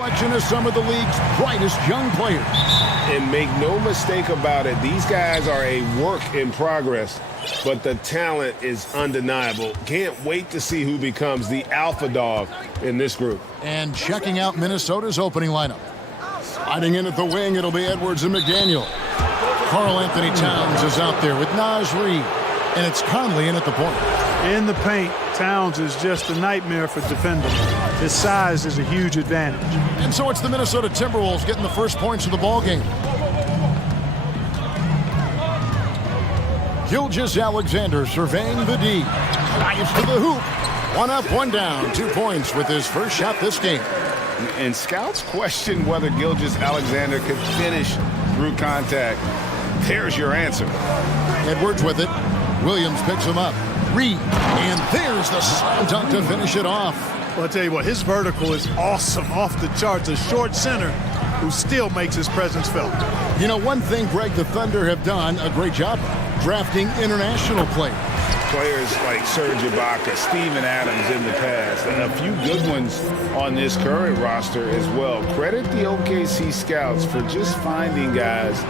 Selection of some of the league's brightest young players. And make no mistake about it, these guys are a work in progress, but the talent is undeniable. Can't wait to see who becomes the alpha dog in this group. And checking out Minnesota's opening lineup. Sliding in at the wing, it'll be Edwards and McDaniel. Karl Anthony Towns is out there with Naz Reid, and it's Conley in at the point. In the paint, Towns is just a nightmare for defenders. His size is a huge advantage. And so it's the Minnesota Timberwolves getting the first points of the ball game. Gilgeous-Alexander surveying the D. Drives to the hoop. One up, one down. 2 points with his first shot this game. And scouts question whether Gilgeous-Alexander could finish through contact. There's your answer. Edwards with it. Williams picks him up. Reid. And there's the slam dunk to finish it off. Well, I'll tell you what, his vertical is awesome, off the charts. A short center who still makes his presence felt. You know, one thing Greg the Thunder have done a great job drafting international players. Players like Serge Ibaka, Steven Adams in the past, and a few good ones on this current roster as well. Credit the OKC scouts for just finding guys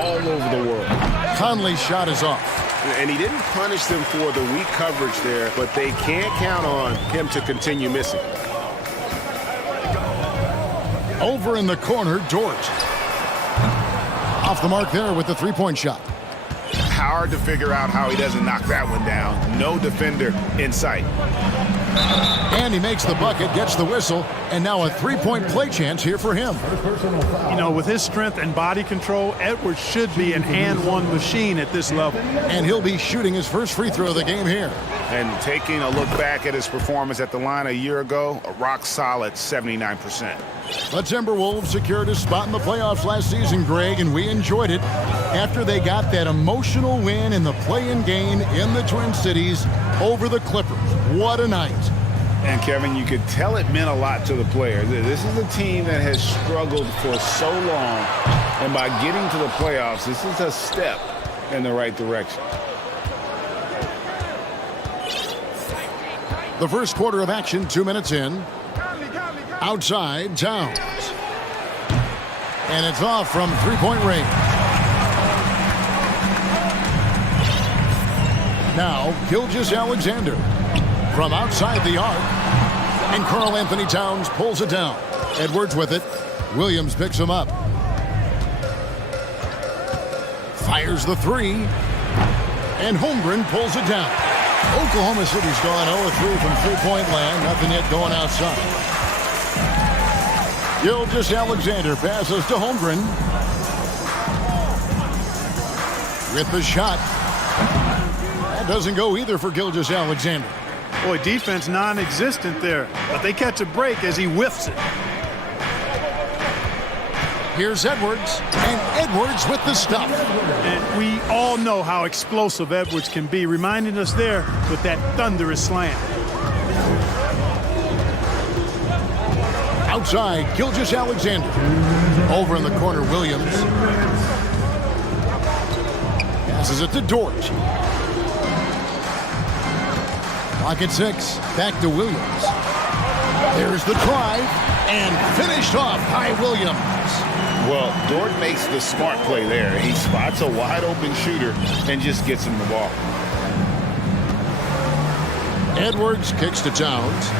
all over the world. Conley's shot is off. And he didn't punish them for the weak coverage there, but they can't count on him to continue missing. Over in the corner, Dort. Off the mark there with the three-point shot. Hard to figure out how he doesn't knock that one down. No defender in sight. And he makes the bucket, gets the whistle, and now a three-point play chance here for him. You know, with his strength and body control, Edwards should be an and-one machine at this level. And he'll be shooting his first free throw of the game here. And taking a look back at his performance at the line a year ago, a rock-solid 79%. The Timberwolves secured a spot in the playoffs last season, Greg, and we enjoyed it after they got that emotional win in the play-in game in the Twin Cities over the Clippers. What a night. And, Kevin, you could tell it meant a lot to the players. This is a team that has struggled for so long, and by getting to the playoffs, this is a step in the right direction. The first quarter of action, 2 minutes in. Outside, Towns. And it's off from three-point range. Now, Gilgeous-Alexander from outside the arc. And Karl Anthony Towns pulls it down. Edwards with it. Williams picks him up. Fires the three. And Holmgren pulls it down. Oklahoma City's gone 0-3 from three-point land. Nothing yet going outside. Gilgeous-Alexander passes to Holmgren. With the shot. That doesn't go either for Gilgeous-Alexander. Boy, defense non-existent there, but they catch a break as he whiffs it. Here's Edwards, and Edwards with the stop. And we all know how explosive Edwards can be, reminding us there with that thunderous slam. Outside, Gilgeous-Alexander. Over in the corner, Williams. Passes it to Dort. Clock at 6. Back to Williams. There's the drive. And finished off by Williams. Well, Dort makes the smart play there. He spots a wide-open shooter and just gets him the ball. Edwards kicks to Towns.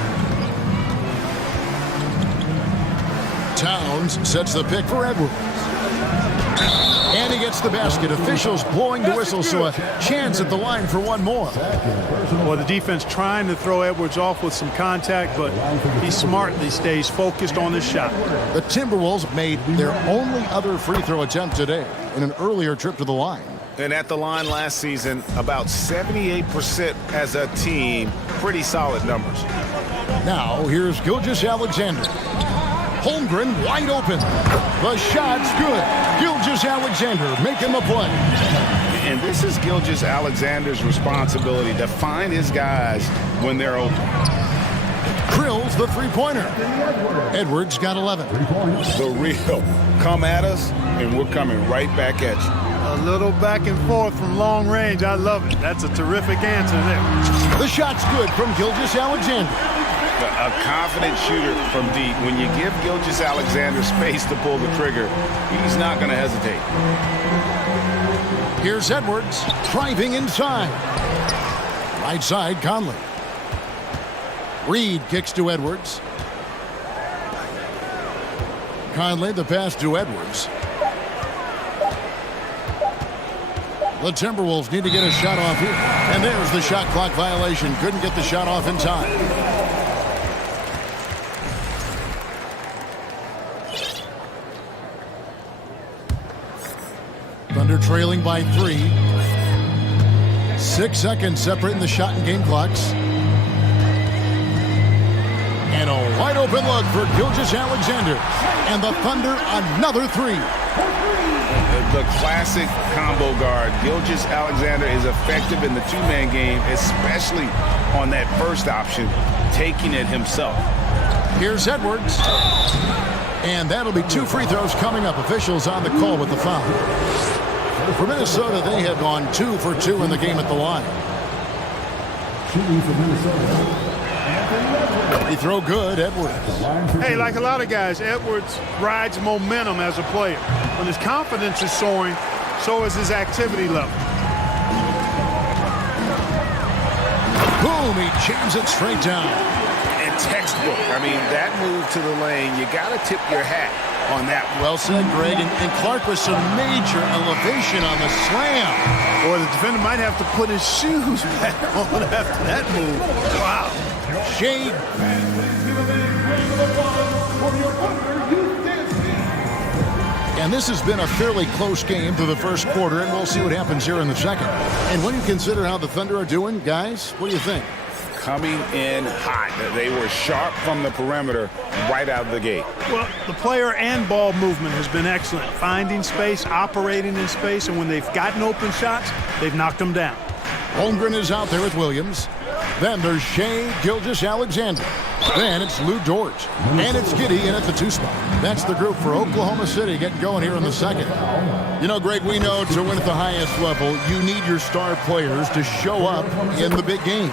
Towns sets the pick for Edwards. And he gets the basket. Officials blowing the whistle, so a chance at the line for one more. Well, the defense trying to throw Edwards off with some contact, but he smartly stays focused on his shot. The Timberwolves made their only other free throw attempt today in an earlier trip to the line. And at the line last season, about 78% as a team. Pretty solid numbers. Now, here's Gilgeous-Alexander. Holmgren wide open. The shot's good. Gilgeous-Alexander making the play. And this is Gilgeous-Alexander's responsibility to find his guys when they're open. Drills the three-pointer. Edwards got 11. The real. Come at us, and we're coming right back at you. A little back and forth from long range. I love it. That's a terrific answer there. The shot's good from Gilgeous-Alexander. A confident shooter from deep. When you give Gilgeous-Alexander space to pull the trigger, he's not going to hesitate. Here's Edwards driving inside. Right side, Conley. Reed kicks to Edwards. Conley, the pass to Edwards. The Timberwolves need to get a shot off here. And there's the shot clock violation. Couldn't get the shot off in time. Thunder trailing by 3. 6 seconds separating the shot and game clocks. And a wide open look for Gilgeous-Alexander. And the Thunder another 3. The classic combo guard. Gilgeous-Alexander is effective in the two-man game, especially on that first option, taking it himself. Here's Edwards. And that'll be 2 free throws coming up. Officials on the call with the foul. For Minnesota, they have gone 2 for 2 in the game at the line. Shooting for Minnesota. Free throw good, Edwards. Hey, like a lot of guys, Edwards rides momentum as a player. When his confidence is soaring, so is his activity level. Boom, he jams it straight down. And textbook. I mean, that move to the lane, you got to tip your hat on that. Well said, Greg. And Clark with some major elevation on the slam. Or the defender might have to put his shoes back on after that move. Wow. Shade. And this has been a fairly close game through the first quarter, and we'll see what happens here in the second. And when you consider how the Thunder are doing, guys, what do you think? Coming in hot. They were sharp from the perimeter right out of the gate. Well, the player and ball movement has been excellent. Finding space, operating in space, and when they've gotten open shots, they've knocked them down. Holmgren is out there with Williams. Then there's Shea Gilgeous-Alexander. Then it's Lou Dort. And it's Giddey in at the 2 spot. That's the group for Oklahoma City getting going here in the second. You know, Greg, we know to win at the highest level, you need your star players to show up in the big games.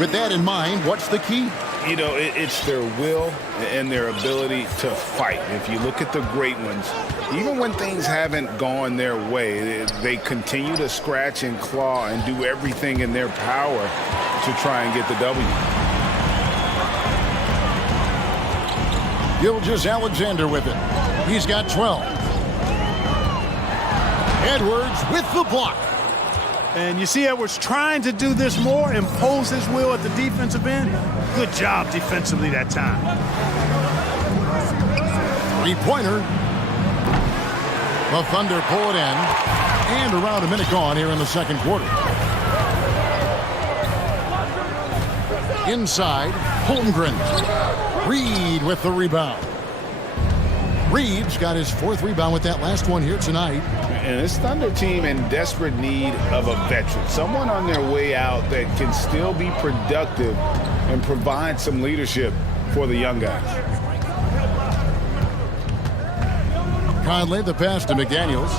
With that in mind, what's the key? You know, it's their will and their ability to fight. If you look at the great ones, even when things haven't gone their way, they continue to scratch and claw and do everything in their power to try and get the W. Gilgeous-Alexander with it. He's got 12. Edwards with the block. And you see Edwards trying to do this more, impose his will at the defensive end. Good job defensively that time. 3-pointer. The Thunder pull it in. And around a minute gone here in the second quarter. Inside, Holmgren. Reed with the rebound. Reed's got his 4th rebound with that last one here tonight. And this Thunder team in desperate need of a veteran. Someone on their way out that can still be productive and provide some leadership for the young guys. Conley, the pass to McDaniels.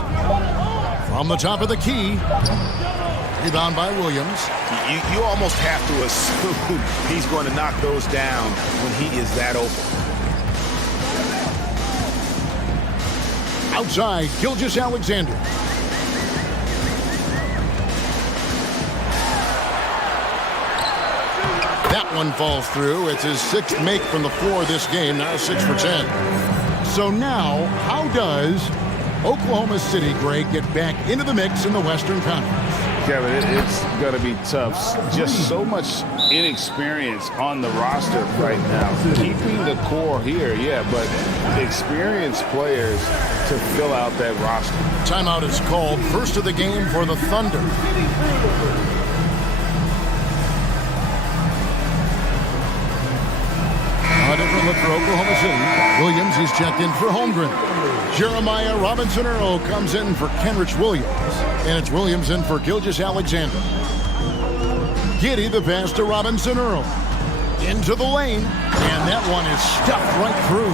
From the top of the key. Rebound by Williams. You almost have to assume he's going to knock those down when he is that open. Outside, Gilgeous-Alexander. That one falls through. It's his 6th make from the floor this game, now 6 for 10. So now, how does Oklahoma City, Greg, get back into the mix in the Western Conference? Kevin, it's going to be tough. Just so much inexperience on the roster right now. Keeping the core here, yeah, but experienced players to fill out that roster. Timeout is called. First of the game for the Thunder. A different look for Oklahoma City. Williams, he's checked in for Holmgren. Jeremiah Robinson-Earl comes in for Kenrich Williams. And it's Williams in for Gilgeous-Alexander. Giddey, the pass to Robinson-Earl. Into the lane. And that one is stuffed right through.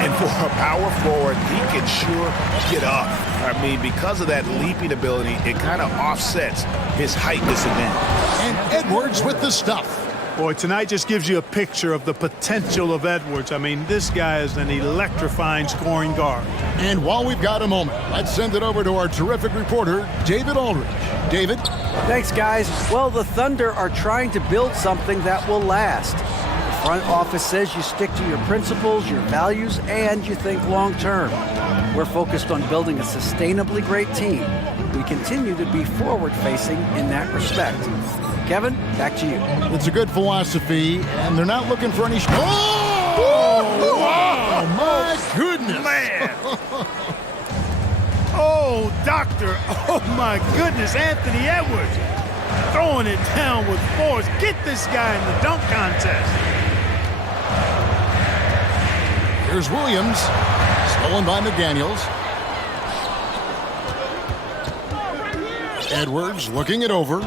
And for a power forward, he can sure get up. I mean, because of that leaping ability, it kind of offsets his height disadvantage. And Edwards with the stuff. Boy, tonight just gives you a picture of the potential of Edwards. I mean, this guy is an electrifying scoring guard. And while we've got a moment, let's send it over to our terrific reporter, David Aldridge. David? Thanks, guys. Well, the Thunder are trying to build something that will last. The front office says you stick to your principles, your values, and you think long term. We're focused on building a sustainably great team. We continue to be forward-facing in that respect. Kevin, back to you. It's a good philosophy, and they're not looking for any... Oh, wow, my goodness. Man. Oh, doctor. Oh, my goodness. Anthony Edwards throwing it down with force. Get this guy in the dunk contest. Here's Williams. Stolen by McDaniels. Edwards looking it over.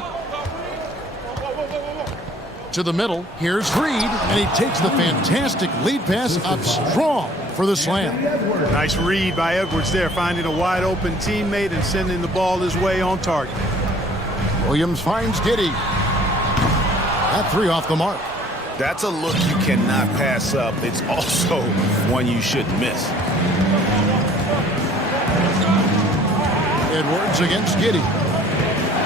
To the middle, here's Reed, and he takes the fantastic lead pass up strong for the slam. Nice read by Edwards there, finding a wide open teammate and sending the ball his way on target. Williams finds Giddey. That three off the mark. That's a look you cannot pass up. It's also one you shouldn't miss. Edwards against Giddey.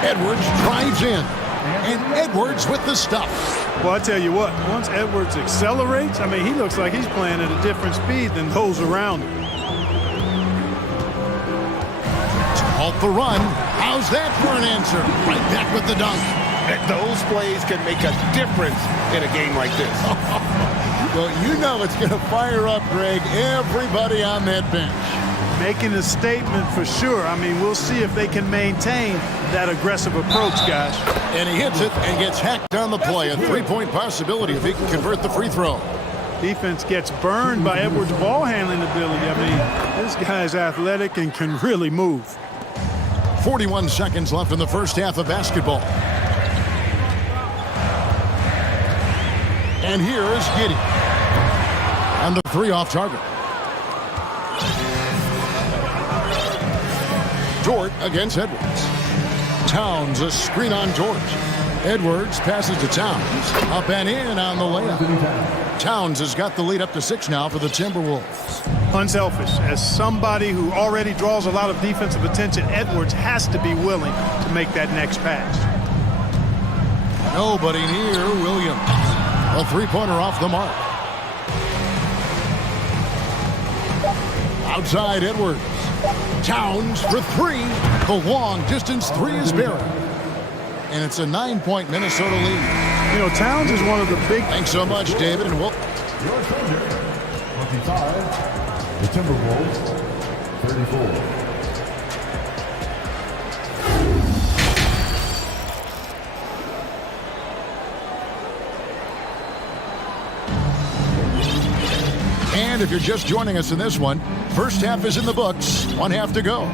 Edwards drives in. And Edwards with the stuff. Well, I tell you what, once Edwards accelerates, I mean, he looks like he's playing at a different speed than those around him. To halt the run. How's that for an answer? Right back with the dunk. Those plays can make a difference in a game like this. Well, you know it's going to fire up, Greg, everybody on that bench. Making a statement for sure. I mean, we'll see if they can maintain that aggressive approach, guys. And he hits it and gets hacked on the play. A three-point possibility if he can convert the free throw. Defense gets burned by Edwards' ball handling ability. I mean, this guy's athletic and can really move. 41 seconds left in the first half of basketball. And here is Giddey. And the three off target. Dort against Edwards. Towns, a screen on Dort. Edwards passes to Towns. Up and in on the layup. Towns has got the lead up to 6 now for the Timberwolves. Unselfish. As somebody who already draws a lot of defensive attention, Edwards has to be willing to make that next pass. Nobody near Williams. A three-pointer off the mark. Outside Edwards. Towns for three. The long-distance three is buried. And it's a 9-point Minnesota lead. You know, Towns is one of the big... Thanks so much, David. And we'll... Your Thunder, 25. The Timberwolves, 34. And if you're just joining us in this one, first half is in the books, one half to go.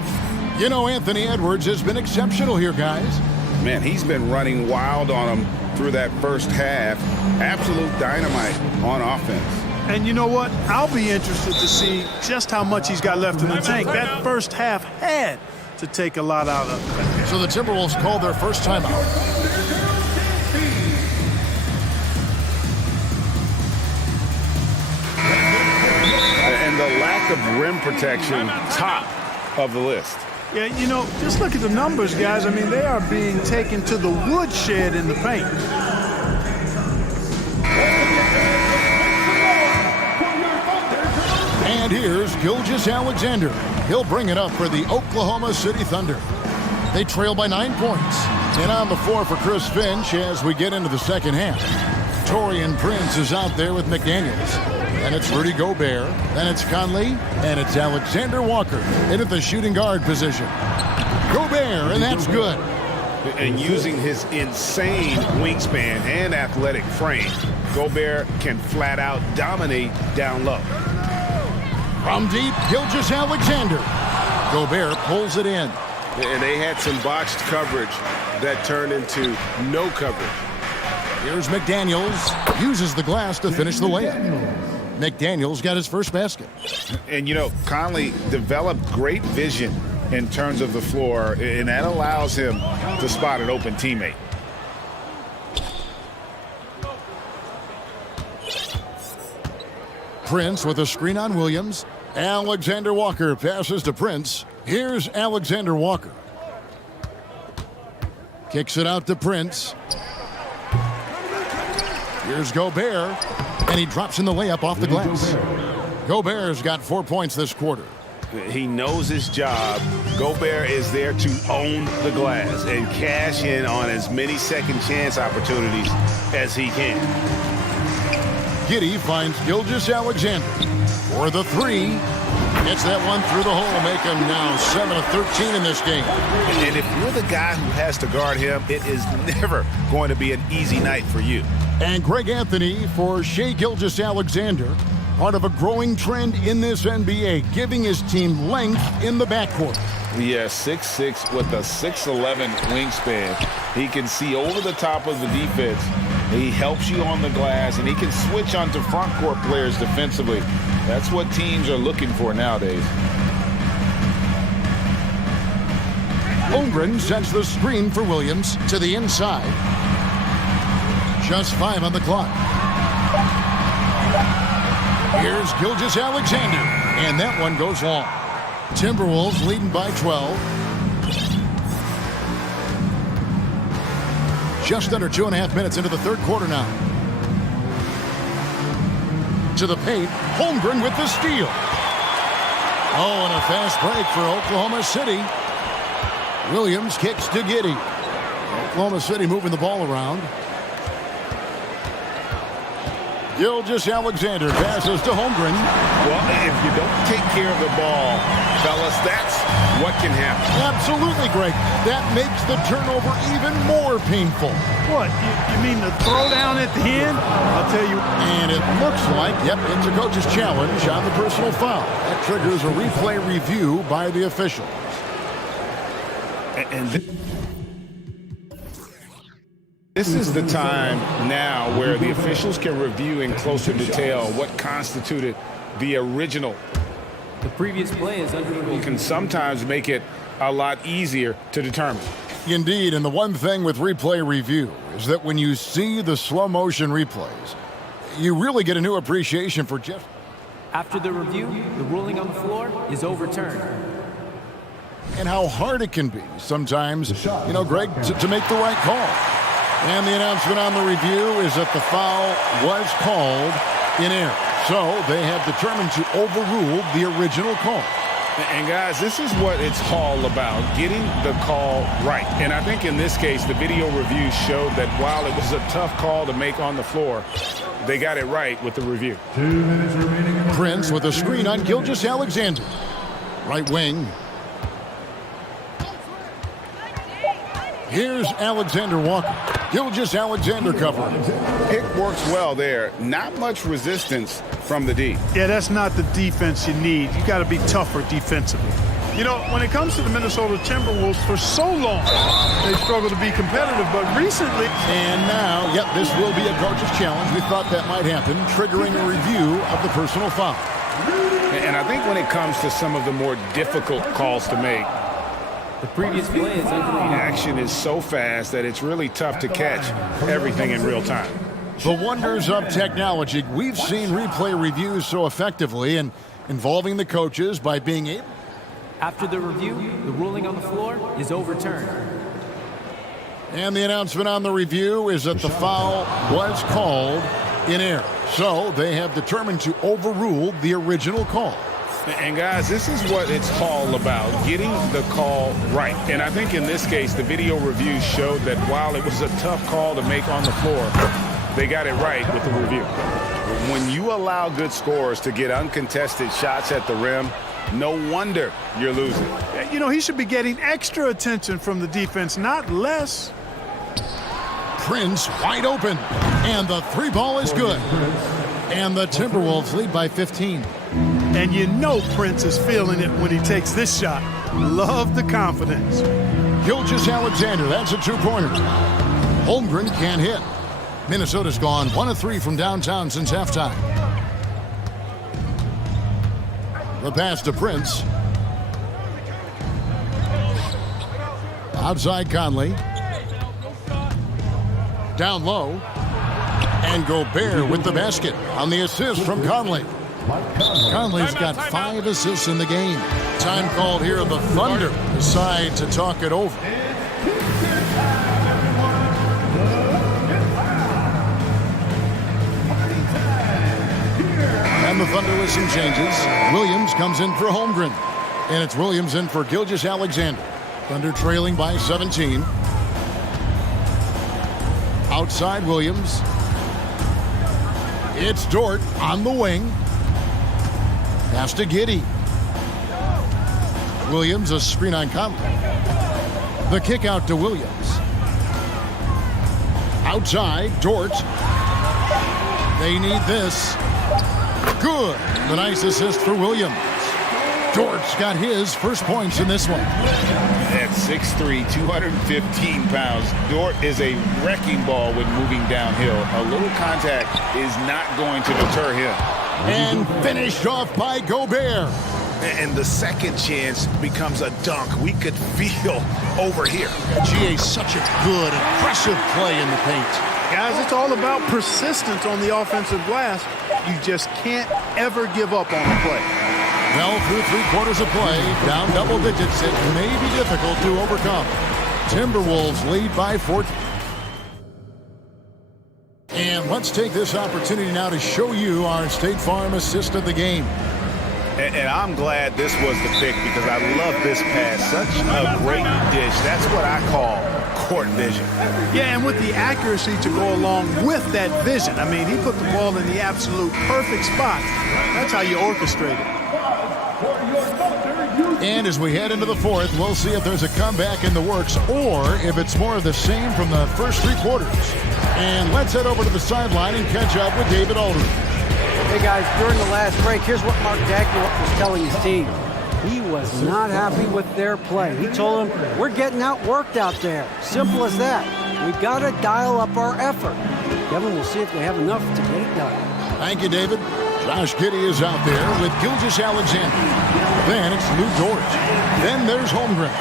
You know, Anthony Edwards has been exceptional here, guys. Man, he's been running wild on him through that first half. Absolute dynamite on offense. And you know what? I'll be interested to see just how much he's got left in the tank. That first half had to take a lot out of it. So the Timberwolves called their first timeout. And the lack of rim protection, top of the list. Yeah, you know, just look at the numbers, guys. I mean, they are being taken to the woodshed in the paint. And here's Gilgeous-Alexander. He'll bring it up for the Oklahoma City Thunder. They trail by 9 points. And on the floor for Chris Finch as we get into the second half. Taurean Prince is out there with McDaniels. And it's Rudy Gobert. Then it's Conley. And it's Alexander Walker in at the shooting guard position. Gobert, and that's good. And using his insane wingspan and athletic frame, Gobert can flat out dominate down low. From deep, Gilgeous-Alexander. Gobert pulls it in. And they had some botched coverage that turned into no coverage. Here's McDaniels. Uses the glass to finish the layup. McDaniels got his first basket. And, you know, Conley developed great vision in terms of the floor, and that allows him to spot an open teammate. Prince with a screen on Williams. Alexander Walker passes to Prince. Here's Alexander Walker. Kicks it out to Prince. Here's Gobert, and he drops in the layup off the glass. Gobert's got 4 points this quarter. He knows his job. Gobert is there to own the glass and cash in on as many second chance opportunities as he can. Giddey finds Gilgeous-Alexander for the three. Gets that one through the hole, make him now 7 of 13 in this game. And if you're the guy who has to guard him, it is never going to be an easy night for you. And Greg Anthony for Shai Gilgeous-Alexander, part of a growing trend in this NBA, giving his team length in the backcourt. Yeah, 6'6" with a 6'11" wingspan. He can see over the top of the defense. He helps you on the glass, and he can switch onto front court players defensively. That's what teams are looking for nowadays. Holmgren sends the screen for Williams to the inside. Just 5 on the clock. Here's Gilgeous-Alexander, and that one goes long. Timberwolves leading by 12. Just under 2.5 minutes into the third quarter now. To the paint, Holmgren with the steal. Oh, and a fast break for Oklahoma City. Williams kicks to Giddey. Oklahoma City moving the ball around. Gilgeous-Alexander passes to Holmgren. Well, if you don't take care of the ball, fellas, that's what can happen. Absolutely, Greg. That makes the turnover even more painful. What, you mean the throwdown at the end? I'll tell you. And it looks like, yep, it's a coach's challenge on the personal foul. That triggers a replay review by the official. This is the time now where the officials can review in closer detail what constituted the original. The previous play is under review. Can sometimes make it a lot easier to determine. Indeed, and the one thing with replay review is that when you see the slow motion replays, you really get a new appreciation for just. After the review, the ruling on the floor is overturned. And how hard it can be sometimes, you know, Greg, to make the right call. And the announcement on the review is that the foul was called in error. So they have determined to overrule the original call. And guys, this is what it's all about, getting the call right. And I think in this case, the video review showed that while it was a tough call to make on the floor, they got it right with the review. 2 minutes remaining. Prince with a screen on Gilgeous-Alexander. Right wing. Here's Alexander Walker. Gilgeous-Alexander covering. Pick works well there. Not much resistance from the D. Yeah, that's not the defense you need. You got to be tougher defensively. You know, when it comes to the Minnesota Timberwolves, for so long, they struggle to be competitive, but recently. And now, yep, this will be a coach's challenge. We thought that might happen, triggering a review of the personal foul. And I think when it comes to some of the more difficult calls to make, The previous play is under review. action is so fast that it's really tough to catch everything in real time. The wonders of technology. We've seen replay reviews so effectively and involving the coaches by being able. After the review, the ruling on the floor is overturned. And the announcement on the review is that the foul was called in error. So they have determined to overrule the original call. And guys, this is what it's all about, getting the call right. And I think in this case, the video review showed that while it was a tough call to make on the floor, they got it right with the review. When you allow good scorers to get uncontested shots at the rim, no wonder you're losing. You know, he should be getting extra attention from the defense, not less. Prince wide open, and the three ball is good. And the Timberwolves lead by 15. And you know Prince is feeling it when he takes this shot. Love the confidence. Gilgeous-Alexander, that's a two-pointer. Holmgren can't hit. Minnesota's gone 1 of 3 from downtown since halftime. The pass to Prince. Outside Conley. Down low. And Gobert with the basket on the assist from Conley. Conley's got 5 assists in the game. Time called here. The Thunder decide to talk it over. And the Thunder with some changes. Williams comes in for Holmgren. And it's Williams in for Gilgeous-Alexander. Thunder trailing by 17. Outside Williams. It's Dort on the wing. Pass to Giddey. Williams, a screen on Conley. The kick out to Williams. Outside, Dort. They need this. Good. The nice assist for Williams. Dort's got his first points in this one. At 6'3", 215 pounds, Dort is a wrecking ball when moving downhill. A little contact is not going to deter him. And finished off by Gobert. And the second chance becomes a dunk. We could feel over here. GA, such a good, aggressive play in the paint. Guys, it's all about persistence on the offensive glass. You just can't ever give up on a play. Well, through 3 quarters of play, down double digits, it may be difficult to overcome. Timberwolves lead by 14. And let's take this opportunity now to show you our State Farm assist of the game. And I'm glad this was the pick because I love this pass. Such a great dish. That's what I call court vision. Yeah, and with the accuracy to go along with that vision. I mean, he put the ball in the absolute perfect spot. That's how you orchestrate it. And as we head into the 4th, we'll see if there's a comeback in the works or if it's more of the same from the first 3 quarters. And let's head over to the sideline and catch up with David Aldridge. Hey guys, during the last break, here's what Mark Dagnall was telling his team. He was not happy with their play. He told them, we're getting outworked out there. Simple as that. We've got to dial up our effort. Kevin, we'll see if they have enough to get it done. Thank you, David. Josh Giddey is out there with Gilgeous-Alexander. Then it's Lou Dort. Then there's Holmgren.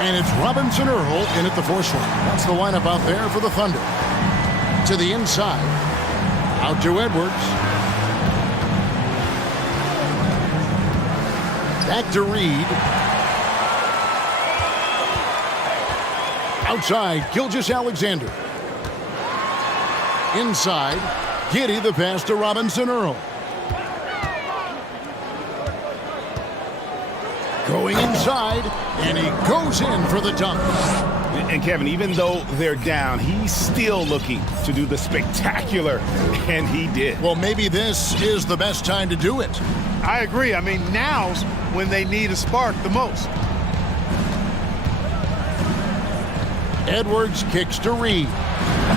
And it's Robinson Earl in at the 4th slot. That's the lineup out there for the Thunder. To the inside. Out to Edwards. Back to Reed. Outside, Gilgeous-Alexander. Inside, Giddey, the pass to Robinson Earl. Going inside, and he goes in for the dunk. And Kevin, even though they're down, he's still looking to do the spectacular, and he did. Well, maybe this is the best time to do it. I agree. I mean, now's when they need a spark the most. Edwards kicks to Reed.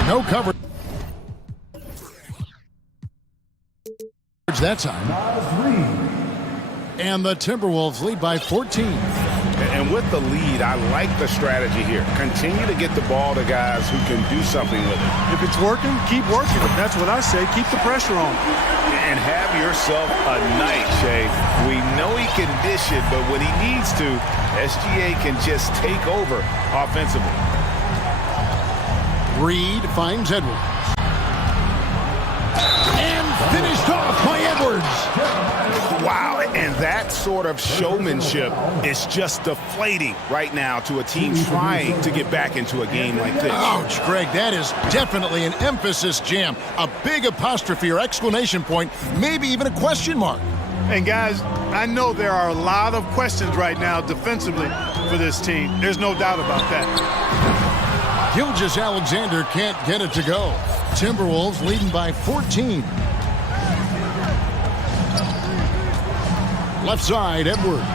No cover. That time. And the Timberwolves lead by 14. And with the lead, I like the strategy here. Continue to get the ball to guys who can do something with it. If it's working, keep working it. That's what I say. Keep the pressure on. And have yourself a night, Shay. We know he can dish it, but when he needs to, SGA can just take over offensively. Reed finds Edwards. And finished off by Edwards. Wow, and that sort of showmanship is just deflating right now to a team trying to get back into a game like this. Ouch, Greg, that is definitely an emphasis jam. A big apostrophe or exclamation point, maybe even a question mark. And guys, I know there are a lot of questions right now defensively for this team. There's no doubt about that. Gilgeous-Alexander can't get it to go. Timberwolves leading by 14. Left side, Edwards.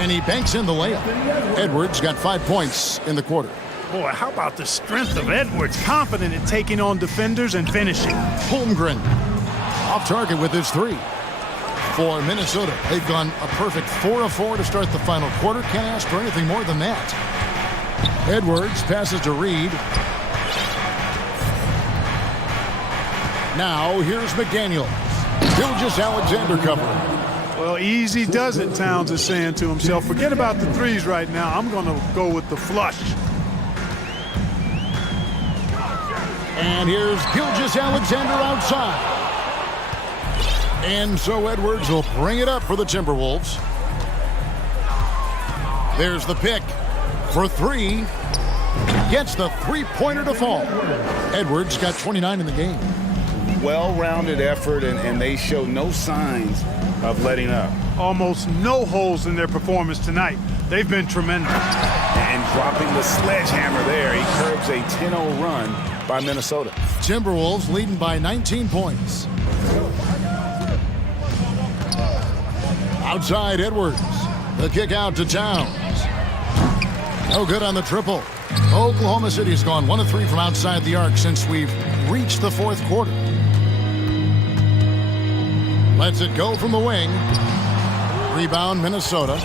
And he banks in the layup. Edwards got 5 points in the quarter. Boy, how about the strength of Edwards? Confident in taking on defenders and finishing. Holmgren off target with his 3. For Minnesota, they've gone a perfect 4 of 4 to start the final quarter. Can't ask for anything more than that. Edwards passes to Reed. Now here's McDaniels. Gilgeous-Alexander covering. Well, easy does it, Towns is saying to himself. Forget about the threes right now. I'm going to go with the flush. And here's Gilgeous-Alexander outside. And so Edwards will bring it up for the Timberwolves. There's the pick for three. Gets the three-pointer to fall. Edwards got 29 in the game. Well-rounded effort, and they show no signs of letting up. Almost no holes in their performance tonight. They've been tremendous. And dropping the sledgehammer there, he curbs a 10-0 run by Minnesota. Timberwolves leading by 19 points. Outside Edwards. The kick out to Towns. No good on the triple. Oklahoma City has gone 1 of 3 from outside the arc since we've reached the fourth quarter. Lets it go from the wing. Rebound Minnesota.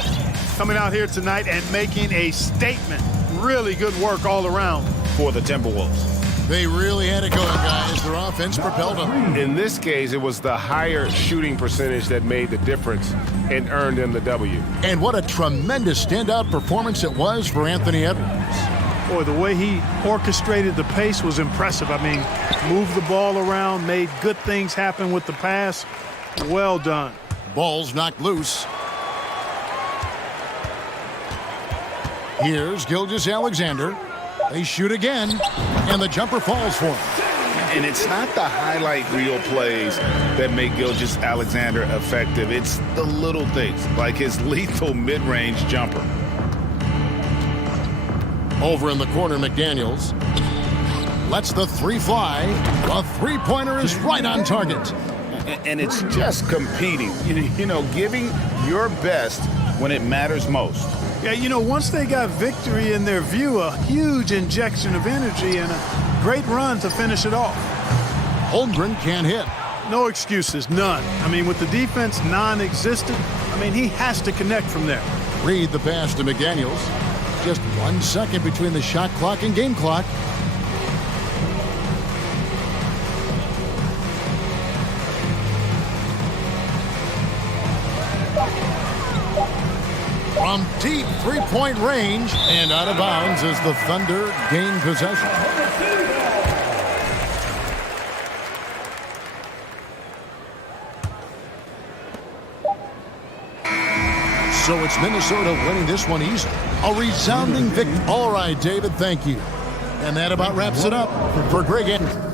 Coming out here tonight and making a statement. Really good work all around For the Timberwolves. They really had it going, guys. Their offense propelled them. In this case, it was the higher shooting percentage that made the difference and earned them the W. And what a tremendous standout performance it was for Anthony Edwards. Boy, the way he orchestrated the pace was impressive. I mean, moved the ball around, made good things happen with the pass. Well done. Ball's knocked loose. Here's Gilgeous-Alexander. They shoot again, and the jumper falls for him. And it's not the highlight reel plays that make Gilgeous-Alexander effective. It's the little things, like his lethal mid-range jumper. Over in the corner, McDaniels lets the three fly. The three-pointer is right on target. And it's just competing, you know, giving your best when it matters most. Yeah, you know, once they got victory in their view, a huge injection of energy and a great run to finish it off. Holmgren can't hit. No excuses, none. I mean, with the defense non-existent, I mean, he has to connect from there. Read the pass to McDaniels. Just 1 second between the shot clock and game clock. From deep three-point range and out of bounds as the Thunder gain possession. So it's Minnesota winning this one easy. A resounding victory. All right, David, thank you. And that about wraps it up for Greg Anderson.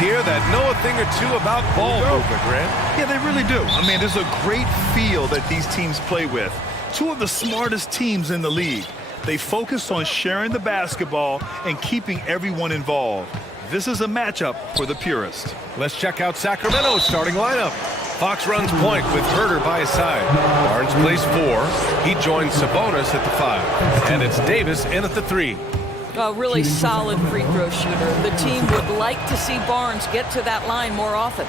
here that know a thing or two about ball movement, Grant. Yeah, they really do. I mean, there's a great feel that these teams play with. Two of the smartest teams in the league. They focus on sharing the basketball and keeping everyone involved. This is a matchup for the purist. Let's check out Sacramento's starting lineup. Fox runs point with Herter by his side. Barnes plays 4. He joins Sabonis at the 5. And it's Davis in at the 3. A really solid free throw shooter. The team would like to see Barnes get to that line more often.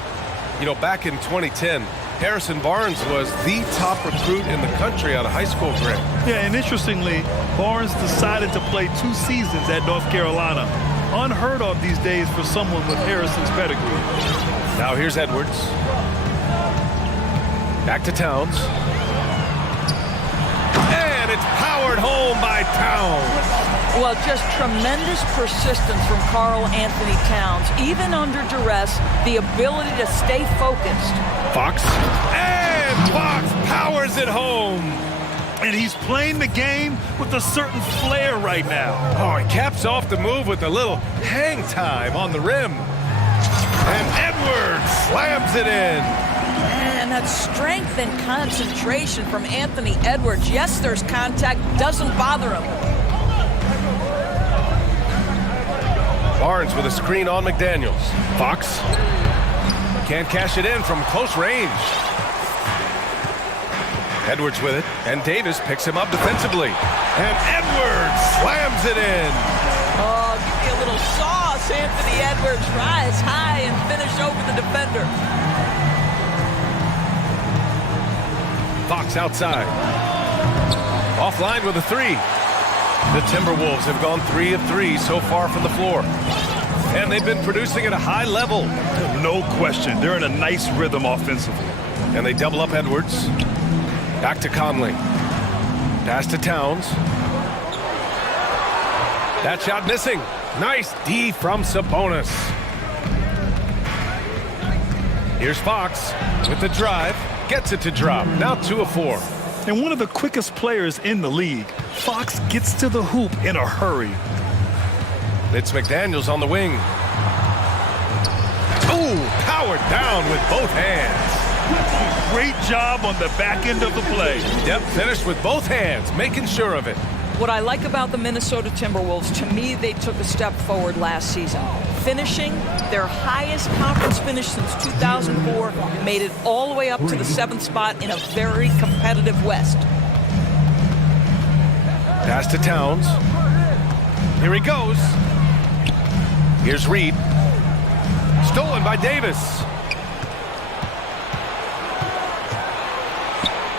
You know, back in 2010, Harrison Barnes was the top recruit in the country out of high school, Grant. Yeah, and interestingly, Barnes decided to play 2 seasons at North Carolina. Unheard of these days for someone with Harrison's pedigree. Now here's Edwards. Back to Towns. And it's powered home by Towns. Well, just tremendous persistence from Karl Anthony Towns. Even under duress, the ability to stay focused. Fox. And Fox powers it home. And he's playing the game with a certain flair right now. Oh, he caps off the move with a little hang time on the rim. And Edwards slams it in. And that strength and concentration from Anthony Edwards. Yes, there's contact, doesn't bother him. Barnes with a screen on McDaniels. Fox can't cash it in from close range. Edwards with it, and Davis picks him up defensively. And Edwards slams it in. Oh, give me a little sauce, Anthony Edwards. Rise high and finish over the defender. Fox outside. Offline with a 3. The Timberwolves have gone 3 of 3 so far from the floor. And they've been producing at a high level. No question. They're in a nice rhythm offensively. And they double up Edwards. Back to Conley. Pass to Towns. That shot missing. Nice D from Sabonis. Here's Fox with the drive. Gets it to drop. Now 2 of 4. And one of the quickest players in the league. Fox gets to the hoop in a hurry. It's McDaniels on the wing. Ooh, powered down with both hands. Great job on the back end of the play. Yep, finished with both hands, making sure of it. What I like about the Minnesota Timberwolves, to me, they took a step forward last season. Finishing their highest conference finish since 2004, made it all the way up to the 7th spot in a very competitive West. Pass to Towns. Here he goes. Here's Reed. Stolen by Davis.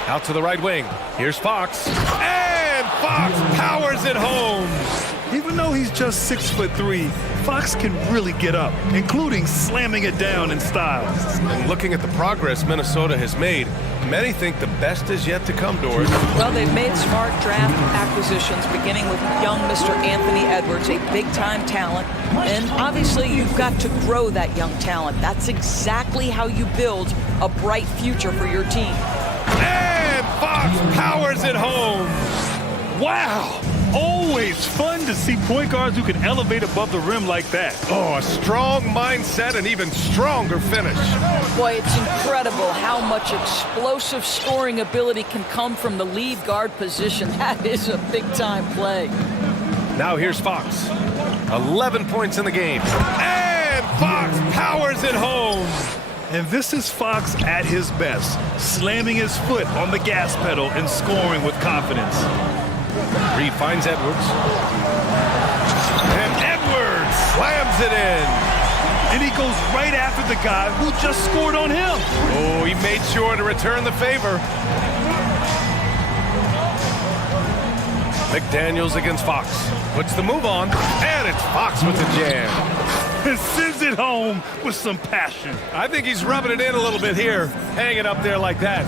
Out to the right wing. Here's Fox. And Fox powers it home. Even though he's just 6'3", Fox can really get up, including slamming it down in style. And looking at the progress Minnesota has made, many think the best is yet to come, Doris. Well, they've made smart draft acquisitions, beginning with young Mr. Anthony Edwards, a big-time talent. And obviously, you've got to grow that young talent. That's exactly how you build a bright future for your team. And Fox powers it home. Wow! Always fun to see point guards who can elevate above the rim like that. Oh, a strong mindset and even stronger finish. Boy, it's incredible how much explosive scoring ability can come from the lead guard position. That is a big-time play. Now here's Fox. 11 points in the game. And Fox powers it home. And this is Fox at his best, slamming his foot on the gas pedal and scoring with confidence. Reed finds Edwards. And Edwards slams it in. And he goes right after the guy who just scored on him. Oh, he made sure to return the favor. McDaniels against Fox. Puts the move on. And it's Fox with the jam. And sends it home with some passion. I think he's rubbing it in a little bit here. Hang it up there like that.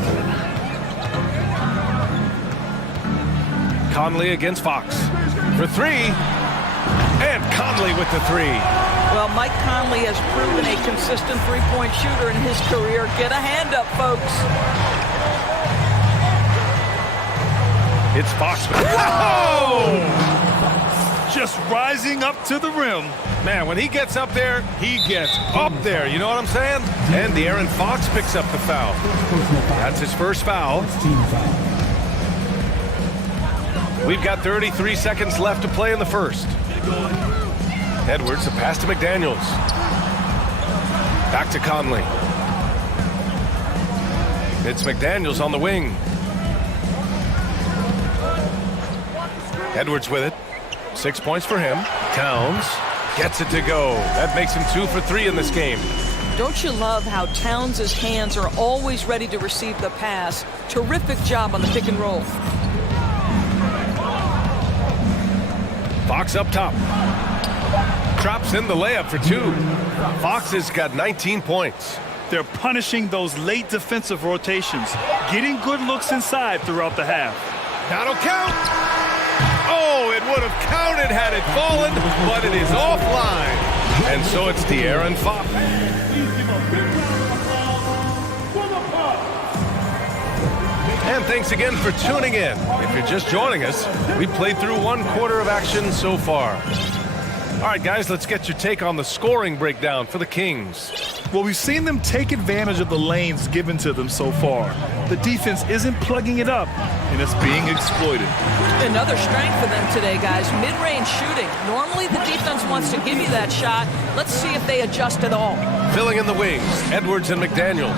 Conley against Fox for 3, and Conley with the 3. Well, Mike Conley has proven a consistent three-point shooter in his career. Get a hand up, folks. It's Fox. Whoa! just rising up to the rim. Man, when he gets up there, he gets up there. You know what I'm saying? And De'Aaron Fox picks up the foul. That's his first foul. We've got 33 seconds left to play in the first. Edwards, a pass to McDaniels. Back to Conley. It's McDaniels on the wing. Edwards with it. 6 points for him. Towns gets it to go. That makes him 2 for 3 in this game. Don't you love how Towns' hands are always ready to receive the pass? Terrific job on the pick and roll. Fox up top. Drops in the layup for 2. Fox has got 19 points. They're punishing those late defensive rotations, getting good looks inside throughout the half. That'll count. Oh, it would have counted had it fallen, but it is offline. And so it's De'Aaron Fox. And thanks again for tuning in. If you're just joining us, we played through 1 quarter of action so far. All right, guys, let's get your take on the scoring breakdown for the Kings. Well, we've seen them take advantage of the lanes given to them so far. The defense isn't plugging it up, and it's being exploited. Another strength for them today, guys. Mid-range shooting. Normally the defense wants to give you that shot. Let's see if they adjust at all. Filling in the wings, Edwards and McDaniels.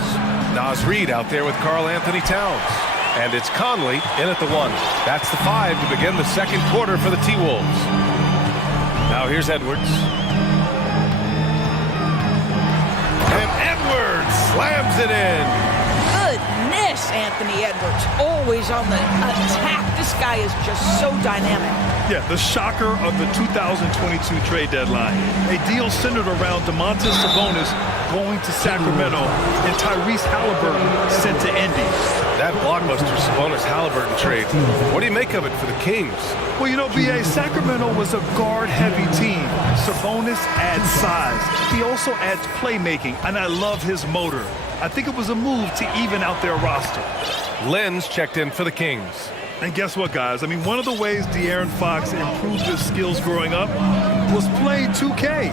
Nas Reed out there with Karl Anthony Towns. And it's Conley in at the 1. That's the 5 to begin the second quarter for the T-Wolves. Now here's Edwards. And Edwards slams it in. Goodness, Anthony Edwards. Always on the attack. This guy is just so dynamic. Yeah, the shocker of the 2022 trade deadline. A deal centered around Domantas Sabonis going to Sacramento and Tyrese Halliburton sent to Indy. That blockbuster Sabonis-Halliburton trade. What do you make of it for the Kings? Well, you know, B.A., Sacramento was a guard-heavy team. Sabonis adds size. He also adds playmaking, and I love his motor. I think it was a move to even out their roster. Lenz checked in for the Kings. And guess what, guys? I mean, one of the ways De'Aaron Fox improved his skills growing up was playing 2K,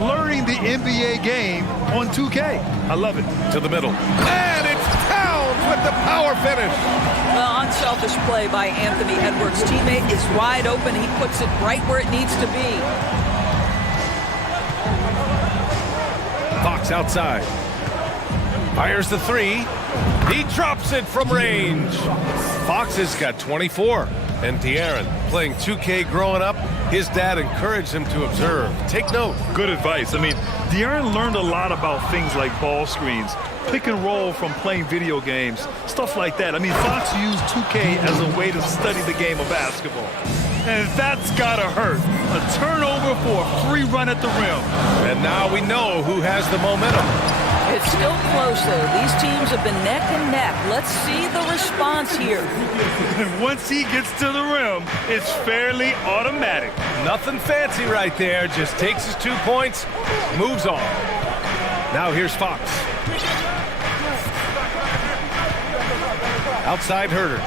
learning the NBA game on 2K. I love it. To the middle. And it's Towns with the power finish. Well, unselfish play by Anthony Edwards' teammate is wide open. He puts it right where it needs to be. Fox outside. Fires the 3. He drops it from range. Fox has got 24. And De'Aaron, playing 2K growing up, his dad encouraged him to observe. Take note. Good advice. I mean, De'Aaron learned a lot about things like ball screens, pick and roll from playing video games, stuff like that. I mean, Fox used 2K as a way to study the game of basketball. And that's gotta hurt. A turnover for a free run at the rim. And now we know who has the momentum. It's still close, though. These teams have been neck and neck. Let's see the response here. And once he gets to the rim, it's fairly automatic. Nothing fancy right there. Just takes his 2 points, moves on. Now here's Fox. Outside Herder.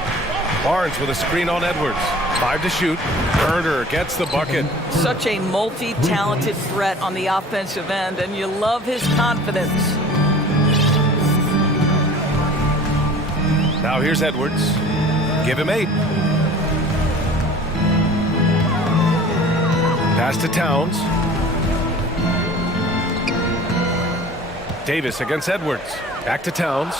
Barnes with a screen on Edwards. 5 to shoot. Herder gets the bucket. Such a multi-talented threat on the offensive end, and you love his confidence. Now here's Edwards. Give him 8. Pass to Towns. Davis against Edwards. Back to Towns.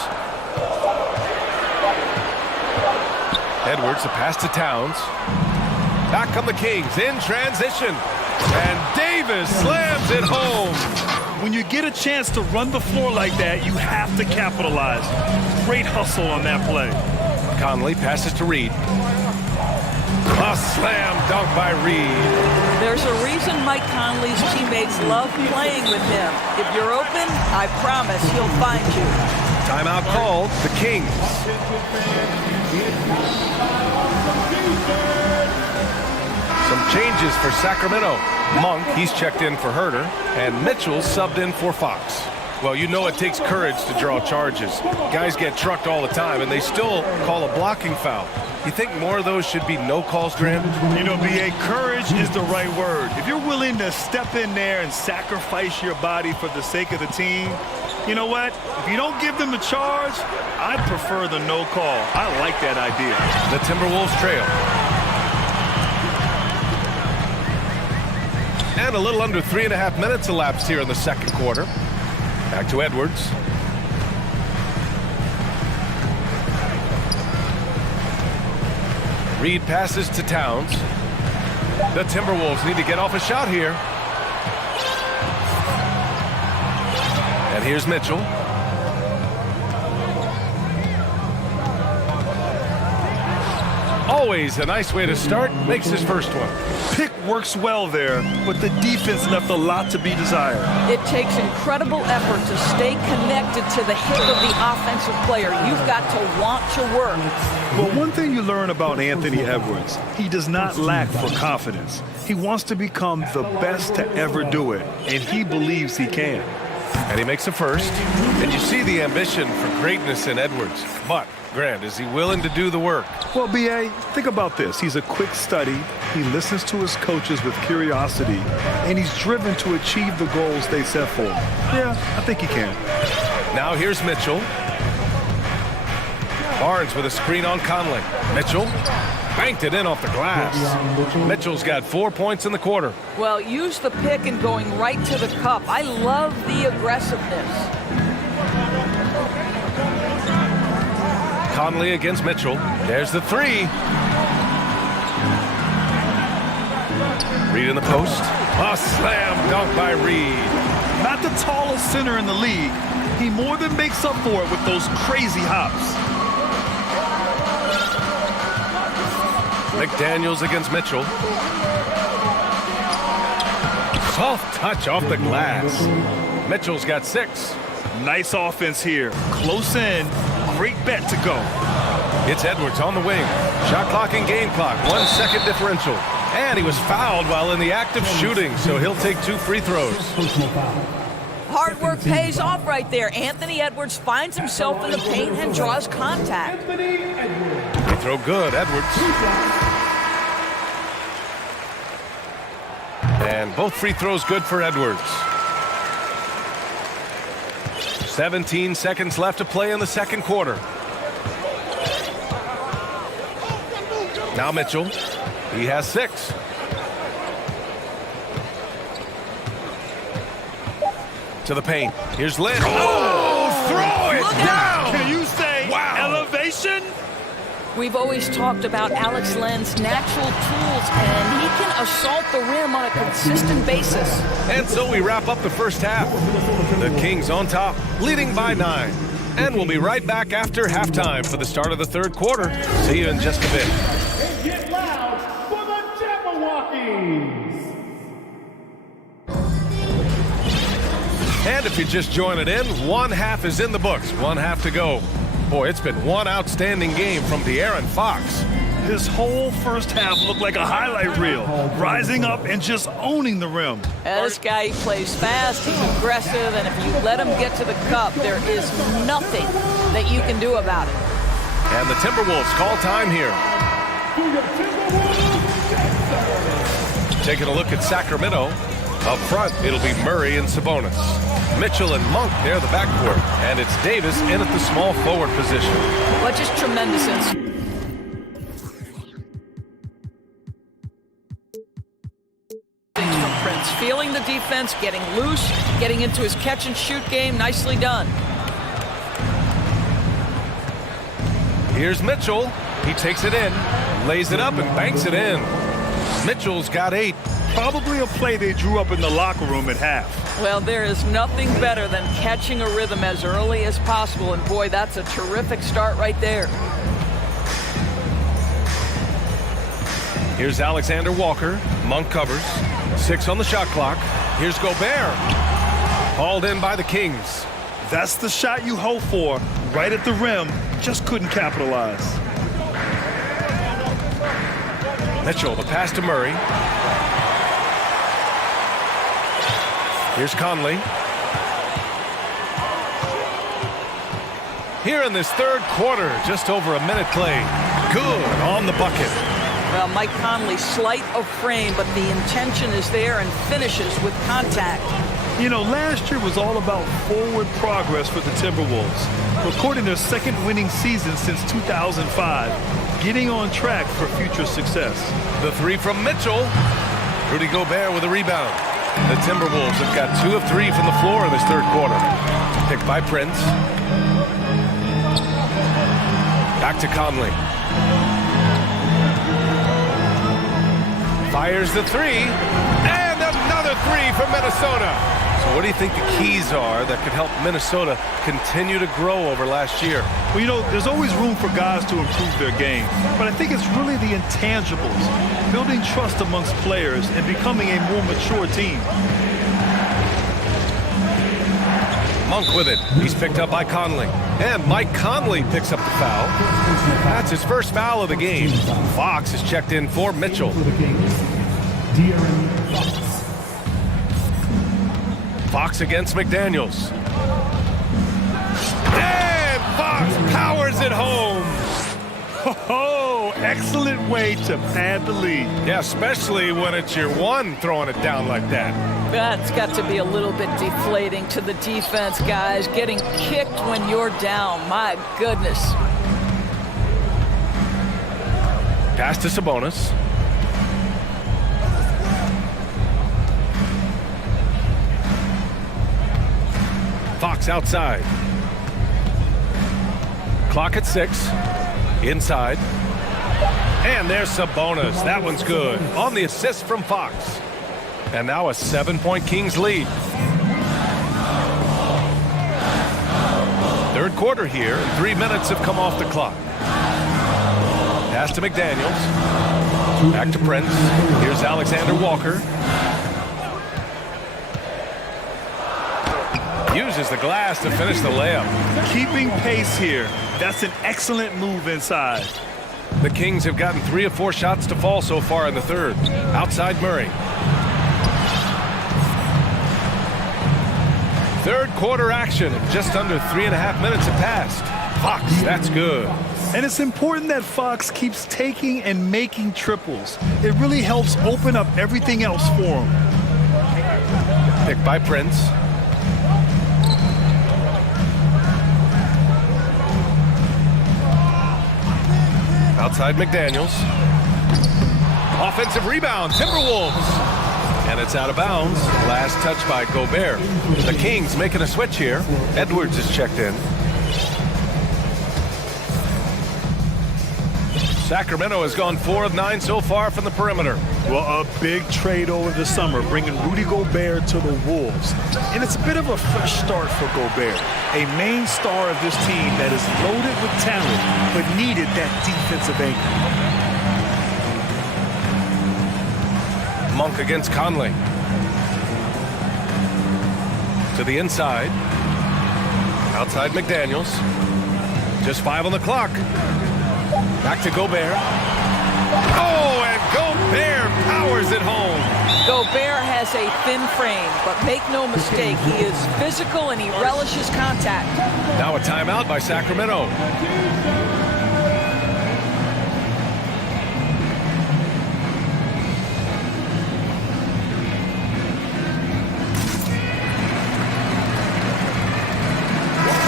Edwards, a pass to Towns. Back come the Kings in transition. And Davis slams it home. When you get a chance to run the floor like that, you have to capitalize. Great hustle on that play. Conley passes to Reed. A slam dunk by Reed. There's a reason Mike Conley's teammates love playing with him. If you're open, I promise he'll find you. Timeout called. The Kings. Some changes for Sacramento. Monk, he's checked in for Herder, and Mitchell subbed in for Fox. Well, you know it takes courage to draw charges. Guys get trucked all the time, and they still call a blocking foul. You think more of those should be no calls, Grant? You know, B.A., courage is the right word. If you're willing to step in there and sacrifice your body for the sake of the team, you know what? If you don't give them a charge, I prefer the no call. I like that idea. The Timberwolves trail. And a little under 3.5 minutes elapsed here in the second quarter. Back to Edwards. Reed passes to Towns. The Timberwolves need to get off a shot here. And here's Mitchell. Always a nice way to start. Makes his first one. Pick works well there, but the defense left a lot to be desired. It takes incredible effort to stay connected to the hip of the offensive player. You've got to want to work. Well, one thing you learn about Anthony Edwards, he does not lack for confidence. He wants to become the best to ever do it, and he believes he can. And he makes a first. And you see the ambition for greatness in Edwards. But, Grant, is he willing to do the work? Well, B.A., think about this. He's a quick study. He listens to his coaches with curiosity, and he's driven to achieve the goals they set for him. Yeah, I think he can. Now here's Mitchell. Barnes with a screen on Conley. Mitchell banked it in off the glass. Mitchell's got 4 points in the quarter. Well, use the pick and going right to the cup. I love the aggressiveness. Conley against Mitchell. There's the three. Reed in the post. A slam dunk by Reed. Not the tallest center in the league. He more than makes up for it with those crazy hops. McDaniels against Mitchell. Soft touch off the glass. Mitchell's got 6. Nice offense here. Close in. Great bet to go. It's Edwards on the wing. Shot clock and game clock. 1 second differential. And he was fouled while in the act of shooting, so he'll take 2 free throws. Hard work pays off right there. Anthony Edwards finds himself in the paint and draws contact. Free throw good, Edwards. And both free throws good for Edwards. 17 seconds left to play in the second quarter. Now Mitchell. He has 6. To the paint. Here's Lynn. Oh, throw it down! Can you say elevation? We've always talked about Alex Len's natural tools, and he can assault the rim on a consistent basis. And so we wrap up the first half. The Kings on top, leading by 9. And we'll be right back after halftime for the start of the third quarter. See you in just a bit. Get loud for the Jabberwockies! And if you're just joining in, one half is in the books, one half to go. Boy, it's been one outstanding game from De'Aaron Fox. His whole first half looked like a highlight reel, rising up and just owning the rim. This guy, he plays fast, he's aggressive, and if you let him get to the cup, there is nothing that you can do about it. And the Timberwolves call time here. Taking a look at Sacramento. Up front, it'll be Murray and Sabonis. Mitchell and Monk near the backcourt. And it's Davis in at the small forward position. But just tremendous from Prince. Feeling the defense, getting loose, getting into his catch-and-shoot game. Nicely done. Here's Mitchell. He takes it in, lays it up, and banks it in. Mitchell's got 8. Probably a play they drew up in the locker room at half. Well, there is nothing better than catching a rhythm as early as possible, and boy, that's a terrific start right there. Here's Alexander Walker. Monk covers. 6 on the shot clock. Here's Gobert. Hauled in by the Kings. That's the shot you hope for. Right at the rim. Just couldn't capitalize. Mitchell, the pass to Murray. Here's Conley. here in this third quarter. Just over a minute played. Good on the bucket. Well, Mike Conley, slight of frame, but the intention is there and finishes with contact. You know, last year was all about forward progress for the Timberwolves, recording their second winning season since 2005, getting on track for future success. The three from Mitchell. Rudy Gobert with a rebound. The Timberwolves have got 2 of 3 from the floor in this third quarter. Picked by Prince. Back to Conley. Fires the three. And another three from Minnesota. So what do you think the keys are that could help Minnesota continue to grow over last year? Well, you know, there's always room for guys to improve their game, but I think it's really the intangibles, building trust amongst players and becoming a more mature team. Monk with it. He's picked up by Conley. And Mike Conley picks up the foul. That's his first foul of the game. Fox is checked in for Mitchell. Fox against McDaniels. And Fox powers it home. Oh, excellent way to pad the lead. Yeah, especially when it's your one throwing it down like that. That's got to be a little bit deflating to the defense, guys. Getting kicked when you're down. My goodness. Pass to Sabonis. Fox outside. Clock at 6. Inside. And there's Sabonis. That one's good. On the assist from Fox. And now a 7-point Kings lead. Third quarter here, and 3 minutes have come off the clock. Pass to McDaniels. Back to Prince. Here's Alexander Walker. Uses the glass to finish the layup. Keeping pace here. That's an excellent move inside. The Kings have gotten 3 of 4 shots to fall so far in the third. Outside Murray. Third quarter action. Just under 3.5 minutes have passed. Fox, that's good. And it's important that Fox keeps taking and making triples. It really helps open up everything else for him. Picked by Prince. Outside McDaniels. Offensive rebound, Timberwolves. And it's out of bounds. Last touch by Gobert. The Kings making a switch here. Edwards is checked in. Sacramento has gone 4 of 9 so far from the perimeter. Well, a big trade over the summer, bringing Rudy Gobert to the Wolves. And it's a bit of a fresh start for Gobert, a main star of this team that is loaded with talent, but needed that defensive anchor. Monk against Conley. To the inside. Outside McDaniels. Just 5 on the clock. Back to Gobert. Oh, and Gobert powers it home. Gobert has a thin frame, but make no mistake, he is physical and he relishes contact. Now a timeout by Sacramento.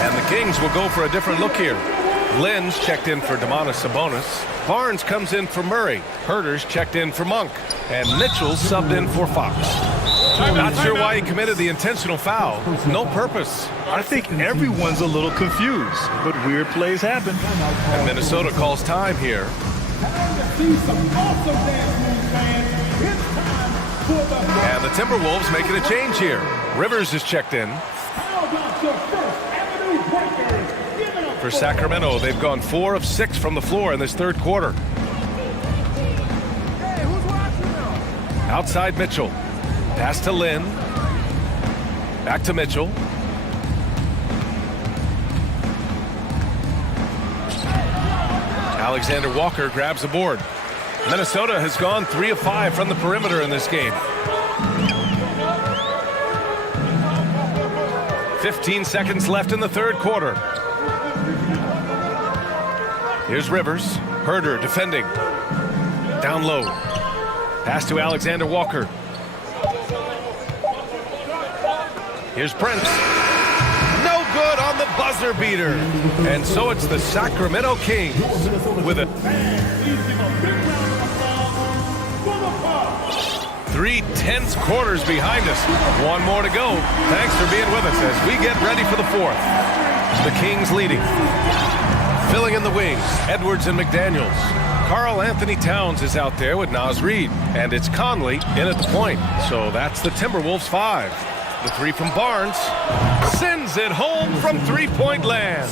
And the Kings will go for a different look here. Lynn's checked in for Domantas Sabonis. Barnes comes in for Murray. Herter's checked in for Monk. And Mitchell's subbed in for Fox. Not sure why he committed the intentional foul. No purpose. I think everyone's a little confused, but weird plays happen. And Minnesota calls time here. And the Timberwolves making a change here. Rivers is checked in. For Sacramento, they've gone 4 of 6 from the floor in this third quarter. Outside Mitchell. Pass to Lynn. Back to Mitchell. Alexander Walker grabs the board. Minnesota has gone 3 of 5 from the perimeter in this game. 15 seconds left in the third quarter. Here's Rivers. Herder defending. Down low. Pass to Alexander Walker. Here's Prince. No good on the buzzer beater. And so it's the Sacramento Kings with a 3 tense quarters behind us. One more to go. Thanks for being with us as we get ready for the fourth. The Kings leading. Filling in the wings, Edwards and McDaniels. Karl Anthony Towns is out there with Naz Reid. And it's Conley in at the point. So that's the Timberwolves 5. The three from Barnes. Sends it home from three-point land.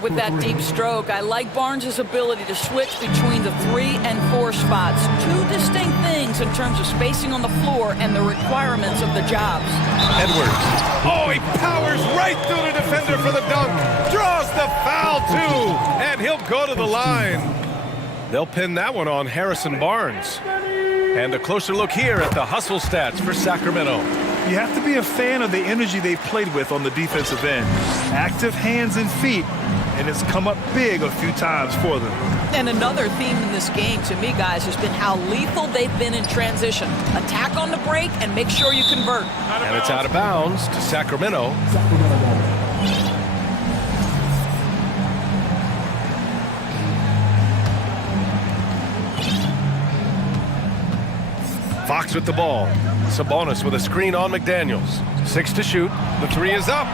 With that deep stroke, I like Barnes' ability to switch between the 3 and 4 spots. Two distinct things in terms of spacing on the floor and the requirements of the jobs. Edwards. Oh, he powers right through the defender for the dunk. Draws the foul, too. And he'll go to the line. They'll pin that one on Harrison Barnes. And a closer look here at the hustle stats for Sacramento. You have to be a fan of the energy they've played with on the defensive end. Active hands and feet, and it's come up big a few times for them. And another theme in this game, to me, guys, has been how lethal they've been in transition. Attack on the break and make sure you convert. And it's out of bounds to Sacramento. Fox with the ball. Sabonis with a screen on McDaniels. 6 to shoot. The 3 is up.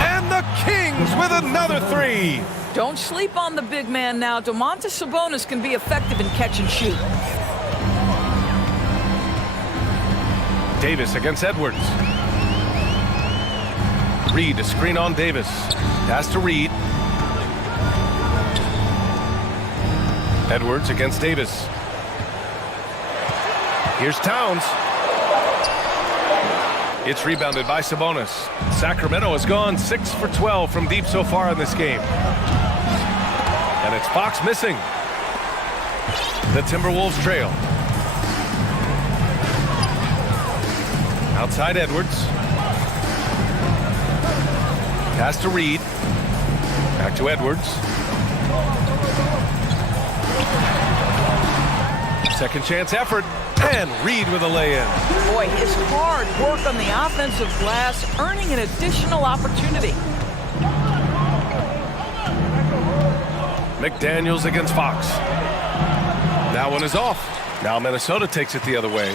And the Kings with another 3. Don't sleep on the big man now. Domantas Sabonis can be effective in catch and shoot. Davis against Edwards. Reid, a screen on Davis. Pass to Reid. Edwards against Davis. Here's Towns. It's rebounded by Sabonis. Sacramento has gone 6 for 12 from deep so far in this game. And it's Fox missing. The Timberwolves trail. Outside Edwards. Pass to Reid. Back to Edwards. Second chance effort. And Reid with a lay-in. Boy, his hard work on the offensive glass, earning an additional opportunity. McDaniels against Fox. That one is off. Now Minnesota takes it the other way.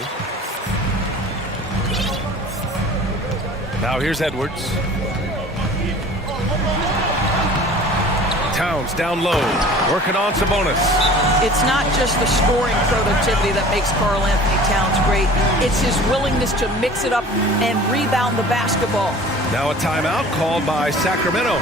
Now here's Edwards. Towns down low, working on Sabonis. It's not just the scoring productivity that makes Karl Anthony Towns great. It's his willingness to mix it up and rebound the basketball. Now a timeout called by Sacramento.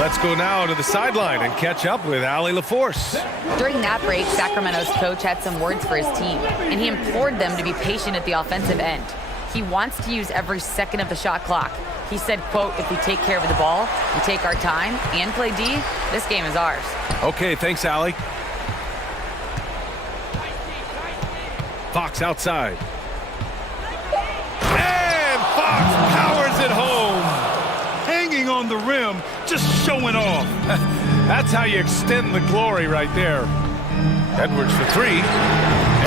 Let's go now to the sideline and catch up with Allie LaForce. During that break, Sacramento's coach had some words for his team, and he implored them to be patient at the offensive end. He wants to use every second of the shot clock. He said, quote, if we take care of the ball, we take our time, and play D, this game is ours. Okay, thanks, Allie. Fox outside. And Fox powers it home. Hanging on the rim, just showing off. That's how you extend the glory right there. Edwards for 3.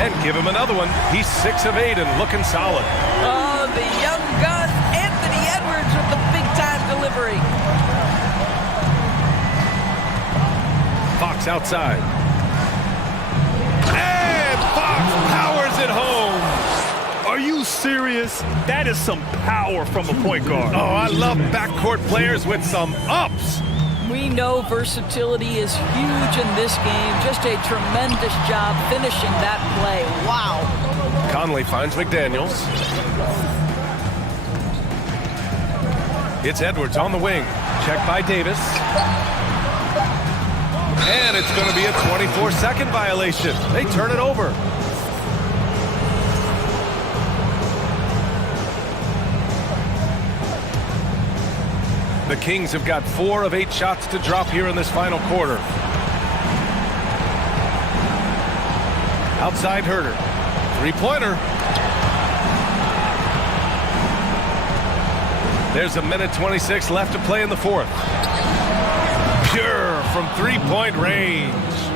And give him another one. He's 6 of 8 and looking solid. Oh, the young gun, Anthony Edwards with the big-time delivery. Fox outside. And Fox powers it home. Are you serious? That is some power from a point guard. Oh, I love backcourt players with some ups. We know versatility is huge in this game. Just a tremendous job finishing that play. Wow. Conley finds McDaniels. It's Edwards on the wing. Checked by Davis. And it's going to be a 24-second violation. They turn it over. The Kings have got 4 of 8 shots to drop here in this final quarter. Outside Herder. Three-pointer. There's a minute 26 left to play in the fourth. Pure from three-point range.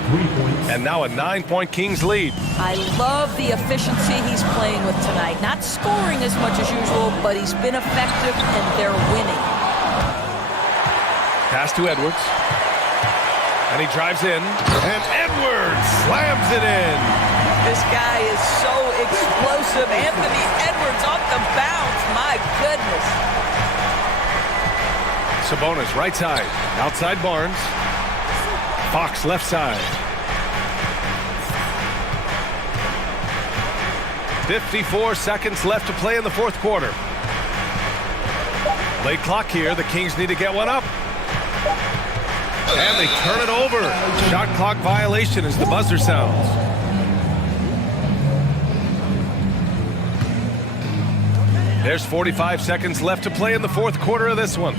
3 points. And now a 9-point Kings lead. I love the efficiency he's playing with tonight. Not scoring as much as usual, but he's been effective and they're winning. Pass to Edwards. And he drives in. And Edwards slams it in. This guy is so explosive. Anthony Edwards off the bounce. My goodness. Sabonis right side. Outside Barnes. Fox left side. 54 seconds left to play in the fourth quarter. Late clock here. The Kings need to get one up. And they turn it over. Shot clock violation as the buzzer sounds. There's 45 seconds left to play in the fourth quarter of this one.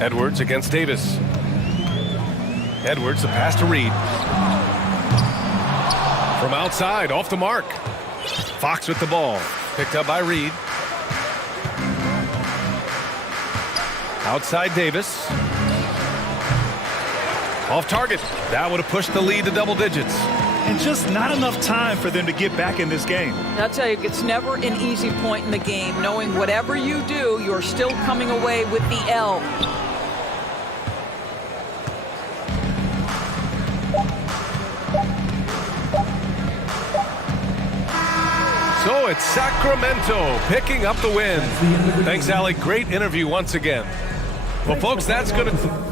Edwards against Davis. Edwards, the pass to Reed. From outside, off the mark. Fox with the ball. Picked up by Reed. Outside Davis. Off target. That would have pushed the lead to double digits. And just not enough time for them to get back in this game. I'll tell you, it's never an easy point in the game, knowing whatever you do, you're still coming away with the L. So it's Sacramento picking up the win. Thanks, Allie. Great interview once again. Well, folks, that's going to...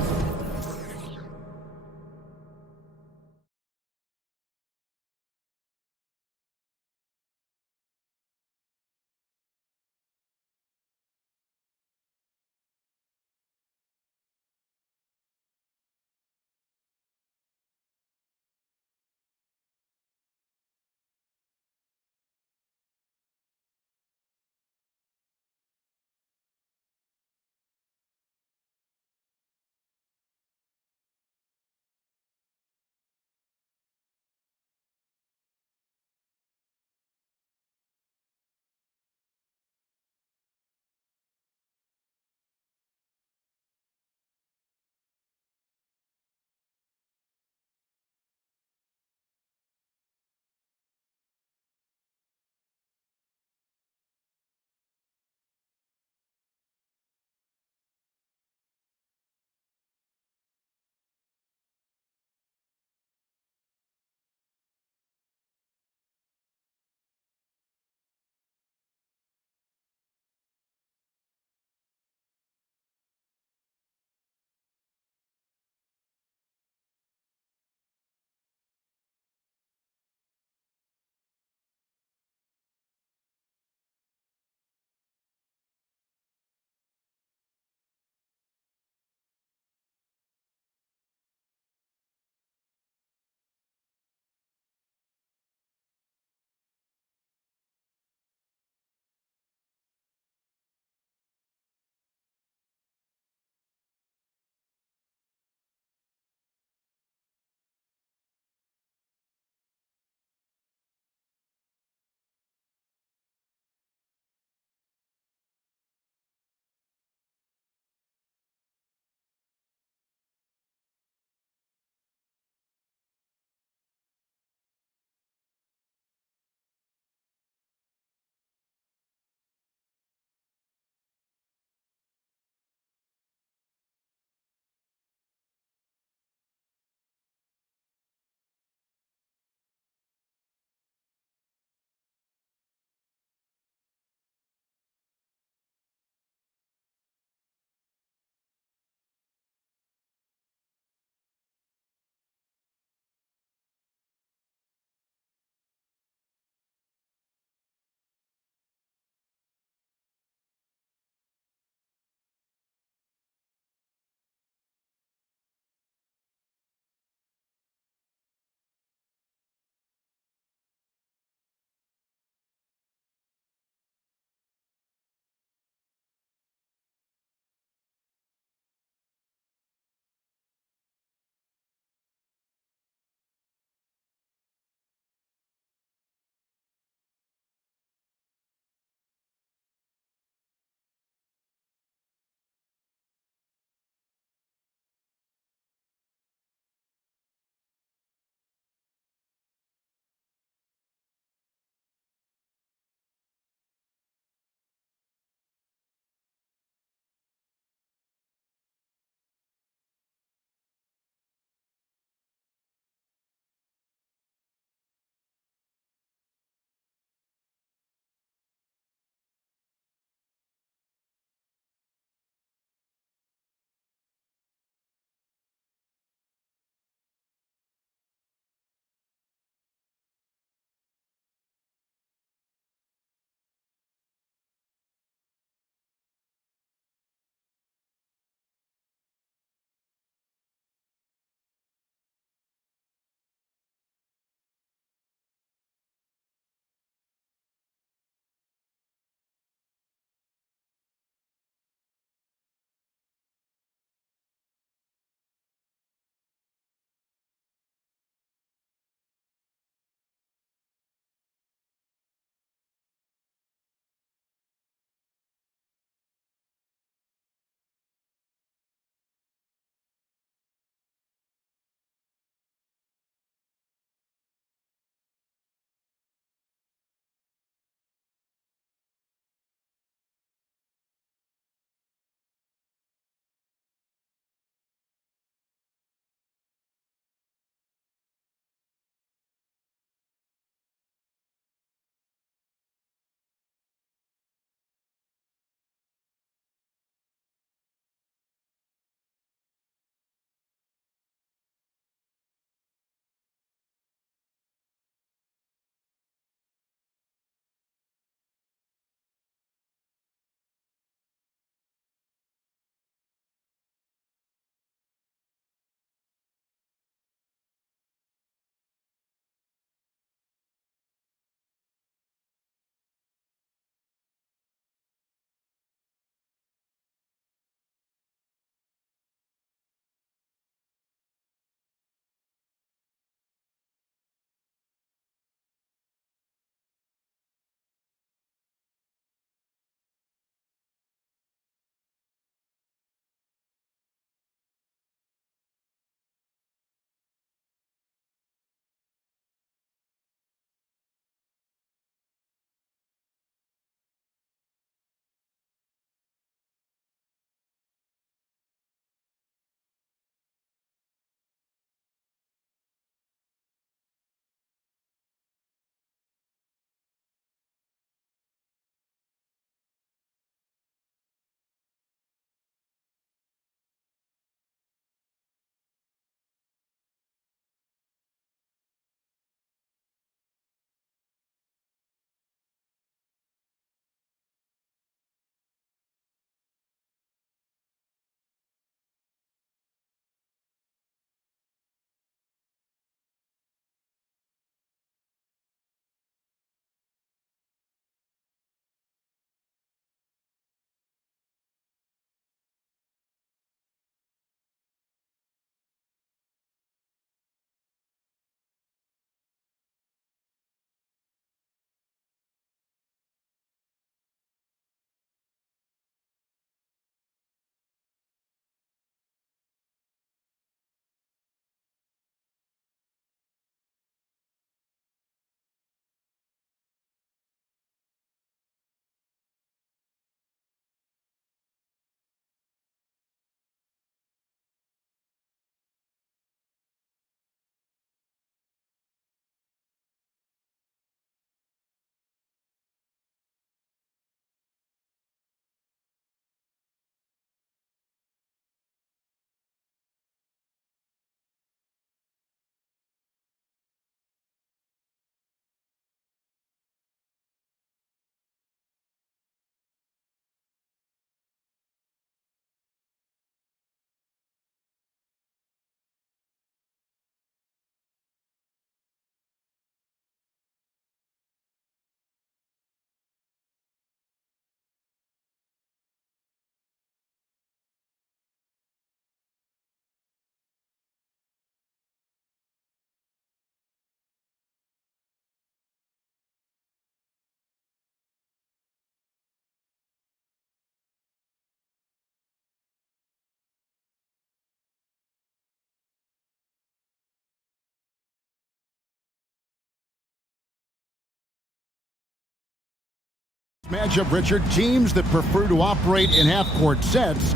Matchup, Richard, teams that prefer to operate in half-court sets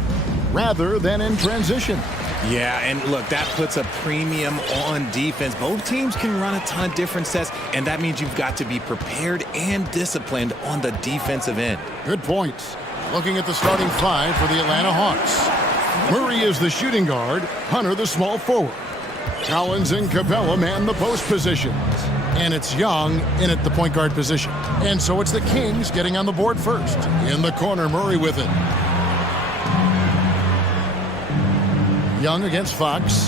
rather than in transition. Yeah, and look, that puts a premium on defense. Both teams can run a ton of different sets, and that means you've got to be prepared and disciplined on the defensive end. Good points. Looking at the starting five for the Atlanta Hawks. Murray is the shooting guard, Hunter the small forward. Collins and Capella man the post positions. And it's Young in at the point guard position. And so it's the Kings getting on the board first. In the corner, Murray with it. Young against Fox.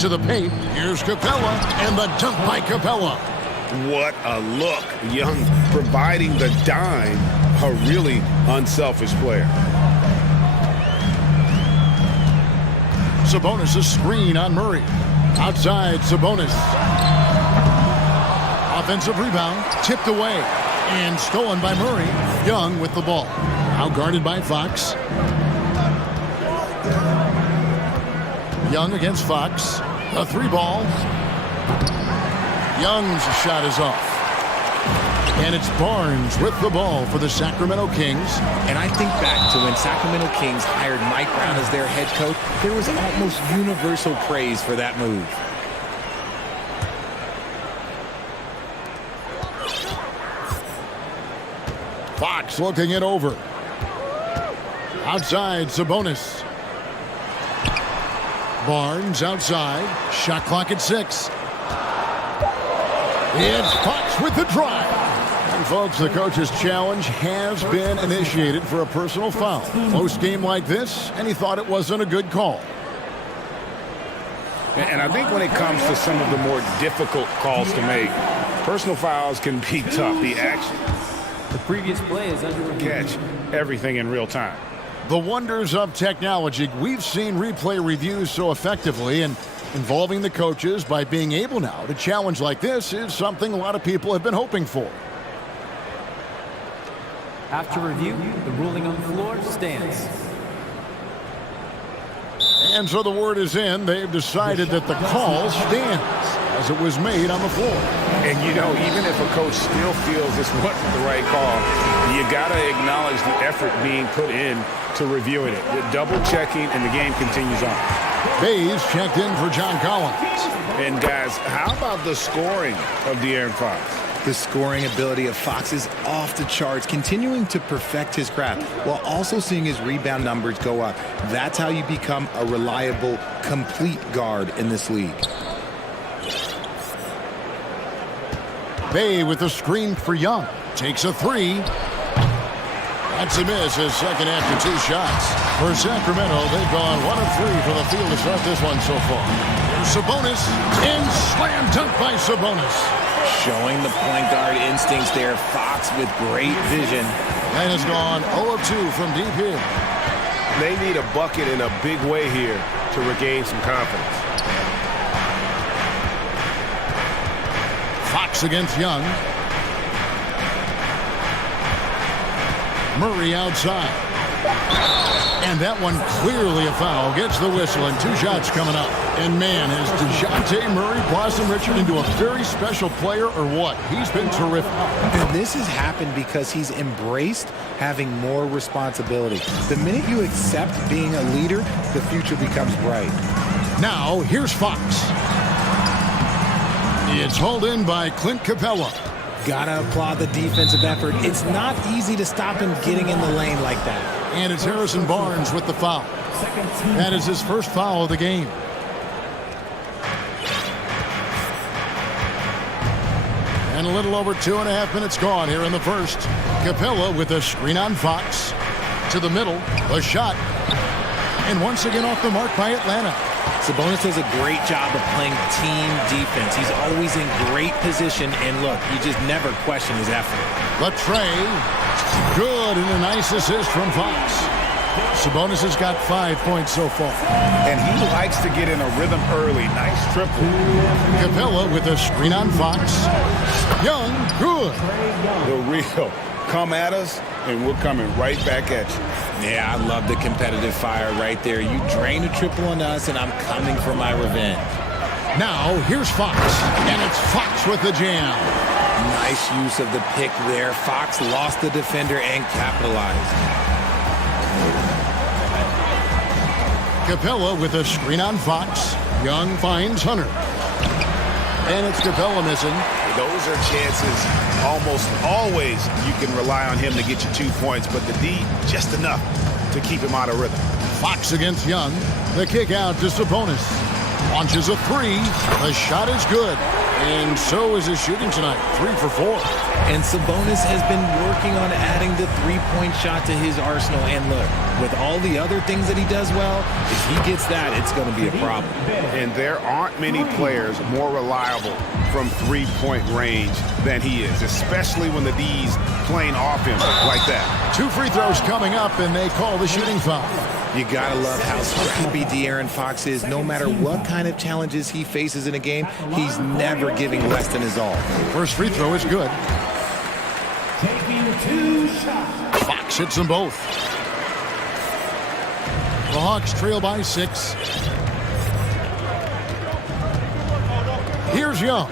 To the paint, here's Capella, and the dunk by Capella. What a look. Young providing the dime. A really unselfish player. Sabonis' screen on Murray. Outside, Sabonis. Offensive rebound, tipped away, and stolen by Murray. Young with the ball. Now guarded by Fox. Young against Fox. A three ball. Young's shot is off. And it's Barnes with the ball for the Sacramento Kings. And I think back to when Sacramento Kings hired Mike Brown as their head coach, there was almost universal praise for that move. Fox looking it over. Outside, Sabonis. Barnes outside. Shot clock at 6. It's Fox with the drive. And folks, the coach's challenge has been initiated for a personal foul. Close game like this, and he thought it wasn't a good call. And I think when it comes to some of the more difficult calls to make, personal fouls can be tough. The action. The previous play is under review. Catch everything in real time. The wonders of technology. We've seen replay reviews so effectively, and involving the coaches by being able now to challenge like this is something a lot of people have been hoping for. After review, the ruling on the floor stands. And so the word is in. They've decided that the call stands as it was made on the floor. And, you know, even if a coach still feels this wasn't the right call, you got to acknowledge the effort being put in to reviewing it. The double checking, and the game continues on. Bays checked in for John Collins. And, guys, how about the scoring of De'Aaron Fox? The scoring ability of Fox is off the charts, continuing to perfect his craft while also seeing his rebound numbers go up. That's how you become a reliable, complete guard in this league. Bay with a screen for Young. Takes a three. That's a miss, his second after 2 shots. For Sacramento, they've gone 1 of 3 from the field to start this one so far. Here's Sabonis, and slam dunk by Sabonis. Showing the point guard instincts there. Fox with great vision. And has gone 0 of 2 from deep here. They need a bucket in a big way here to regain some confidence. Fox against Young. Murray outside. And that one clearly a foul. Gets the whistle, and 2 shots coming up. And man, has DeJounte Murray blossomed, Richard, into a very special player or what? He's been terrific. And this has happened because he's embraced having more responsibility. The minute you accept being a leader, the future becomes bright. Now, here's Fox. It's hauled in by Clint Capella. Gotta applaud the defensive effort. It's not easy to stop him getting in the lane like that. And it's Harrison Barnes with the foul. That is his first foul of the game. And a little over 2.5 minutes gone here in the first. Capella with a screen on Fox. To the middle, a shot. And once again off the mark by Atlanta. Sabonis does a great job of playing team defense. He's always in great position, and look, you just never question his effort. The tray, good, and a nice assist from Fox. Sabonis has got 5 points so far. And he likes to get in a rhythm early. Nice triple. Capella with a screen on Fox. Young, good. The real. Come at us, and we're coming right back at you. Yeah, I love the competitive fire right there. You drain a triple on us, and I'm coming for my revenge. Now, here's Fox, and it's Fox with the jam. Nice use of the pick there. Fox lost the defender and capitalized. Capella with a screen on Fox. Young finds Hunter. And it's Capella missing. Those are chances almost always you can rely on him to get you 2 points, but the D, just enough to keep him out of rhythm. Fox against Young. The kick out to Sabonis. Launches a three. The shot is good. And so is his shooting tonight. 3 for 4. And Sabonis has been working on adding the three-point shot to his arsenal. And look, with all the other things that he does well, if he gets that, it's going to be a problem. And there aren't many players more reliable from three-point range than he is, especially when the D's playing off him like that. 2 free throws coming up, and they call the shooting foul. You gotta love how scrappy De'Aaron Fox is. No matter what kind of challenges he faces in a game, he's never giving less than his all. First free throw is good. Taking 2 shots. Fox hits them both. The Hawks trail by 6. Here's Young.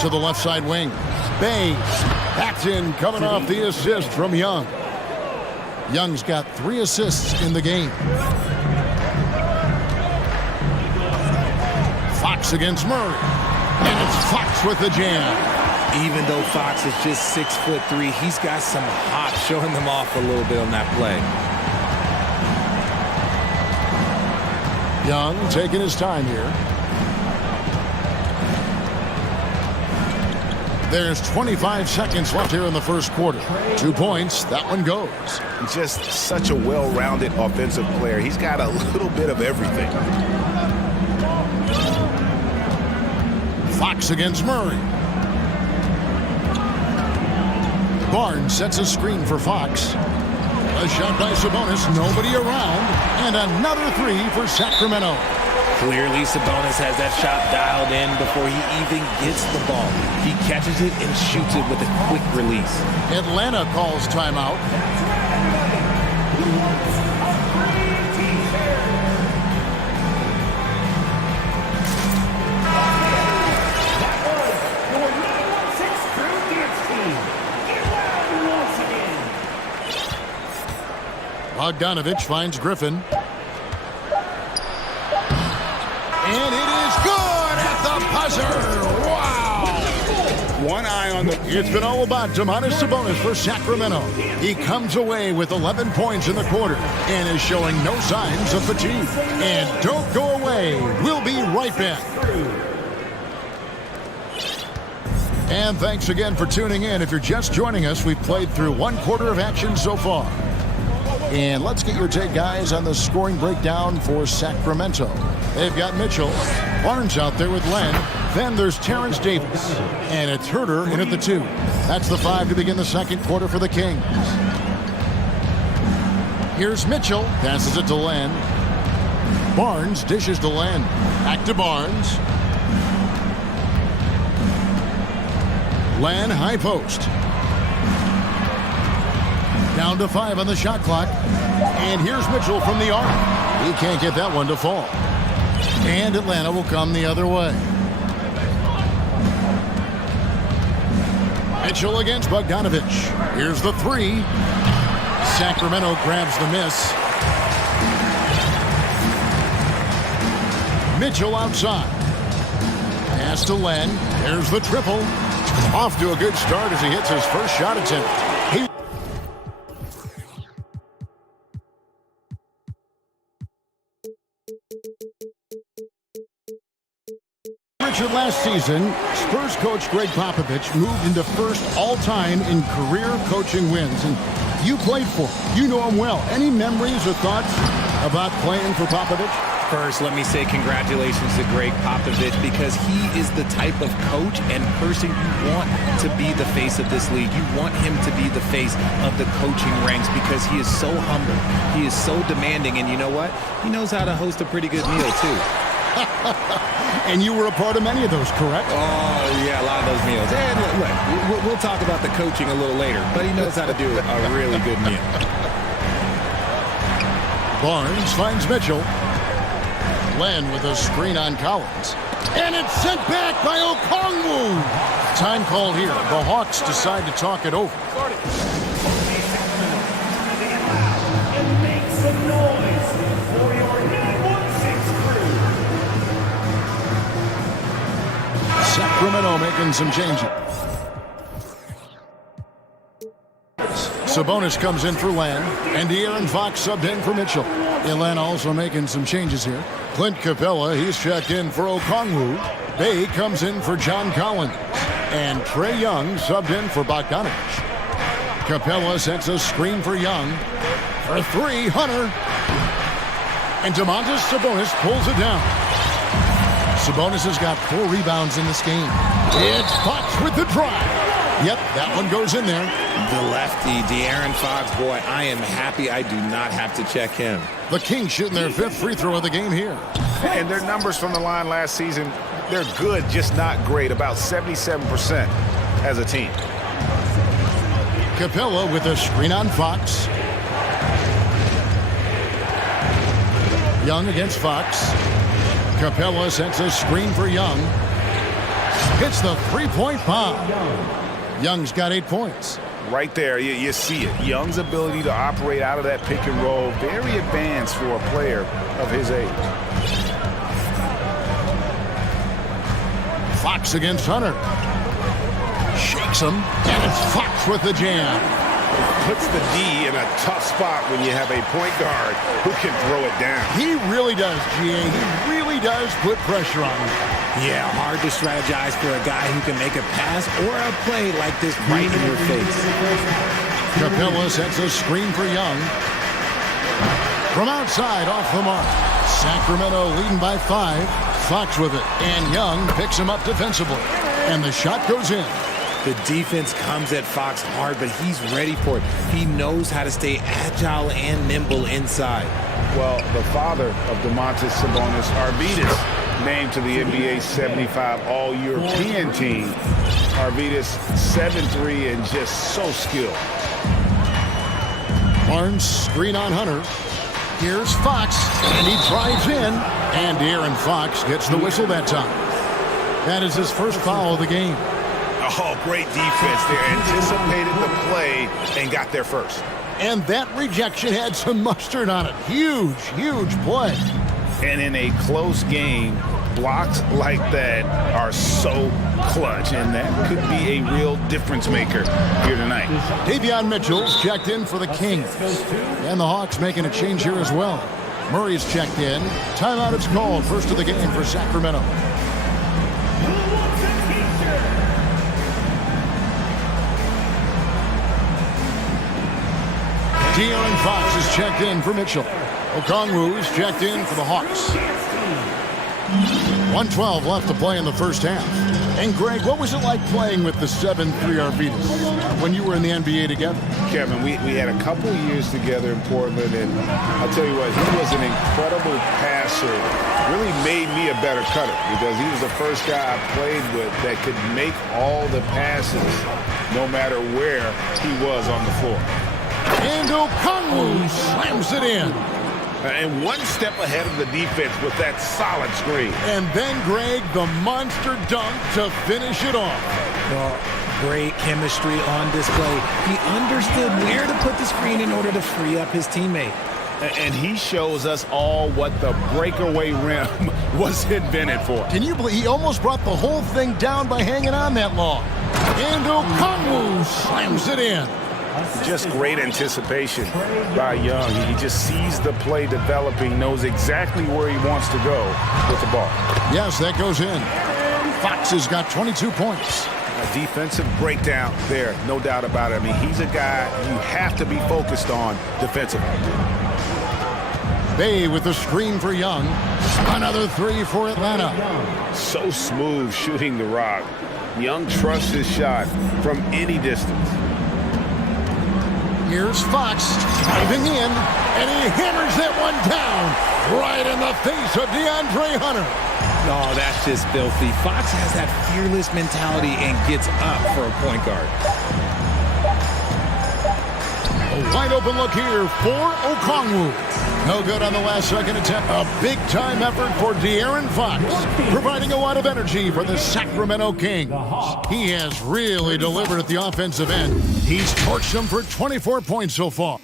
To the left side wing. Bays. That's in, coming off the assist from Young. Young's got 3 assists in the game. Fox against Murray. And it's Fox with the jam. Even though Fox is just 6'3", he's got some hop, showing them off a little bit on that play. Young taking his time here. There's 25 seconds left here in the first quarter. 2 points, that one goes. Just such a well-rounded offensive player. He's got a little bit of everything. Fox against Murray. Barnes sets a screen for Fox. A shot by Sabonis, nobody around, and another 3 for Sacramento. Clearly, Sabonis has that shot dialed in before he even gets the ball. He catches it and shoots it with a quick release. Atlanta calls timeout. Bogdanovich finds Griffin. And it is good at the buzzer. Wow. One eye on the... It's been all about Domantas Sabonis for Sacramento. He comes away with 11 points in the quarter and is showing no signs of fatigue. And don't go away. We'll be right back. And thanks again for tuning in. If you're just joining us, we've played through 1 quarter of action so far. And let's get your take, guys, on the scoring breakdown for Sacramento. They've got Mitchell. Barnes out there with Len. Then there's Terrence Davis. And it's Herter in at the 2. That's the 5 to begin the second quarter for the Kings. Here's Mitchell. Passes it to Len. Barnes dishes to Len. Back to Barnes. Len, high post. Down to 5 on the shot clock. And here's Mitchell from the arc. He can't get that one to fall. And Atlanta will come the other way. Mitchell against Bogdanovich. Here's the 3. Sacramento grabs the miss. Mitchell outside. Pass to Len. There's the triple. Off to a good start as he hits his first shot attempt. Last season, Spurs coach Greg Popovich moved into first all-time in career coaching wins. And you played for him. You know him well. Any memories or thoughts about playing for Popovich? First, let me say congratulations to Greg Popovich, because he is the type of coach and person you want to be the face of this league. You want him to be the face of the coaching ranks, because he is so humble. He is so demanding. And you know what? He knows how to host a pretty good meal, too. And you were a part of many of those, correct? Oh, yeah, a lot of those meals. And look, we'll talk about the coaching a little later, but he knows how to do a really good meal. Barnes finds Mitchell. Len with a screen on Collins. And it's sent back by Okongwu. Time called here. The Hawks decide to talk it over. And make some noise for your 916 crew. Sacramento making some changes. Sabonis comes in for Len, and De'Aaron Fox subbed in for Mitchell. Atlanta also making some changes here. Clint Capella, he's checked in for Okongwu. Bay comes in for John Collins. And Trae Young subbed in for Bogdanovich. Capella sets a screen for Young. For three, Hunter. And Domantas Sabonis pulls it down. Sabonis has got 4 rebounds in this game. It's Fox with the drive. Yep, that one goes in there. The lefty, De'Aaron Fox, boy, I am happy I do not have to check him. The Kings shooting their 5th free throw of the game here. And their numbers from the line last season, they're good, just not great. About 77% as a team. Capella with a screen on Fox. Young against Fox. Capella sets a screen for Young. Hits the three-point bomb. Young's got 8 points. Right there, you see it. Young's ability to operate out of that pick and roll, very advanced for a player of his age. Fox against Hunter. Shakes him, and it's Fox with the jam. Puts the D in a tough spot when you have a point guard who can throw it down. He really does, GA. He really does put pressure on him. Yeah, hard to strategize for a guy who can make a pass or a play like this right in your face. Capella sets a screen for Young. From outside, off the mark. Sacramento leading by 5. Fox with it, and Young picks him up defensively. And the shot goes in. The defense comes at Fox hard, but he's ready for it. He knows how to stay agile and nimble inside. Well, the father of Domantas Sabonis, Arvydas, named to the NBA 75 All-European team. Arvydas 7'3" and just so skilled. Barnes screen on Hunter. Here's Fox, and he drives in. And De'Aaron Fox gets the whistle that time. That is his first foul of the game. Oh, great defense there. Anticipated the play and got there first. And that rejection had some mustard on it. Huge, huge play. And in a close game, blocks like that are so clutch, and that could be a real difference maker here tonight. Davion Mitchell's checked in for the Kings. And the Hawks making a change here as well. Murray's checked in. Timeout is called. First of the game for Sacramento. De'Aaron Fox is checked in for Mitchell. Okongwu is checked in for the Hawks. 1:12 left to play in the first half. And Greg, what was it like playing with the 7'3" Arvydas when you were in the NBA together? Kevin, we had a couple years together in Portland, and I'll tell you what, he was an incredible passer. Really made me a better cutter because he was the first guy I played with that could make all the passes no matter where he was on the floor. And Okongwu slams it in. And one step ahead of the defense with that solid screen. And then, Greg, the monster dunk to finish it off. Well, great chemistry on display. He understood where to put the screen in order to free up his teammate. And he shows us all what the breakaway rim was invented for. Can you believe he almost brought the whole thing down by hanging on that long? And Okongwu slams it in. Just great anticipation by Young. He just sees the play developing, knows exactly where he wants to go with the ball. Yes, that goes in. Fox has got 22 points. A defensive breakdown there, no doubt about it. I mean, he's a guy you have to be focused on defensively. Bay with the screen for Young. Another 3 for Atlanta. So smooth shooting the rock. Young trusts his shot from any distance. Here's Fox driving in, and he hammers that one down right in the face of DeAndre Hunter. Oh, that's just filthy. Fox has that fearless mentality and gets up for a point guard. A wide open look here for Okongwu. No good on the last second attempt. A big-time effort for De'Aaron Fox, providing a lot of energy for the Sacramento Kings. He has really delivered at the offensive end. He's torched them for 24 points so far.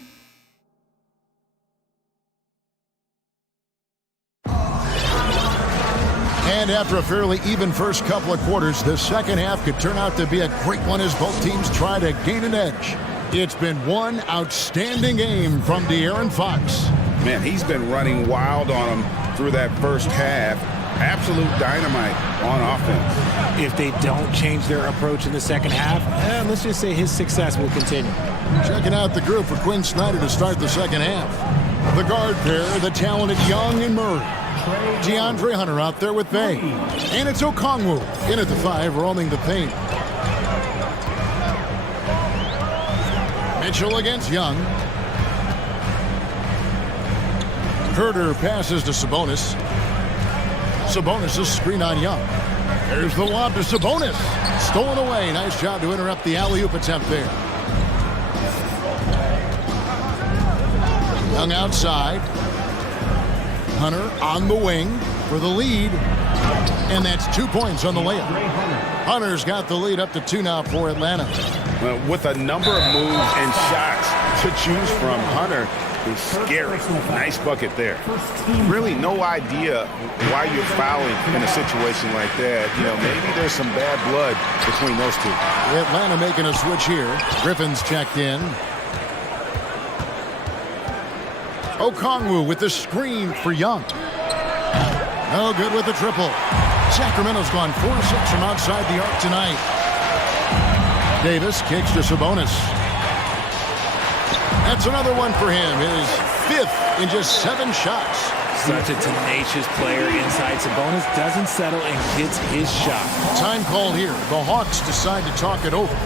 And after a fairly even first couple of quarters, the second half could turn out to be a great one as both teams try to gain an edge. It's been one outstanding game from De'Aaron Fox. Man, he's been running wild on them through that first half. Absolute dynamite on offense. If they don't change their approach in the second half, let's just say his success will continue. Checking out the group for Quinn Snyder to start the second half. The guard pair, the talented Young and Murray. DeAndre Hunter out there with Bay. And it's Okongwu in at the 5, roaming the paint. Mitchell against Young. Herter passes to Sabonis. Sabonis' screen on Young. There's the lob to Sabonis. Stolen away. Nice job to interrupt the alley-oop attempt there. Young outside. Hunter on the wing for the lead. And that's 2 points on the layup. Hunter's got the lead up to 2 now for Atlanta. Well, with a number of moves and shots to choose from, Hunter is scary. Nice bucket there. Really no idea why you're fouling in a situation like that. You know, maybe there's some bad blood between those two. Atlanta making a switch here. Griffin's checked in. Okongwu with the screen for Young. No good with the triple. Sacramento's gone 4-6 from outside the arc tonight. Davis kicks to Sabonis. That's another one for him. His 5th in just 7 shots. Such a tenacious player inside. Sabonis doesn't settle and gets his shot. Time called here. The Hawks decide to talk it over.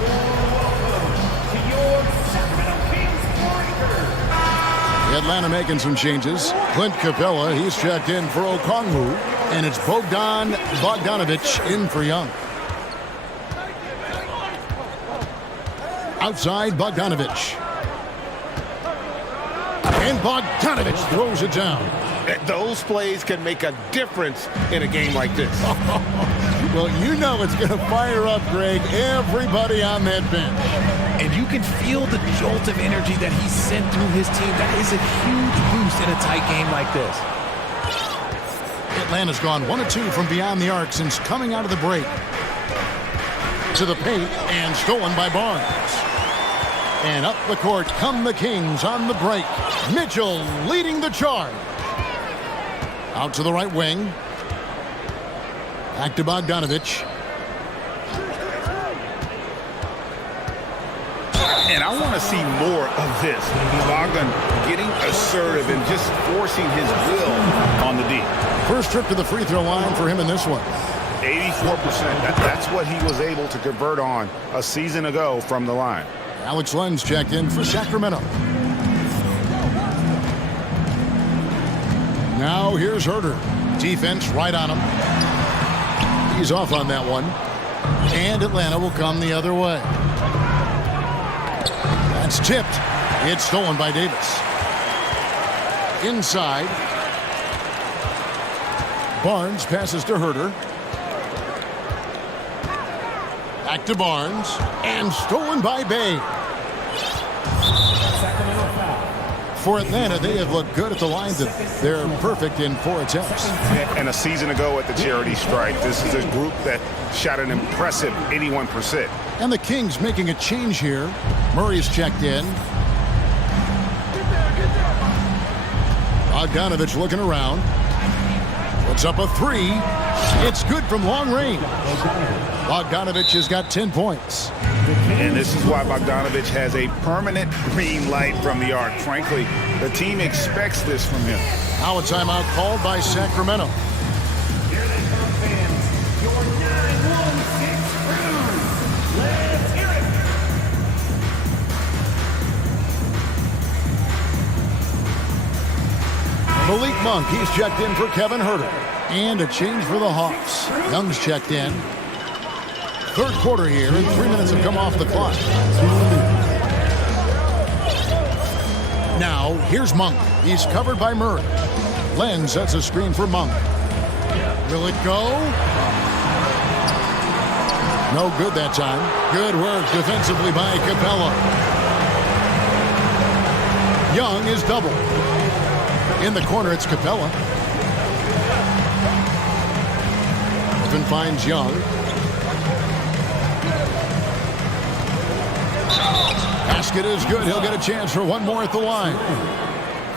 Atlanta making some changes. Clint Capella, he's checked in for Okongwu. And it's Bogdanovic in for Young. Outside, Bogdanovic. And Bogdanovic throws it down. Those plays can make a difference in a game like this. Well, you know it's going to fire up, Greg, everybody on that bench. And you can feel the jolt of energy that he sent through his team. That is a huge boost in a tight game like this. Atlanta's gone 1 of 2 from beyond the arc since coming out of the break. To the paint and stolen by Barnes. And up the court come the Kings on the break. Mitchell leading the charge. Out to the right wing. Back to Bogdanovic. And I want to see more of this. Bogdan getting assertive and just forcing his will on the D. First trip to the free throw line for him in this one. 84%. That's what he was able to convert on a season ago from the line. Alex Len's checked in for Sacramento. Now here's Herter. Defense right on him. He's off on that one. And Atlanta will come the other way. That's tipped. It's stolen by Davis. Inside. Barnes passes to Herter. Back to Barnes. And stolen by Bay. For Atlanta, they have looked good at the line. They're perfect in 4 attempts. And a season ago at the charity strike, this is a group that shot an impressive 81%. And the Kings making a change here. Murray's checked in. Bogdanovic looking around. Puts up a 3. It's good from long range. Bogdanovic has got 10 points. And this is why Bogdanovic has a permanent green light from the arc. Frankly, the team expects this from him. Now a timeout called by Sacramento. Here they come, fans. Your 9-1-6 crew. Let's hear it. Malik Monk, he's checked in for Kevin Herter. And a change for the Hawks. Young's checked in. Third quarter here, and 3 minutes have come off the clock. Now, here's Monk He's covered by Murray. Len sets a screen for Monk. Will it go? No good that time. Good work defensively by Capella. Young is double. In the corner, it's Capella. Griffin finds Young. Basket is good. He'll get a chance for one more at the line.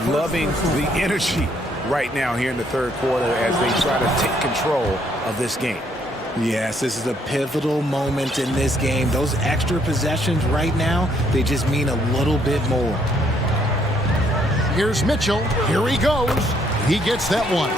Loving the energy right now here in the third quarter as they try to take control of this game. Yes, this is a pivotal moment in this game. Those extra possessions right now, they just mean a little bit more. Here's Mitchell. Here he goes. He gets that one.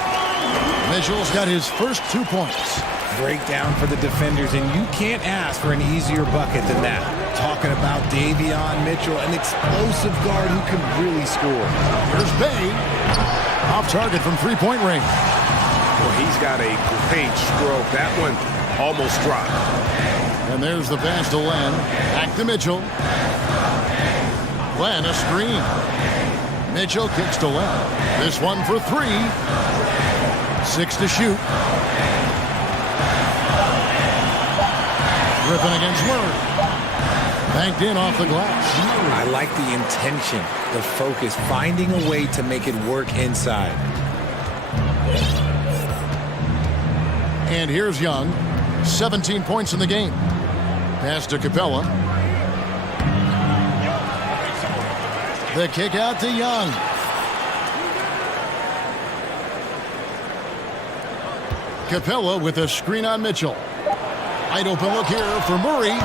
Mitchell's got his first 2 points. Breakdown for the defenders, and you can't ask for an easier bucket than that. Talking about Davion Mitchell, an explosive guard who can really score. Here's Bay. Off target from three-point range. Well, he's got a great stroke. That one almost dropped. And there's the pass to Len. Back to Mitchell. Len, a screen. Mitchell kicks to Len. This one for three. 6 to shoot. Griffin against Murray. Banked in off the glass. I like the intention, the focus, finding a way to make it work inside. And here's Young. 17 points in the game. Pass to Capella. The kick out to Young. Capella with a screen on Mitchell. Wide open look here for Murray.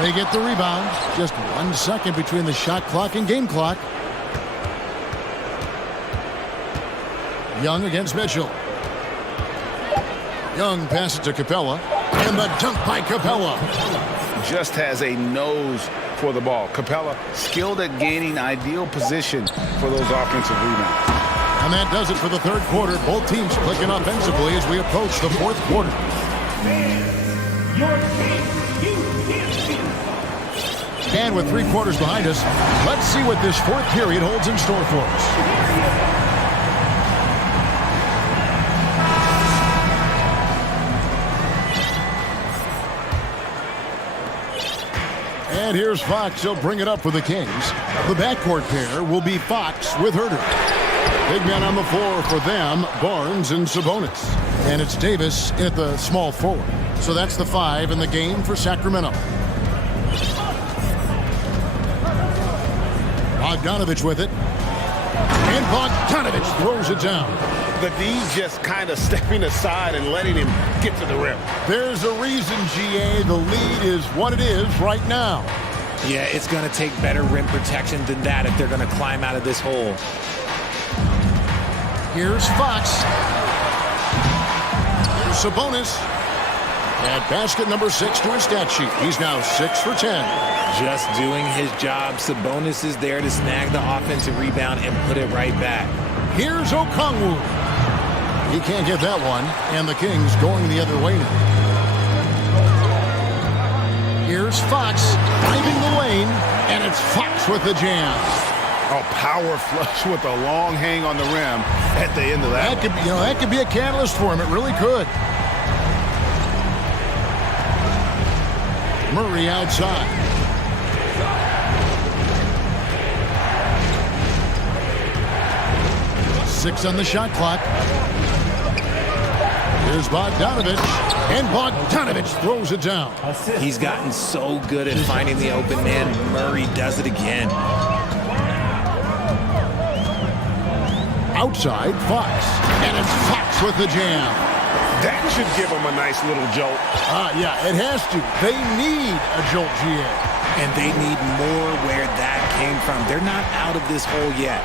They get the rebound. Just 1 second between the shot clock and game clock. Young against Mitchell. Young passes to Capella. And the dunk by Capella. Just has a nose for the ball. Capella skilled at gaining ideal position for those offensive rebounds. And that does it for the third quarter. Both teams clicking offensively as we approach the fourth quarter. And with 3 quarters behind us, let's see what this fourth period holds in store for us. And here's Fox. He'll bring it up for the Kings. The backcourt pair will be Fox with Herter. Big men on the floor for them, Barnes and Sabonis. And it's Davis at the small forward. So that's the 5 in the game for Sacramento. Bogdanovich with it. And Bogdanovich throws it down. The D just kind of stepping aside and letting him get to the rim. There's a reason, GA, the lead is what it is right now. Yeah, it's going to take better rim protection than that if they're going to climb out of this hole. Here's Fox. Here's Sabonis. At basket number 6 to his stat sheet. He's now 6 for 10. Just doing his job. Sabonis is there to snag the offensive rebound and put it right back. Here's Okongwu. He can't get that one. And the Kings going the other way now. Here's Fox finding the lane. And it's Fox with the jam. A power flush with a long hang on the rim at the end of that. That could be a catalyst for him. It really could. Murray outside. Six on the shot clock. Here's Bogdanovich. And Bogdanovich throws it down. He's gotten so good at finding the open man. Murray does it again. Outside, Fox. And it's Fox with the jam. That should give them a nice little jolt. Yeah, it has to. They need a jolt, GA. And they need more where that came from. They're not out of this hole yet.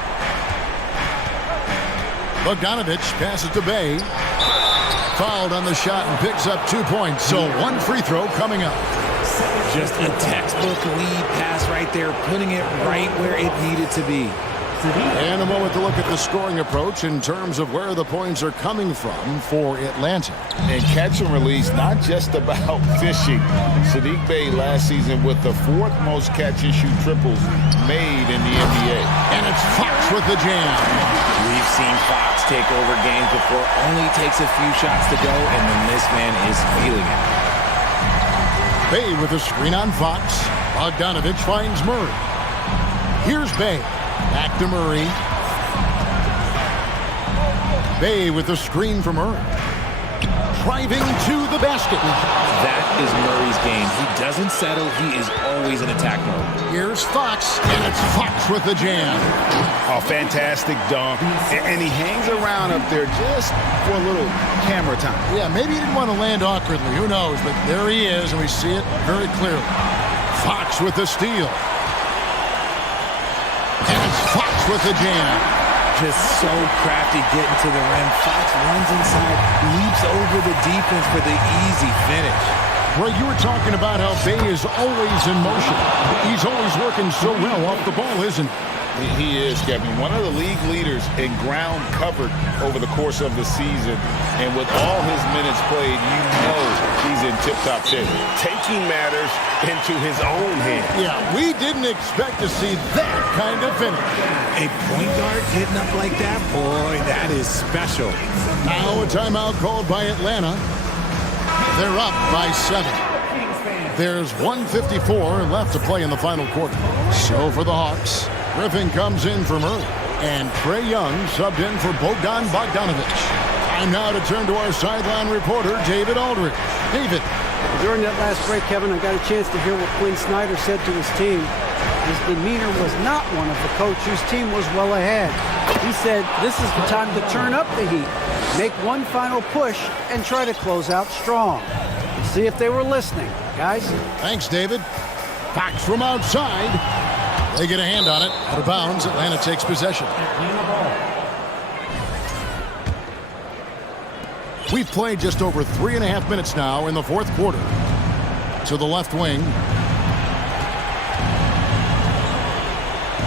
Bogdanovich passes to Bay. Fouled on the shot and picks up 2 points. So 1 free throw coming up. Just a textbook lead pass right there, putting it right where it needed to be. And a moment to look at the scoring approach in terms of where the points are coming from for Atlanta. And catch and release, not just about fishing. Saddiq Bey last season with the 4th most catch and shoot triples made in the NBA. And it's Fox with the jam. We've seen Fox take over games before. Only takes a few shots to go, and then this man is feeling it. Bey with a screen on Fox. Bogdanovich finds Murray. Here's Bey. Back to Murray. Bey with a screen for Murray. Driving to the basket. That is Murray's game. He doesn't settle. He is always in attack mode. Here's Fox, and it's Fox with the jam. A fantastic dunk. And he hangs around up there just for a little camera time. Yeah, maybe he didn't want to land awkwardly. Who knows? But there he is, and we see it very clearly. Fox with the steal. And it's Fox with the jam. Just so crafty getting to the rim. Fox runs inside, leaps over the defense for the easy finish. Well, you were talking about how Bey is always in motion. He's always working so well off the ball, isn't he? He is, Kevin. One of the league leaders in ground covered over the course of the season. And with all his minutes played, you know he's in tip-top shape. Taking matters into his own hands. Yeah, we didn't expect to see that kind of finish. A point guard getting up like that, boy, that is special. Now a timeout called by Atlanta. They're up by 7. There's 1:54 left to play in the final quarter. So for the Hawks, Griffin comes in for Murray. And Trae Young subbed in for Bogdanovich. Time now to turn to our sideline reporter, David Aldridge. David. During that last break, Kevin, I got a chance to hear what Quinn Snyder said to his team. His demeanor was not one of the coach whose team was well ahead. He said, this is the time to turn up the heat, make one final push, and try to close out strong. Let's see if they were listening, guys. Thanks, David. Fox from outside. They get a hand on it. Out of bounds. Atlanta takes possession. We've played just over 3.5 minutes now in the fourth quarter. To the left wing.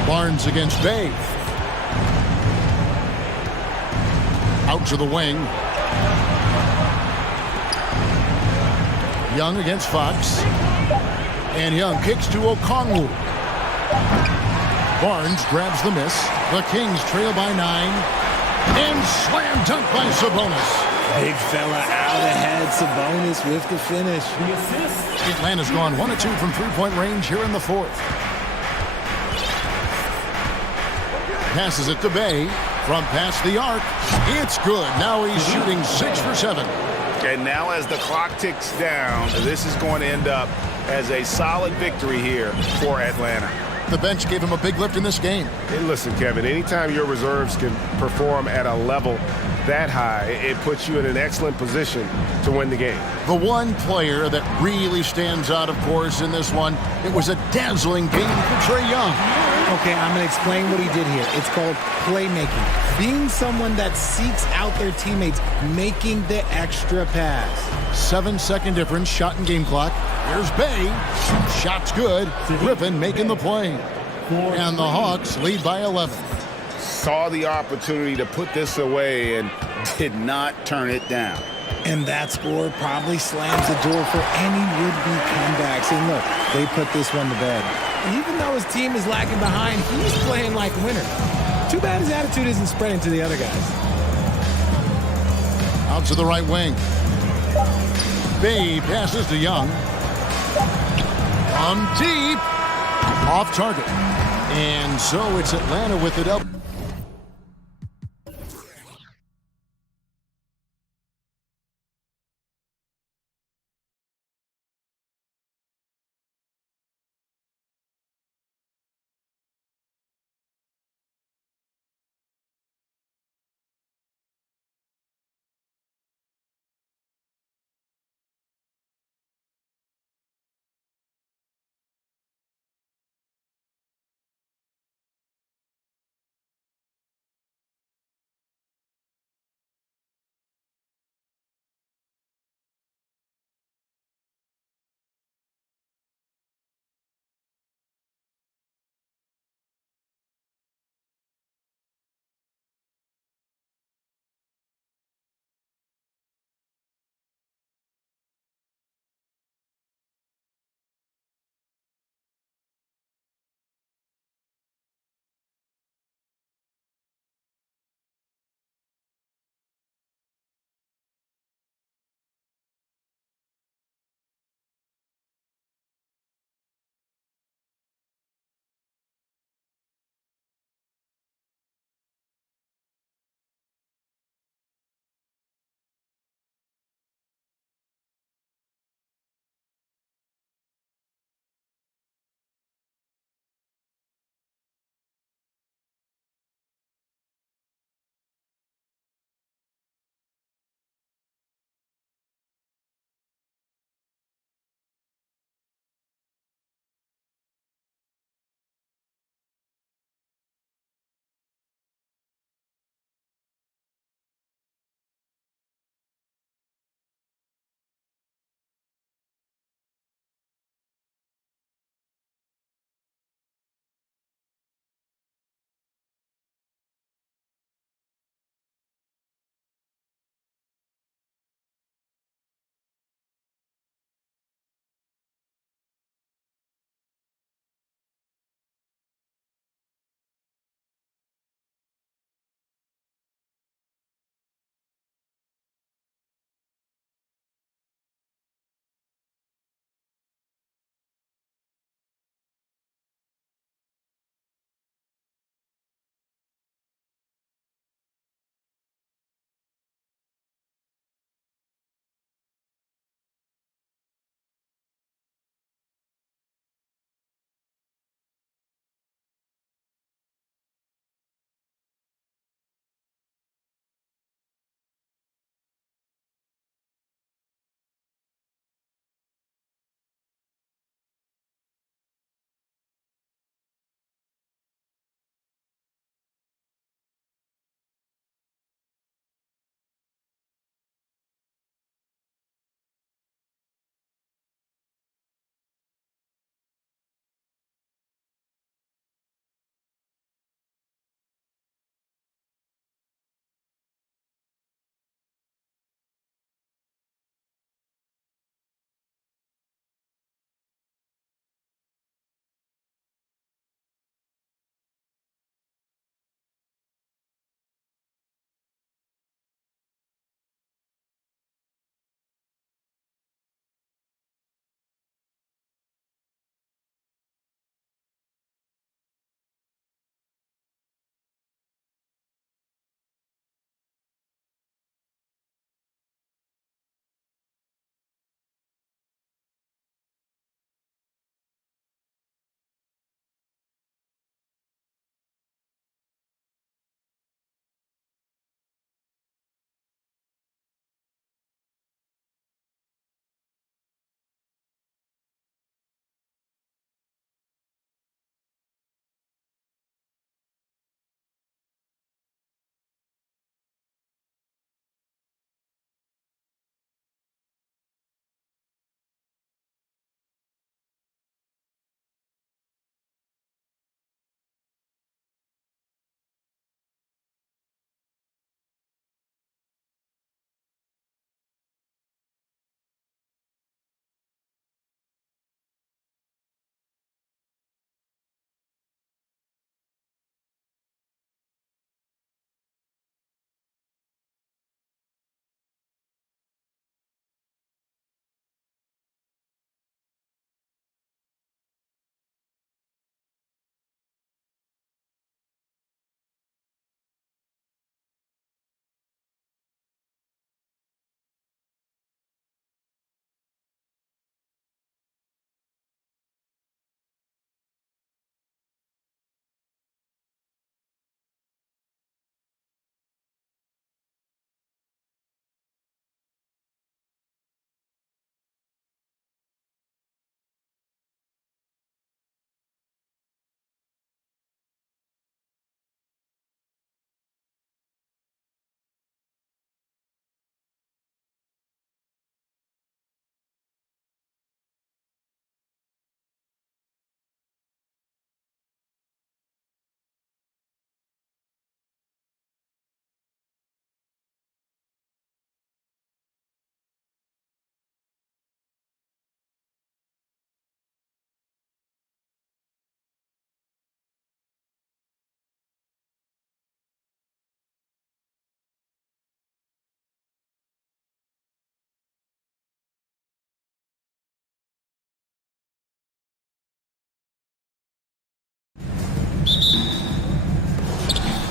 Barnes against Bey. Out to the wing. Young against Fox. And Young kicks to Okongwu. Barnes grabs the miss. The Kings trail by 9. And slam dunk by Sabonis. Big fella out ahead. Sabonis with the finish. Atlanta's gone 1 of 2 from three-point range here in the fourth. Passes it to Bey from past the arc. It's good. Now he's shooting 6 for 7. And now as the clock ticks down, this is going to end up as a solid victory here for Atlanta. The bench gave him a big lift in this game. And listen, Kevin, anytime your reserves can perform at a level that high, it puts you in an excellent position to win the game. The one player that really stands out, of course, in this one, it was a dazzling game for Trae Young. Okay, I'm going to explain what he did here. It's called playmaking. Being someone that seeks out their teammates, making the extra pass. 7-second difference, shot and game clock. Here's Bey. Shot's good. Griffin making the play. And the Hawks lead by 11. Saw the opportunity to put this away and did not turn it down. And that score probably slams the door for any would-be comebacks. And look, they put this one to bed. Even though his team is lagging behind, he's playing like a winner. Too bad his attitude isn't spreading to the other guys. Out to the right wing. Bey passes to Young. From deep. Off target. And so it's Atlanta with it up.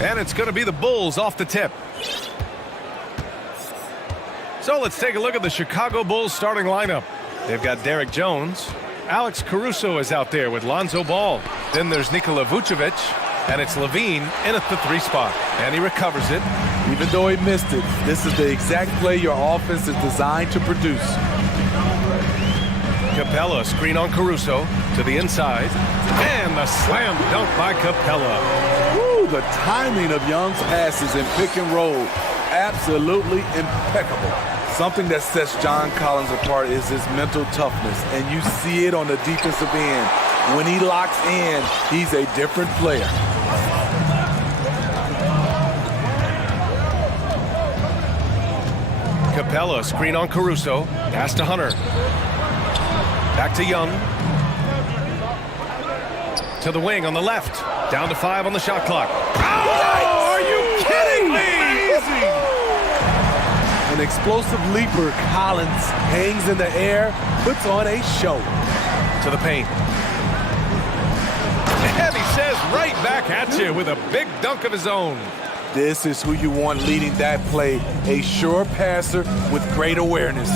And it's going to be the Bulls off the tip. So let's take a look at the Chicago Bulls starting lineup. They've got Derek Jones. Alex Caruso is out there with Lonzo Ball. Then there's Nikola Vucevic. And it's Levine in at the 3 spot. And he recovers it. Even though he missed it, this is the exact play your offense is designed to produce. Capella, screen on Caruso to the inside. And the slam dunk by Capella. Woo, the timing of Young's passes in pick and roll, absolutely impeccable. Something that sets John Collins apart is his mental toughness, and you see it on the defensive end. When he locks in, he's a different player. Capella, screen on Caruso. Pass to Hunter. Back to Young. To the wing on the left. Down to 5 on the shot clock. Oh, are you kidding me? Amazing! An explosive leaper, Collins hangs in the air, puts on a show. To the paint. And he says right back at you with a big dunk of his own. This is who you want leading that play. A sure passer with great awareness.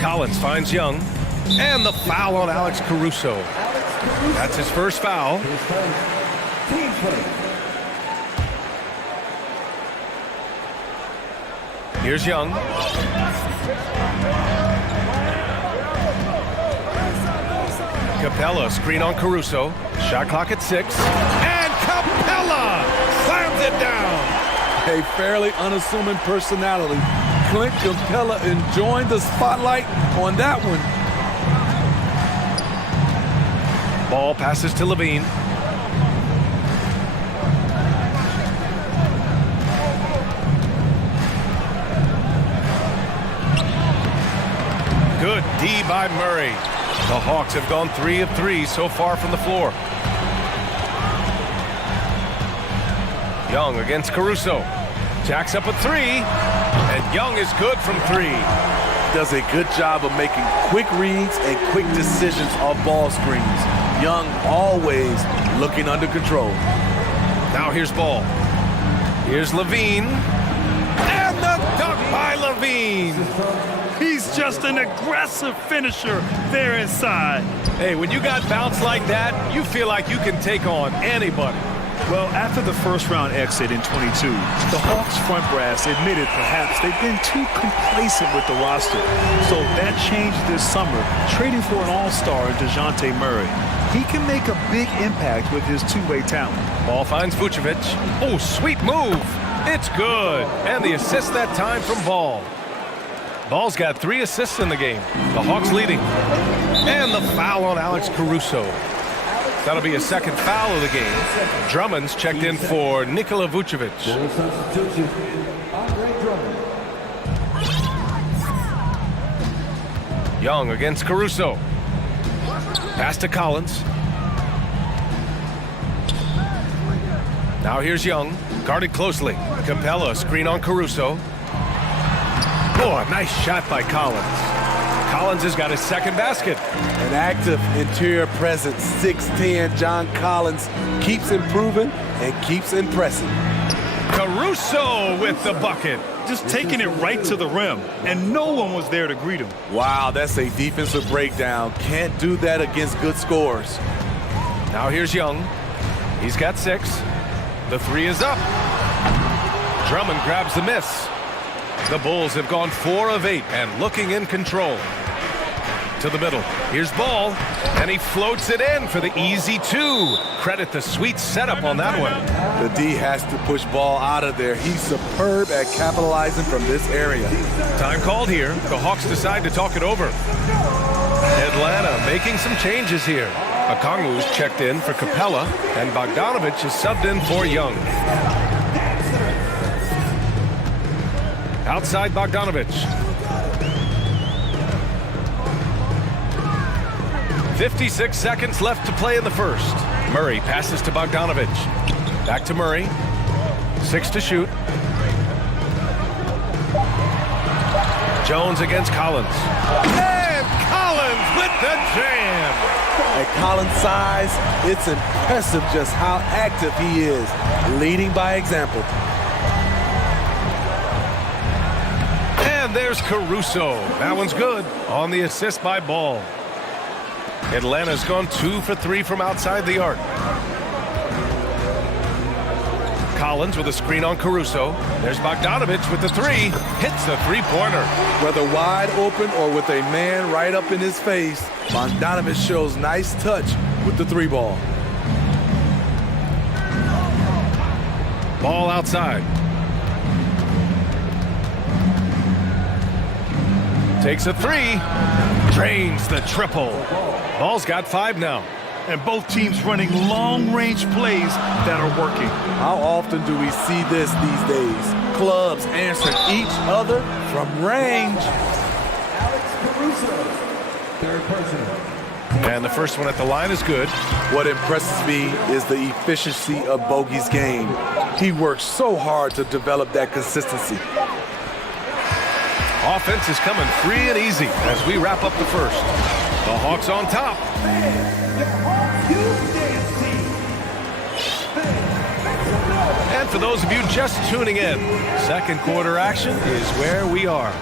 Collins finds Young. And the foul on Alex Caruso. That's his first foul. Here's Young. Capella, screen on Caruso. Shot clock at 6. And Capella slams it down. A fairly unassuming personality. Clint Capella enjoying the spotlight on that one. Ball passes to Levine. Good D by Murray. The Hawks have gone 3 of 3 so far from the floor. Young against Caruso. Jacks up a 3. And Young is good from 3. Does a good job of making quick reads and quick decisions off ball screens. Young always looking under control. Now here's Ball. Here's Levine. And the dunk by Levine. He's just an aggressive finisher there inside. Hey, when you got bounce like that, you feel like you can take on anybody. Well, after the first-round exit in 22, the Hawks front brass admitted perhaps they've been too complacent with the roster. So that changed this summer, trading for an all-star in DeJounte Murray. He can make a big impact with his two-way talent. Ball finds Vucevic. Oh, sweet move. It's good. And the assist that time from Ball. Ball's got 3 assists in the game. The Hawks leading. And the foul on Alex Caruso. That'll be a second foul of the game. Drummond's checked in for Nikola Vucevic. Young against Caruso. Pass to Collins. Now here's Young, guarded closely. Capella, screen on Caruso. Oh, a nice shot by Collins. Collins has got his second basket. An active interior presence, 6'10", John Collins keeps improving and keeps impressing. Caruso with the bucket. Just taking it right to the rim, and no one was there to greet him. Wow, that's a defensive breakdown. Can't do that against good scorers. Now here's Young. He's got 6. The 3 is up. Drummond grabs the miss. The Bulls have gone 4 of 8 and looking in control. To the middle. Here's Ball, and he floats it in for the easy 2. Credit the sweet setup on that one. The D has to push Ball out of there. He's superb at capitalizing from this area. Time called here. The Hawks decide to talk it over. Atlanta making some changes here. Okongwu's checked in for Capella, and Bogdanovich is subbed in for Young. Outside Bogdanovich. 56 seconds left to play in the first. Murray passes to Bogdanovich. Back to Murray. 6 to shoot. Jones against Collins. And Collins with the jam. At Collins' size, it's impressive just how active he is, leading by example. And there's Caruso. That one's good on the assist by Ball. Atlanta's gone 2 for 3 from outside the arc. Collins with a screen on Caruso. There's Bogdanovich with the 3. Hits the three-pointer. Whether wide open or with a man right up in his face, Bogdanovich shows nice touch with the 3-ball. Ball outside. Takes a 3. Drains the triple. Ball's got 5 now. And both teams running long-range plays that are working. How often do we see this these days? Clubs answering each other from range. Third person. And the first one at the line is good. What impresses me is the efficiency of Bogey's game. He works so hard to develop that consistency. Offense is coming free and easy as we wrap up the first. The Hawks on top. And for those of you just tuning in, second quarter action is where we are.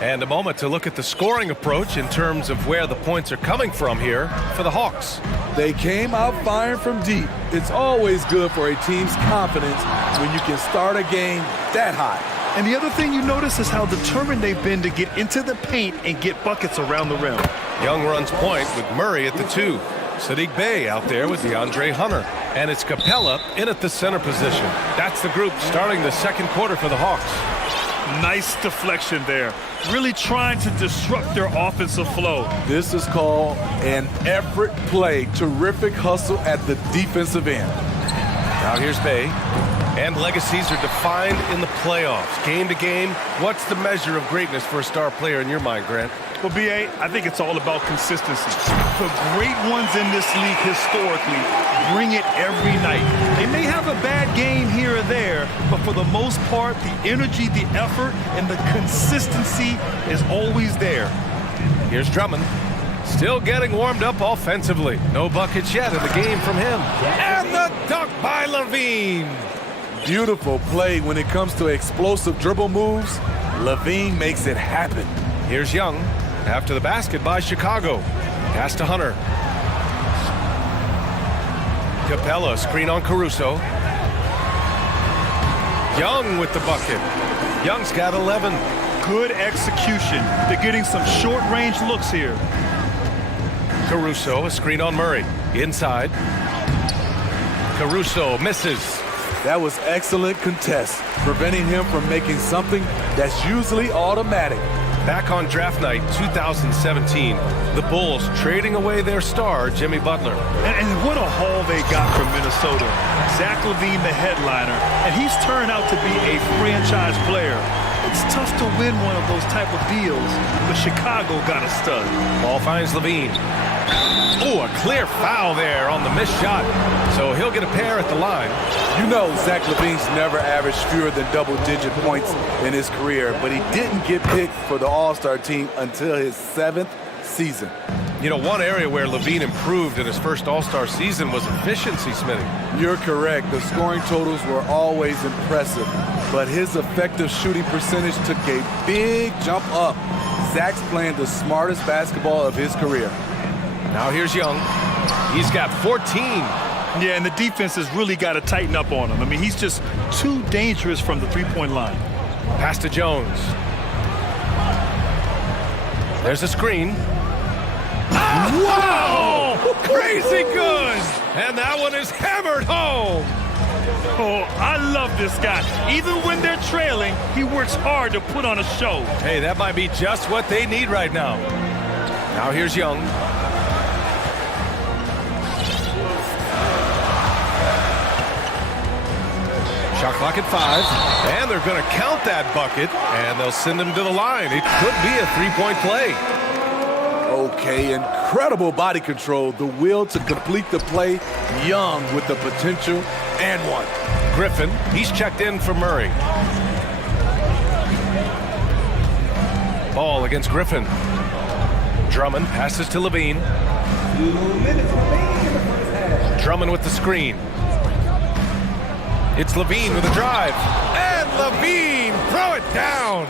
And a moment to look at the scoring approach in terms of where the points are coming from here for the Hawks. They came out firing from deep. It's always good for a team's confidence when you can start a game that high. And the other thing you notice is how determined they've been to get into the paint and get buckets around the rim. Young runs point with Murray at the 2. Sadiq Bey out there with DeAndre Hunter. And it's Capella in at the center position. That's the group starting the second quarter for the Hawks. Nice deflection there. Really trying to disrupt their offensive flow. This is called an effort play. Terrific hustle at the defensive end. Now here's Bey. And legacies are defined in the playoffs. Game to game, what's the measure of greatness for a star player in your mind, Grant? Well, B.A., I think it's all about consistency. The great ones in this league historically bring it every night. They may have a bad game here or there, but for the most part, the energy, the effort, and the consistency is always there. Here's Drummond. Still getting warmed up offensively. No buckets yet in the game from him. And the dunk by Levine. Beautiful play when it comes to explosive dribble moves. Levine makes it happen. Here's Young after the basket by Chicago. Pass to Hunter. Capella, screen on Caruso. Young with the bucket. Young's got 11. Good execution. They're getting some short-range looks here. Caruso, a screen on Murray. Inside. Caruso misses. That was excellent contest, preventing him from making something that's usually automatic. Back on draft night 2017, the Bulls trading away their star, Jimmy Butler. And what a haul they got from Minnesota. Zach LaVine, the headliner, and he's turned out to be a franchise player. It's tough to win one of those type of deals, but Chicago got a stud. Ball finds LaVine. Oh, a clear foul there on the missed shot. So he'll get a pair at the line. You know Zach LaVine's never averaged fewer than double-digit points in his career, but he didn't get picked for the All-Star team until his 7th season. You know, one area where LaVine improved in his first All-Star season was efficiency, Smitty. You're correct. The scoring totals were always impressive, but his effective shooting percentage took a big jump up. Zach's playing the smartest basketball of his career. Now here's Young. He's got 14. Yeah, and the defense has really got to tighten up on him. I mean, he's just too dangerous from the three-point line. Pass to Jones. There's a screen. Wow! Crazy good! And that one is hammered home. Oh, I love this guy. Even when they're trailing, he works hard to put on a show. Hey, that might be just what they need right now. Now here's Young. Shot clock at 5, and they're going to count that bucket, and they'll send him to the line. It could be a three-point play. Okay, incredible body control, the will to complete the play. Young with the potential and one. Griffin, he's checked in for Murray. Ball against Griffin. Drummond passes to Levine. 2 minutes remaining in the first half. Drummond with the screen. It's Levine with a drive. And Levine, throw it down.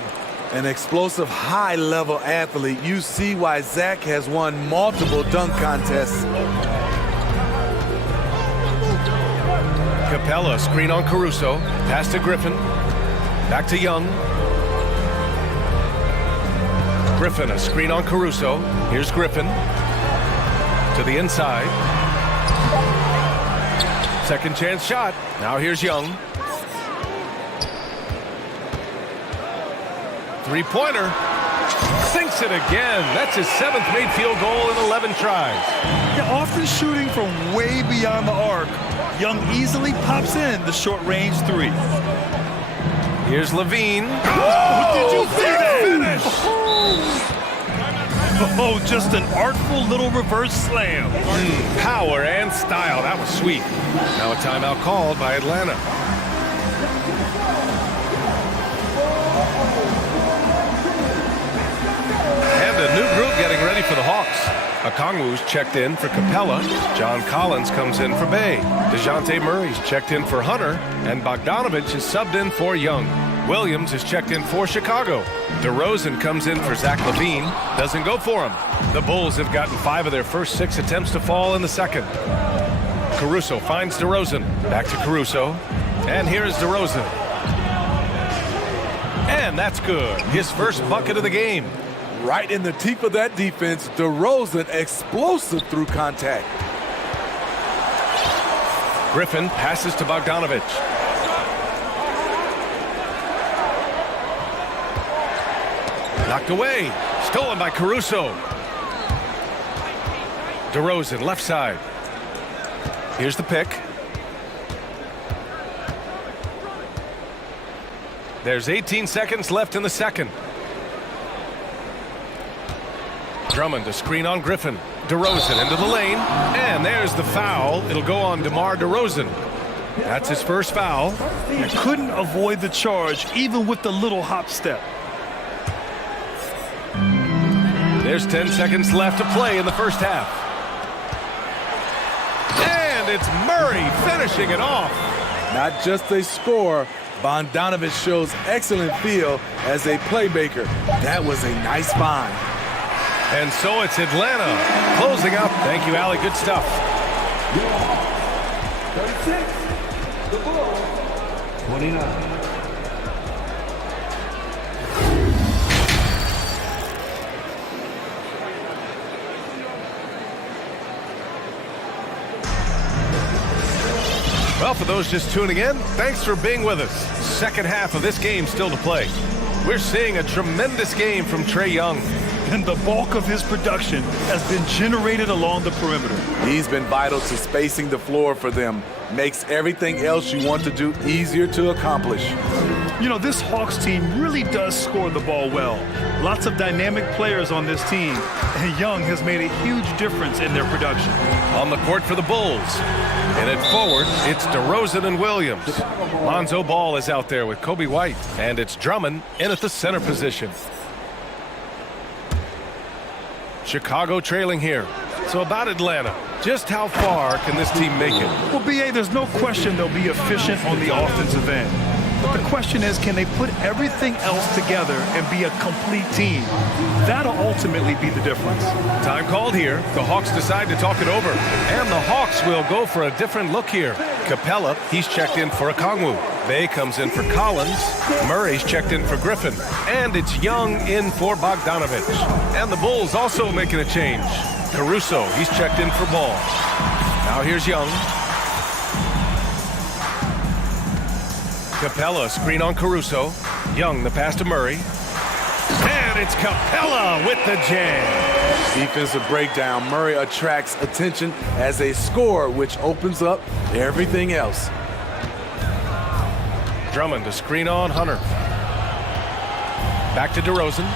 An explosive, high-level athlete. You see why Zach has won multiple dunk contests. Capella, screen on Caruso. Pass to Griffin. Back to Young. Griffin, a screen on Caruso. Here's Griffin. To the inside. Second chance shot. Now here's Young. Three-pointer. Sinks it again. That's his 7th made field goal in 11 tries. Yeah, often shooting from way beyond the arc, Young easily pops in the short-range 3. Here's Levine. Oh, did you see that? Finish! Oh, just an artful little reverse slam. Power and style. That was sweet. Now a timeout called by Atlanta. And a new group getting ready for the Hawks. Okongwu's checked in for Capella. John Collins comes in for Bay. DeJounte Murray's checked in for Hunter. And Bogdanovich is subbed in for Young. Williams is checked in for Chicago. DeRozan comes in for Zach LaVine. Doesn't go for him. The Bulls have gotten 5 of their first 6 attempts to fall in the second. Caruso finds DeRozan. Back to Caruso. And here's DeRozan. And that's good. His first bucket of the game. Right in the teeth of that defense, DeRozan explosive through contact. Griffin passes to Bogdanovich. Knocked away. Stolen by Caruso. DeRozan, left side. Here's the pick. There's 18 seconds left in the second. Drummond, a screen on Griffin. DeRozan into the lane. And there's the foul. It'll go on DeMar DeRozan. That's his first foul. And couldn't avoid the charge, even with the little hop step. There's 10 seconds left to play in the first half. And it's Murray finishing it off. Not just a scorer, Bogdanovich shows excellent feel as a playmaker. That was a nice find. And so it's Atlanta closing up. Thank you, Allie. Good stuff. 36. The Bulls. 29. Well, for those just tuning in, thanks for being with us. Second half of this game still to play. We're seeing a tremendous game from Trae Young. And the bulk of his production has been generated along the perimeter. He's been vital to spacing the floor for them. Makes everything else you want to do easier to accomplish. You know, this Hawks team really does score the ball well. Lots of dynamic players on this team, and Young has made a huge difference in their production. On the court for the Bulls. And at forward, it's DeRozan and Williams. Lonzo Ball is out there with Kobe White. And it's Drummond in at the center position. Chicago trailing here. So about Atlanta, just how far can this team make it? Well, B.A., there's no question they'll be efficient on the offensive end. But the question is, can they put everything else together and be a complete team? That'll ultimately be the difference. Time called here. The Hawks decide to talk it over. And the Hawks will go for a different look here. Capella, he's checked in for Okongwu. Bay comes in for Collins. Murray's checked in for Griffin. And it's Young in for Bogdanovich. And the Bulls also making a change. Caruso, he's checked in for Ball. Now here's Young. Capella, screen on Caruso. Young, the pass to Murray. And it's Capella with the jam. Defensive breakdown. Murray attracts attention as a scorer, which opens up everything else. Drummond, a screen on Hunter. Back to DeRozan.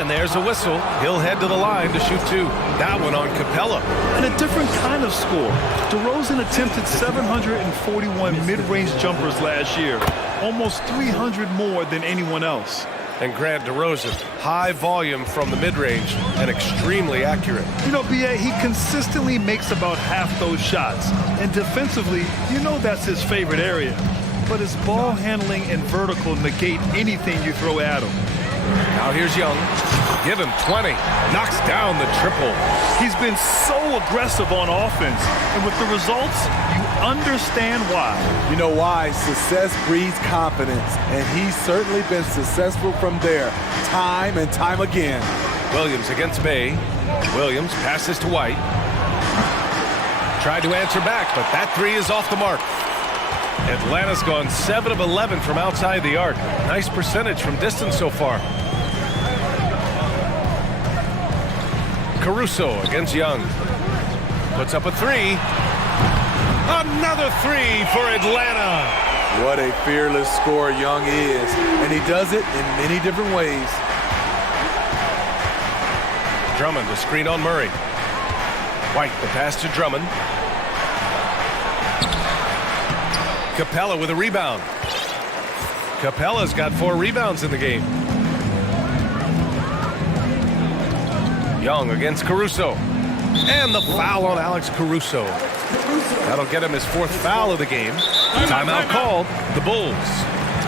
And there's a whistle. He'll head to the line to shoot 2. That one on Capella. And a different kind of score. DeRozan attempted 741 mid-range jumpers last year, almost 300 more than anyone else. and Grant DeRozan. High volume from the mid-range and extremely accurate. You know, B.A., he consistently makes about half those shots. And defensively, you know that's his favorite area. But his ball handling and vertical negate anything you throw at him. Now here's Young. Give him 20. Knocks down the triple. He's been so aggressive on offense. And with the results, you understand why. You know why? Success breeds confidence. And he's certainly been successful from there, time and time again. Williams against Bay. Williams passes to White. Tried to answer back, but that three is off the mark. Atlanta's gone 7 of 11 from outside the arc. Nice percentage from distance so far. Caruso against Young. Puts up a three. Another three for Atlanta. What a fearless scorer Young is. And he does it in many different ways. Drummond, the screen on Murray. White, the pass to Drummond. Capella with a rebound. Capella's got 4 rebounds in the game. Young against Caruso. And the foul on Alex Caruso. That'll get him his 4th foul of the game. Timeout called. The Bulls.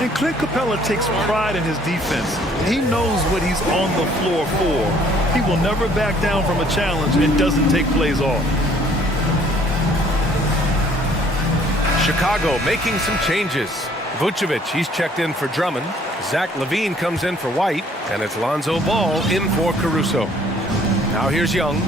And Clint Capella takes pride in his defense. He knows what he's on the floor for. He will never back down from a challenge and doesn't take plays off. Chicago making some changes. Vucevic, he's checked in for Drummond. Zach LaVine comes in for White. And it's Lonzo Ball in for Caruso. Now here's Young.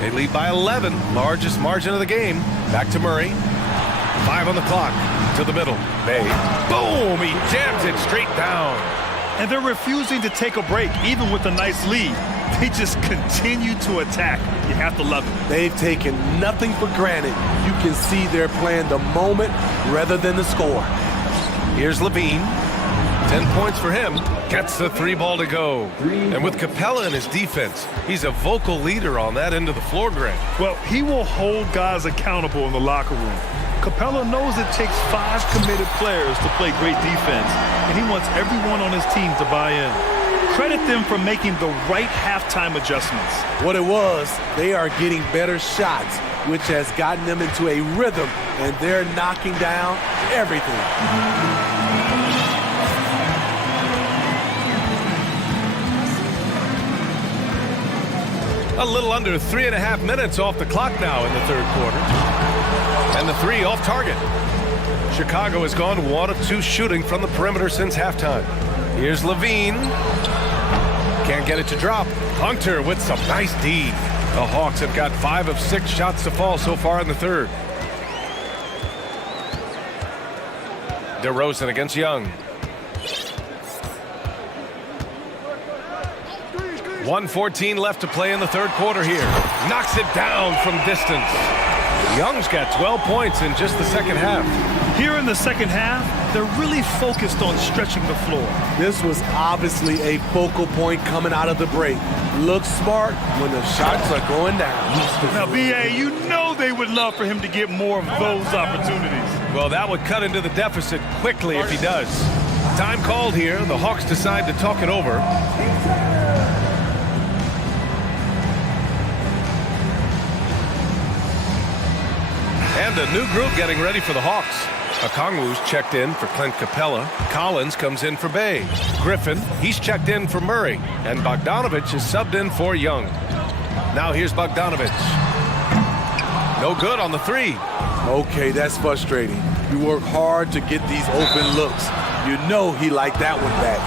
They lead by 11, largest margin of the game. Back to Murray. 5 on the clock. To the middle. Bay. Boom! He jams it straight down. And they're refusing to take a break, even with a nice lead. They just continue to attack. You have to love it. They've taken nothing for granted. You can see they're playing the moment rather than the score. Here's LaVine. 10 points for him. Gets the 3 ball to go. And with Capella in his defense, he's a vocal leader on that end of the floor, Greg. Well, he will hold guys accountable in the locker room. Capella knows it takes 5 committed players to play great defense, and he wants everyone on his team to buy in. Credit them for making the right halftime adjustments. What it was, they are getting better shots, which has gotten them into a rhythm, and they're knocking down everything. A little under 3.5 minutes off the clock now in the 3rd quarter. And the 3 off target. Chicago has gone 1 of 2 shooting from the perimeter since halftime. Here's LaVine. Can't get it to drop. Hunter with some nice D. The Hawks have got 5 of 6 shots to fall so far in the 3rd. DeRozan against Young. 1:14 left to play in the 3rd quarter here. Knocks it down from distance. Young's got 12 points in just the 2nd half. Here in the 2nd half, they're really focused on stretching the floor. This was obviously a focal point coming out of the break. Looks smart when the shots are going down. Now, B.A., you know they would love for him to get more of those opportunities. Well, that would cut into the deficit quickly if he does. Time called here. The Hawks decide to talk it over. And a new group getting ready for the Hawks. Okongwu's checked in for Clint Capella. Collins comes in for Bay. Griffin, he's checked in for Murray. And Bogdanovich is subbed in for Young. Now here's Bogdanovich. No good on the 3. Okay, that's frustrating. You work hard to get these open looks. You know he liked that one back.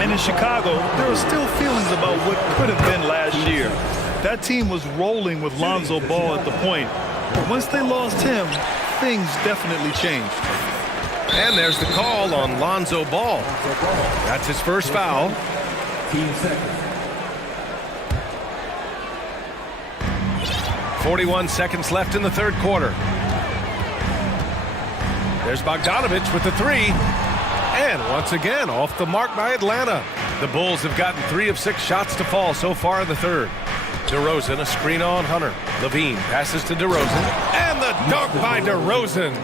And in Chicago, there are still feelings about what could have been last year. That team was rolling with Lonzo Ball at the point. But once they lost him, things definitely changed. And there's the call on Lonzo Ball. That's his first foul. 41 seconds left in the 3rd quarter. There's Bogdanovich with the 3. And once again, off the mark by Atlanta. The Bulls have gotten 3 of 6 shots to fall so far in the 3rd. DeRozan, a screen on Hunter. LaVine passes to DeRozan. And the dunk by DeRozan.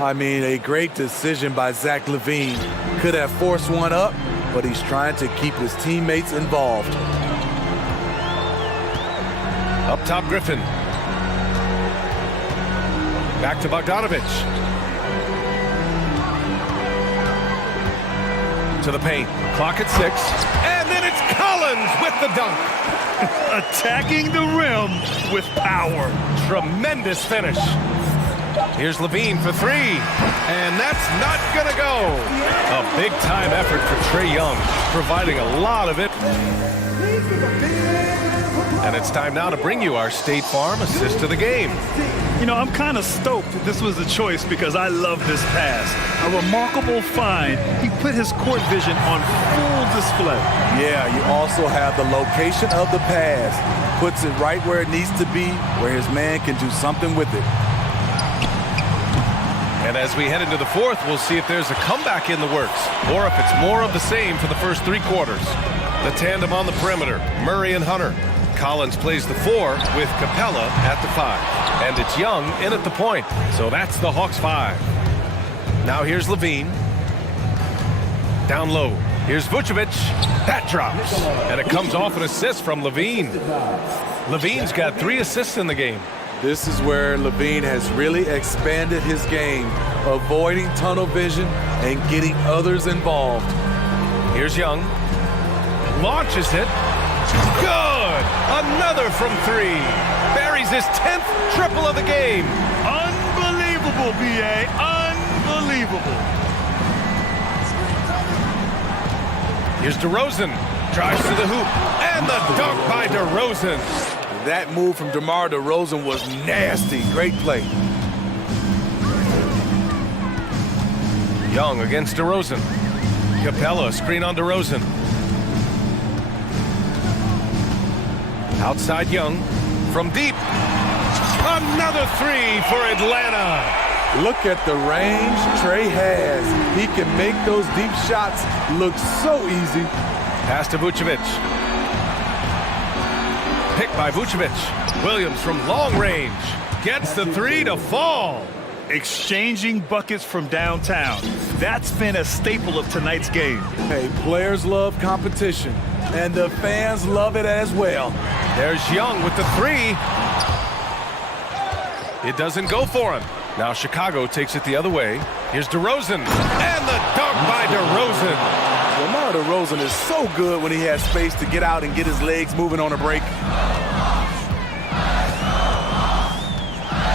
I mean, a great decision by Zach LaVine. Could have forced one up, but he's trying to keep his teammates involved. Up top, Griffin. Back to Bogdanovich. To the paint. Clock at 6. And then it's Collins with the dunk. Attacking the rim with power. Tremendous finish. Here's Levine for 3. And that's not gonna go. A big-time effort for Trae Young, providing a lot of it. And it's time now to bring you our State Farm assist of the game. You know, I'm kind of stoked that this was a choice because I love this pass. A remarkable find. He put his court vision on full display. Yeah, you also have the location of the pass. Puts it right where it needs to be, where his man can do something with it. And as we head into the fourth, we'll see if there's a comeback in the works, or if it's more of the same for the first 3 quarters. The tandem on the perimeter, Murray and Hunter. Collins plays the 4 with Capella at the 5. And it's Young in at the point. So that's the Hawks 5. Now here's Levine. Down low. Here's Vucevic. That drops. And it comes off an assist from Levine. Levine's got 3 assists in the game. This is where Levine has really expanded his game, avoiding tunnel vision and getting others involved. Here's Young. Launches it. Good! Another from 3. Buries his 10th triple of the game. Unbelievable, B.A. Unbelievable. Here's DeRozan. Drives to the hoop. And the dunk by DeRozan. That move from DeMar DeRozan was nasty. Great play. Young against DeRozan. Capella, screen on DeRozan. Outside Young. From deep. Another 3 for Atlanta. Look at the range Trae has. He can make those deep shots look so easy. Pass to Vucevic. Picked by Vucevic. Williams from long range. Gets the 3 to fall. Exchanging buckets from downtown. That's been a staple of tonight's game. Hey, players love competition, and the fans love it as well. There's Young with the 3. It doesn't go for him. Now Chicago takes it the other way. Here's DeRozan. And the dunk by DeRozan. DeMar DeRozan is so good when he has space to get out and get his legs moving on a break.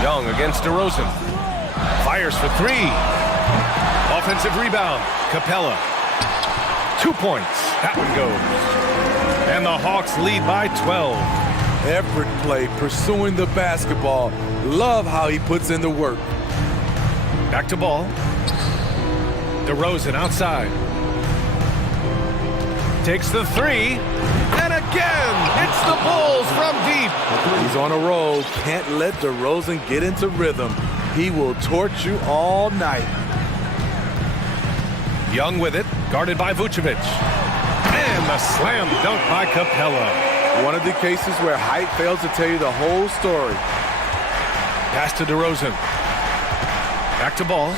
Young against DeRozan. Fires for 3. Offensive rebound. Capella. 2 points. That one goes. And the Hawks lead by 12. Effort play, pursuing the basketball. Love how he puts in the work. Back to ball. DeRozan outside. Takes the 3. And again, it's the Bulls from deep. He's on a roll. Can't let DeRozan get into rhythm. He will torch you all night. Young with it, guarded by Vucevic. And the slam dunk by Capella. One of the cases where height fails to tell you the whole story. Pass to DeRozan. Back to ball.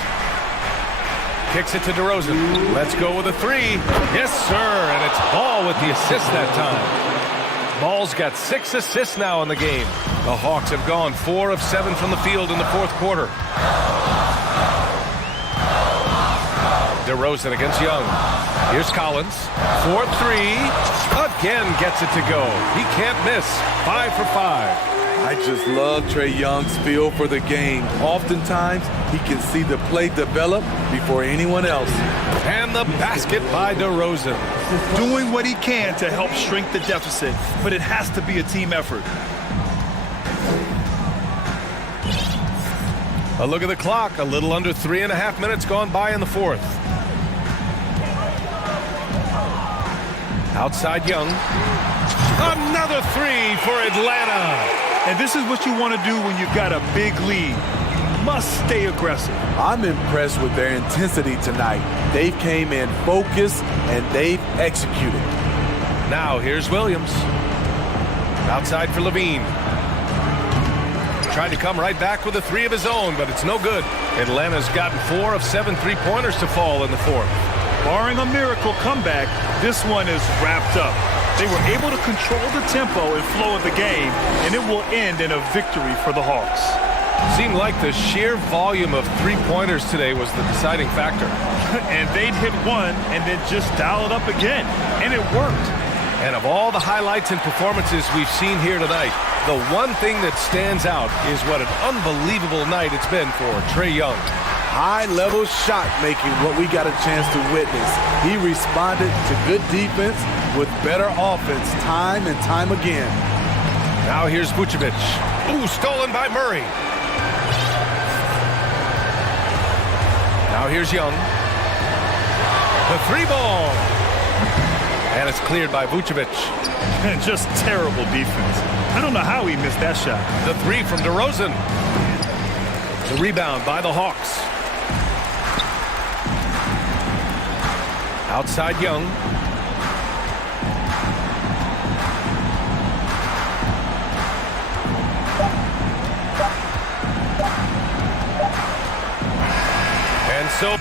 Kicks it to DeRozan. Let's go with a 3. Yes, sir. And it's Ball with the assist that time. Ball's got 6 assists now in the game. The Hawks have gone 4 of 7 from the field in the 4th quarter. DeRozan against Young. Here's Collins. 4-3. Again gets it to go. He can't miss. 5 for 5. I just love Trae Young's feel for the game. Oftentimes, he can see the play develop before anyone else. And the basket by DeRozan. Doing what he can to help shrink the deficit, but it has to be a team effort. A look at the clock. A little under 3.5 minutes gone by in the 4th. Outside Young. Another 3 for Atlanta. And this is what you want to do when you've got a big lead. You must stay aggressive. I'm impressed with their intensity tonight. They came in focused and they've executed. Now here's Williams. Outside for Levine. Tried to come right back with a 3 of his own, but it's no good. Atlanta's gotten 4 of 7 3-pointers to fall in the 4th. Barring a miracle comeback, this one is wrapped up. They were able to control the tempo and flow of the game, and it will end in a victory for the Hawks. Seemed like the sheer volume of three-pointers today was the deciding factor. And they'd hit one and then just dial it up again, and it worked. And of all the highlights and performances we've seen here tonight, the one thing that stands out is what an unbelievable night it's been for Trae Young. High-level shot making, what we got a chance to witness. He responded to good defense with better offense time and time again. Now here's Vucevic. Ooh, stolen by Murray. Now here's Young. The three ball. And it's cleared by Vucevic. Just terrible defense. I don't know how he missed that shot. The three from DeRozan. The rebound by the Hawks. Outside Young. And so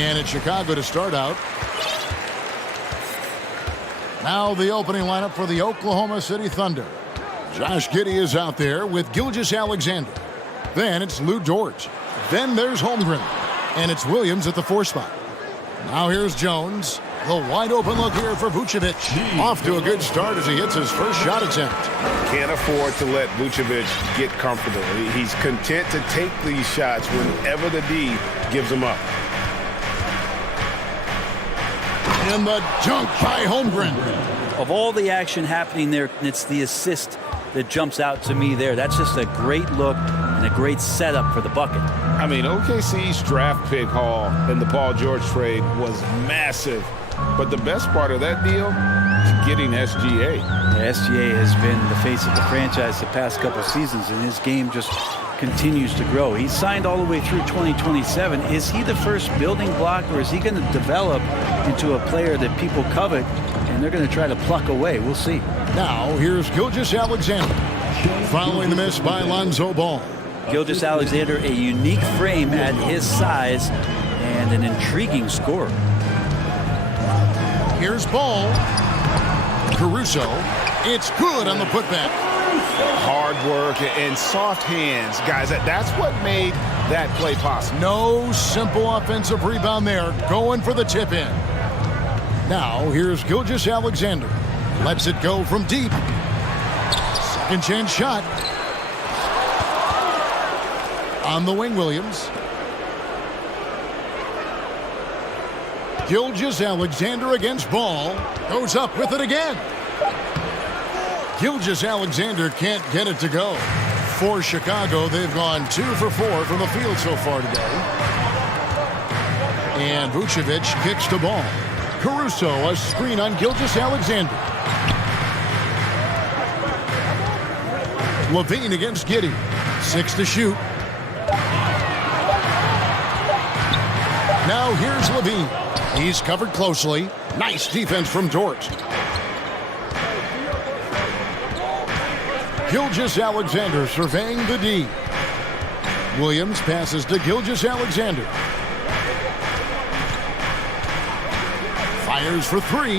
And it's Chicago to start out. Now the opening lineup for the Oklahoma City Thunder. Josh Giddey is out there with Gilgeous-Alexander. Then it's Lou Dort. Then there's Holmgren. And it's Williams at the 4 spot. Now here's Jones. The wide open look here for Vucevic. Off to a good start as he hits his first shot attempt. Can't afford to let Vucevic get comfortable. He's content to take these shots whenever the D gives them up. And the dunk by Holmgren. Of all the action happening there, it's the assist that jumps out to me there. That's just a great look and a great setup for the bucket. I mean, OKC's draft pick haul in the Paul George trade was massive. But the best part of that deal is getting SGA. Yeah, SGA has been the face of the franchise the past couple seasons, and his game just continues to grow. He's signed all the way through 2027. Is he the first building block, or is he going to develop into a player that people covet and they're going to try to pluck away? We'll see. Now, here's Gilgeous-Alexander following the miss by Lonzo Ball. Gilgeous-Alexander, a unique frame at his size and an intriguing scorer. Here's Ball. Caruso. It's good on the putback. Hard work and soft hands. Guys, that's what made that play possible. No simple offensive rebound there. Going for the tip in. Now, here's Gilgeous-Alexander. Lets it go from deep. Second chance shot. On the wing, Williams. Gilgeous-Alexander against Ball. Goes up with it again. Gilgeous-Alexander can't get it to go. For Chicago, they've gone 2 for 4 from the field so far today. And Vucevic kicks the ball. Caruso, a screen on Gilgeous-Alexander. Levine against Giddey. 6 to shoot. Now here's Levine. He's covered closely. Nice defense from Dort. Gilgeous-Alexander surveying the D. Williams passes to Gilgeous-Alexander. Fires for 3.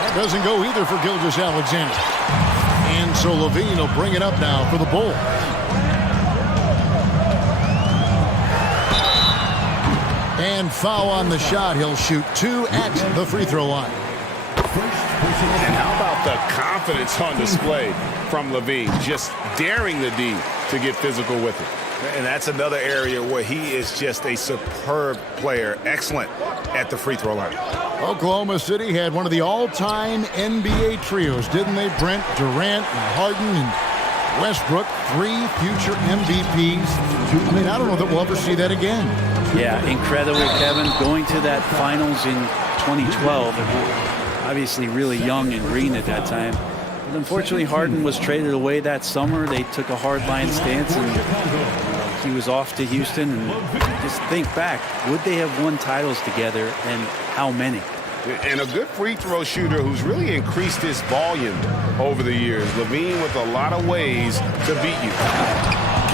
That doesn't go either for Gilgeous-Alexander. And so Levine will bring it up now for the Bulls. And foul on the shot. He'll shoot 2 at the free throw line. And how about the confidence on display from Levine, just daring the D to get physical with it. And that's another area where he is just a superb player, excellent at the free throw line. Oklahoma City had one of the all-time NBA trios, didn't they? Brent, Durant, and Harden, and Westbrook, 3 future MVPs. I mean, I don't know that we'll ever see that again. Yeah, incredible, Kevin. Going to that finals in 2012. Obviously really young and green at that time. But unfortunately, Harden was traded away that summer. They took a hardline stance, and he was off to Houston. And just think back, would they have won titles together, and how many? And a good free throw shooter who's really increased his volume over the years. Levine with a lot of ways to beat you.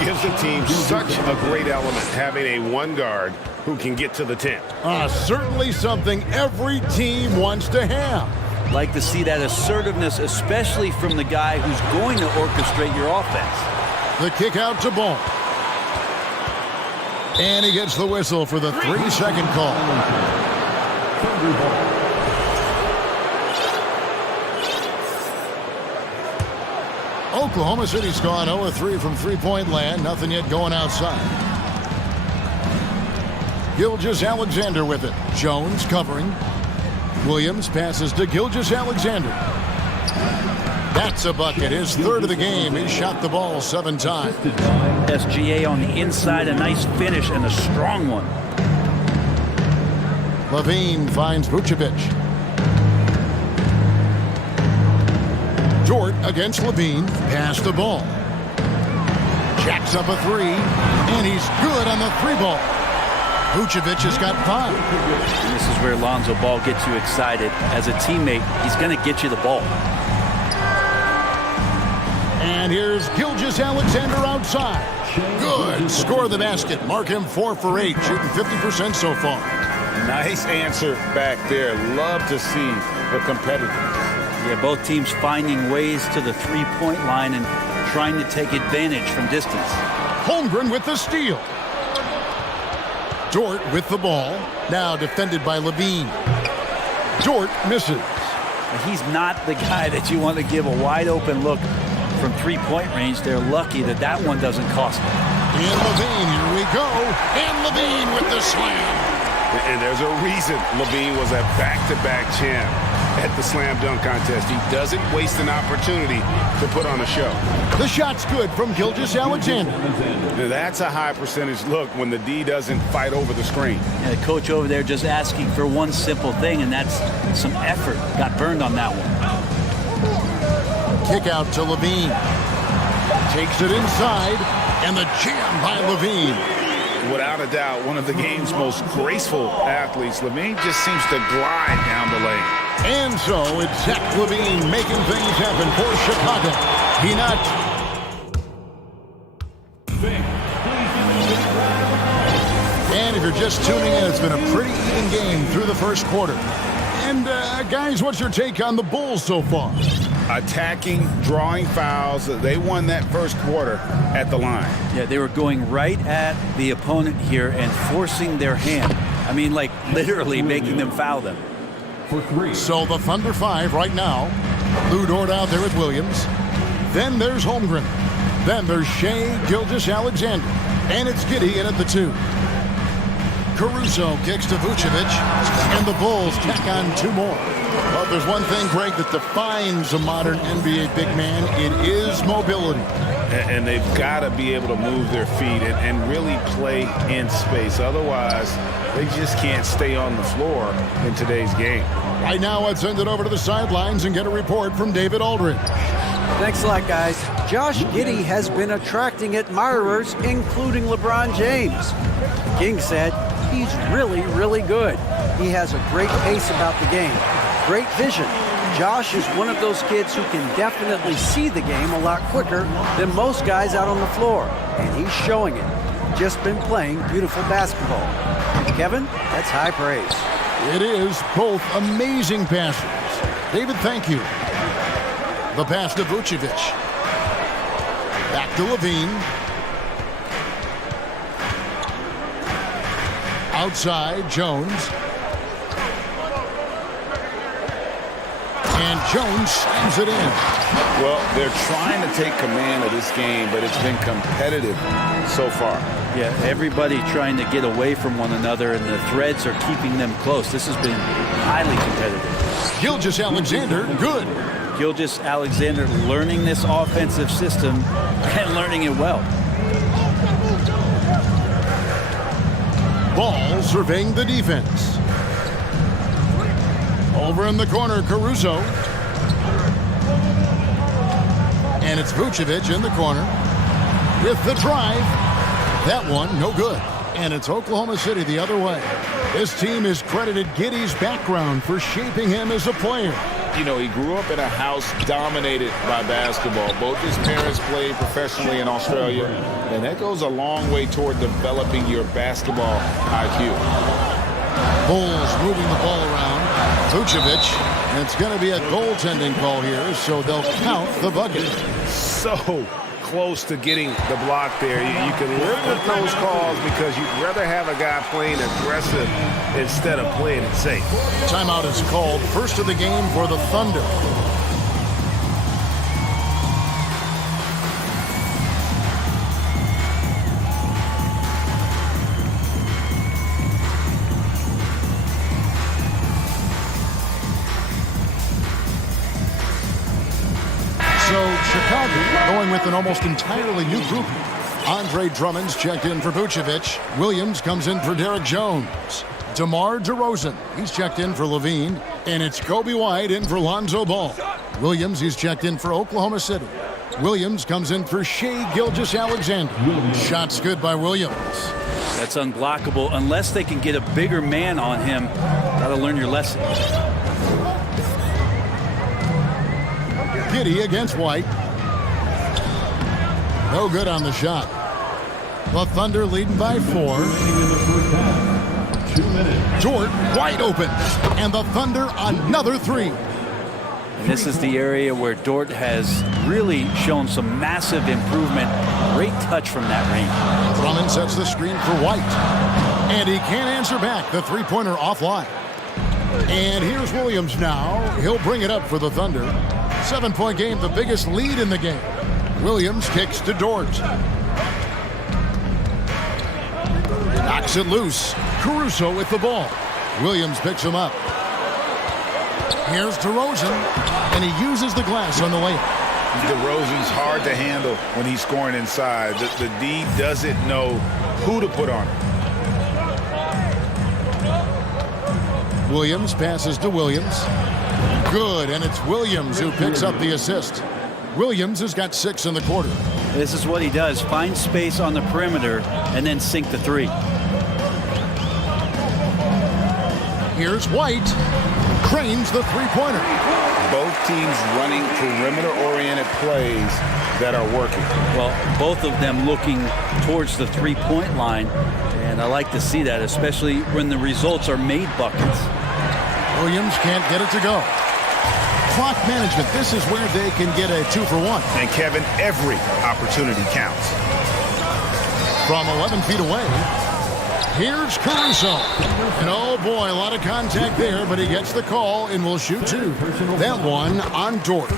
Gives the team such a great element, having a one guard who can get to the 10. Certainly something every team wants to have. Like to see that assertiveness, especially from the guy who's going to orchestrate your offense. The kick out to Ball. And he gets the whistle for the 3-second call. Oklahoma City's gone 0-3 from three-point land. Nothing yet going outside. Gilgeous-Alexander with it. Jones covering. Williams passes to Gilgeous-Alexander. That's a bucket. His 3rd of the game. He shot the ball 7 times. SGA on the inside. A nice finish and a strong one. Levine finds Vucevic. Dort against Levine. Pass the ball. Jacks up a 3. And he's good on the 3-ball. Vucevic has got 5. And this is where Lonzo Ball gets you excited. As a teammate, he's going to get you the ball. And here's Gilgeous. Gilgeous-Alexander outside. Good. Score the basket. Mark him 4 for 8, shooting 50% so far. Nice answer back there. Love to see the competitiveness. Yeah, both teams finding ways to the three-point line and trying to take advantage from distance. Holmgren with the steal. Dort with the ball. Now defended by Levine. Dort misses. He's not the guy that you want to give a wide-open look from three-point range. They're lucky that that one doesn't cost them. And Levine, here we go. And Levine with the slam. And there's a reason Levine was a back-to-back champ at the slam dunk contest. He doesn't waste an opportunity to put on a show. The shot's good from Gilgeous-Alexander. Now that's a high percentage look when the D doesn't fight over the screen. And the coach over there just asking for one simple thing, and that's some effort. Got burned on that one. Kick out to Levine. Takes it inside, and the jam by Levine. Without a doubt, one of the game's most graceful athletes. Levine just seems to glide down the lane. And so it's Zach Levine making things happen for Chicago. He not. And if you're just tuning in, it's been a pretty even game through the first quarter. And guys, what's your take on the Bulls so far? Attacking, drawing fouls. They won that first quarter at the line. Yeah, they were going right at the opponent here and forcing their hand. I mean, like literally making them foul them. So the Thunder 5 right now. Lou Dort out there with Williams. Then there's Holmgren. Then there's Shea Gilgeous-Alexander. And it's Giddey in at the 2. Caruso kicks to Vucevic. And the Bulls tack on 2 more. Well, there's one thing, Greg, that defines a modern NBA big man. It is mobility. And they've got to be able to move their feet and really play in space. Otherwise, they just can't stay on the floor in today's game. Right now, let's send it over to the sidelines and get a report from David Aldridge. Thanks a lot, guys. Josh Giddey has been attracting admirers, including LeBron James. King said he's really, really good. He has a great pace about the game. Great vision. Josh is one of those kids who can definitely see the game a lot quicker than most guys out on the floor. And he's showing it. Just been playing beautiful basketball. Kevin, that's high praise. It is. Both amazing passes. David, thank you. The pass to Vucevic. Back to Levine. Outside, Jones. And Jones slams it in. Well, they're trying to take command of this game, but it's been competitive so far. Yeah, everybody trying to get away from one another, and the threads are keeping them close. This has been highly competitive. Gilgeous-Alexander, good. Gilgeous-Alexander learning this offensive system and learning it well. Ball surveying the defense. Over in the corner, Caruso. And it's Vucevic in the corner with the drive. That one, no good. And it's Oklahoma City the other way. This team has credited Giddey's background for shaping him as a player. You know, he grew up in a house dominated by basketball. Both his parents played professionally in Australia, and that goes a long way toward developing your basketball IQ. Bulls moving the ball around. Vucevic, and it's going to be a goaltending call here, so they'll count the bucket. So close to getting the block there. You can live with those calls because you'd rather have a guy playing aggressive instead of playing it safe. Timeout is called. First of the game for the Thunder. So Chicago going with an almost entirely new group. Andre Drummond's checked in for Vucevic. Williams comes in for Derek Jones. DeMar DeRozan, he's checked in for Levine. And it's Kobe White in for Lonzo Ball. Williams, he's checked in for Oklahoma City. Williams comes in for Shea Gilgeous-Alexander. Shots good by Williams. That's unblockable unless they can get a bigger man on him. Gotta learn your lesson. Giddey against White. No good on the shot. The Thunder leading by 4. Dort wide open. And the Thunder another 3. And this is the area where Dort has really shown some massive improvement. Great touch from that range. Drummond sets the screen for White. And he can't answer back. The three-pointer offline. And here's Williams now. He'll bring it up for the Thunder. 7-point game, the biggest lead in the game. Williams kicks to Dort. Knocks it loose. Caruso with the ball. Williams picks him up. Here's DeRozan, and he uses the glass on the layup. DeRozan's hard to handle when he's scoring inside. The D doesn't know who to put on him. Williams passes to Williams. Good, and it's Williams who picks up the assist. Williams has got 6 in the quarter. This is what he does. Find space on the perimeter and then sink the 3. Here's White. Cranes the three-pointer. Both teams running perimeter-oriented plays that are working. Well, both of them looking towards the three-point line, and I like to see that, especially when the results are made buckets. Williams can't get it to go. Clock management, this is where they can get a 2-for-1. And Kevin, every opportunity counts. From 11 feet away, here's Caruso. And oh boy, a lot of contact there, but he gets the call and will shoot 2. That one on Dort.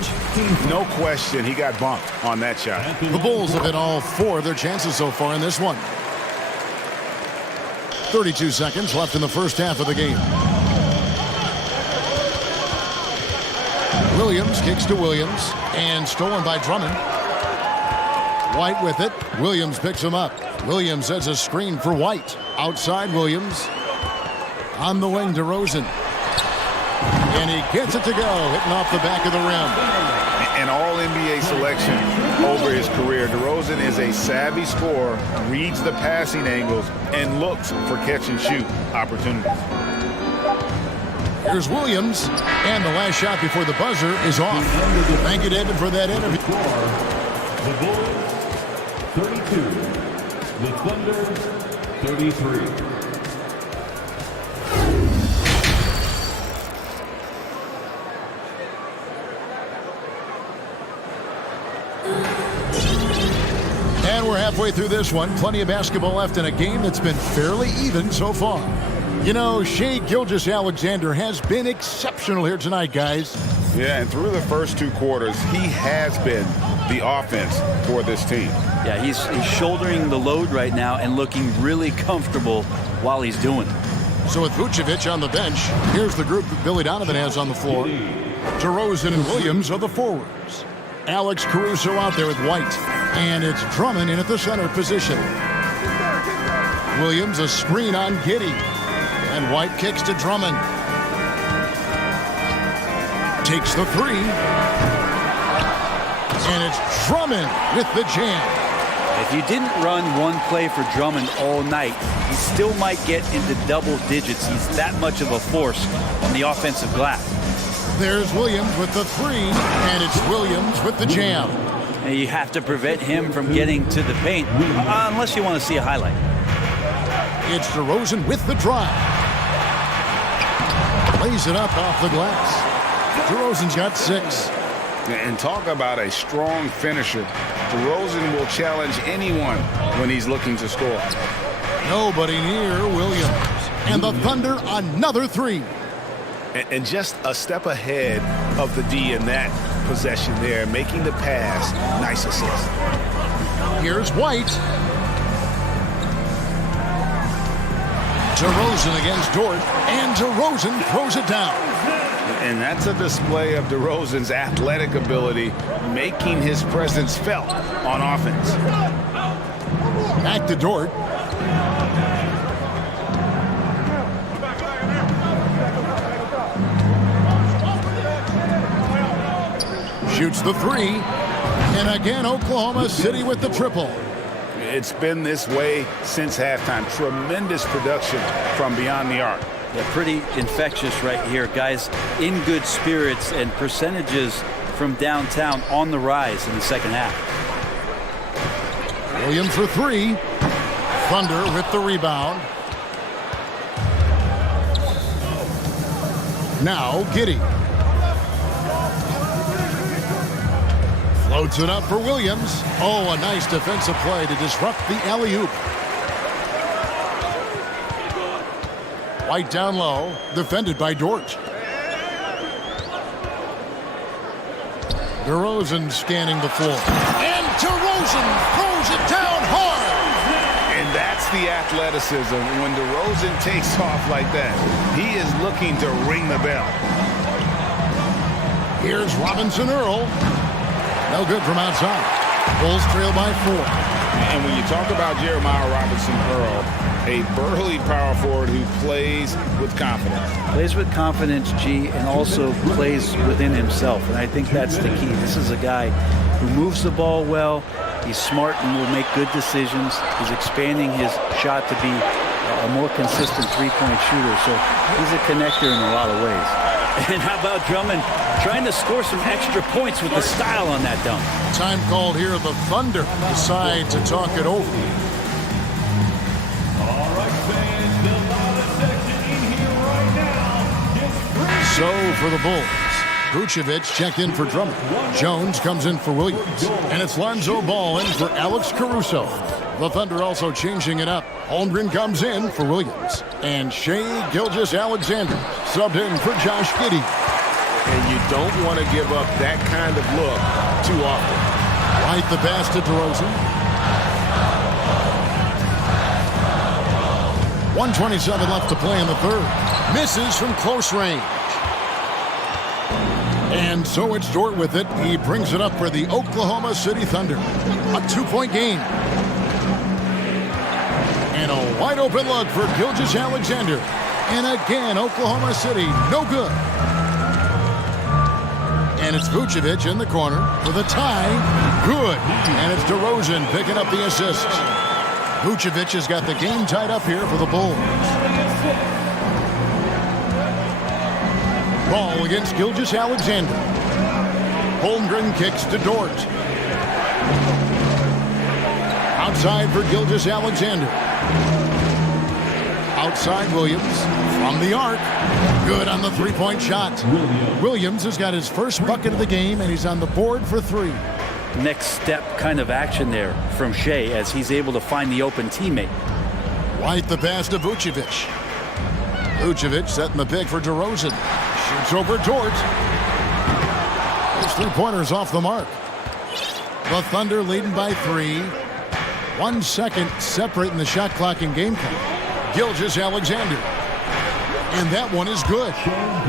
No question, he got bumped on that shot. The Bulls have hit all 4 of their chances so far in this one. 32 seconds left in the first half of the game. Williams kicks to Williams, and stolen by Drummond. White with it. Williams picks him up. Williams sets a screen for White. Outside Williams. On the wing, DeRozan. And he gets it to go, hitting off the back of the rim. An all-NBA selection over his career. DeRozan is a savvy scorer, reads the passing angles, and looks for catch-and-shoot opportunities. Here's Williams, and the last shot before the buzzer is off. Thank you, David, for that interview. The Bulls, 32. The Thunder, 33. And we're halfway through this one. Plenty of basketball left in a game that's been fairly even so far. You know, Shai Gilgeous-Alexander has been exceptional here tonight, guys. Yeah, and through the first 2 quarters, he has been the offense for this team. Yeah, he's shouldering the load right now and looking really comfortable while he's doing it. So with Vucevic on the bench, here's the group that Billy Donovan has on the floor. DeRozan and Williams are the forwards. Alex Caruso out there with White. And it's Drummond in at the center position. Williams a screen on Giddey. And White kicks to Drummond. Takes the 3. And it's Drummond with the jam. If you didn't run one play for Drummond all night, he still might get into double digits. He's that much of a force on the offensive glass. There's Williams with the 3, and it's Williams with the jam. And you have to prevent him from getting to the paint, unless you want to see a highlight. It's DeRozan with the drive. Lays it up off the glass. DeRozan's got 6. And talk about a strong finisher. DeRozan will challenge anyone when he's looking to score. Nobody near Williams. And the Thunder another 3. And just a step ahead of the D in that possession there, making the pass. Nice assist. Here's White. DeRozan against Dort, and DeRozan throws it down. And that's a display of DeRozan's athletic ability, making his presence felt on offense. Back to Dort. Shoots the 3. And again, Oklahoma City with the triple. It's been this way since halftime. Tremendous production from beyond the arc. Yeah, pretty infectious right here. Guys in good spirits, and percentages from downtown on the rise in the second half. Williams for three. Thunder with the rebound. Now Giddey. Floats it up for Williams. Oh, a nice defensive play to disrupt the alley-oop. White down low, defended by Dort. DeRozan scanning the floor. And DeRozan throws it down hard. And that's the athleticism. When DeRozan takes off like that, he is looking to ring the bell. Here's Robinson Earl. No good from outside. Bulls trail by 4. And when you talk about Jeremiah Robinson Earl, a burly power forward who plays with confidence. Plays with confidence, G, and also plays within himself. And I think that's the key. This is a guy who moves the ball well. He's smart and will make good decisions. He's expanding his shot to be a more consistent three-point shooter. So he's a connector in a lot of ways. And how about Drummond trying to score some extra points with the style on that dunk? Time called here. The Thunder decide to talk it over. So for the Bulls, Vucevic checked in for Drummond. Jones comes in for Williams. And it's Lonzo Ball in for Alex Caruso. The Thunder also changing it up. Holmgren comes in for Williams. And Shai Gilgeous-Alexander subbed in for Josh Giddey. And you don't want to give up that kind of look too often. Right the pass to DeRozan. 1:27 left to play in the third. Misses from close range. And so it's Dort with it. He brings it up for the Oklahoma City Thunder. A 2-point game. And a wide open look for Gilgeous-Alexander. And again, Oklahoma City, no good. And it's Vucevic in the corner for the tie. Good. And it's DeRozan picking up the assist. Vucevic has got the game tied up here for the Bulls. Ball against Gilgeous-Alexander. Holmgren kicks to Dort. Outside for Gilgeous-Alexander. Outside Williams from the arc. Good on the three-point shot. Williams has got his first bucket of the game, and he's on the board for 3. Next step kind of action there from Shai as he's able to find the open teammate. White the pass to Vucevic. Vucevic setting the pick for DeRozan. Shoots over Dort. His three-pointer's off the mark. The Thunder leading by 3. 1 second separating the shot clock and game clock. Gilgeous-Alexander. And that one is good.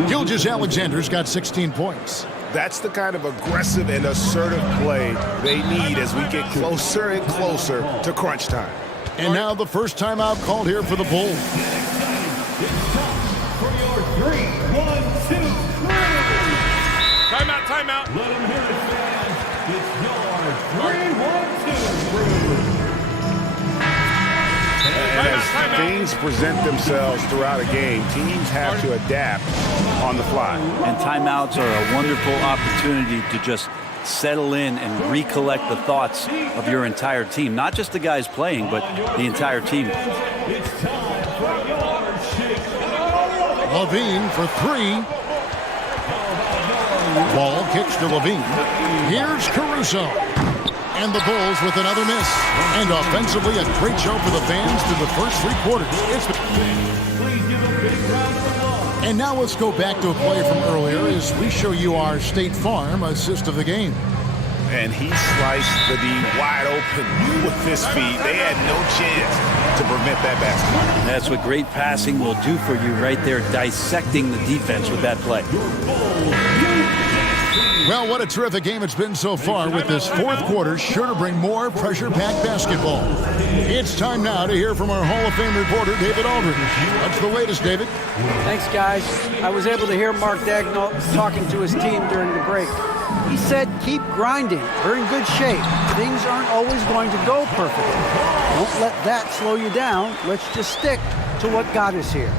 Gilgeous-Alexander's got 16 points. That's the kind of aggressive and assertive play they need as we get closer and closer to crunch time. And now the first timeout called here for the Bulls. For your 3, 1, 2, 3. Timeout. Let them hear it, fans. It's your 3, 1, 2, 3. And as things present themselves throughout a game, teams have to adapt on the fly. And timeouts are a wonderful opportunity to just settle in and recollect the thoughts of your entire team. Not just the guys playing, but the entire team. It's time for your shake. Levine for 3. Ball kicks to Levine. Here's Caruso. And the Bulls with another miss. And offensively, a great show for the fans through the first 3 quarters. And now let's go back to a play from earlier as we show you our State Farm assist of the game. And he sliced the D wide open with his feet. They had no chance to prevent that basket. That's what great passing will do for you right there, dissecting the defense with that play. Well, what a terrific game it's been so far, with this fourth quarter sure to bring more pressure-packed basketball. It's time now to hear from our Hall of Fame reporter, David Aldridge. What's the latest, David? Thanks, guys. I was able to hear Mark Dagnall talking to his team during the break. He said, keep grinding. We're in good shape. Things aren't always going to go perfectly. Don't let that slow you down. Let's just stick to what got us here.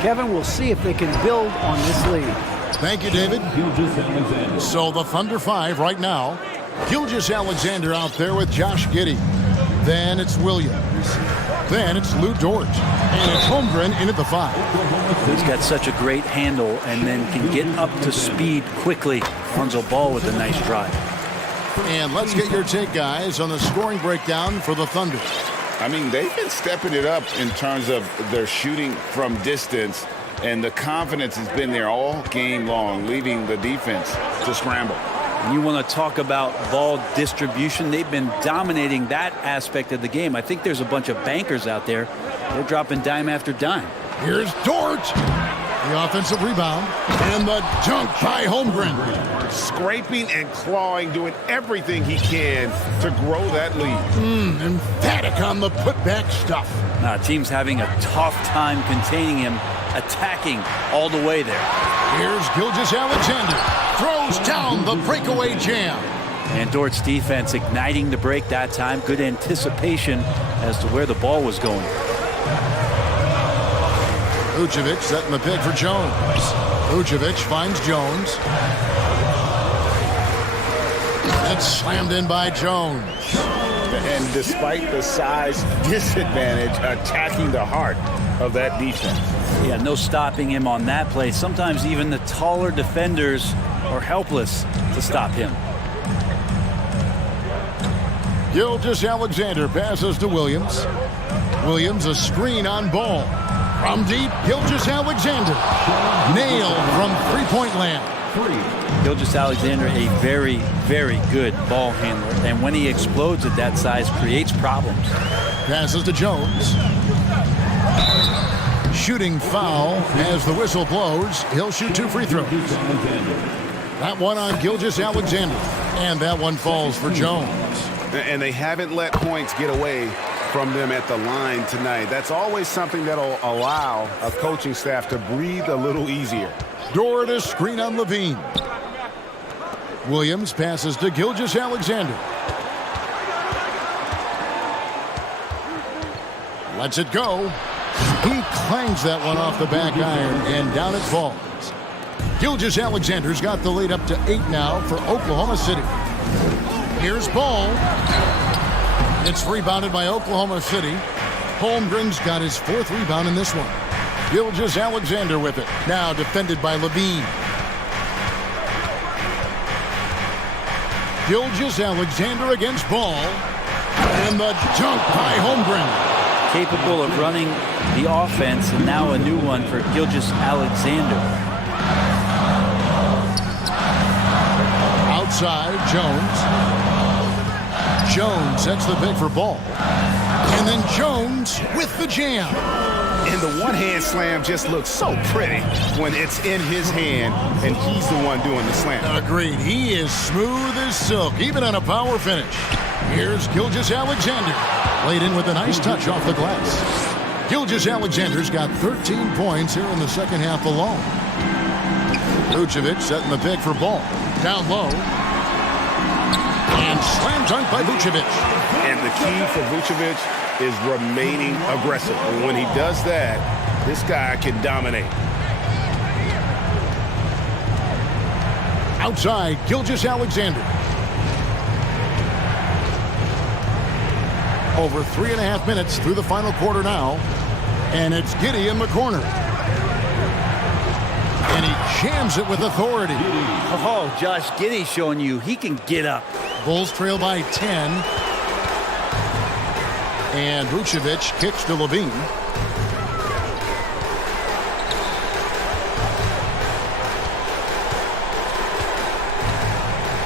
Kevin, we'll see if they can build on this lead. Thank you, David. So the Thunder 5 right now. Gilgeous-Alexander out there with Josh Giddey. Then it's Williams. Then it's Lou Dort. And it's Holmgren in at the 5. He's got such a great handle and then can get up to speed quickly. Lonzo Ball with a nice drive. And let's get your take, guys, on the scoring breakdown for the Thunder. I mean, they've been stepping it up in terms of their shooting from distance, and the confidence has been there all game long, leaving the defense to scramble. You want to talk about ball distribution. They've been dominating that aspect of the game. I think there's a bunch of bankers out there. They're dropping dime after dime. Here's Dort. The offensive rebound. And the dunk by Holmgren. Scraping and clawing, doing everything he can to grow that lead. Emphatic on the putback stuff. Team's having a tough time containing him, attacking all the way there. Here's Gilgeous-Alexander. Throws down the breakaway jam. And Dort's defense igniting the break that time. Good anticipation as to where the ball was going. Vucevic setting the pick for Jones. Vucevic finds Jones. That's slammed in by Jones. And despite the size disadvantage, attacking the heart of that defense. Yeah, no stopping him on that play. Sometimes even the taller defenders are helpless to stop him. Gilgeous-Alexander passes to Williams. Williams a screen on Ball. From deep, Gilgeous-Alexander. Nailed from three-point land. Gilgeous-Alexander, a very, very good ball handler. And when he explodes at that size, creates problems. Passes to Jones. Shooting foul as the whistle blows. He'll shoot 2 free throws. That one on Gilgeous-Alexander. And that one falls for Jones. And they haven't let points get away from them at the line tonight. That's always something that'll allow a coaching staff to breathe a little easier. Dort a screen on Levine. Williams passes to Gilgeous-Alexander. Lets it go. He clangs that one off the back iron, and down it falls. Gilgeous-Alexander's got the lead up to 8 now for Oklahoma City. Here's Ball. It's rebounded by Oklahoma City. Holmgren's got his 4th rebound in this one. Gilgeous-Alexander with it. Now defended by Levine. Gilgeous-Alexander against Ball. And the dunk by Holmgren. Capable of running the offense, and now a new one for Gilgeous-Alexander. Outside, Jones. Jones sets the pick for Ball. And then Jones with the jam. And the one-hand slam just looks so pretty when it's in his hand and he's the one doing the slam. Agreed. He is smooth as silk, even on a power finish. Here's Gilgeous-Alexander. Laid in with a nice touch off the glass. Gilgeous-Alexander's got 13 points here in the second half alone. Vucevic setting the pick for Ball. Down low. And slam dunk by Vucevic. And the key for Vucevic is remaining aggressive. And when he does that, this guy can dominate. Outside, Gilgeous-Alexander. Over 3.5 minutes through the final quarter now. And it's Giddey in the corner. And he jams it with authority. Oh, Josh Giddey showing you he can get up. Bulls trail by 10. And Vucevic kicks to Levine.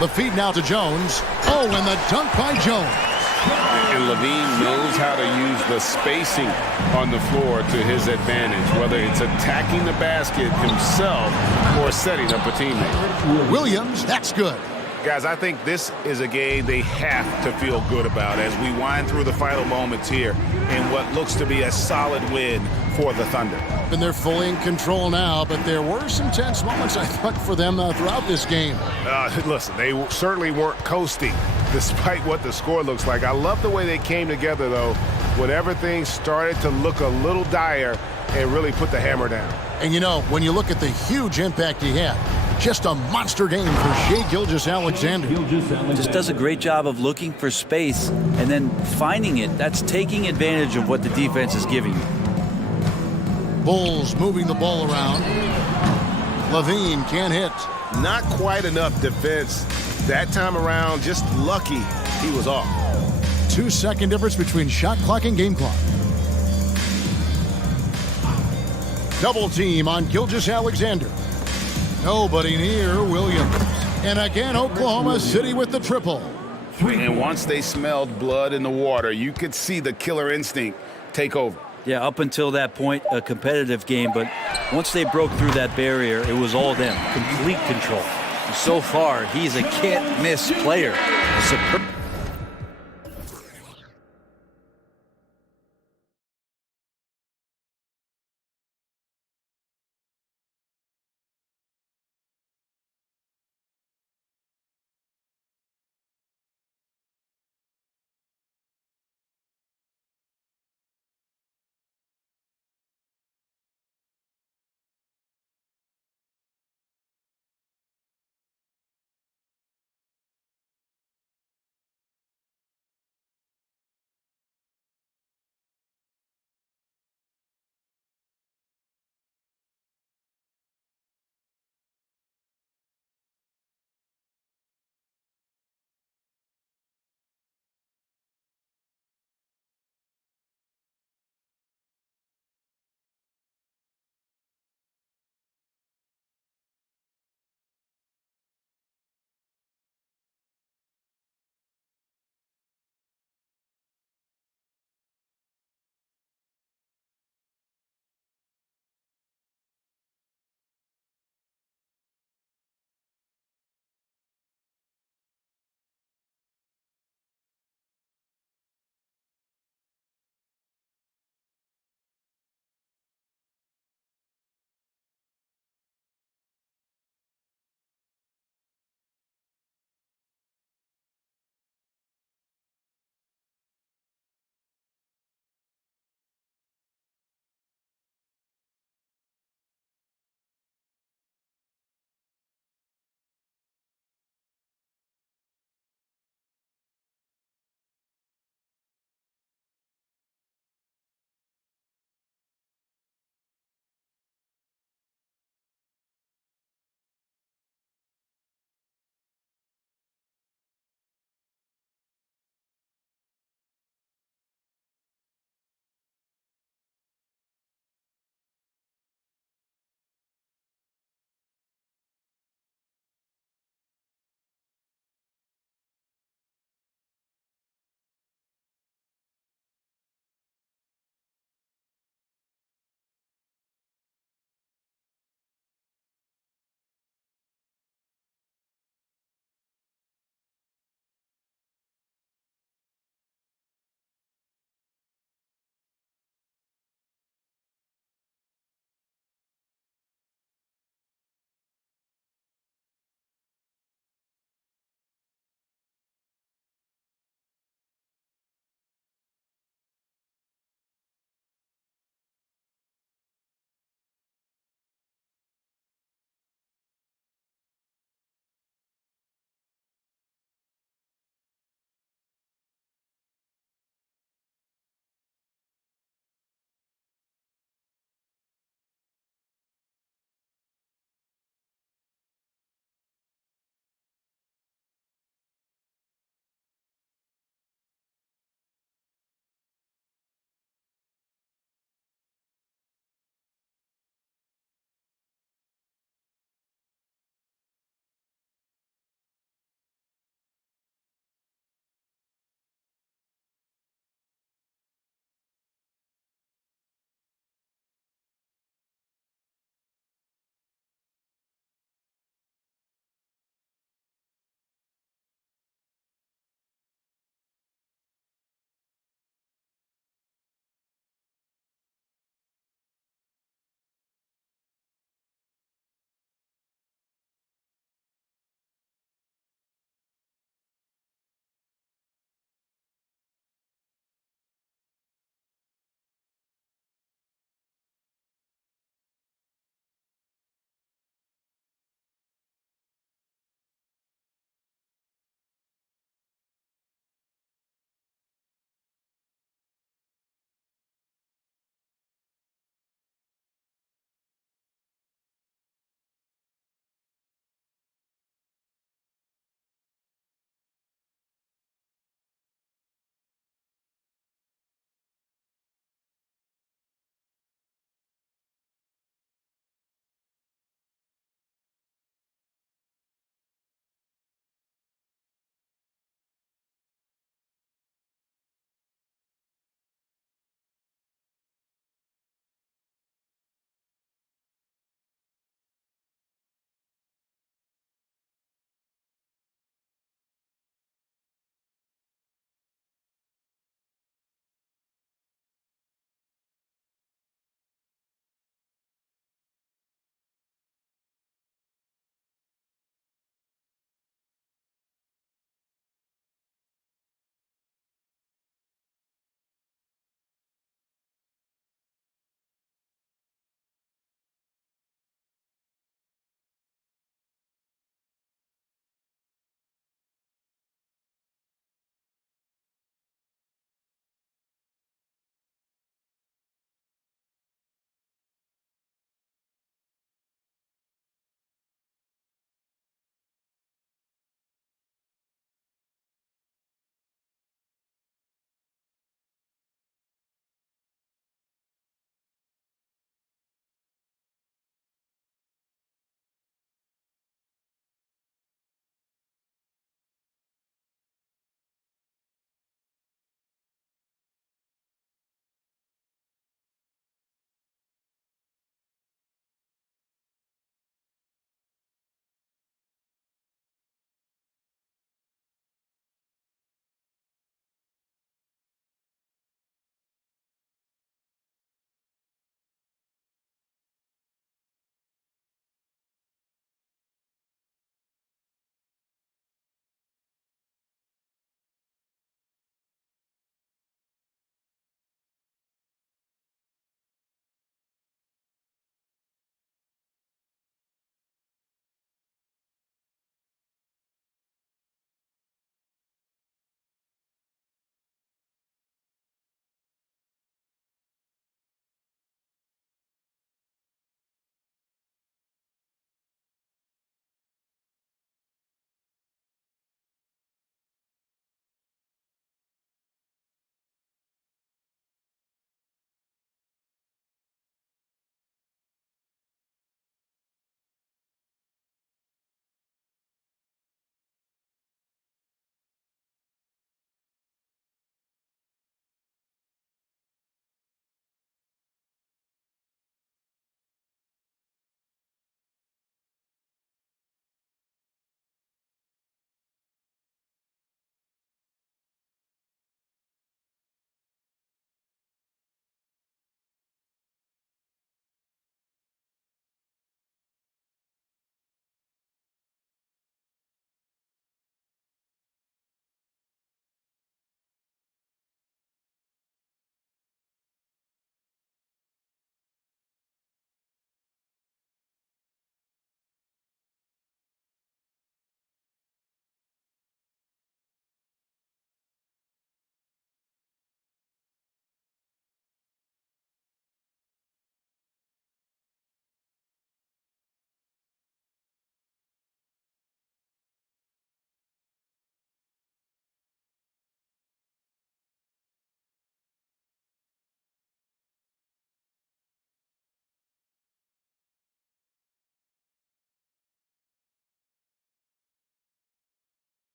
The feed now to Jones. Oh, and the dunk by Jones. And Levine knows how to use the spacing on the floor to his advantage, whether it's attacking the basket himself or setting up a teammate. Williams, that's good. Guys, I think this is a game they have to feel good about as we wind through the final moments here in what looks to be a solid win for the Thunder. And they're fully in control now, but there were some tense moments, I thought, for them throughout this game. Listen, they certainly weren't coasting despite what the score looks like. I love the way they came together, though, when everything started to look a little dire and really put the hammer down. And, you know, when you look at the huge impact he had, Just a monster game for Shai Gilgeous-Alexander. Just does a great job of looking for space and then finding it. That's taking advantage of what the defense is giving you. Bulls moving the ball around. Levine can't hit. Not quite enough defense. That time around, just lucky he was off. 2-second difference between shot clock and game clock. Double team on Gilgeous-Alexander. Nobody near Williams. And again, Oklahoma City with the triple. And once they smelled blood in the water, you could see the killer instinct take over. Yeah, up until that point, a competitive game, but once they broke through that barrier, it was all them. Complete control. So far, he's a can't-miss player.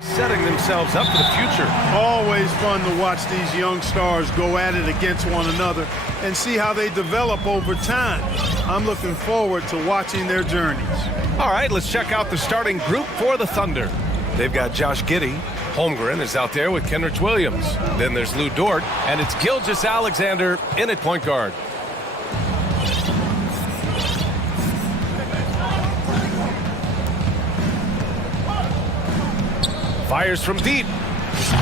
setting themselves up for the future. Always fun to watch these young stars go at it against one another and see how they develop over time. I'm looking forward to watching their journeys. All right, let's check out the starting group for the Thunder. They've got Josh Giddey. Holmgren is out there with Kenrich Williams. Then there's Lou Dort, and it's Gilgeous-Alexander in at point guard. Fires from deep,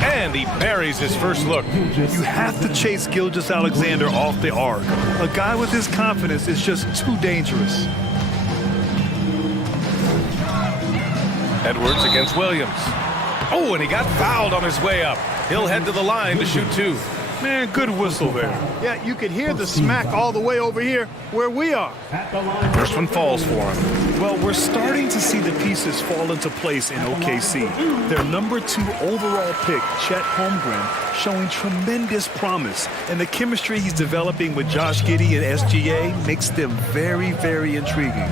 and he buries his first look. You have to chase Gilgeous-Alexander off the arc. A guy with his confidence is just too dangerous. Edwards against Williams. Oh, and he got fouled on his way up. He'll head to the line to shoot two. Man, good whistle there. Yeah, you could hear the smack all the way over here where we are. First one falls for him. Well, we're starting to see the pieces fall into place in OKC. Their number 2 overall pick, Chet Holmgren, showing tremendous promise. And the chemistry he's developing with Josh Giddey and SGA makes them very, very intriguing.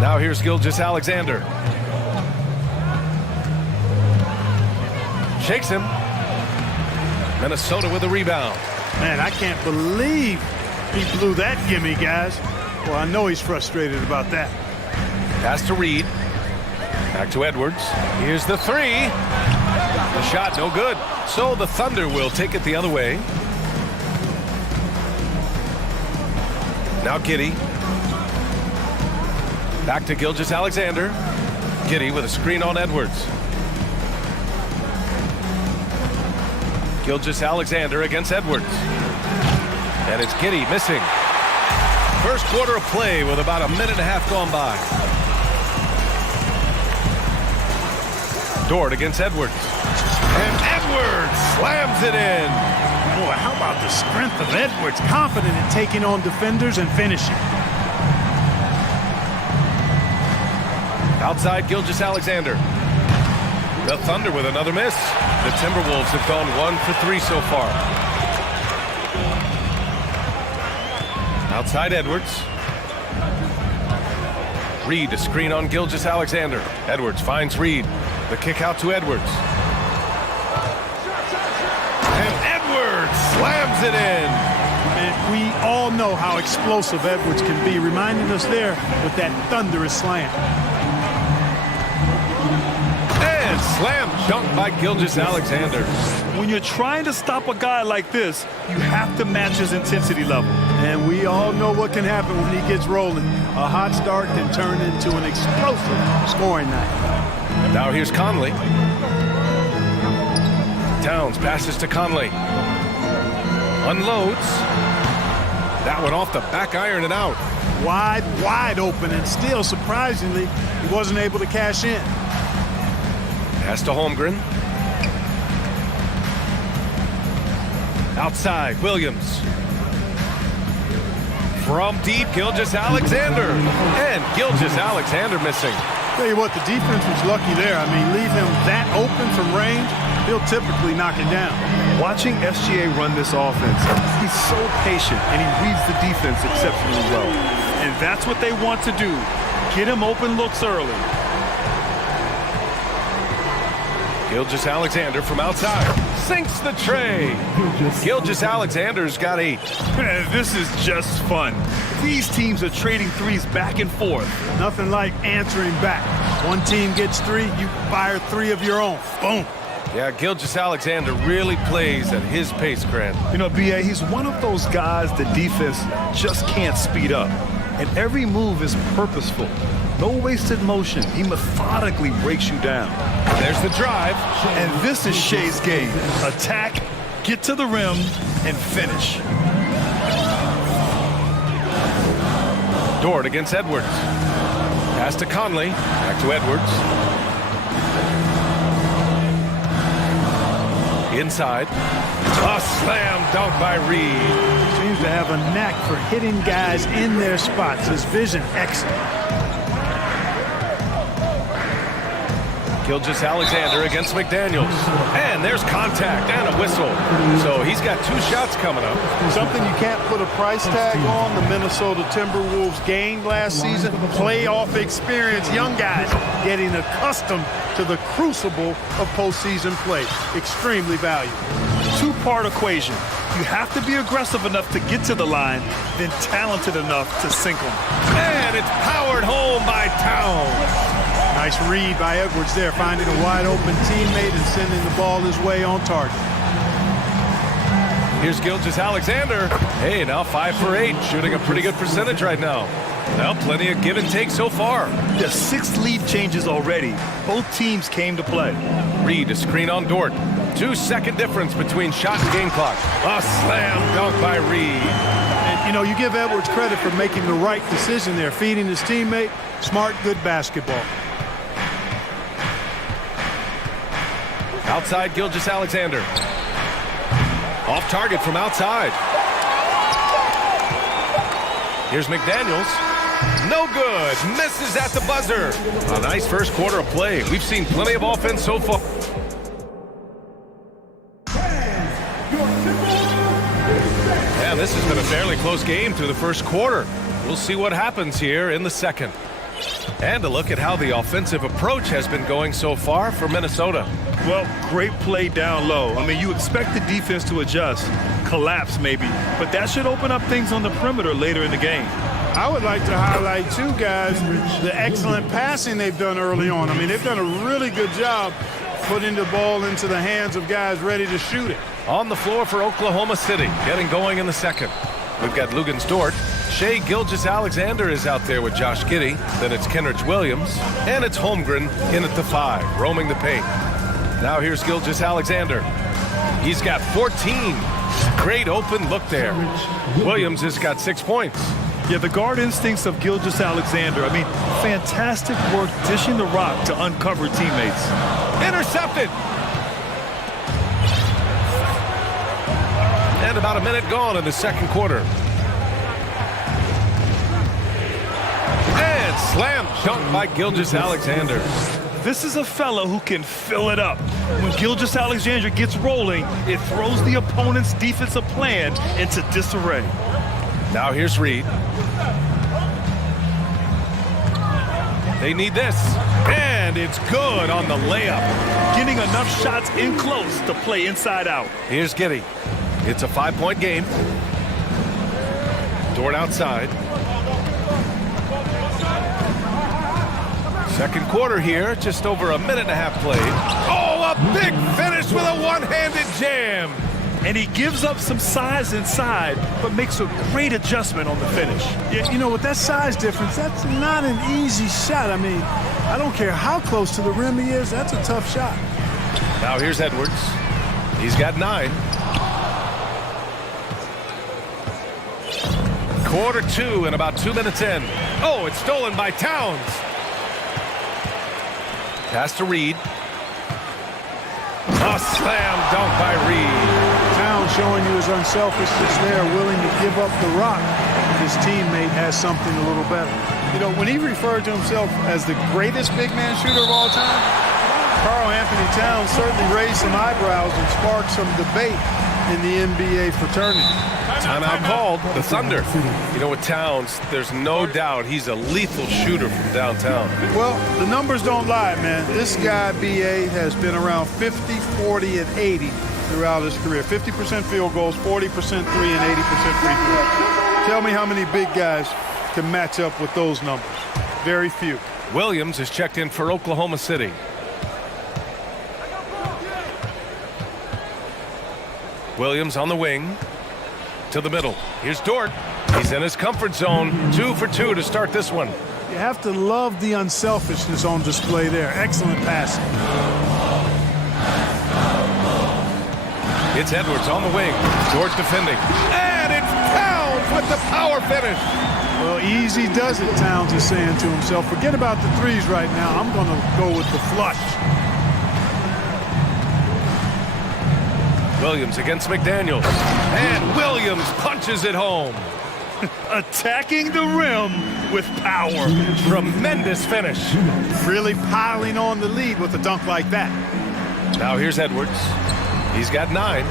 Now here's Gilgeous-Alexander. Shakes him. Minnesota with a rebound. Man, I can't believe he blew that gimme, guys. Well, I know he's frustrated about that. Pass to Reed. Back to Edwards. Here's the three. The shot no good. So the Thunder will take it the other way. Now Giddey. Back to Gilgeous-Alexander. Giddey with a screen on Edwards. Gilgeous-Alexander against Edwards. And it's Giddey missing. First quarter of play with about a minute and a half gone by. Dort against Edwards. And Edwards slams it in. Boy, how about the strength of Edwards? Confident in taking on defenders and finishing. Outside Gilgeous-Alexander. The Thunder with another miss. The Timberwolves have gone 1 for 3 so far. Outside Edwards. Reed to screen on Gilgeous-Alexander. Edwards finds Reed. The kick out to Edwards. And Edwards slams it in. And we all know how explosive Edwards can be, reminding us there with that thunderous slam. And slam dunk by Gilgeous-Alexander. When you're trying to stop a guy like this, you have to match his intensity level. And we all know what can happen when he gets rolling. A hot start can turn into an explosive scoring night. Now here's Conley. Towns passes to Conley. Unloads. That one off the back iron and out. Wide open, and still, surprisingly, he wasn't able to cash in. Pass to Holmgren. Outside, Williams. From deep, Gilgeous-Alexander. And Gilgeous-Alexander missing. Tell you what, the defense was lucky there. I mean, leave him that open from range, he'll typically knock it down. Watching SGA run this offense, he's so patient and he reads the defense exceptionally well. And that's what they want to do. Get him open looks early. Gilgeous-Alexander from outside. Sinks the tray. Gilgeous-Alexander's got 8. This is just fun. These teams are trading threes back and forth. Nothing like answering back. One team gets 3, you fire 3 of your own. Boom. Yeah, Gilgeous-Alexander really plays at his pace, Grant. You know, B.A., he's one of those guys the defense just can't speed up. And every move is purposeful. No wasted motion. He methodically breaks you down. There's the drive. And this is Shea's game. Attack, get to the rim, and finish. Dort against Edwards. Pass to Conley. Back to Edwards. Inside. A slam dunk by Reed. Seems to have a knack for hitting guys in their spots. His vision excellent. Gilgeous-Alexander against McDaniels. And there's contact and a whistle. So he's got 2 shots coming up. Something you can't put a price tag on, the Minnesota Timberwolves gained last season. Playoff experience, young guys getting accustomed to the crucible of postseason play. Extremely valuable. 2-part equation. You have to be aggressive enough to get to the line, then talented enough to sink them. And it's powered home by Towns. Nice read by Edwards there, finding a wide-open teammate and sending the ball his way on target. Here's Gilgeous-Alexander. Hey, now 5 for 8, shooting a pretty good percentage right now. Well, plenty of give and take so far. There's 6 lead changes already. Both teams came to play. Reed, a screen on Dort. 2-second difference between shot and game clock. A slam dunk by Reed. And, you know, you give Edwards credit for making the right decision there, feeding his teammate. Smart, good basketball. Outside Gilgeous-Alexander. Off target from outside. Here's McDaniels. No good. Misses at the buzzer. A nice first quarter of play. We've seen plenty of offense so far. And this has been a fairly close game through the first quarter. We'll see what happens here in the second. And a look at how the offensive approach has been going so far for Minnesota. Well, great play down low. I mean, you expect the defense to adjust, collapse maybe, but that should open up things on the perimeter later in the game. I would like to highlight, too, guys, the excellent passing they've done early on. I mean, they've done a really good job putting the ball into the hands of guys ready to shoot it. On the floor for Oklahoma City, getting going in the second. We've got Luguentz Dort. Shea Gilgeous-Alexander is out there with Josh Giddey. Then it's Kenrich Williams. And it's Holmgren in at the 5, roaming the paint. Now here's Gilgeous-Alexander. He's got 14. Great open look there. Williams has got 6 points. Yeah, the guard instincts of Gilgeous-Alexander. I mean, fantastic work dishing the rock to uncover teammates. Intercepted. And about a minute gone in the second quarter. And slam dunk by Gilgeous-Alexander. This is a fellow who can fill it up. When Gilgeous-Alexander gets rolling, it throws the opponent's defensive plan into disarray. Now here's Reed. They need this. And it's good on the layup. Getting enough shots in close to play inside out. Here's Giddey. It's a 5-point game. Dort outside. Second quarter here, just over a minute and a half played. Oh, a big finish with a one-handed jam. And he gives up some size inside, but makes a great adjustment on the finish. Yeah, you know, with that size difference, that's not an easy shot. I mean, I don't care how close to the rim he is, that's a tough shot. Now here's Edwards. He's got 9. Quarter 2 and about 2 minutes in. Oh, it's stolen by Towns. Pass to Reed. A slam dunk by Reed. Towns showing you his unselfishness there, willing to give up the rock if his teammate has something a little better. You know, when he referred to himself as the greatest big man shooter of all time, Karl Anthony Towns certainly raised some eyebrows and sparked some debate in the NBA fraternity. Timeout called. The Thunder. You know, with Towns, there's no doubt he's a lethal shooter from downtown. Well, the numbers don't lie, man. This guy, B.A., has been around 50, 40, and 80 throughout his career. 50% field goals, 40% 3, and 80% free throws. Tell me how many big guys can match up with those numbers. Very few. Williams is checked in for Oklahoma City. Williams on the wing. To the middle. Here's Dort. He's in his comfort zone. 2 for 2 to start this one. You have to love the unselfishness on display there. Excellent passing. It's Edwards on the wing. Dort defending. And it's Towns with the power finish. Well, easy does it, Towns is saying to himself. Forget about the threes right now. I'm going to go with the flush. Williams against McDaniels. And Williams punches it home. Attacking the rim with power. Tremendous finish. Really piling on the lead with a dunk like that. Now here's Edwards. He's got 9.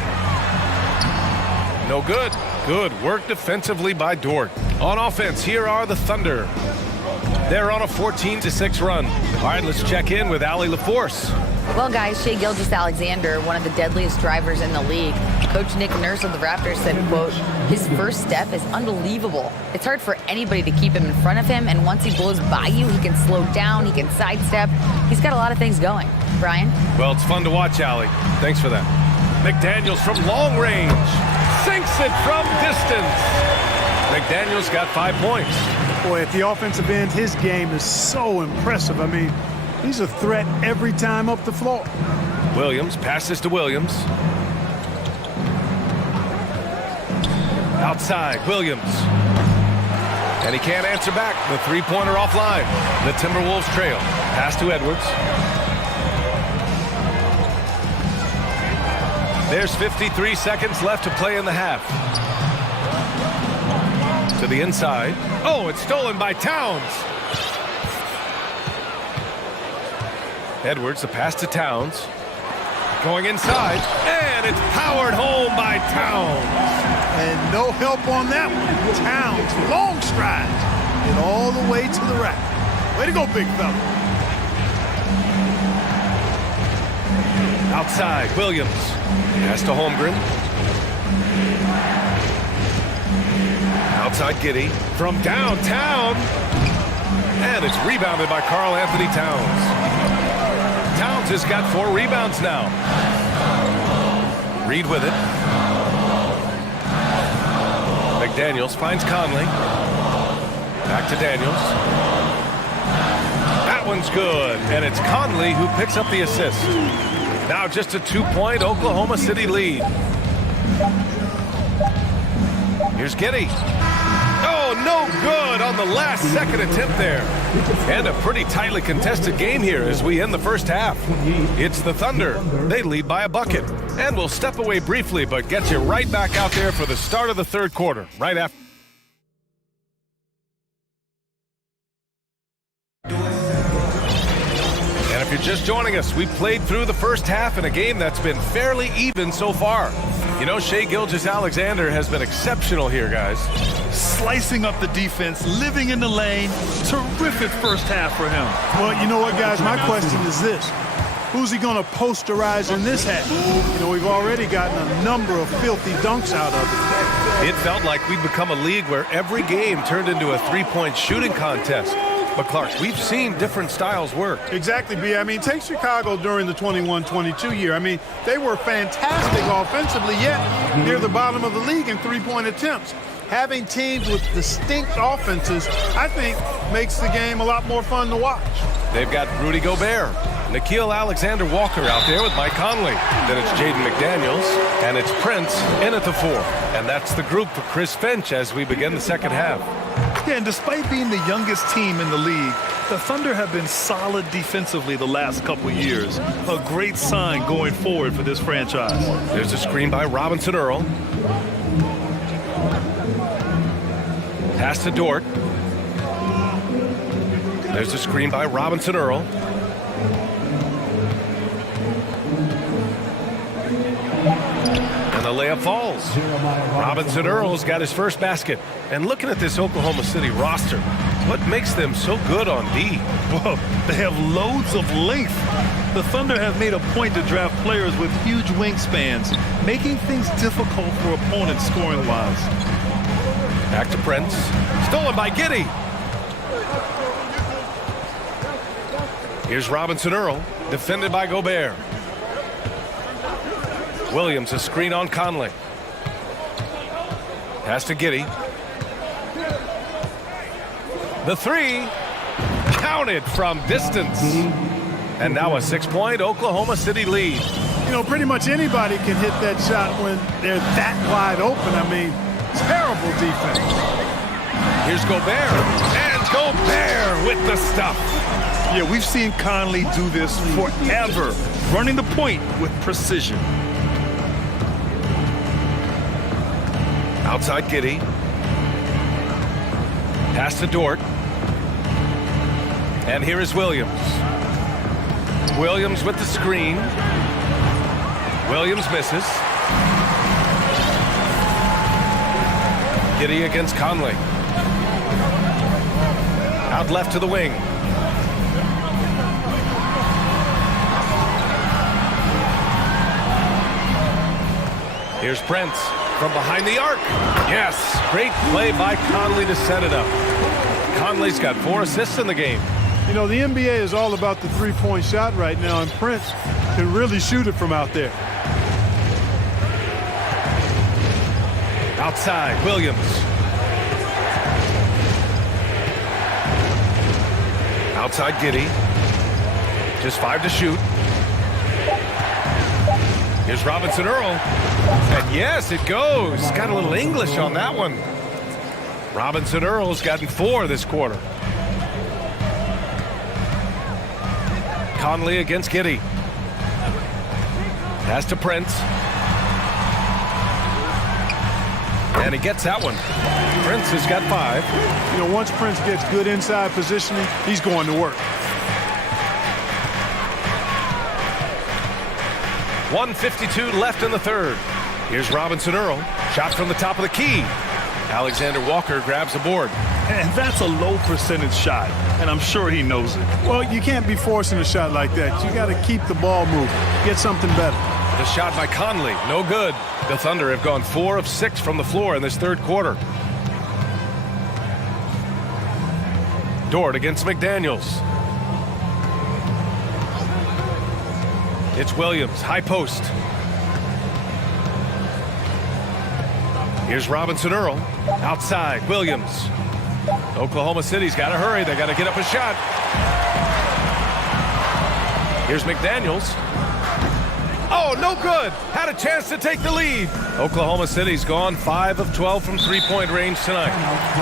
No good. Good work defensively by Dort. On offense, here are the Thunder. They're on a 14-6 run. All right, let's check in with Allie LaForce. Well, guys, Shai Gilgeous-Alexander, one of the deadliest drivers in the league. Coach Nick Nurse of the Raptors said, quote, his first step is unbelievable. It's hard for anybody to keep him in front of him, and once he blows by you, he can slow down, he can sidestep. He's got a lot of things going. Brian? Well, it's fun to watch, Allie. Thanks for that. McDaniels from long range. Sinks it from distance. McDaniels got 5 points. Boy, at the offensive end, his game is so impressive. I mean, he's a threat every time up the floor. Williams passes to Williams. Outside, Williams. And he can't answer back. The three-pointer offline. The Timberwolves trail. Pass to Edwards. There's 53 seconds left to play in the half. To the inside. Oh, it's stolen by Towns. Edwards, the pass to Towns. Going inside, and it's powered home by Towns. And no help on that one. Towns, long strides, and all the way to the rack. Way to go, big fella. Outside, Williams. Pass to Holmgren. Outside, Giddey. From downtown. And it's rebounded by Karl Anthony Towns. Towns has got 4 rebounds now. Reed with it. McDaniels finds Conley. Back to Daniels. That one's good. And it's Conley who picks up the assist. Now just a 2-point Oklahoma City lead. Here's Giddey. Oh, no good on the last second attempt there. And a pretty tightly contested game here as we end the first half. It's the Thunder. They lead by a bucket. And we'll step away briefly, but get you right back out there for the start of the third quarter, right after. And if you're just joining us, we played through the first half in a game that's been fairly even so far. You know, Shai Gilgeous-Alexander has been exceptional here, guys. Slicing up the defense, living in the lane. Terrific first half for him. Well, you know what, guys? My question is this. Who's he going to posterize in this half? You know, we've already gotten a number of filthy dunks out of it. It felt like we'd become a league where every game turned into a three-point shooting contest. But, Clark, we've seen different styles work. Exactly, B. I mean, take Chicago during the 21-22 year. I mean, they were fantastic offensively, yet near the bottom of the league in three-point attempts. Having teams with distinct offenses, I think, makes the game a lot more fun to watch. They've got Rudy Gobert, Nickeil Alexander-Walker out there with Mike Conley. Then it's Jaden McDaniels, and it's Prince in at the 4. And that's the group for Chris Finch as we begin the second half. Yeah, and despite being the youngest team in the league, the Thunder have been solid defensively the last couple years. A great sign going forward for this franchise. There's a screen by Robinson Earl. Pass to Dort. There's a screen by Robinson Earl. And the layup falls. Robinson Earl's got his first basket. And looking at this Oklahoma City roster, what makes them so good on D? Well, they have loads of length. The Thunder have made a point to draft players with huge wingspans, making things difficult for opponents scoring-wise. Back to Prince. Stolen by Giddey. Here's Robinson Earl, defended by Gobert. Williams, a screen on Conley. Pass to Giddey. The 3, counted from distance. And now a 6-point Oklahoma City lead. You know, pretty much anybody can hit that shot when they're that wide open. I mean, terrible defense. Here's Gobert. And Gobert with the stuff. Yeah, we've seen Conley do this forever, running the point with precision. Outside Giddey. Pass to Dort. And here is Williams. Williams with the screen. Williams misses. Giddey against Conley. Out left to the wing. Here's Prince from behind the arc. Yes, great play by Conley to set it up. Conley's got 4 assists in the game. You know, the NBA is all about the three-point shot right now, and Prince can really shoot it from out there. Outside, Williams. Outside, Giddey. Just 5 to shoot. Here's Robinson Earl. And yes, it goes. Got a little English on that one. Robinson Earl's gotten 4 this quarter. Conley against Giddey. Pass to Prince. And he gets that one. Prince has got 5. You know, once Prince gets good inside positioning, he's going to work. 1:52 left in the third. Here's Robinson Earl. Shot from the top of the key. Alexander Walker grabs the board. And that's a low percentage shot, and I'm sure he knows it. Well, you can't be forcing a shot like that. You got to keep the ball moving. Get something better. The shot by Conley, no good. The Thunder have gone 4 of 6 from the floor in this third quarter. Dort against McDaniels. It's Williams, high post. Here's Robinson Earl, outside, Williams. Oklahoma City's got to hurry, they got to get up a shot. Here's McDaniels. Oh, no good. Had a chance to take the lead. Oklahoma City's gone 5 of 12 from three-point range tonight.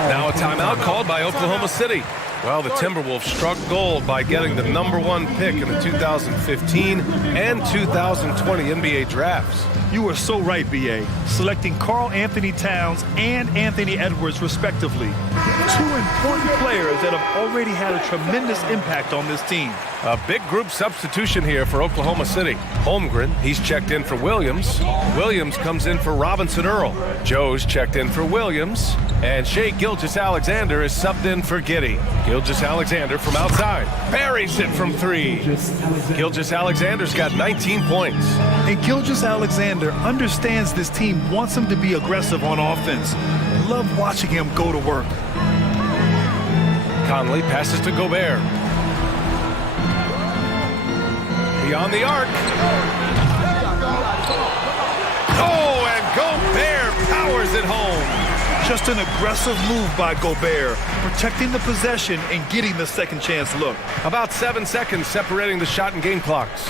Now a timeout called by Oklahoma City. Well, the Timberwolves struck gold by getting the #1 pick in the 2015 and 2020 NBA drafts. You were so right, B.A. Selecting Karl Anthony Towns and Anthony Edwards, respectively. 2 important players that have already had a tremendous impact on this team. A big group substitution here for Oklahoma City. Holmgren, he's checked in for Williams. Williams comes in for Robinson Earl. Joe's checked in for Williams. And Shai Gilgeous-Alexander is subbed in for Giddey. Gilgeous-Alexander from outside. Buries it from 3. Gilgeous-Alexander's got 19 points. And Gilgeous-Alexander understands this team wants him to be aggressive on offense. Love watching him go to work. Conley passes to Gobert. Beyond the arc. Oh, and Gobert powers it home. Just an aggressive move by Gobert, protecting the possession and getting the second chance look. About 7 seconds separating the shot and game clocks.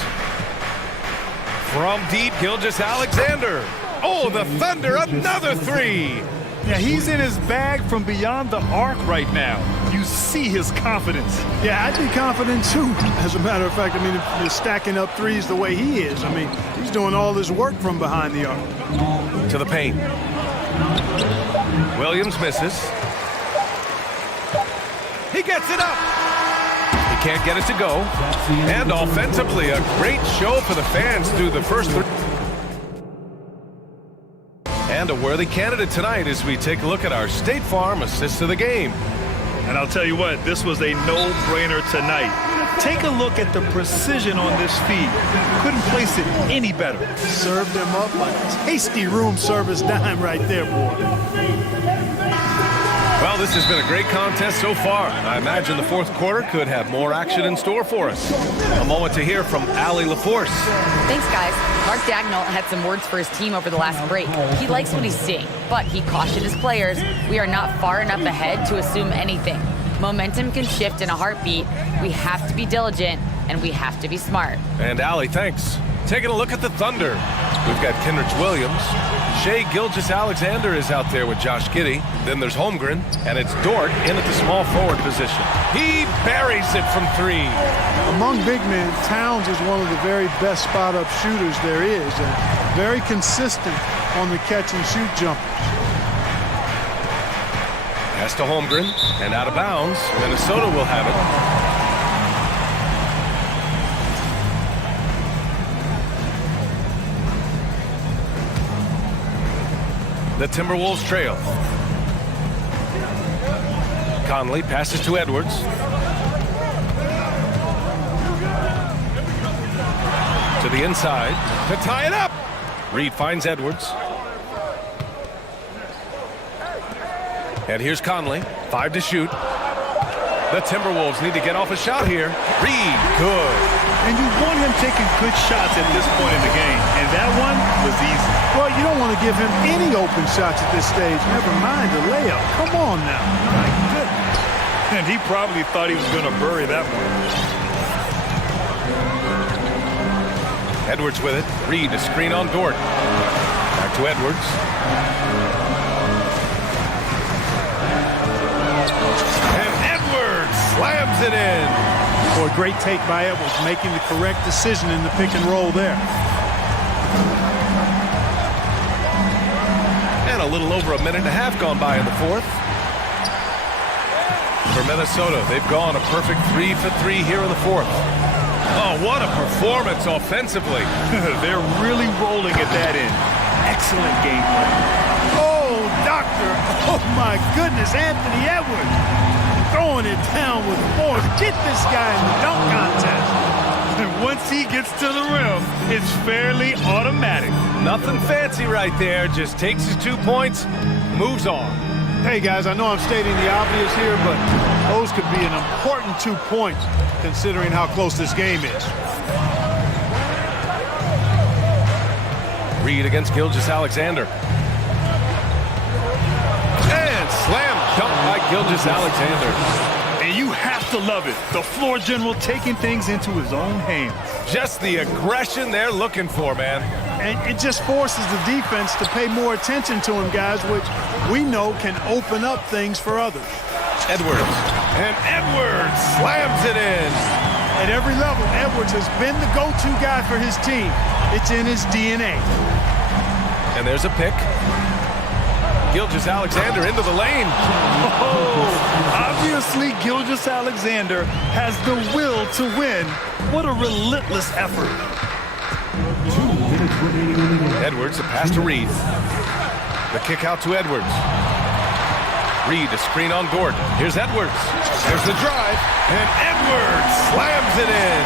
From deep, Gilgeous-Alexander. Oh, the Thunder, another 3. Yeah, he's in his bag from beyond the arc right now. You see his confidence. Yeah, I'd be confident too. As a matter of fact, I mean, if you're stacking up threes the way he is, I mean, he's doing all this work from behind the arc. To the paint. Williams misses. He gets it up. He can't get it to go. And offensively, a great show for the fans through the first 3. And a worthy candidate tonight as we take a look at our State Farm assist of the game. And I'll tell you what, this was a no-brainer tonight. Take a look at the precision on this feed. Couldn't place it any better. Served him up a tasty room service dime right there, boy. Well, this has been a great contest so far. I imagine the fourth quarter could have more action in store for us. A moment to hear from Allie LaForce. Thanks, guys. Mark Dagnall had some words for his team over the last break. He likes what he's seeing, but he cautioned his players, we are not far enough ahead to assume anything. Momentum can shift in a heartbeat. We have to be diligent, and we have to be smart. And Allie, thanks. Taking a look at the Thunder. We've got Kenrich Williams. Shai Gilgeous-Alexander is out there with Josh Giddey. Then there's Holmgren, and it's Dort in at the small forward position. He buries it from 3. Among big men, Towns is one of the very best spot-up shooters there is, and very consistent on the catch-and-shoot jumpers. Pass to Holmgren, and out of bounds. Minnesota will have it. The Timberwolves trail. Conley passes to Edwards. To the inside to tie it up. Reed finds Edwards. And here's Conley. 5 to shoot. The Timberwolves need to get off a shot here. Reed, good. And you want him taking good shots at this point in the game. And that one was easy. Well, you don't want to give him any open shots at this stage. Never mind the layup. Come on now. My goodness. And he probably thought he was going to bury that one. Edwards with it. Reed, a screen on Dort. Back to Edwards. And Edwards slams it in. Boy, great take by Edwards, making the correct decision in the pick and roll there. And a little over a minute and a half gone by in the fourth. For Minnesota, they've gone a perfect 3 for 3 here in the fourth. Oh, what a performance offensively. They're really rolling at that end. Excellent game plan. Oh, doctor. Oh, my goodness. Anthony Edwards throwing it down with force. Get this guy in the dunk contest. And once he gets to the rim, it's fairly automatic. Nothing fancy right there. Just takes his 2 points, moves on. Hey, guys, I know I'm stating the obvious here, but those could be an important 2 points considering how close this game is. Reed against Gilgeous-Alexander. And slam dunk by Gilgeous-Alexander. And you have to love it. The floor general taking things into his own hands. Just the aggression they're looking for, man. And it just forces the defense to pay more attention to him, guys, which we know can open up things for others. Edwards. And Edwards slams it in. At every level, Edwards has been the go-to guy for his team. It's in his DNA. And there's a pick. Gilgeous-Alexander into the lane. Oh, obviously Gilgeous-Alexander has the will to win. What a relentless effort. Edwards, a pass to Reed. The kick out to Edwards. Reed, a screen on Dort. Here's Edwards. There's the drive, and Edwards slams it in.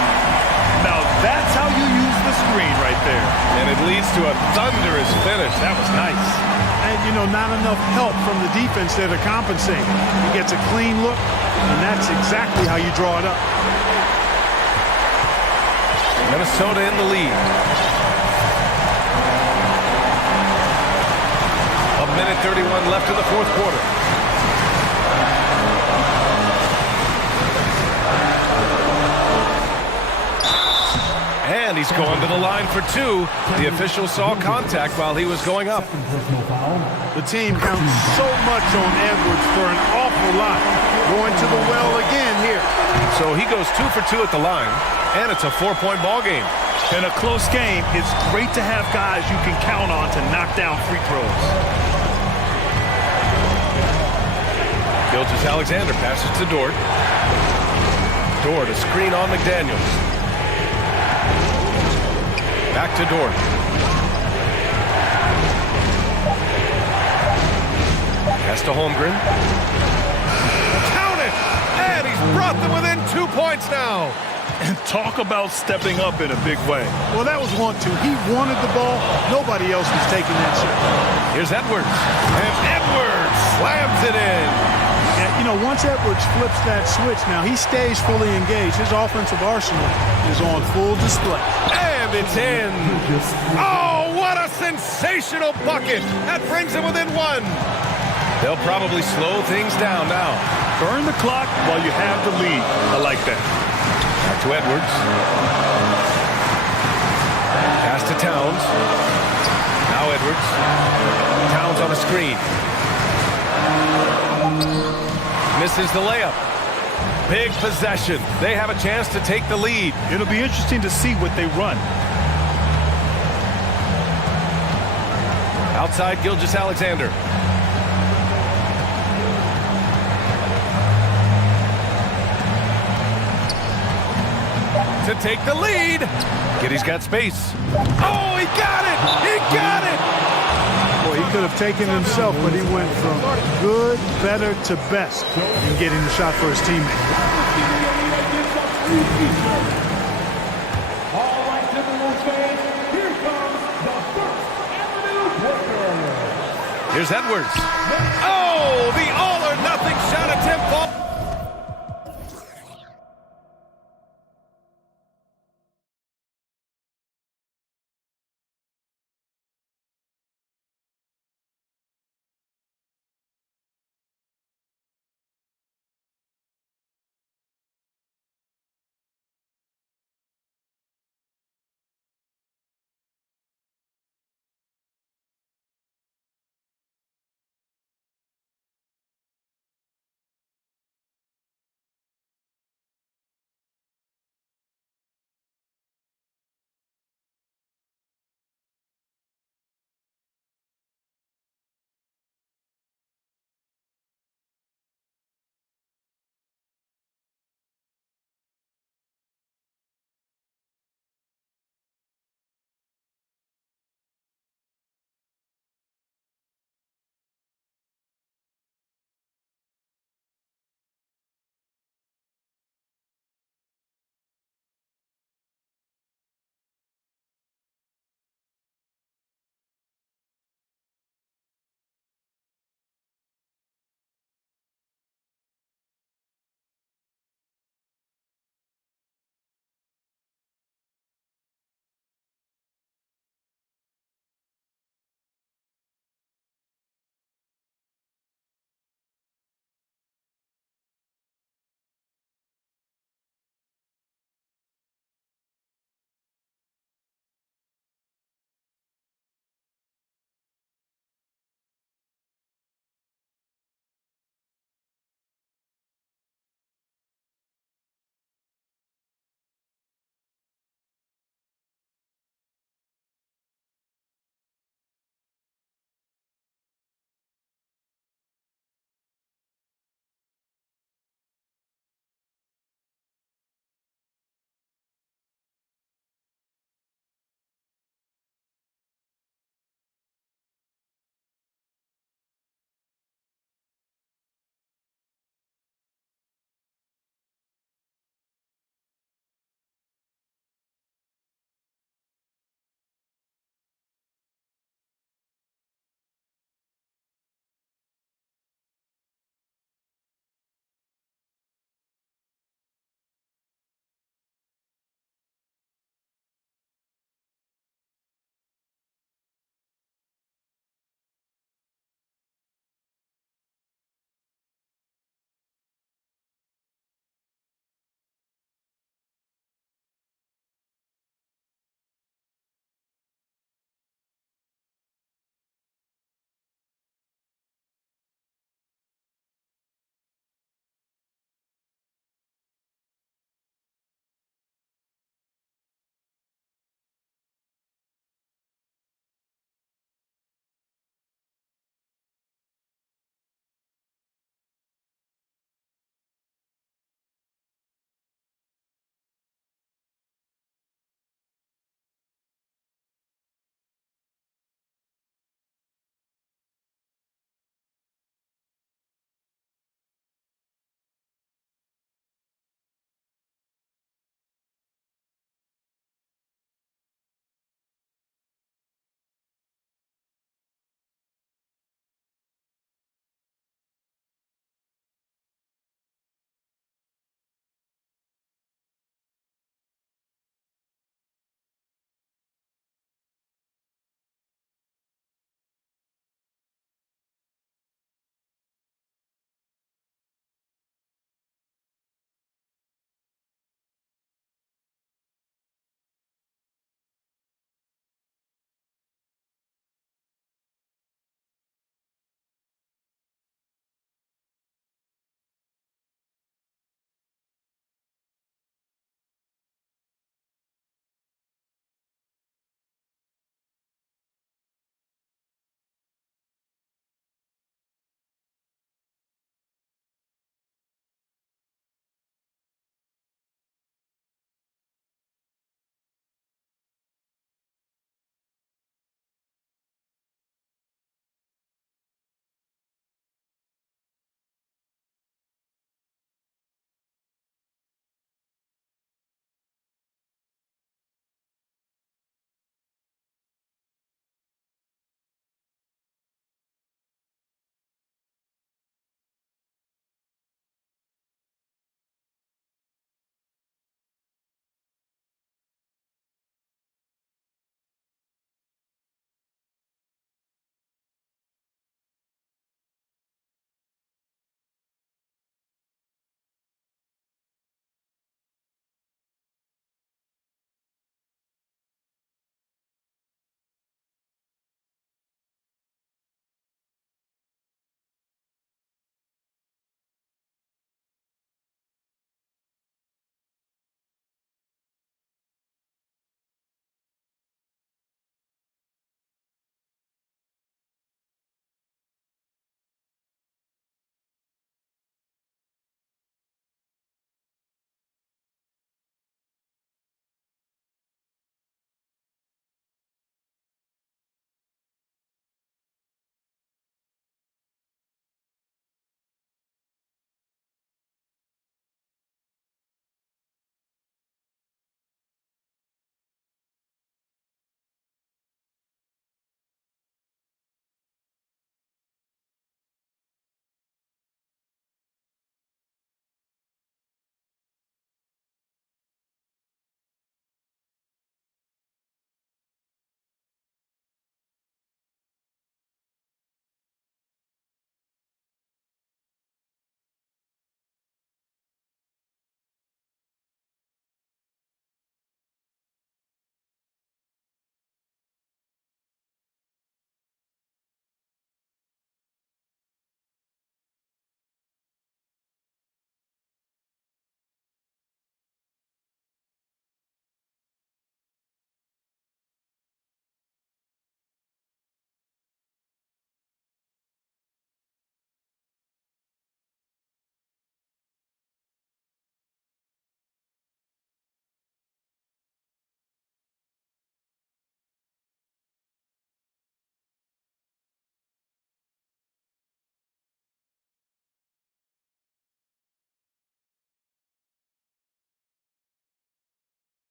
Now that's how you use the screen right there. And it leads to a thunderous finish. That was nice. And, you know, not enough help from the defense there to compensate. He gets a clean look, and that's exactly how you draw it up. Minnesota in the lead. A minute 31 left in the fourth quarter. And he's going to the line for 2. The official saw contact while he was going up. The team counts so much on Edwards for an awful lot. Going to the well again here. So he goes 2 for 2 at the line, and it's a 4-point ball game. In a close game, it's great to have guys you can count on to knock down free throws. Gilgeous-Alexander passes to Dort. Dort, a screen on McDaniels. Back to Dort. Pass to Holmgren. Count it! And he's brought them within 2 points now. And talk about stepping up in a big way. Well, that was 1-2. He wanted the ball. Nobody else was taking that shot. Here's Edwards. And Edwards slams it in. And, you know, once Edwards flips that switch, now he stays fully engaged. His offensive arsenal is on full display. And it's in. Oh, what a sensational bucket. That brings him within 1. They'll probably slow things down now. Burn the clock while you have the lead. I like that. Back to Edwards. Pass to Towns. Now Edwards. Towns on a screen. Misses the layup. Big possession. They have a chance to take the lead. It'll be interesting to see what they run. Outside Gilgeous-Alexander. to take the lead. Giddy's got space. Oh, he got it! He got it! Boy, he could have taken himself, but he went from good, better to best in getting the shot for his teammate. All right, Timberwolves fans, here comes the first avenue worker. Here's Edwards. Oh, the all-or-nothing shot attempt ball.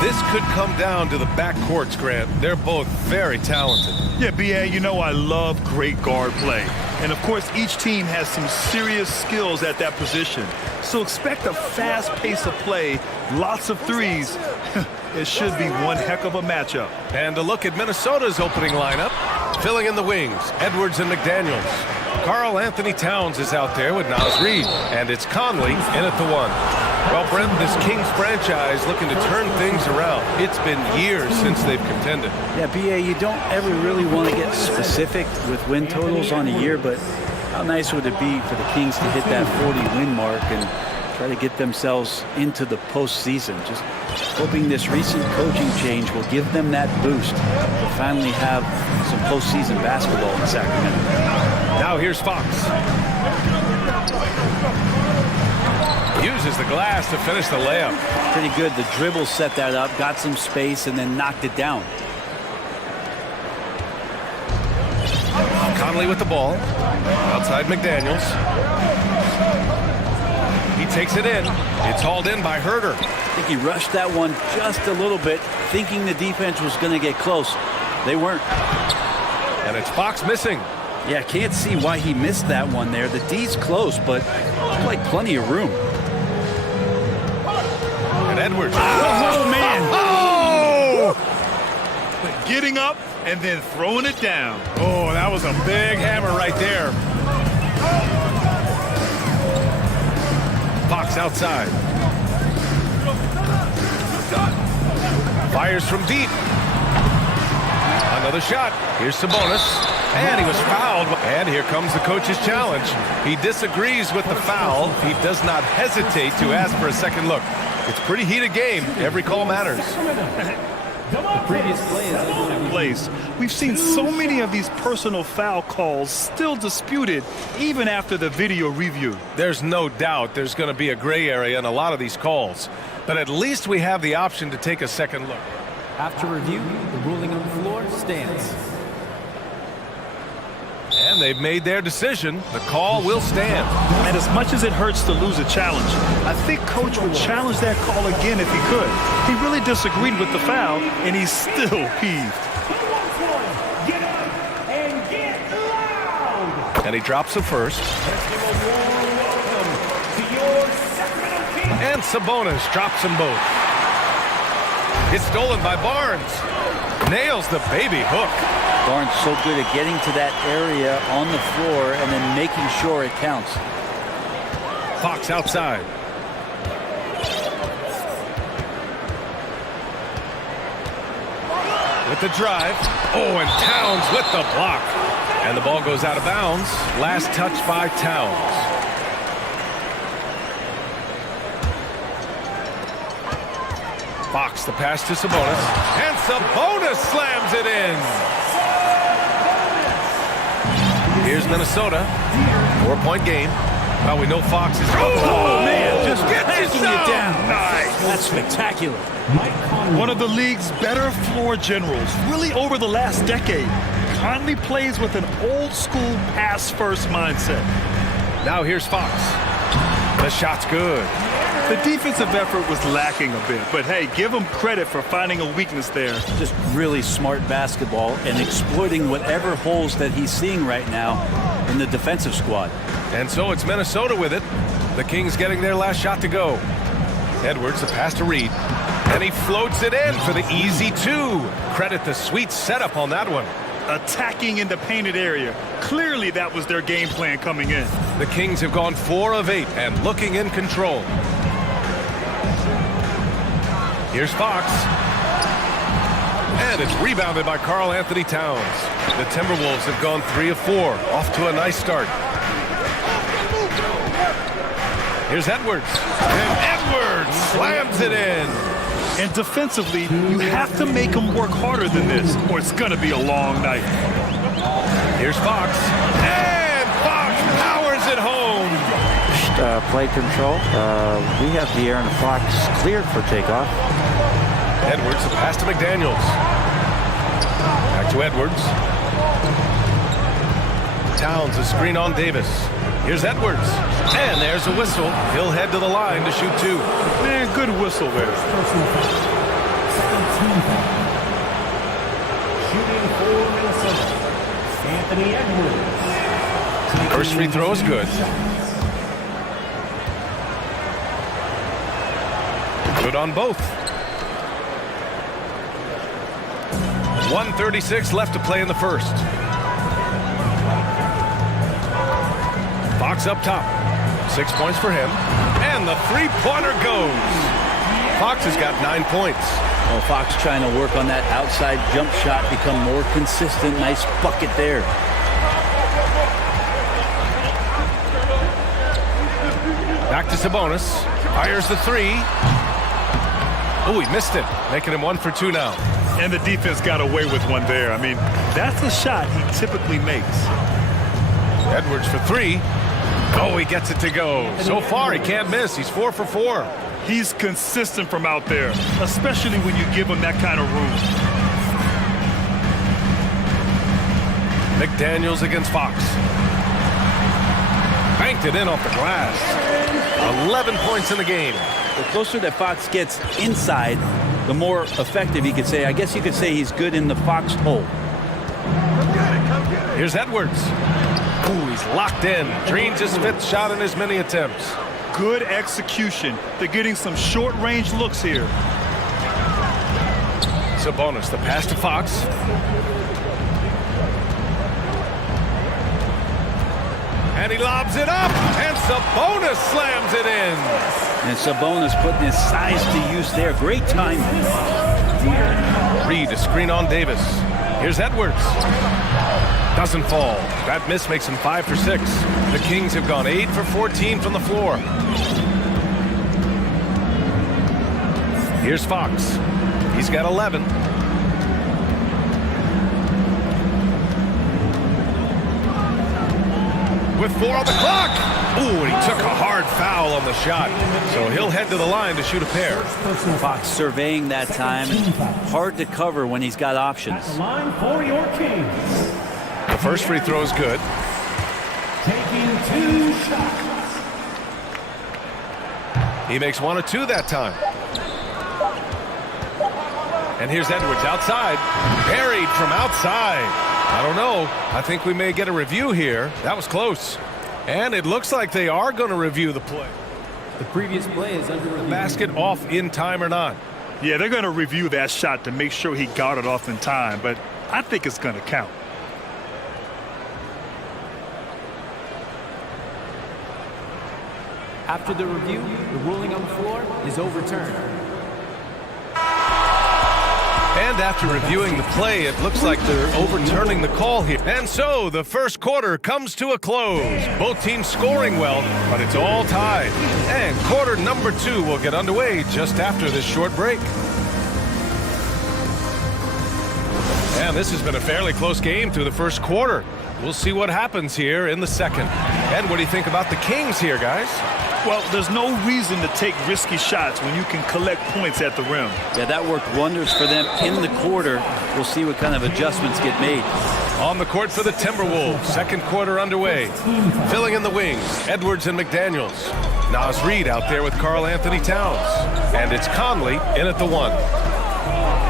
This could come down to the backcourts, Grant. They're both very talented. Yeah, B.A., you know I love great guard play. And, of course, each team has some serious skills at that position. So expect a fast pace of play, lots of threes. It should be one heck of a matchup. And a look at Minnesota's opening lineup. Filling in the wings, Edwards and McDaniels. Karl Anthony Towns is out there with Naz Reid. And it's Conley in at the 1. Well, Brent, this Kings franchise looking to turn things around. It's been years since they've contended. Yeah, B.A., you don't ever really want to get specific with win totals on a year, but how nice would it be for the Kings to hit that 40-win mark and try to get themselves into the postseason? Just hoping this recent coaching change will give them that boost to finally have some postseason basketball in Sacramento. Now here's Fox. Uses the glass to finish the layup. Pretty good. The dribble set that up, got some space, and then knocked it down. Conley with the ball. Outside McDaniels. He takes it in. It's hauled in by Herter. I think he rushed that one just a little bit, thinking the defense was going to get close. They weren't. And it's Fox missing. Yeah, can't see why he missed that one there. The D's close, but like plenty of room. And Edwards. Oh, man. Oh! Getting up and then throwing it down. Oh, that was a big hammer right there. Fox outside. Fires from deep. Another shot. Here's Sabonis. And he was fouled. And here comes the coach's challenge. He disagrees with the foul. He does not hesitate to ask for a second look. It's a pretty heated game. Every call matters. The previous play is in place. We've seen so many of these personal foul calls still disputed even after the video review. There's no doubt there's going to be a gray area in a lot of these calls. But at least we have the option to take a second look. After review, the ruling on the floor stands. And they've made their decision. The call will stand. And as much as it hurts to lose a challenge, I think Coach would challenge that call again if he could. He really disagreed with the foul, and he's still peeved. Get up and get loud! And he drops the first. Welcome to your Sacramento Kings. And Sabonis drops them both. It's stolen by Barnes. Nails the baby hook. Barnes so good at getting to that area on the floor and then making sure it counts. Fox outside. With the drive. Oh, and Towns with the block. And the ball goes out of bounds. Last touch by Towns. Fox the pass to Sabonis. And Sabonis slams it in. Here's Minnesota. 4-point game. Well, we know Fox is... Oh, man, just gets you down. Nice. That's spectacular. One of the league's better floor generals, really over the last decade. Conley plays with an old-school pass-first mindset. Now here's Fox. The shot's good. The defensive effort was lacking a bit, but hey, give him credit for finding a weakness there. Just really smart basketball and exploiting whatever holes that he's seeing right now in the defensive squad. And so it's Minnesota with it. The Kings getting their last shot to go. Edwards, the pass to Reid. And he floats it in for the easy 2. Credit the sweet setup on that one. Attacking in the painted area. Clearly that was their game plan coming in. The Kings have gone 4 of 8 and looking in control. Here's Fox. And it's rebounded by Karl Anthony Towns. The Timberwolves have gone 3 of 4. Off to a nice start. Here's Edwards. And Edwards slams it in. And defensively, you have to make them work harder than this, or it's going to be a long night. Here's Fox. And Fox powers it home. Play control. We have De'Aaron Fox cleared for takeoff. Edwards, the pass to McDaniels. Back to Edwards. Towns, a screen on Davis. Here's Edwards. And there's a whistle. He'll head to the line to shoot 2. Man, good whistle there. Shooting for Minnesota, Anthony Edwards. First free throw is good. Good on both. 1:36 left to play in the first. Fox up top. 6 points for him. And the three-pointer goes. Fox has got 9 points. Well, Fox trying to work on that outside jump shot, become more consistent. Nice bucket there. Back to Sabonis. Fires the 3. Oh, he missed it. Making him 1 for 2 now. And the defense got away with one there. I mean, that's the shot he typically makes. Edwards for 3. Oh, he gets it to go. So far, he can't miss. He's 4 for 4. He's consistent from out there, especially when you give him that kind of room. McDaniels against Fox. Banked it in off the glass. 11 points in the game. The closer that Fox gets inside, the more effective he could say. I guess you could say he's good in the Fox hole. Here's Edwards. Ooh, he's locked in. Dreams his 5th shot in as many attempts. Good execution. They're getting some short-range looks here. Sabonis, the pass to Fox. And he lobs it up, and Sabonis slams it in. And Sabonis putting his size to use there. Great time. Reed, a screen on Davis. Here's Edwards. Doesn't fall. That miss makes him 5 for 6. The Kings have gone 8 for 14 from the floor. Here's Fox. He's got 11. With 4 on the clock. Ooh, and he took a hard foul on the shot. So he'll head to the line to shoot a pair. Fox surveying that time. Hard to cover when he's got options. At the line for your Kings. The first free throw is good. Taking 2 shots. He makes 1 of 2 that time. And here's Edwards outside. Buried from outside. I don't know. I think we may get a review here. That was close. And it looks like they are going to review the play. The previous play is under review. Basket off in time or not? Yeah, they're going to review that shot to make sure he got it off in time, but I think it's going to count. After the review, the ruling on the floor is overturned. And after reviewing the play, it looks like they're overturning the call here. And so the first quarter comes to a close. Both teams scoring well, but it's all tied. And quarter number 2 will get underway just after this short break. And this has been a fairly close game through the first quarter. We'll see what happens here in the second. Ed, what do you think about the Kings here, guys? Well, there's no reason to take risky shots when you can collect points at the rim. Yeah, that worked wonders for them in the quarter. We'll see what kind of adjustments get made. On the court for the Timberwolves, second quarter underway. Filling in the wings, Edwards and McDaniels. Nas Reed out there with Karl Anthony Towns. And it's Conley in at the 1.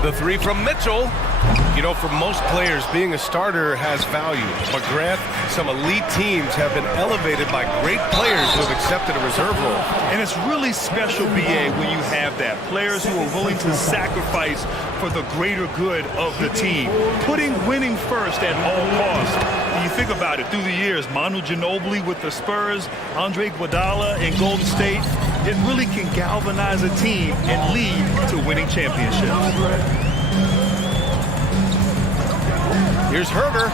The 3 from Mitchell. You know, for most players, being a starter has value. But Grant, some elite teams have been elevated by great players who have accepted a reserve role. And it's really special, BA, when you have that. Players who are willing to sacrifice for the greater good of the team. Putting winning first at all costs. When you think about it, through the years, Manu Ginobili with the Spurs, Andre Iguodala in Golden State, it really can galvanize a team and lead to winning championships. Here's Herter.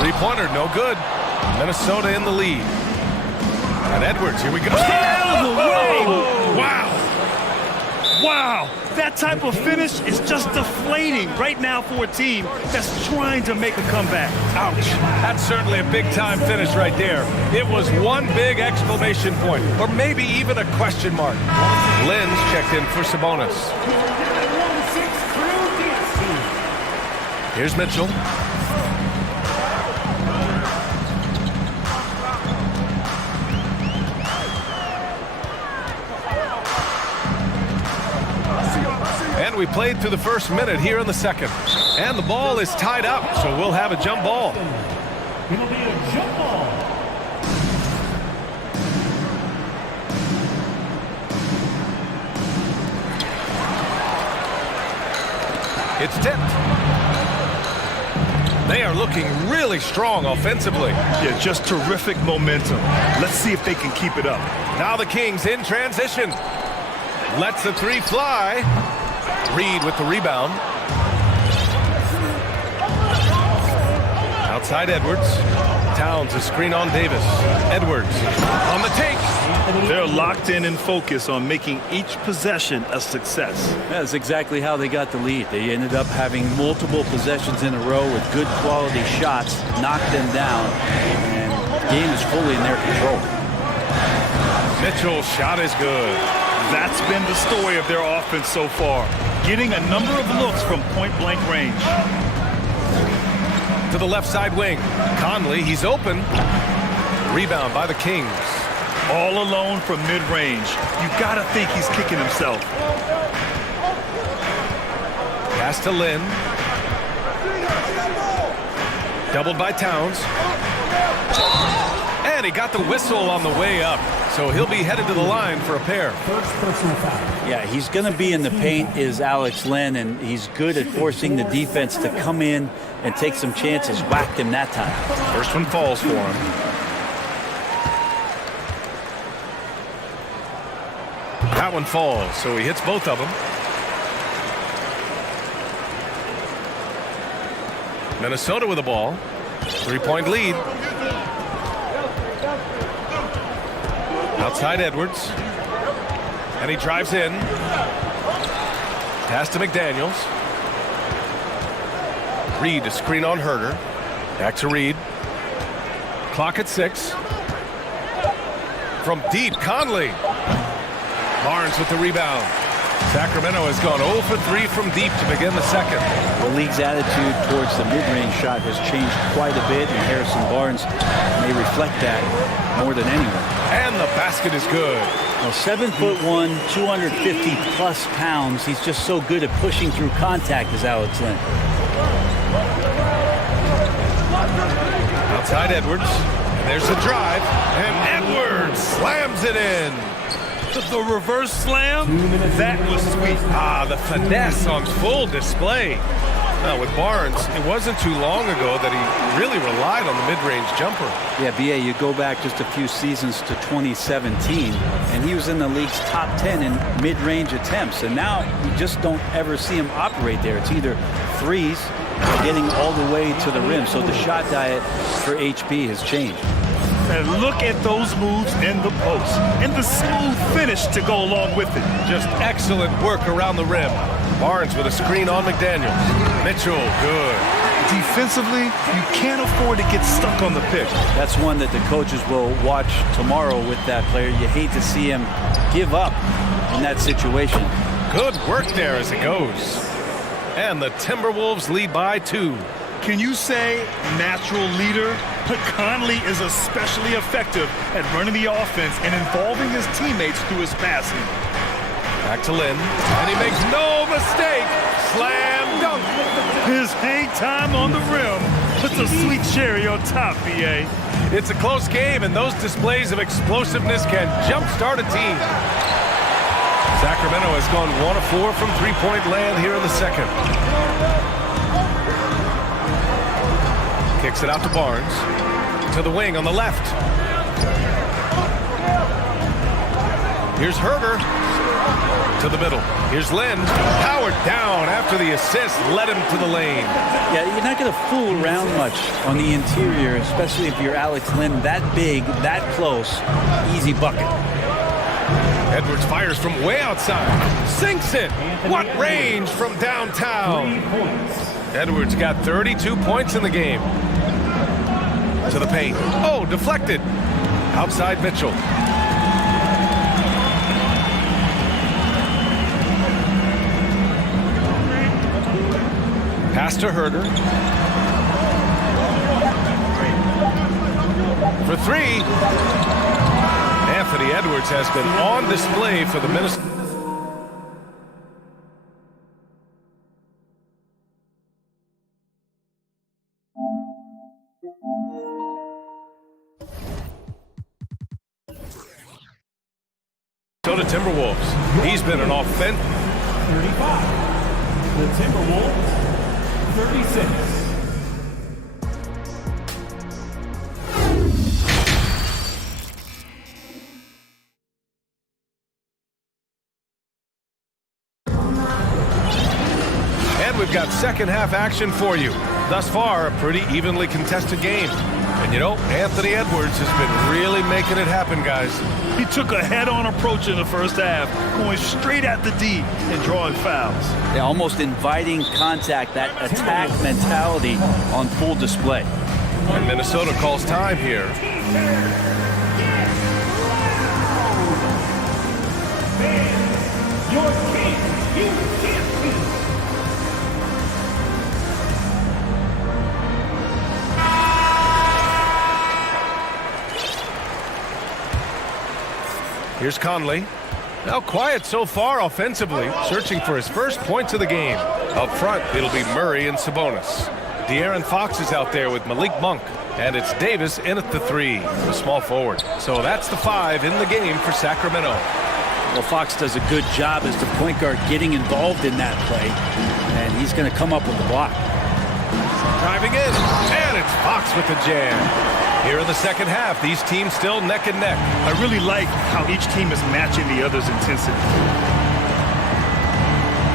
Three-pointer, no good. Minnesota in the lead. And Edwards, here we go. Out of the way! Wow! Wow! That type of finish is just deflating right now for a team that's trying to make a comeback. Ouch. That's certainly a big-time finish right there. It was one big exclamation point, or maybe even a question mark. Lynn's checked in for Sabonis. Here's Mitchell. played through the first minute here in the second. And the ball is tied up, so we'll have a jump ball. It'll be a jump ball. It's tipped. They are looking really strong offensively. Yeah, just terrific momentum. Let's see if they can keep it up. Now the Kings in transition. Lets the three fly. Reed with the rebound. Outside Edwards. Towns a screen on Davis. Edwards on the take. They're locked in and focused on making each possession a success. That's exactly how they got the lead. They ended up having multiple possessions in a row with good quality shots, knocked them down, and the game is fully in their control. Mitchell's shot is good. That's been the story of their offense so far, getting a number of looks from point-blank range. To the left side wing. Conley, he's open. Rebound by the Kings. All alone from mid-range. You gotta think he's kicking himself. Pass to Lynn. Doubled by Towns. And he got the whistle on the way up. So he'll be headed to the line for a pair. Yeah, he's going to be in the paint is Alex Len, and he's good at forcing the defense to come in and take some chances. Whacked him that time. First one falls for him. That one falls, so he hits both of them. Minnesota with the ball. 3-point lead. Outside Edwards. And he drives in. Pass to McDaniels. Reed to screen on Herder. Back to Reed. Clock at 6. From deep, Conley. Barnes with the rebound. Sacramento has gone 0 for 3 from deep to begin the second. The league's attitude towards the mid-range shot has changed quite a bit, and Harrison Barnes may reflect that more than anyone. And the basket is good. Well, 7'1", 250-plus pounds. He's just so good at pushing through contact as Alex Len. Outside Edwards. And there's the drive. And Edwards slams it in. The reverse slam? That was sweet. Ah, the finesse on full display. Now, with Barnes, it wasn't too long ago that he really relied on the mid-range jumper. Yeah, B.A., you go back just a few seasons to 2017, and he was in the league's top 10 in mid-range attempts. And now you just don't ever see him operate there. It's either threes or getting all the way to the rim. So the shot diet for HB has changed. And look at those moves in the post and the smooth finish to go along with it. Just excellent work around the rim. Barnes with a screen on McDaniels. Mitchell, good. Defensively, you can't afford to get stuck on the pick. That's one that the coaches will watch tomorrow with that player. You hate to see him give up in that situation. Good work there as it goes. And the Timberwolves lead by 2. Can you say natural leader? But Conley is especially effective at running the offense and involving his teammates through his passing. Back to Lynn, and he makes no mistake. Slam dunk. His hang time on the rim puts a sweet cherry on top, B.A. It's a close game, and those displays of explosiveness can jumpstart a team. Sacramento has gone 1 of 4 from three-point land here in the second. Kicks it out to Barnes. To the wing on the left. Here's Herder. To the middle. Here's Lynn. Powered down after the assist led him to the lane. Yeah, you're not going to fool around much on the interior, especially if you're Alex Lynn. That big, that close, easy bucket. Edwards fires from way outside. Sinks it. What range from downtown. Edwards got 32 points in the game. To the paint. Oh, deflected. Outside Mitchell. Pass to Herder. For 3. Anthony Edwards has been on display for the Minnesota. Minnesota Timberwolves. He's been an offense. 35. The Timberwolves, 36. And we've got second half action for you. Thus far, a pretty evenly contested game. And you know, Anthony Edwards has been really making it happen, guys. He took a head-on approach in the first half, going straight at the D and drawing fouls. Yeah, almost inviting contact, that attack mentality on full display. And Minnesota calls time here. Your king, you can't beat. Here's Conley. Now quiet so far offensively, searching for his first points of the game. Up front, it'll be Murray and Sabonis. De'Aaron Fox is out there with Malik Monk. And it's Davis in at the 3, the small forward. So that's the 5 in the game for Sacramento. Well, Fox does a good job as the point guard getting involved in that play. And he's going to come up with the block. Driving in, and it's Fox with the jam. Here in the second half, these teams still neck and neck. I really like how each team is matching the other's intensity.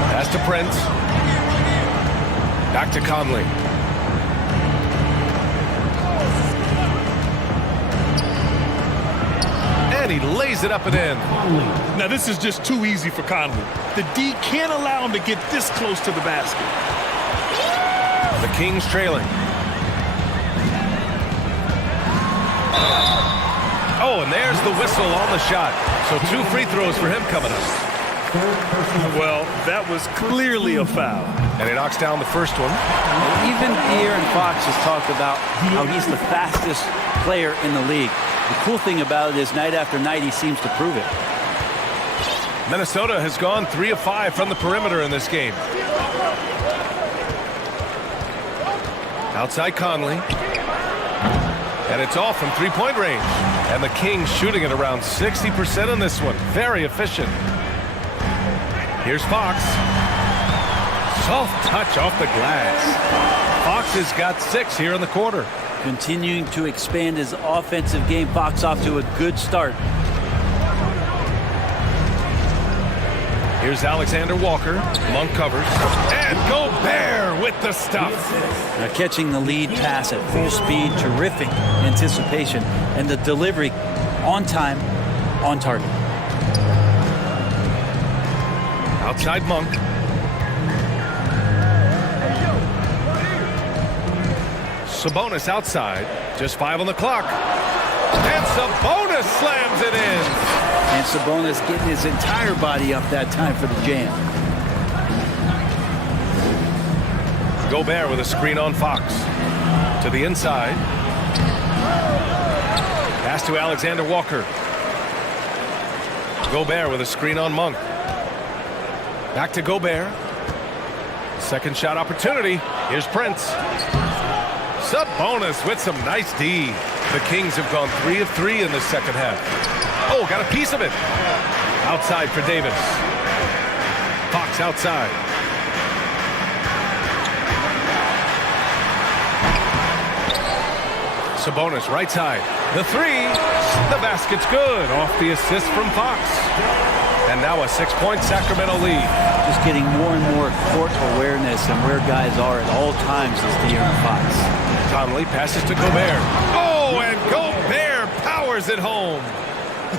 Pass to Prince. Back to Conley. And he lays it up and in. Now this is just too easy for Conley. The D can't allow him to get this close to the basket. The Kings trailing. Oh, and there's the whistle on the shot. So 2 free throws for him coming up. Well, that was clearly a foul. And he knocks down the first one. Even De'Aaron Fox has talked about how he's the fastest player in the league. The cool thing about it is night after night he seems to prove it. Minnesota has gone 3 of 5 from the perimeter in this game. Outside Conley. And it's off from three-point range. And the Kings shooting at around 60% on this one. Very efficient. Here's Fox. Soft touch off the glass. Fox has got 6 here in the quarter. Continuing to expand his offensive game. Fox off to a good start. Here's Alexander Walker. Monk covers. And Gobert with the stuff. Now catching the lead pass at full speed. Terrific anticipation. And the delivery on time, on target. Outside Monk. Sabonis outside. Just 5 on the clock. And Sabonis slams it in. And Sabonis getting his entire body up that time for the jam. Gobert with a screen on Fox. To the inside. Pass to Alexander Walker. Gobert with a screen on Monk. Back to Gobert. Second shot opportunity. Here's Prince. Sabonis with some nice D. The Kings have gone 3 of 3 in the second half. Oh, got a piece of it. Outside for Davis. Fox outside. Sabonis right side. The 3. The basket's good. Off the assist from Fox. And now a 6-point Sacramento lead. Just getting more and more court awareness and where guys are at all times is De'Aaron Fox. Conley passes to Gobert. Oh, and Gobert powers it home.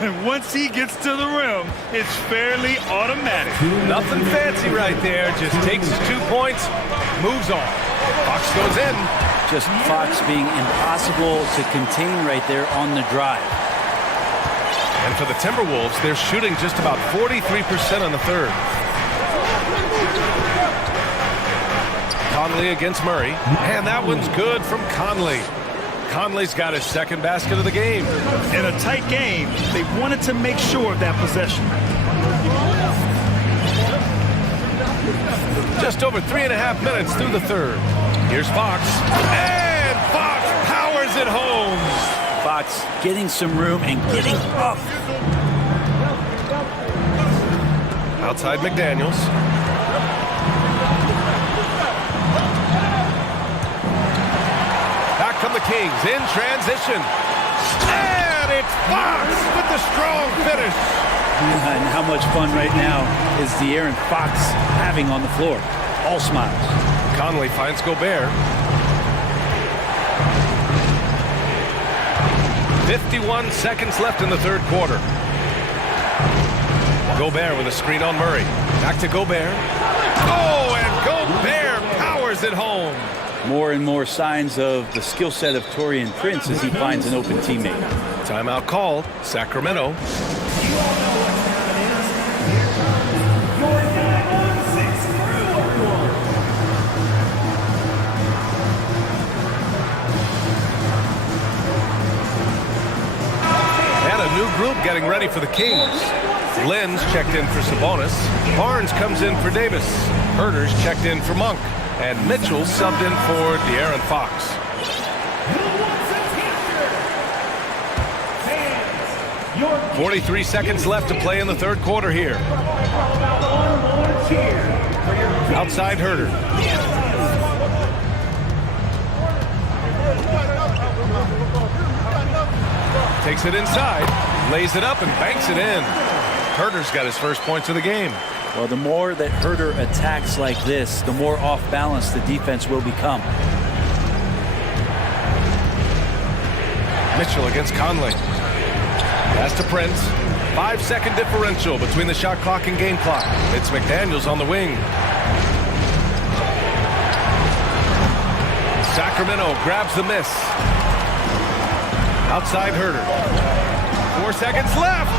And once he gets to the rim, it's fairly automatic. Nothing fancy right there. Just takes his 2 points, moves on. Fox goes in. Just Fox being impossible to contain right there on the drive. And for the Timberwolves, they're shooting just about 43% on the third. Conley against Murray. And that one's good from Conley. Conley's got his second basket of the game. In a tight game, they wanted to make sure of that possession. Just over 3.5 minutes through the third. Here's Fox. And Fox powers fires it home. Fox getting some room and getting up. Outside McDaniels. Back come the Kings in transition. And it's Fox with the strong finish. And how much fun right now is De'Aaron Fox having on the floor? All smiles. Conley finds Gobert. 51 seconds left in the third quarter. Gobert with a screen on Murray. Back to Gobert. Oh, and Gobert powers it home. More and more signs of the skill set of Taurean Prince as he finds an open teammate. Timeout called. Sacramento. And a new group getting ready for the Kings. Lynn's checked in for Sabonis. Barnes comes in for Davis. Herter's checked in for Monk. And Mitchell subbed in for De'Aaron Fox. 43 seconds left to play in the third quarter here. Outside Herter. Takes it inside, lays it up and banks it in. Herter's got his first points of the game. Well, the more that Herter attacks like this, the more off balance the defense will become. Mitchell against Conley. Pass to Prince. 5-second differential between the shot clock and game clock. It's McDaniels on the wing. Sacramento grabs the miss. Outside Herter. 4 seconds left.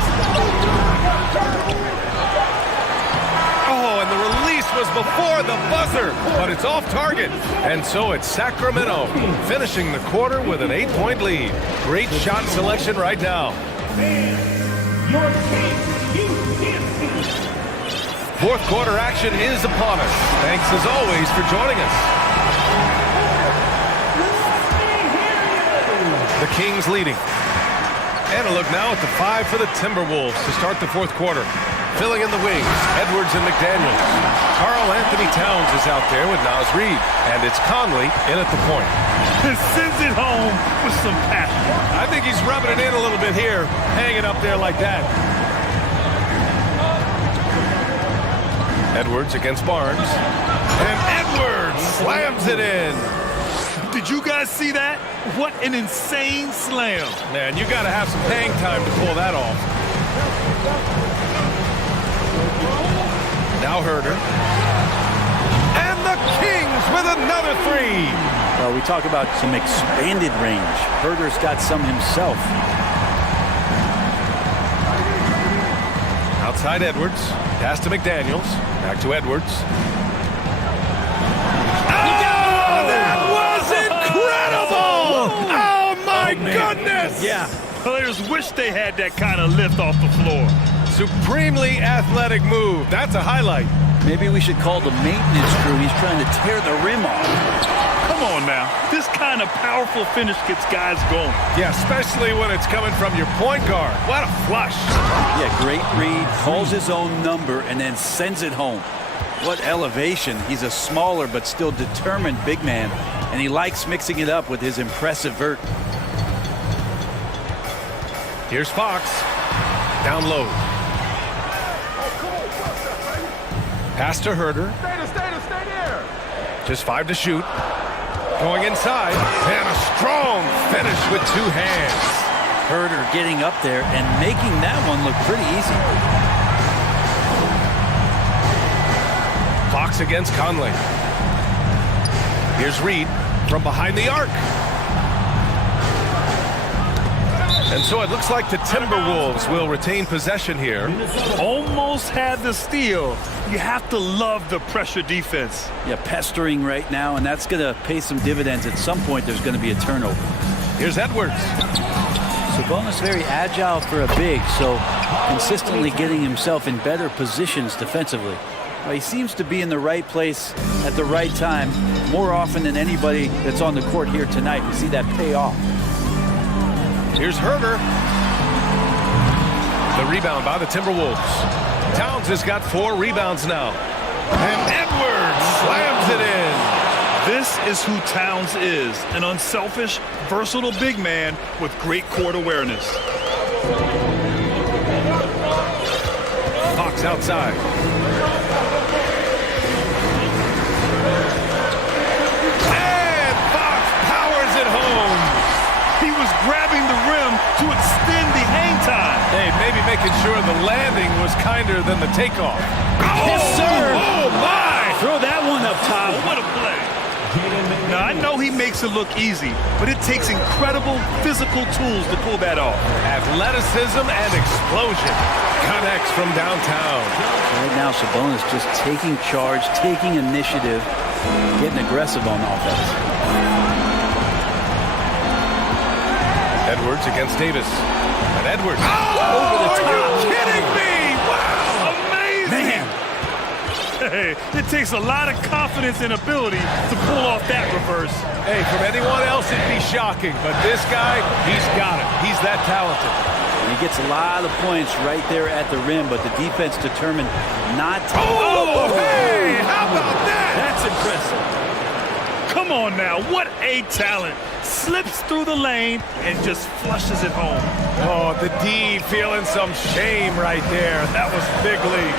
Oh, and the release was before the buzzer, but it's off target. And so it's Sacramento finishing the quarter with an 8-point lead. Great shot selection right now. Fourth quarter action is upon us. Thanks as always for joining us. The Kings leading. And a look now at the 5 for the Timberwolves to start the fourth quarter. Filling in the wings, Edwards and McDaniels. Karl Anthony Towns is out there with Naz Reid. And it's Conley in at the point. Sends it home with some passion. I think he's rubbing it in a little bit here, hanging up there like that. Edwards against Barnes. And Edwards slams it in. Did you guys see that? What an insane slam. Man, you got to have some hang time to pull that off. Now Herter. And the Kings with another three. Well, we talk about some expanded range. Herter's got some himself. Outside Edwards. Pass to McDaniels. Back to Edwards. Oh, that was incredible! Oh, my goodness! Yeah, players wish they had that kind of lift off the floor. Supremely athletic move. That's a highlight. Maybe we should call the maintenance crew. He's trying to tear the rim off. Come on now. This kind of powerful finish gets guys going. Yeah, especially when it's coming from your point guard. What a flush. Yeah, great read. Calls his own number and then sends it home. What elevation. He's a smaller but still determined big man. And he likes mixing it up with his impressive vert. Here's Fox. Down low. Pass to Herter. Stay there. Just 5 to shoot. Going inside. And a strong finish with 2 hands. Herter getting up there and making that one look pretty easy. Fox against Conley. Here's Reid from behind the arc. And so it looks like the Timberwolves will retain possession here. Almost had the steal. You have to love the pressure defense. Yeah, pestering right now, and that's going to pay some dividends. At some point, there's going to be a turnover. Here's Edwards. Sabonis very agile for a big, so consistently getting himself in better positions defensively. Well, he seems to be in the right place at the right time more often than anybody that's on the court here tonight. We see that pay off. Here's Herder. The rebound by the Timberwolves. Towns has got 4 rebounds now. And Edwards slams it in. This is who Towns is, an unselfish, versatile big man with great court awareness. Fox outside. And Fox powers it home. He was grabbing the rim to extend the hang time. Hey, maybe making sure the landing was kinder than the takeoff. Yes, sir. Oh, my! Throw that one up top. Oh, what a play. Now, I know he makes it look easy, but it takes incredible physical tools to pull that off. Athleticism and explosion. Connects from downtown. Right now, Sabonis just taking charge, taking initiative, getting aggressive on offense. Edwards against Davis. And Edwards. Oh, over the top. Are you kidding me? Wow, amazing. Man. Hey, it takes a lot of confidence and ability to pull off that reverse. Hey, from anyone else, it'd be shocking. But this guy, he's got it. He's that talented. And he gets a lot of points right there at the rim, but the defense determined not to. Oh, hey, how about that? That's impressive. Come on now, what a talent. Slips through the lane and just flushes it home. Oh, the D feeling some shame right there. That was big league.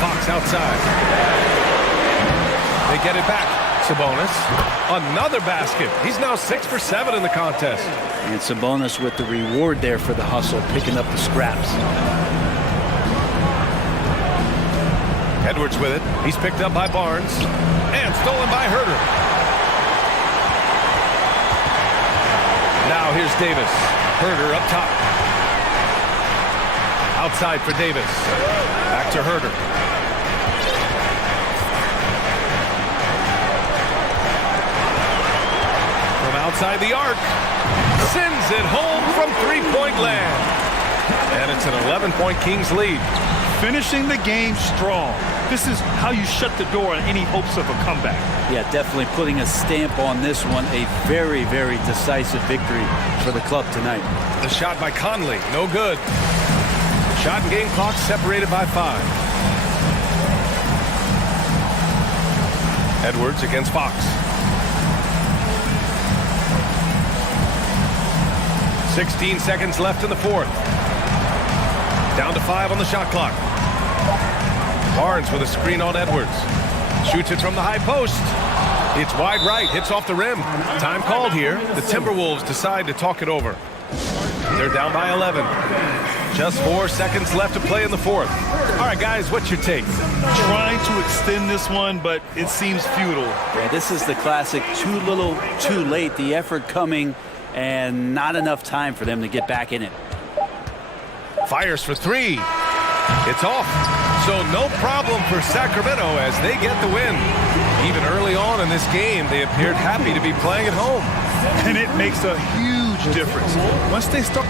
Fox outside. They get it back. Sabonis. Another basket. He's now 6 for 7 in the contest. And Sabonis with the reward there for the hustle, picking up the scraps. Edwards with it. He's picked up by Barnes. And stolen by Herder. Now here's Davis. Herder up top. Outside for Davis. Back to Herder. From outside the arc. Sends it home from three-point land. And it's an 11-point Kings lead. Finishing the game strong. This is how you shut the door on any hopes of a comeback. Yeah, definitely putting a stamp on this one. A very, very decisive victory for the club tonight. The shot by Conley, no good. Shot and game clock separated by 5. Edwards against Fox. 16 seconds left in the fourth. Down to 5 on the shot clock. Barnes with a screen on Edwards. Shoots it from the high post. It's wide right, hits off the rim. Time called here. The Timberwolves decide to talk it over. They're down by 11. Just 4 seconds left to play in the fourth. All right, guys, what's your take? Trying to extend this one, but it seems futile. Yeah, this is the classic too little, too late. The effort coming and not enough time for them to get back in it. Fires for 3. It's off. So no problem for Sacramento as they get the win. Even early on in this game, they appeared happy to be playing at home. And it makes a huge difference. Once they start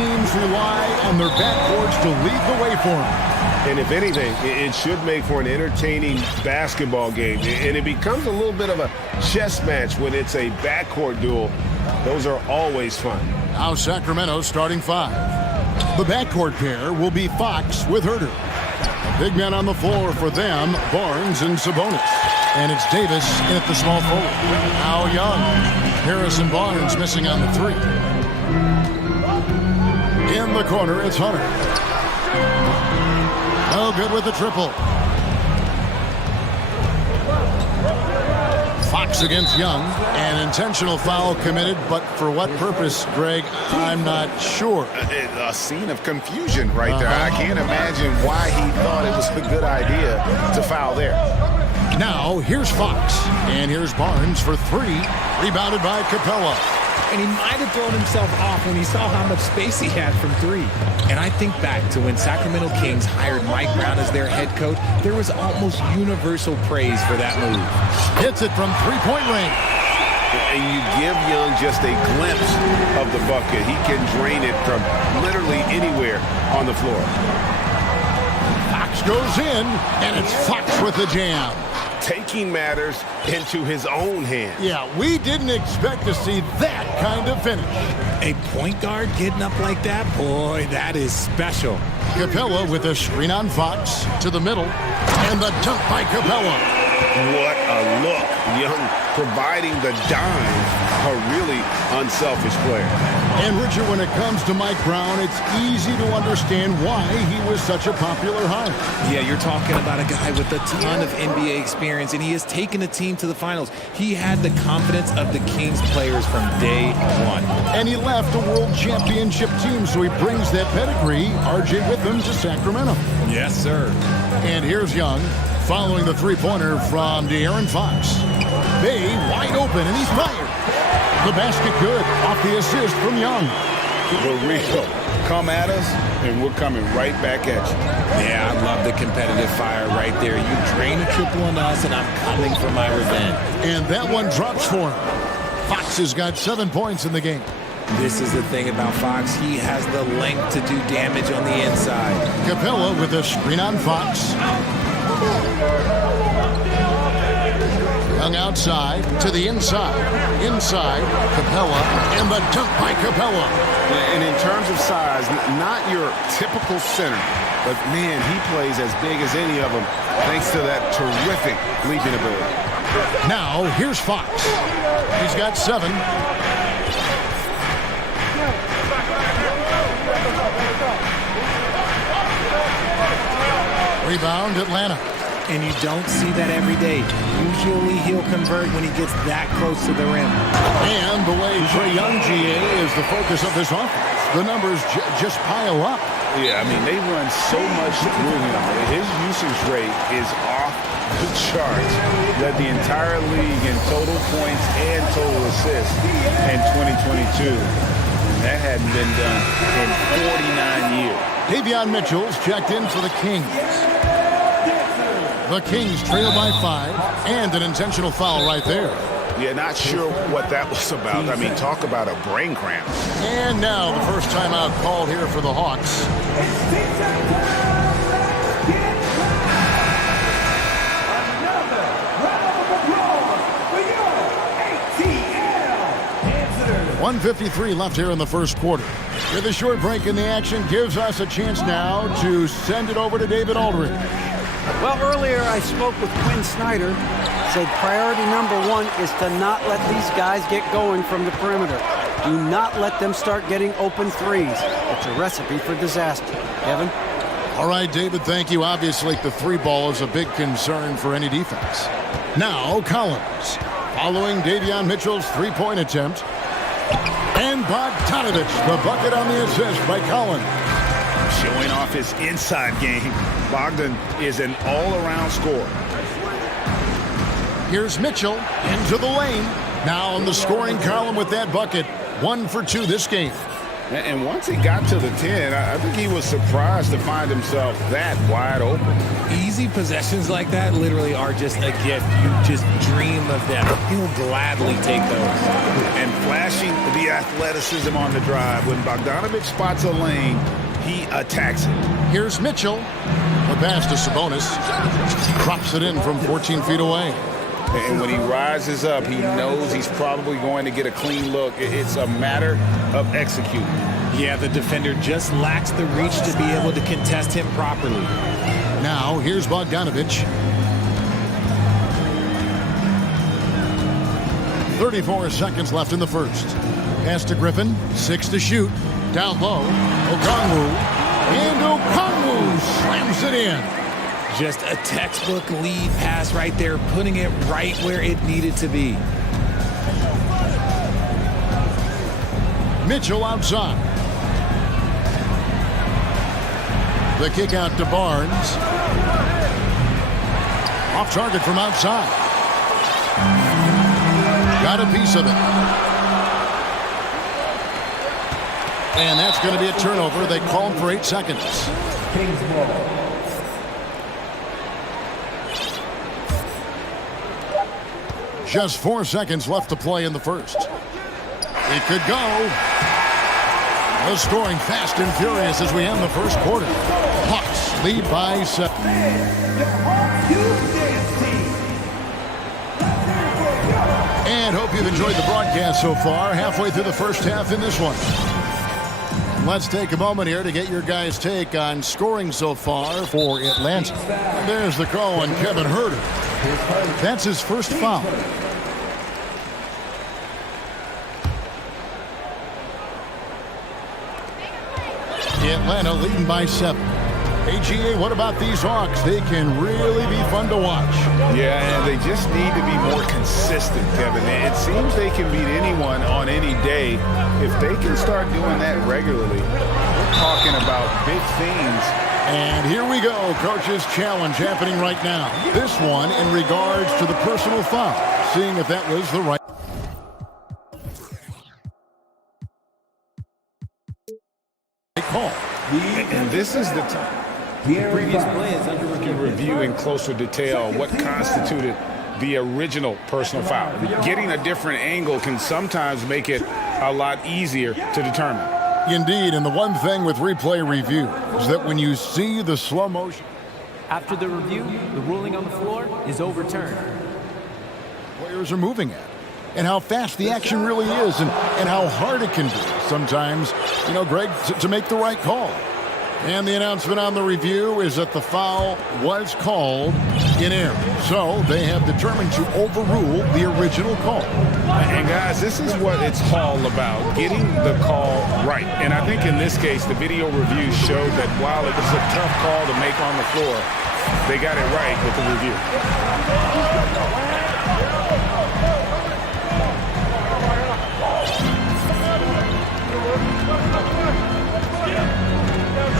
teams rely on their backcourts to lead the way for them. And if anything, it should make for an entertaining basketball game. And it becomes a little bit of a chess match when it's a backcourt duel. Those are always fun. Now Sacramento starting five. The backcourt pair will be Fox with Herter. Big men on the floor for them, Barnes and Sabonis. And it's Davis in at the small forward. Now Young. Harrison Barnes missing on the three. In the corner, it's Hunter. No good with the triple. Fox against Young. An intentional foul committed, but for what purpose, Greg, I'm not sure. A scene of confusion right there. I can't imagine why he thought it was a good idea to foul there. Now, here's Fox. And here's Barnes for three. Rebounded by Capella. And he might have thrown himself off when he saw how much space he had from three. And I think back to when Sacramento Kings hired Mike Brown as their head coach, there was almost universal praise for that move. Hits it from three-point range. And you give Young just a glimpse of the bucket. He can drain it from literally anywhere on the floor. Fox goes in, and it's Fox with the jam. Taking matters into his own hands. Yeah, we didn't expect to see that kind of finish. A point guard getting up like that? Boy, that is special. Capella with a screen on Fox to the middle, and the dunk by Capella. What a look. Young providing the dime, a really unselfish player. And Richard, when it comes to Mike Brown, it's easy to understand why he was such a popular hire. Yeah, you're talking about a guy with a ton of NBA experience, and he has taken a team to the finals. He had the confidence of the Kings players from day one. And he left a world championship team, so he brings that pedigree, RJ, with him to Sacramento. Yes, sir. And here's Young, following the three-pointer from De'Aaron Fox. Bay wide open, and he's fired. The basket good, off the assist from Young. For real. Come at us, and we're coming right back at you. Yeah, I love the competitive fire right there. You drain a triple on us, and I'm coming for my revenge. And that one drops for him. Fox has got 7 points in the game. This is the thing about Fox. He has the length to do damage on the inside. Capella with a screen on Fox. Young outside to the inside. Inside, Capella, and the dunk by Capella. And in terms of size, not your typical center, but man, he plays as big as any of them thanks to that terrific leaping ability. Now, here's Fox. He's got 7. Rebound, Atlanta. And you don't see that every day. Usually he'll convert when he gets that close to the rim. And the way Trae Young, GA, is the focus of this offense. The numbers just pile up. Yeah, I mean, they run so much through him. His usage rate is off the charts. Led the entire league in total points and total assists in 2022. And that hadn't been done in 49 years. Davion Mitchell's checked in for the Kings. The Kings trail by 5, and an intentional foul right there. Yeah, not sure what that was about. I mean, talk about a brain cramp. And now the first timeout called here for the Hawks. Another round of applause for your ATL. 1:53 left here in the first quarter. With a short break in the action gives us a chance now to send it over to David Aldridge. Well, earlier I spoke with Quinn Snyder, said priority number 1 is to not let these guys get going from the perimeter. Do not let them start getting open threes. It's a recipe for disaster. Kevin? All right, David, thank you. Obviously, the three ball is a big concern for any defense. Now, Collins, following Davion Mitchell's three-point attempt. And Bogdanovich, the bucket on the assist by Collins. Showing off his inside game. Bogdan is an all-around scorer. Here's Mitchell into the lane. Now in the scoring column with that bucket. 1 for 2 this game. And once he got to the 10, I think he was surprised to find himself that wide open. Easy possessions like that literally are just a gift. You just dream of them. He'll gladly take those. And flashing the athleticism on the drive. When Bogdanovic spots a lane, he attacks it. Here's Mitchell. The pass to Sabonis. Drops it in from 14 feet away. And when he rises up, he knows he's probably going to get a clean look. It's a matter of executing. Yeah, the defender just lacks the reach to be able to contest him properly. Now, here's Bogdanovic. 34 seconds left in the first. Pass to Griffin. 6 to shoot. Down low. Okongwu. And Okongwu slams it in. Just a textbook lead pass right there, putting it right where it needed to be. Mitchell outside. The kick out to Barnes. Off target from outside. Got a piece of it. And that's going to be a turnover. They call for 8 seconds. Kings ball. Just 4 seconds left to play in the first. It could go. The scoring fast and furious as we end the first quarter. Hawks lead by 7. And hope you've enjoyed the broadcast so far. Halfway through the first half in this one. Let's take a moment here to get your guys' take on scoring so far for Atlanta. And there's the call on Kevin Huerter. That's his first foul. Atlanta leading by 7. AGA, what about these Hawks? They can really be fun to watch. Yeah, and they just need to be more consistent, Kevin. It seems they can beat anyone on any day. If they can start doing that regularly, we're talking about big things. And here we go, Coach's Challenge happening right now. This one in regards to the personal foul, seeing if that was the right call. And this is the time. The previous play is under review in closer detail what constituted the original personal foul. Getting a different angle can sometimes make it a lot easier to determine. Indeed, and the one thing with replay review is that when you see the slow motion. After the review, the ruling on the floor is overturned. Players are moving at, and how fast the action really is, and how hard it can be sometimes, you know, Greg, to make the right call. And the announcement on the review is that the foul was called in error. So they have determined to overrule the original call. And guys, this is what it's all about, getting the call right. And I think in this case, the video review showed that while it was a tough call to make on the floor, they got it right with the review.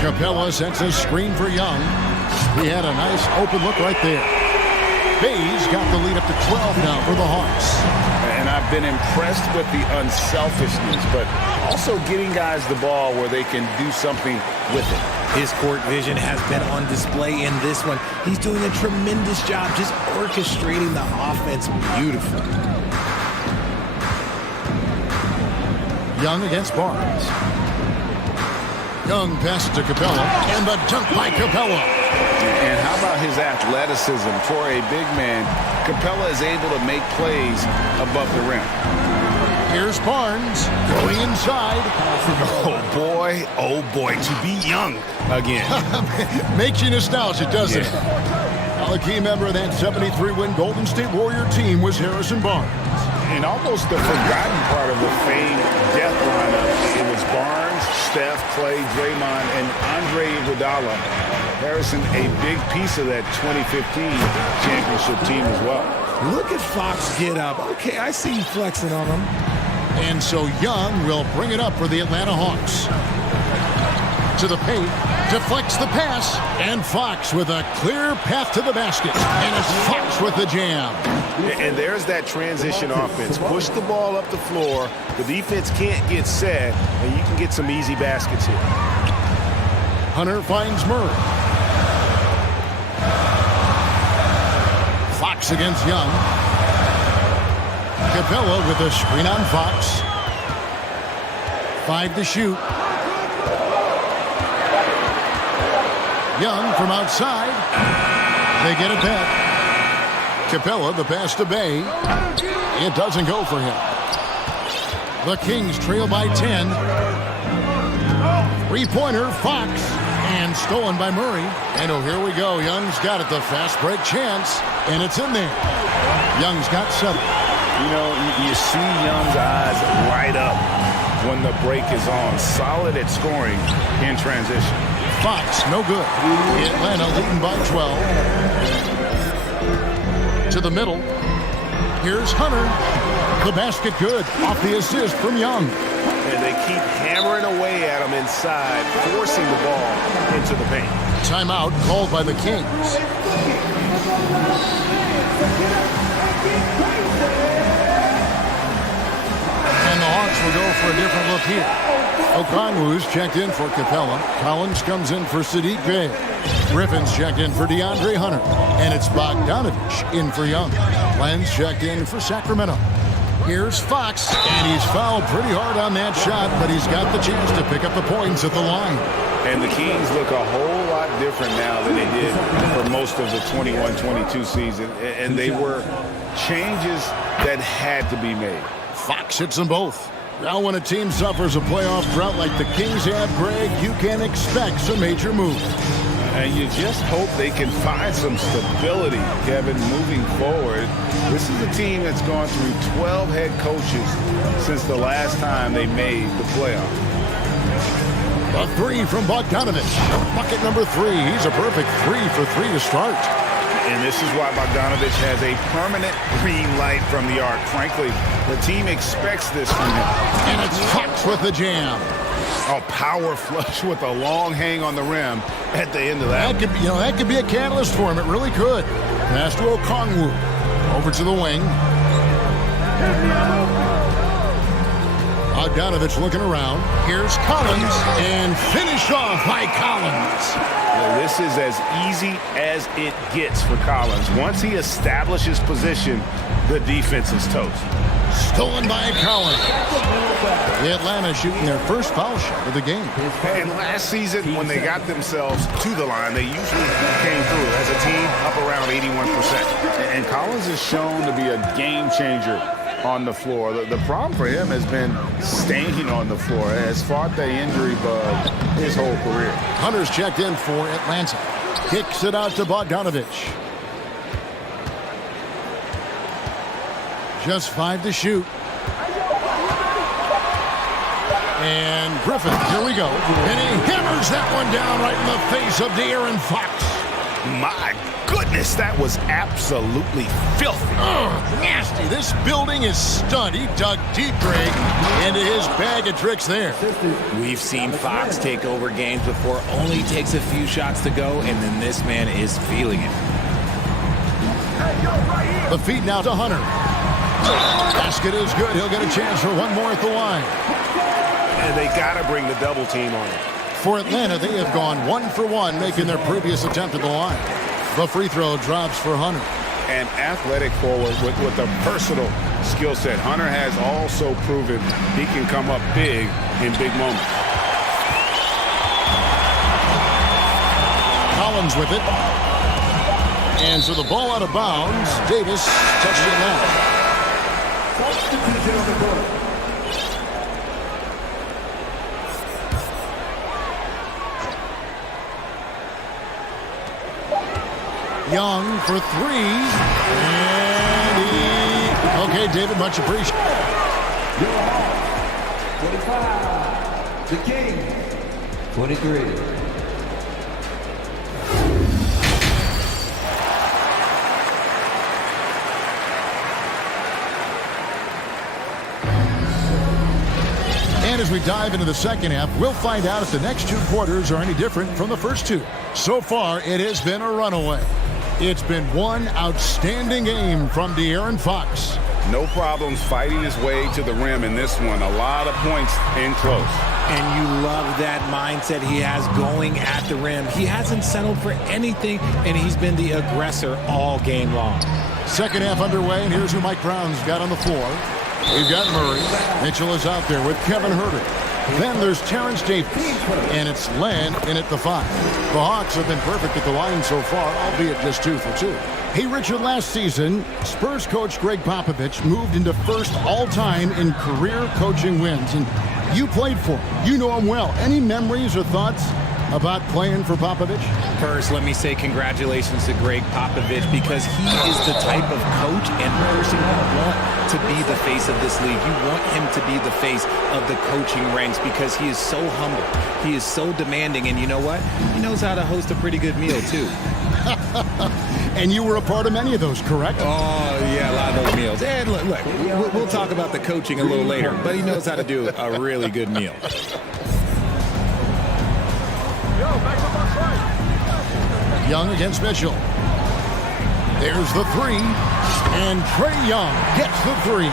Capella sets a screen for Young. He had a nice open look right there. Bayes got the lead up to 12 now for the Hawks. And I've been impressed with the unselfishness, but also getting guys the ball where they can do something with it. His court vision has been on display in this one. He's doing a tremendous job just orchestrating the offense beautifully. Young against Barnes. Young pass to Capella, and the dunk by Capella. And how about his athleticism? For a big man, Capella is able to make plays above the rim. Here's Barnes going inside. Oh boy, to be Young again. Makes you nostalgic, doesn't it? Well, a key member of that 73-win Golden State Warrior team was Harrison Barnes. And almost the forgotten part of the famed death lineup, it was Barnes, Steph, Clay, Draymond, and Andre Iguodala. Harrison, a big piece of that 2015 championship team as well. Look at Fox get up. Okay, I see you flexing on him. And so Young will bring it up for the Atlanta Hawks. to the paint, deflects the pass, and Fox with a clear path to the basket. And it's Fox with the jam. And there's that transition offense. Push the ball up the floor. The defense can't get set, and you can get some easy baskets here. Hunter finds Murray. Fox against Young. Capella with a screen on Fox. 5 to shoot. Young from outside. They get it back. Capella, the pass to Bay. It doesn't go for him. The Kings trail by 10. Three-pointer, Fox. And stolen by Murray. And oh, here we go. Young's got it. The fast break chance. And it's in there. Young's got 7. You know, you see Young's eyes light up when the break is on. Solid at scoring in transition. Fox, no good. Atlanta leading by 12. To the middle. Here's Hunter. The basket good. Off the assist from Young. And they keep hammering away at him inside, forcing the ball into the paint. Timeout called by the Kings. And the Hawks will go for a different look here. Okongwu's checked in for Capella. Collins comes in for Sadiq Bey. Griffin's checked in for DeAndre Hunter. And it's Bogdanovich in for Young. Lenz checked in for Sacramento. Here's Fox, and he's fouled pretty hard on that shot, but he's got the chance to pick up the points at the line. And the Kings look a whole lot different now than they did for most of the 21-22 season. And they were changes that had to be made. Fox hits them both. Now when a team suffers a playoff drought like the Kings have, Greg, you can expect some major moves. And you just hope they can find some stability, Kevin, moving forward. This is a team that's gone through 12 head coaches since the last time they made the playoffs. A 3 from Bogdanovich. Bucket number 3. He's a perfect 3 for 3 to start. And this is why Bogdanovich has a permanent green light from the arc. Frankly, the team expects this from him. And it's Fox with the jam. A power flush with a long hang on the rim at the end of that. That could be a catalyst for him. It really could. Pass to Okongwu. Over to the wing. Bogdanovich looking around. Here's Collins. And finish off by Collins. Well, this is as easy as it gets for Collins. Once he establishes position, the defense is toast. Stolen by Collins. The Atlanta shooting their first foul shot of the game. And last season, when they got themselves to the line, they usually came through as a team up around 81%. And Collins is shown to be a game changer on the floor. The problem for him has been staying on the floor. Has fought the injury bug his whole career. Hunter's checked in for Atlanta. Kicks it out to Bogdanovich. Just 5 to shoot. And Griffin, here we go. And he hammers that one down right in the face of De'Aaron Fox. My goodness, that was absolutely filthy. Nasty. This building is stunned. He dug deep, Greg, into his bag of tricks there. We've seen Fox take over games before. Only takes a few shots to go, and then this man is feeling it. The feed now to Hunter. Basket is good. He'll get a chance for one more at the line. And they got to bring the double team on it. For Atlanta, they have gone 1 for 1, making their previous attempt at the line. The free throw drops for Hunter. An athletic forward with a versatile skill set. Hunter has also proven he can come up big in big moments. Collins with it. And so the ball out of bounds. Davis touched it now. Substitution on the court. Young for 3. And okay, David, much appreciated. 25. The Kings. 23. And And as we dive into the second half, we'll find out if the next two quarters are any different from the first two. So far, it has been a runaway. It's been one outstanding game from De'Aaron Fox. No problems fighting his way to the rim in this one. A lot of points in close. And you love that mindset he has going at the rim. He hasn't settled for anything, and he's been the aggressor all game long. Second half underway, and here's who Mike Brown's got on the floor. We've got Murray. Mitchell is out there with Kevin Herter. Then there's Terrence Davis, and it's Len in at the 5. The Hawks have been perfect at the line so far, albeit just 2 for 2. Hey, Richard, last season, Spurs coach Greg Popovich moved into first all-time in career coaching wins, and you played for him. You know him well. Any memories or thoughts about playing for Popovich? First, let me say congratulations to Greg Popovich, because he is the type of coach and person you want to be the face of this league. You want him to be the face of the coaching ranks, because he is so humble. He is so demanding, and you know what? He knows how to host a pretty good meal, too. And you were a part of many of those, correct? Oh, yeah, a lot of those meals. And look, we'll talk about the coaching a little later, but he knows how to do a really good meal. Young against Mitchell. There's the 3, and Trae Young gets the 3.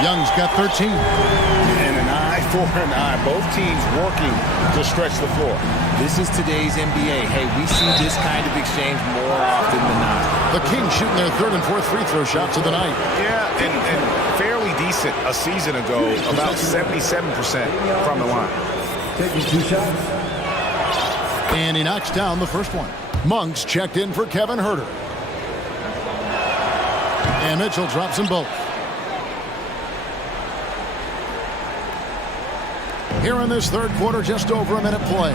Young's got 13. And an eye for an eye. Both teams working to stretch the floor. This is today's NBA. Hey, we see this kind of exchange more often than not. The Kings shooting their 3rd and 4th free throw shots of the night. Yeah, and fairly decent a season ago, about 77% from the line. Taking 2 shots. And he knocks down the first one. Monks checked in for Kevin Herter. And Mitchell drops them both. Here in this third quarter, just over a minute play.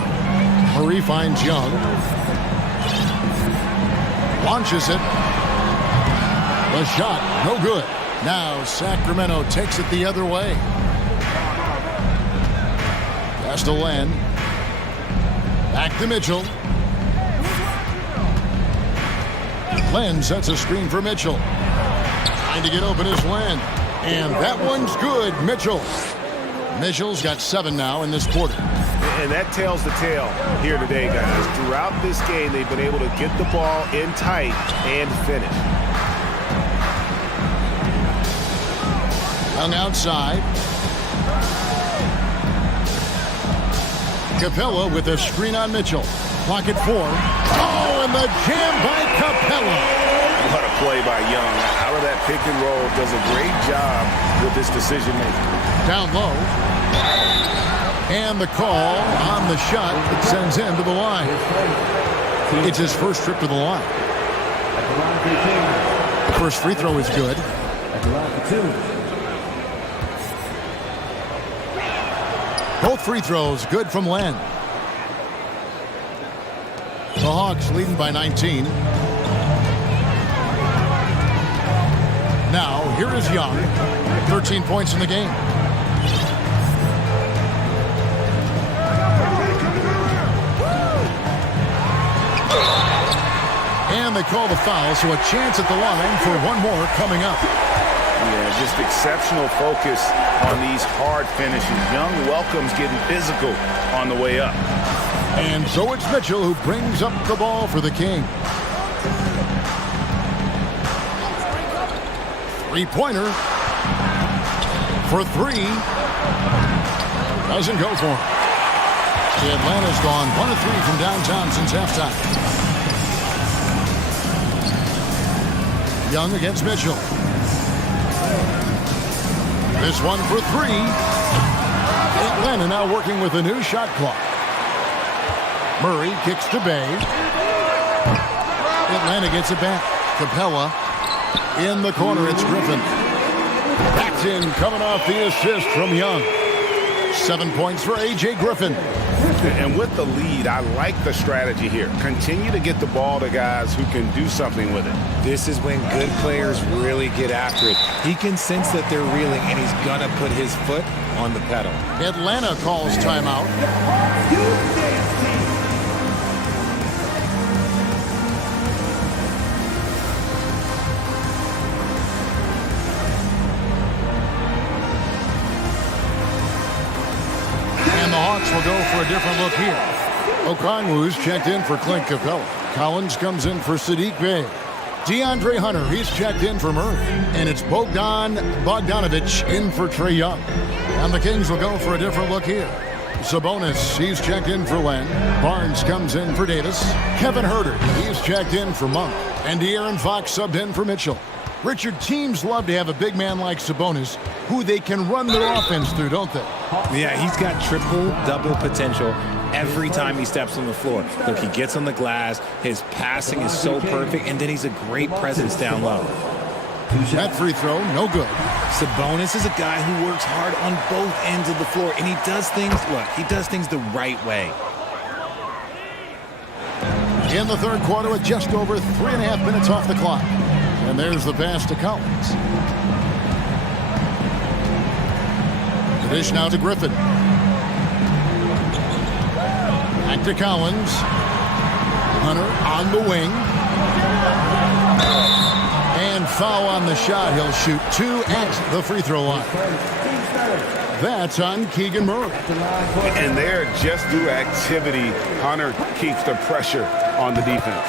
Murray finds Young. Launches it. The shot, no good. Now Sacramento takes it the other way. Pass to Len. Back to Mitchell. Len sets a screen for Mitchell. Trying to get open is Len. And that one's good, Mitchell. Mitchell's got 7 now in this quarter. And that tells the tale here today, guys. Throughout this game, they've been able to get the ball in tight and finish. Hung outside. Capella with a screen on Mitchell. Pocket 4. Oh, and the jam by Capella. What a play by Young. Out of that pick and roll, does a great job with this decision making. Down low. And the call on the shot that sends him to the line. It's his first trip to the line. The first free throw is good. Both free throws good from Len. The Hawks leading by 19. Now, here is Young. 13 points in the game. And they call the foul, so a chance at the line for one more coming up. Yeah, just exceptional focus on these hard finishes. Young welcomes getting physical on the way up. And so it's Mitchell who brings up the ball for the King. Three-pointer for 3. Doesn't go for him. The Atlanta's gone 1 of 3 from downtown since halftime. Young against Mitchell. This one for 3. Atlanta now working with a new shot clock. Murray kicks to Bay. Atlanta gets it back. Capella in the corner. It's Griffin. Back in, coming off the assist from Young. 7 points for A.J. Griffin. And with the lead, I like the strategy here. Continue to get the ball to guys who can do something with it. This is when good players really get after it. He can sense that they're reeling, and he's going to put his foot on the pedal. Atlanta calls timeout. Hawks will go for a different look here. Okongwu's checked in for Clint Capella. Collins comes in for Sadiq Bey. DeAndre Hunter, he's checked in for Murray. And it's Bogdanovic in for Trae Young. And the Kings will go for a different look here. Sabonis, he's checked in for Len. Barnes comes in for Davis. Kevin Huerter, he's checked in for Monk. And De'Aaron Fox subbed in for Mitchell. Richard, teams love to have a big man like Sabonis who they can run their offense through, don't they? Yeah, he's got triple-double potential every time he steps on the floor. Look, he gets on the glass, his passing is so perfect, and then he's a great presence down low. That free throw, no good. Sabonis is a guy who works hard on both ends of the floor, and he does things, look, he does things the right way. In the third quarter with just over 3.5 minutes off the clock. And there's the pass to Collins. The dish now to Griffin. Back to Collins. Hunter on the wing. And foul on the shot. He'll shoot 2 at the free throw line. That's on Keegan Murray. And there, just through activity, Hunter keeps the pressure on the defense.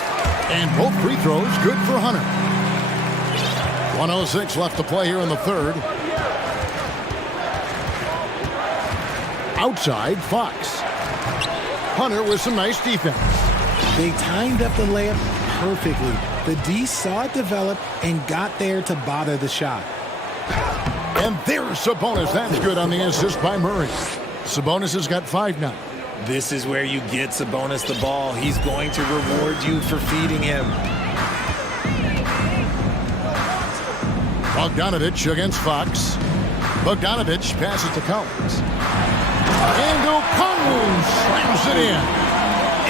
And both free throws good for Hunter. 1:06 left to play here in the third. Outside, Fox. Hunter with some nice defense. They timed up the layup perfectly. The D saw it develop and got there to bother the shot. And there's Sabonis. That's good on the assist by Murray. Sabonis has got 5 now. This is where you get Sabonis the ball. He's going to reward you for feeding him. Bogdanovic against Fox. Bogdanovic passes to Collins. And Okongwu slams it in.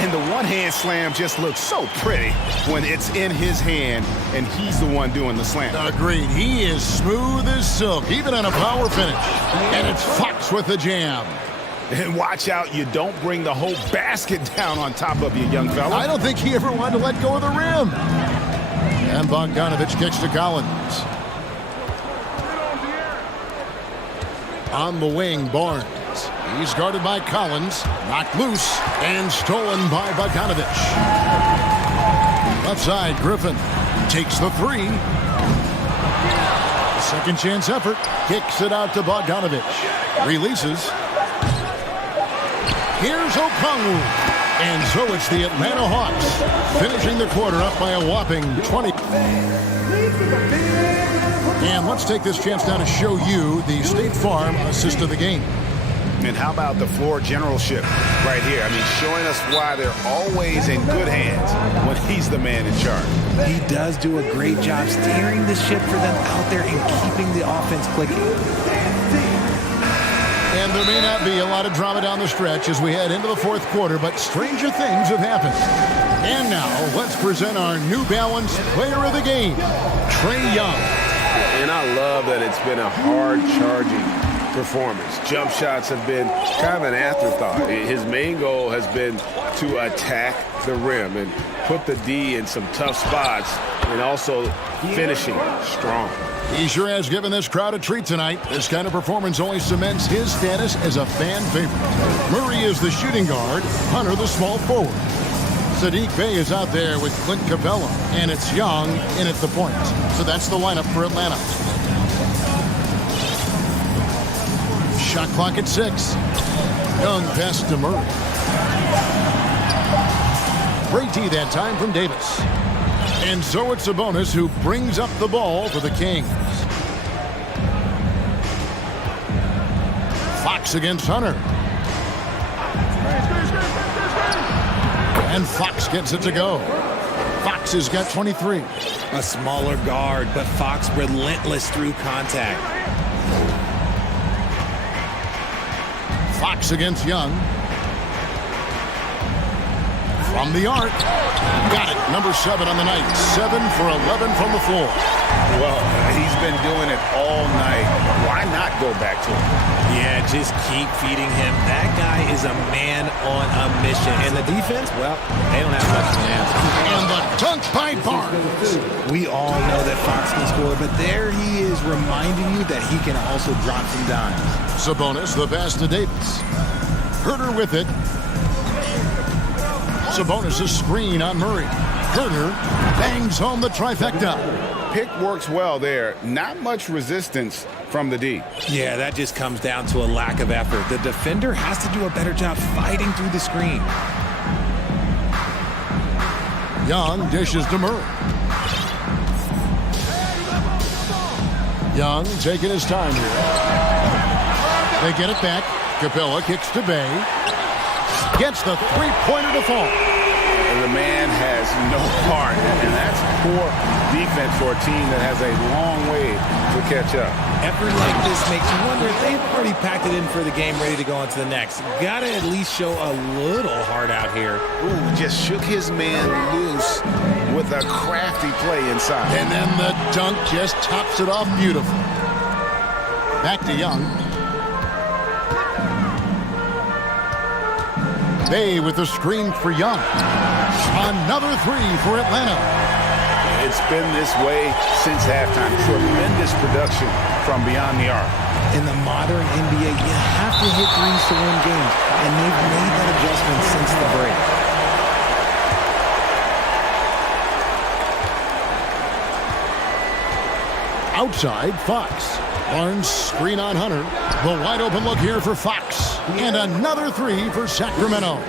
And the one-hand slam just looks so pretty when it's in his hand and he's the one doing the slam. Agreed. He is smooth as silk, even on a power finish. And it's Fox with the jam. And watch out, you don't bring the whole basket down on top of you, young fella. I don't think he ever wanted to let go of the rim. And Bogdanovic kicks to Collins. On the wing, Barnes. He's guarded by Collins. Knocked loose and stolen by Bogdanovic. Left side, Griffin takes the 3. Second chance effort. Kicks it out to Bogdanovic. Releases. Here's Okongwu. And so it's the Atlanta Hawks finishing the quarter up by a whopping 20. And let's take this chance now to show you the State Farm assist of the game. And how about the floor generalship right here? I mean, showing us why they're always in good hands when he's the man in charge. He does do a great job steering the ship for them out there and keeping the offense clicking. And there may not be a lot of drama down the stretch as we head into the fourth quarter, but stranger things have happened. And now, let's present our New Balance Player of the Game, Trae Young. And I love that it's been a hard-charging performance. Jump shots have been kind of an afterthought. His main goal has been to attack the rim and put the D in some tough spots and also finishing strong. He sure has given this crowd a treat tonight. This kind of performance only cements his status as a fan favorite. Murray is the shooting guard, Hunter the small forward. Sadiq Bey is out there with Clint Capella, and it's Young in at the point. So that's the lineup for Atlanta. Shot clock at 6. Young pass to Murray. Great D that time from Davis. And so it's Sabonis who brings up the ball for the Kings. Fox against Hunter. And Fox gets it to go. Fox has got 23. A smaller guard, but Fox relentless through contact. Fox against Young. From the arc. Got it. Number 7 on the night. 7 for 11 from the floor. Well, he's been doing it all night. Why not go back to him? Yeah, just keep feeding him. That guy is a man on a mission. And the defense, well, they don't have much of an answer. And the dunk by Barnes. We all know that Fox can score, but there he is reminding you that he can also drop some dimes. Sabonis, the pass to Davis. Herter with it. Sabonis' screen on Murray. Herter bangs home the trifecta. Pick works well there. Not much resistance from the D. Yeah, that just comes down to a lack of effort. The defender has to do a better job fighting through the screen. Young dishes to Murray. Young taking his time here. They get it back. Capella kicks to Bay. Gets the three-pointer to fall. The man has no heart, and that's poor defense for a team that has a long way to catch up. Effort like this makes you wonder if they've already packed it in for the game, ready to go on to the next. Gotta at least show a little heart out here. Ooh, just shook his man loose with a crafty play inside. And then the dunk just tops it off beautifully. Back to Young. Bay with the screen for Young. Another three for Atlanta. It's been this way since halftime. Tremendous production from beyond the arc. In the modern NBA, you have to hit threes to win games, and they've made that adjustment since the break. Outside, Fox. Barnes screen on Hunter. The wide open look here for Fox. And another three for Sacramento.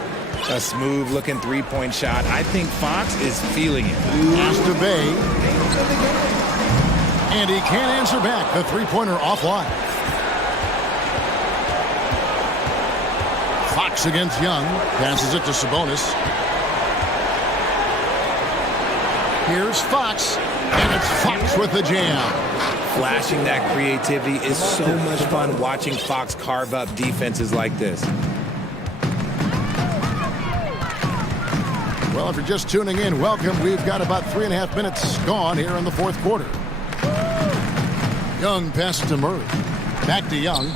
A smooth-looking three-point shot. I think Fox is feeling it. Pass to Bay. And he can't answer back. The three-pointer offline. Fox against Young. Passes it to Sabonis. Here's Fox. And it's Fox with the jam. Flashing that creativity is so much fun watching Fox carve up defenses like this. Well, if you're just tuning in, welcome. We've got about 3.5 minutes gone here in the fourth quarter. Young passes to Murray. Back to Young.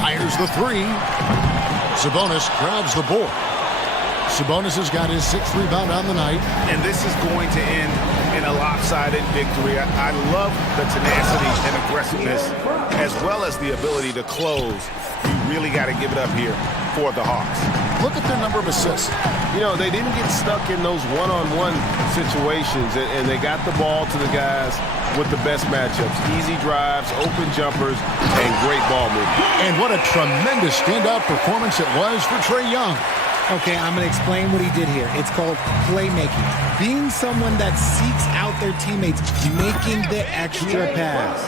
Fires the three. Sabonis grabs the board. Sabonis has got his 6th rebound on the night. And this is going to end in a lopsided victory. I love the tenacity and aggressiveness, as well as the ability to close. You really got to give it up here for the Hawks. Look at their number of assists. You know, they didn't get stuck in those one-on-one situations, and they got the ball to the guys with the best matchups. Easy drives, open jumpers, and great ball movement. And what a tremendous standout performance it was for Trae Young. Okay, I'm going to explain what he did here. It's called playmaking. Being someone that seeks out their teammates, making the extra pass.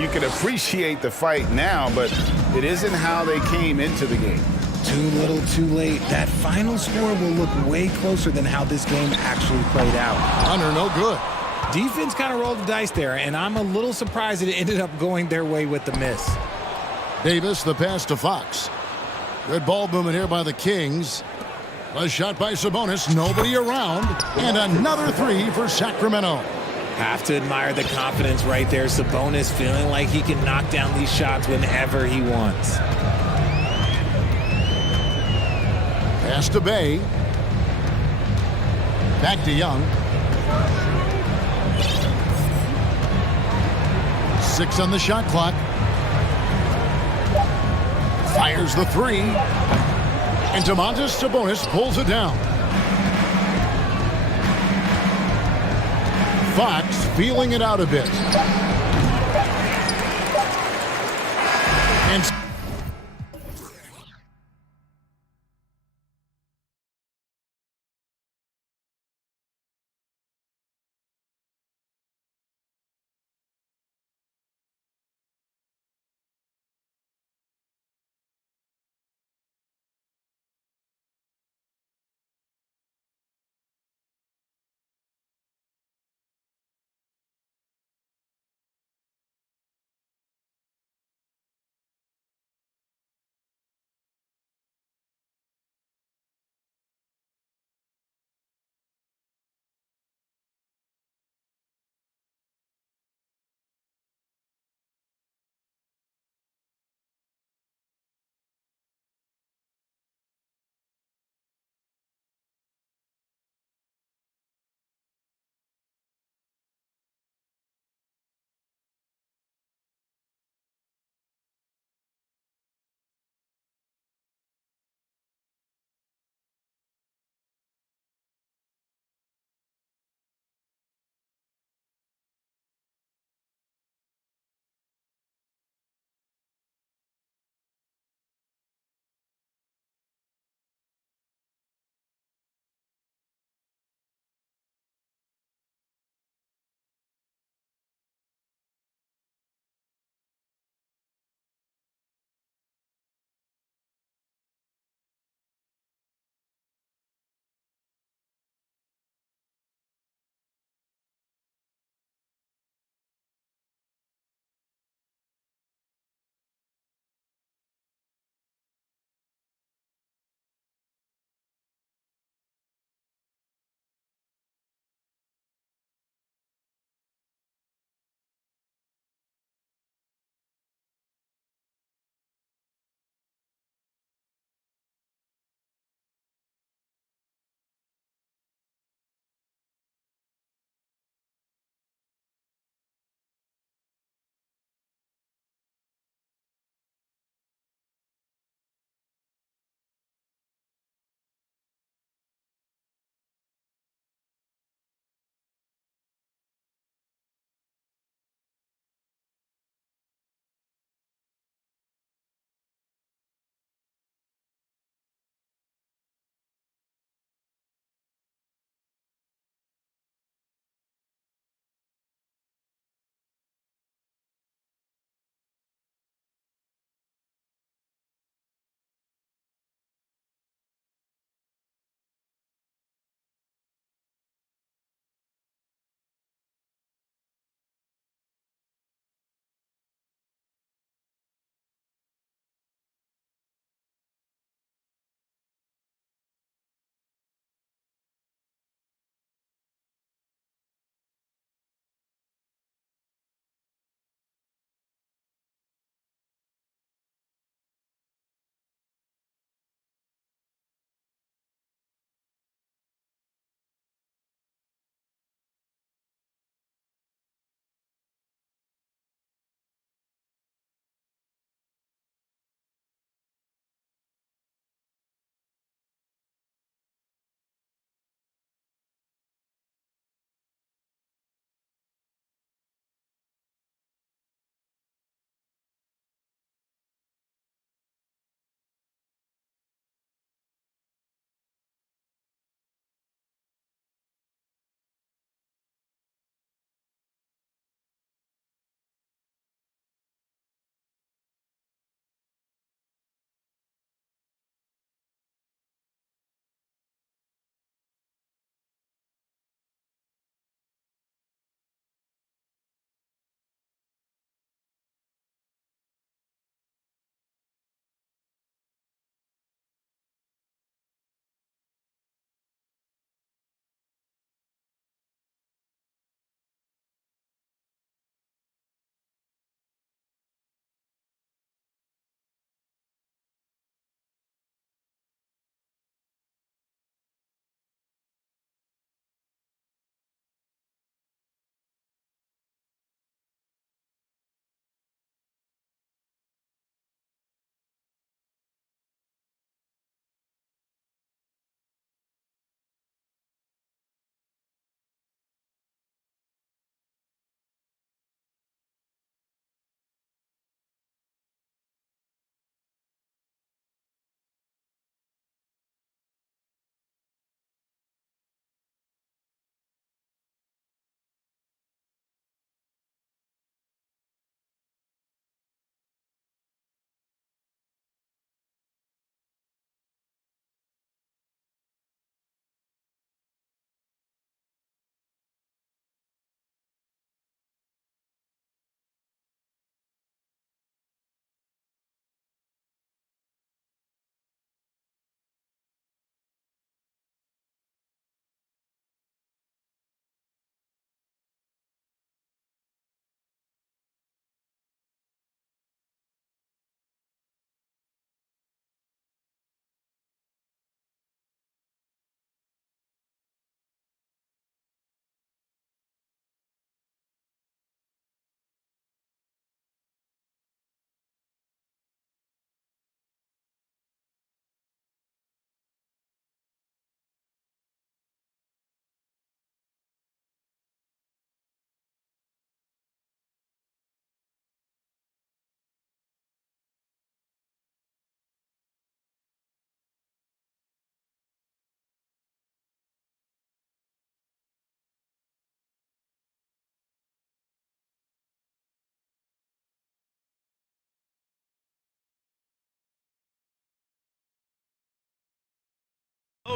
You can appreciate the fight now, but it isn't how they came into the game. Too little, too late. That final score will look way closer than how this game actually played out. Hunter, no good. Defense kind of rolled the dice there, and I'm a little surprised it ended up going their way with the miss. Davis, the pass to Fox. Good ball movement here by the Kings. A shot by Sabonis, nobody around. And another three for Sacramento. Have to admire the confidence right there. Sabonis feeling like he can knock down these shots whenever he wants. Pass to Bay. Back to Young. 6 on the shot clock. Fires the three. And Domantas Sabonis pulls it down. Fox feeling it out a bit. And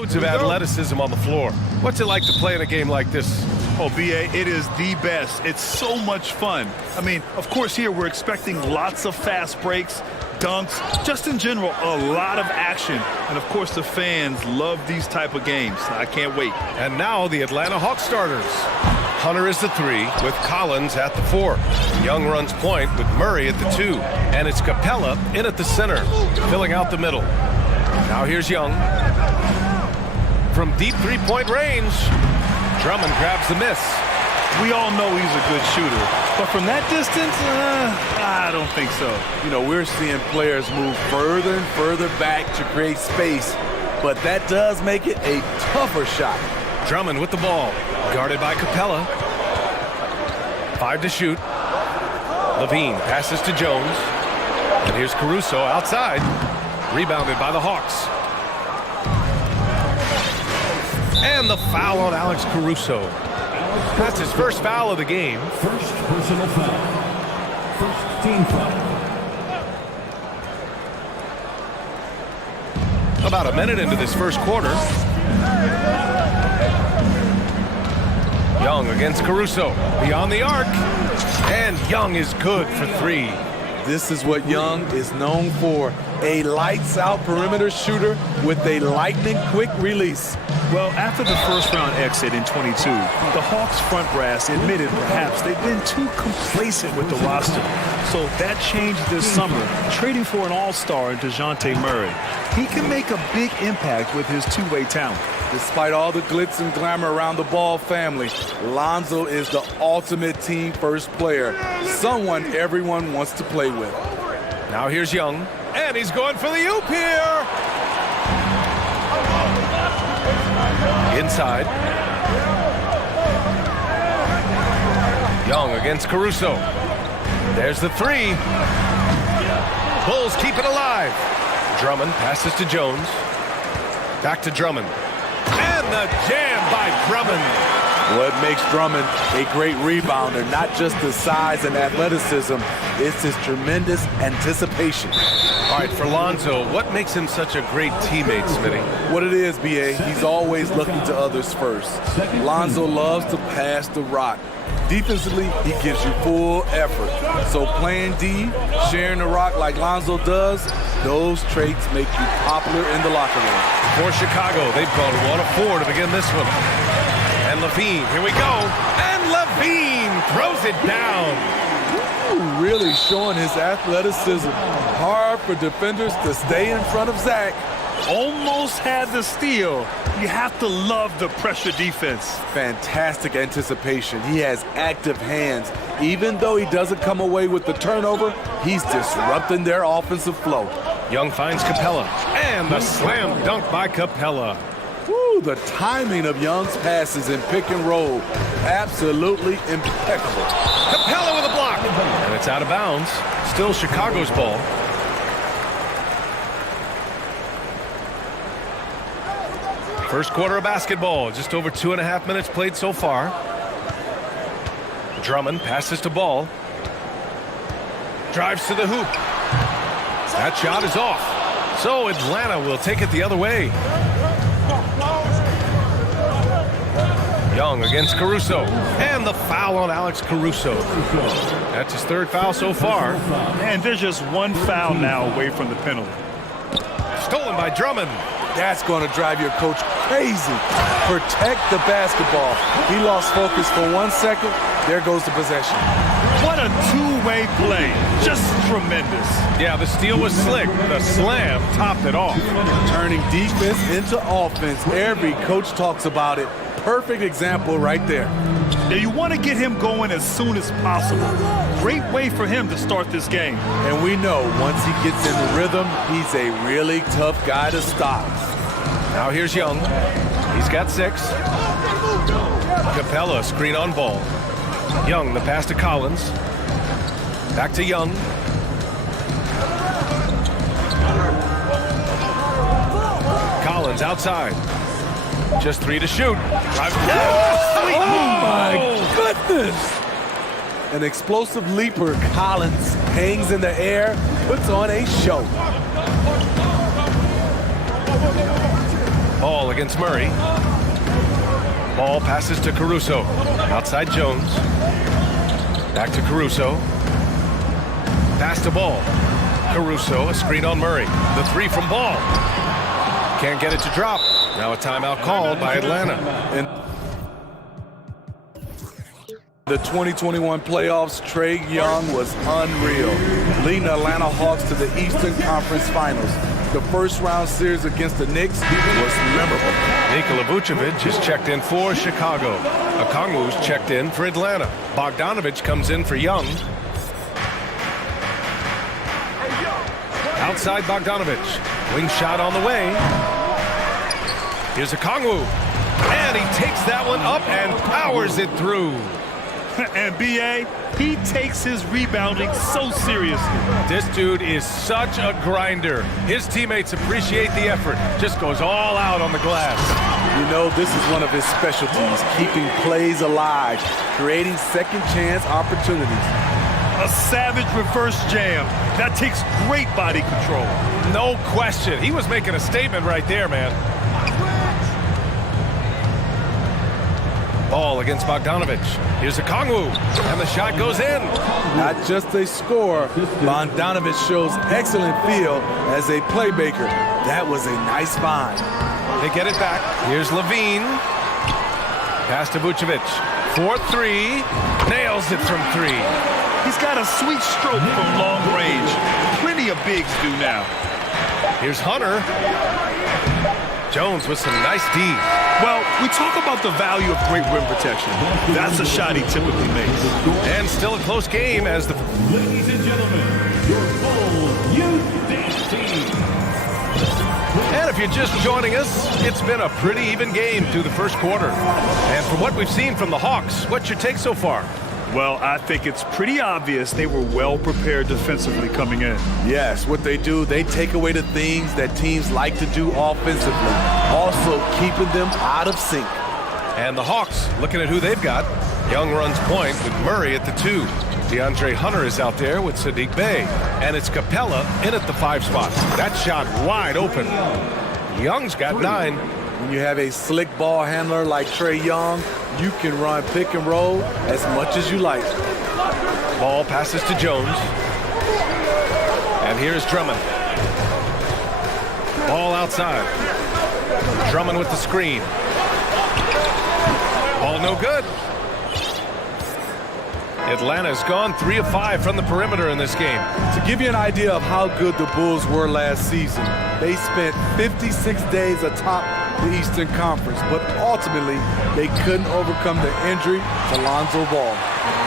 loads of athleticism on the floor. What's it like to play in a game like this? Oh, B.A., it is the best. It's so much fun. I mean, of course, here we're expecting lots of fast breaks, dunks, just in general, a lot of action. And, of course, the fans love these type of games. I can't wait. And now the Atlanta Hawks starters. Hunter is the 3 with Collins at the 4. Young runs point with Murray at the 2. And it's Capella in at the center, filling out the middle. Now here's Young. From deep three-point range, Drummond grabs the miss. We all know he's a good shooter, but from that distance, I don't think so. You know, we're seeing players move further and further back to create space, but that does make it a tougher shot. Drummond with the ball, guarded by Capella. 5 to shoot. Levine passes to Jones. And here's Caruso outside, rebounded by the Hawks. And the foul on Alex Caruso. That's his first foul of the game. First personal foul. First team foul. About a minute into this first quarter. Young against Caruso. Beyond the arc. And Young is good for 3. This is what Young is known for. A lights-out perimeter shooter with a lightning-quick release. Well, after the first-round exit in 22, the Hawks front brass admitted perhaps they've been too complacent with the roster. So that changed this summer, trading for an all-star in DeJounte Murray. He can make a big impact with his two-way talent. Despite all the glitz and glamour around the Ball family, Lonzo is the ultimate team-first player, someone everyone wants to play with. Now here's Young, and he's going for the oop here. Inside. Young against Caruso. There's the 3. Bulls keep it alive. Drummond passes to Jones. Back to Drummond. And the jam by Drummond. What makes Drummond a great rebounder, not just the size and athleticism, it's his tremendous anticipation. All right, for Lonzo, what makes him such a great teammate, Smitty? What it is, B.A., he's always looking to others first. Lonzo loves to pass the rock. Defensively, he gives you full effort. So playing D, sharing the rock like Lonzo does, those traits make you popular in the locker room. For Chicago, they've gone 1 of 4 to begin this one. And Levine, here we go. And Levine throws it down. Ooh, really showing his athleticism. Hard for defenders to stay in front of Zach. Almost had the steal. You have to love the pressure defense. Fantastic anticipation. He has active hands. Even though he doesn't come away with the turnover, he's disrupting their offensive flow. Young finds Capella. And the slam dunk by Capella. Woo, the timing of Young's passes in pick and roll, absolutely impeccable. Capella with a block. And it's out of bounds. Still Chicago's ball. First quarter of basketball, just over 2.5 minutes played so far. Drummond passes to Ball. Drives to the hoop. That shot is off. So Atlanta will take it the other way. Young against Caruso. And the foul on Alex Caruso. That's his 3rd foul so far. And there's just 1 foul now away from the penalty. Stolen by Drummond. That's going to drive your coach crazy. Protect the basketball. He lost focus for 1 second. There goes the possession. What a two-way play. Just tremendous. Yeah, the steal was slick. The slam topped it off. Turning defense into offense. Every coach talks about it. Perfect example right there. Now you want to get him going as soon as possible. Great way for him to start this game. And we know once he gets in the rhythm, he's a really tough guy to stop. Now here's Young. He's got 6. Capella screen on Ball. Young, the pass to Collins. Back to Young. Collins outside. Just 3 to shoot. Oh my goodness! An explosive leaper, Collins hangs in the air, puts on a show. Ball against Murray. Ball passes to Caruso. Outside Jones. Back to Caruso. Pass to Ball. Caruso, a screen on Murray. The three from Ball. Can't get it to drop. Now a timeout called by Atlanta. In the 2021 playoffs, Trae Young was unreal, leading the Atlanta Hawks to the Eastern Conference Finals. The first round series against the Knicks was memorable. Nikola Vucevic is checked in for Chicago. Okongwu's checked in for Atlanta. Bogdanovich comes in for Young. Outside Bogdanovich. Wing shot on the way. Here's Okongwu. And he takes that one up and powers it through. And B.A., he takes his rebounding so seriously. This dude is such a grinder. His teammates appreciate the effort. Just goes all out on the glass. You know, this is one of his specialties, keeping plays alive, creating second chance opportunities. A savage reverse jam. That takes great body control. No question. He was making a statement right there, man. Ball against Bogdanovich. Here's Okongwu, and the shot goes in. Not just a scorer, Bogdanovich shows excellent feel as a playmaker. That was a nice find. They get it back. Here's Levine. Pass to Vucevic. 4-3. Nails it from three. He's got a sweet stroke from long range. Plenty of bigs do now. Here's Hunter. Jones with some nice D. Well, we talk about the value of great rim protection. That's a shot he typically makes. And still a close game as the... Ladies and gentlemen, your Bulls Youth team. And if you're just joining us, it's been a pretty even game through the first quarter. And from what we've seen from the Hawks, what's your take so far? Well, I think it's pretty obvious they were well prepared defensively coming in. Yes, what they do, they take away the things that teams like to do offensively, also keeping them out of sync. And the Hawks, looking at who they've got, Young runs point with Murray at the 2. DeAndre Hunter is out there with Sadiq Bey. And it's Capella in at the 5 spot. That shot wide open. Young's got 9. When you have a slick ball handler like Trae Young, you can run pick and roll as much as you like. Ball passes to Jones. And here's Drummond. Ball outside. Drummond with the screen. Ball no good. Atlanta's gone 3 of 5 from the perimeter in this game. To give you an idea of how good the Bulls were last season, they spent 56 days atop the Eastern Conference, but ultimately they couldn't overcome the injury to Lonzo Ball.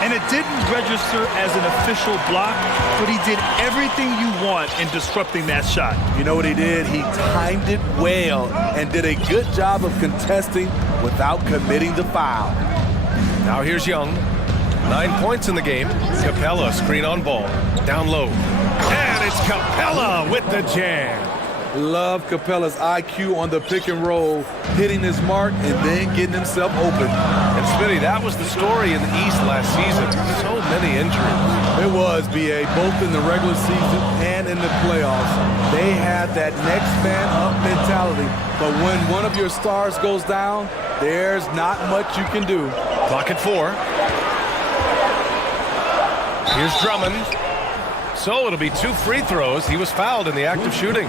And it didn't register as an official block, but he did everything you want in disrupting that shot. You know what he did? He timed it well and did a good job of contesting without committing the foul. Now here's Young. 9 points in the game. Capella screen on Ball. Down low. And it's Capella with the jam. Love Capella's IQ on the pick and roll, hitting his mark and then getting himself open. And Smitty, that was the story in the East last season. So many injuries. It was, B.A., both in the regular season and in the playoffs. They had that next man up mentality. But when one of your stars goes down, there's not much you can do. Clock at 4. Here's Drummond. So it'll be 2 free throws. He was fouled in the act of shooting.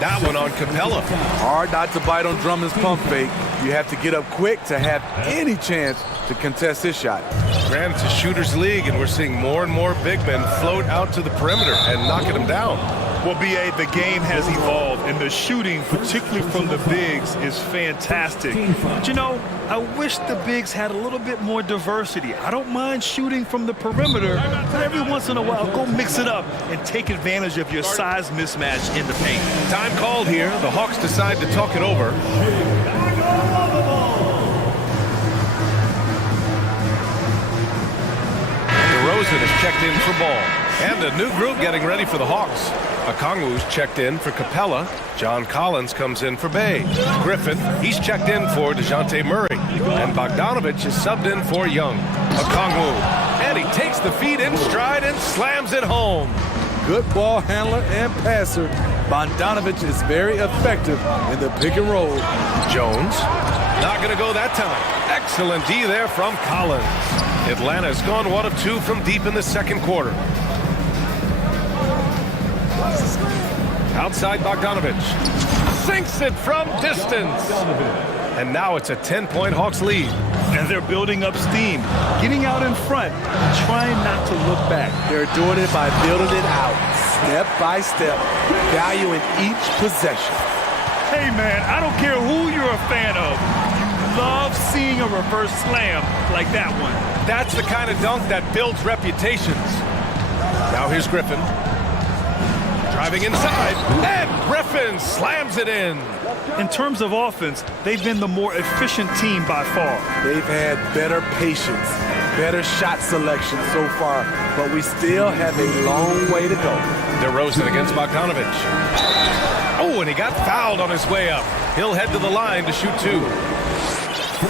That one on Capella. Hard not to bite on Drummond's pump fake. You have to get up quick to have any chance to contest his shot. Granted, it's a shooter's league, and we're seeing more and more big men float out to the perimeter and knocking them down. Well, B.A., the game has evolved, and the shooting, particularly from the bigs, is fantastic. But, you know, I wish the bigs had a little bit more diversity. I don't mind shooting from the perimeter, but every once in a while, go mix it up and take advantage of your size mismatch in the paint. Time called here. The Hawks decide to talk it over. DeRozan is checked in for Ball. And a new group getting ready for the Hawks. Okongwu's checked in for Capella. John Collins comes in for Bey. Griffin, he's checked in for DeJounte Murray. And Bogdanovich is subbed in for Young. Okongwu, and he takes the feed in stride and slams it home. good ball handler and passer, Bogdanovich is very effective in the pick and roll. Jones, not going to go that time. Excellent D there from Collins. Atlanta's gone 1 of 2 from deep in the second quarter. Outside Bogdanovich. Sinks it from distance. And now it's a 10-point Hawks lead. And they're building up steam, getting out in front, trying not to look back. They're doing it by building it out, step by step, valuing each possession. Hey, man, I don't care who you're a fan of. You love seeing a reverse slam like that one. That's the kind of dunk that builds reputations. Now here's Griffin. Driving inside, and Griffin slams it in. In terms of offense, they've been the more efficient team by far. They've had better patience, better shot selection so far, but we still have a long way to go. DeRozan against Bogdanovich. Oh, and he got fouled on his way up. He'll head to the line to shoot 2.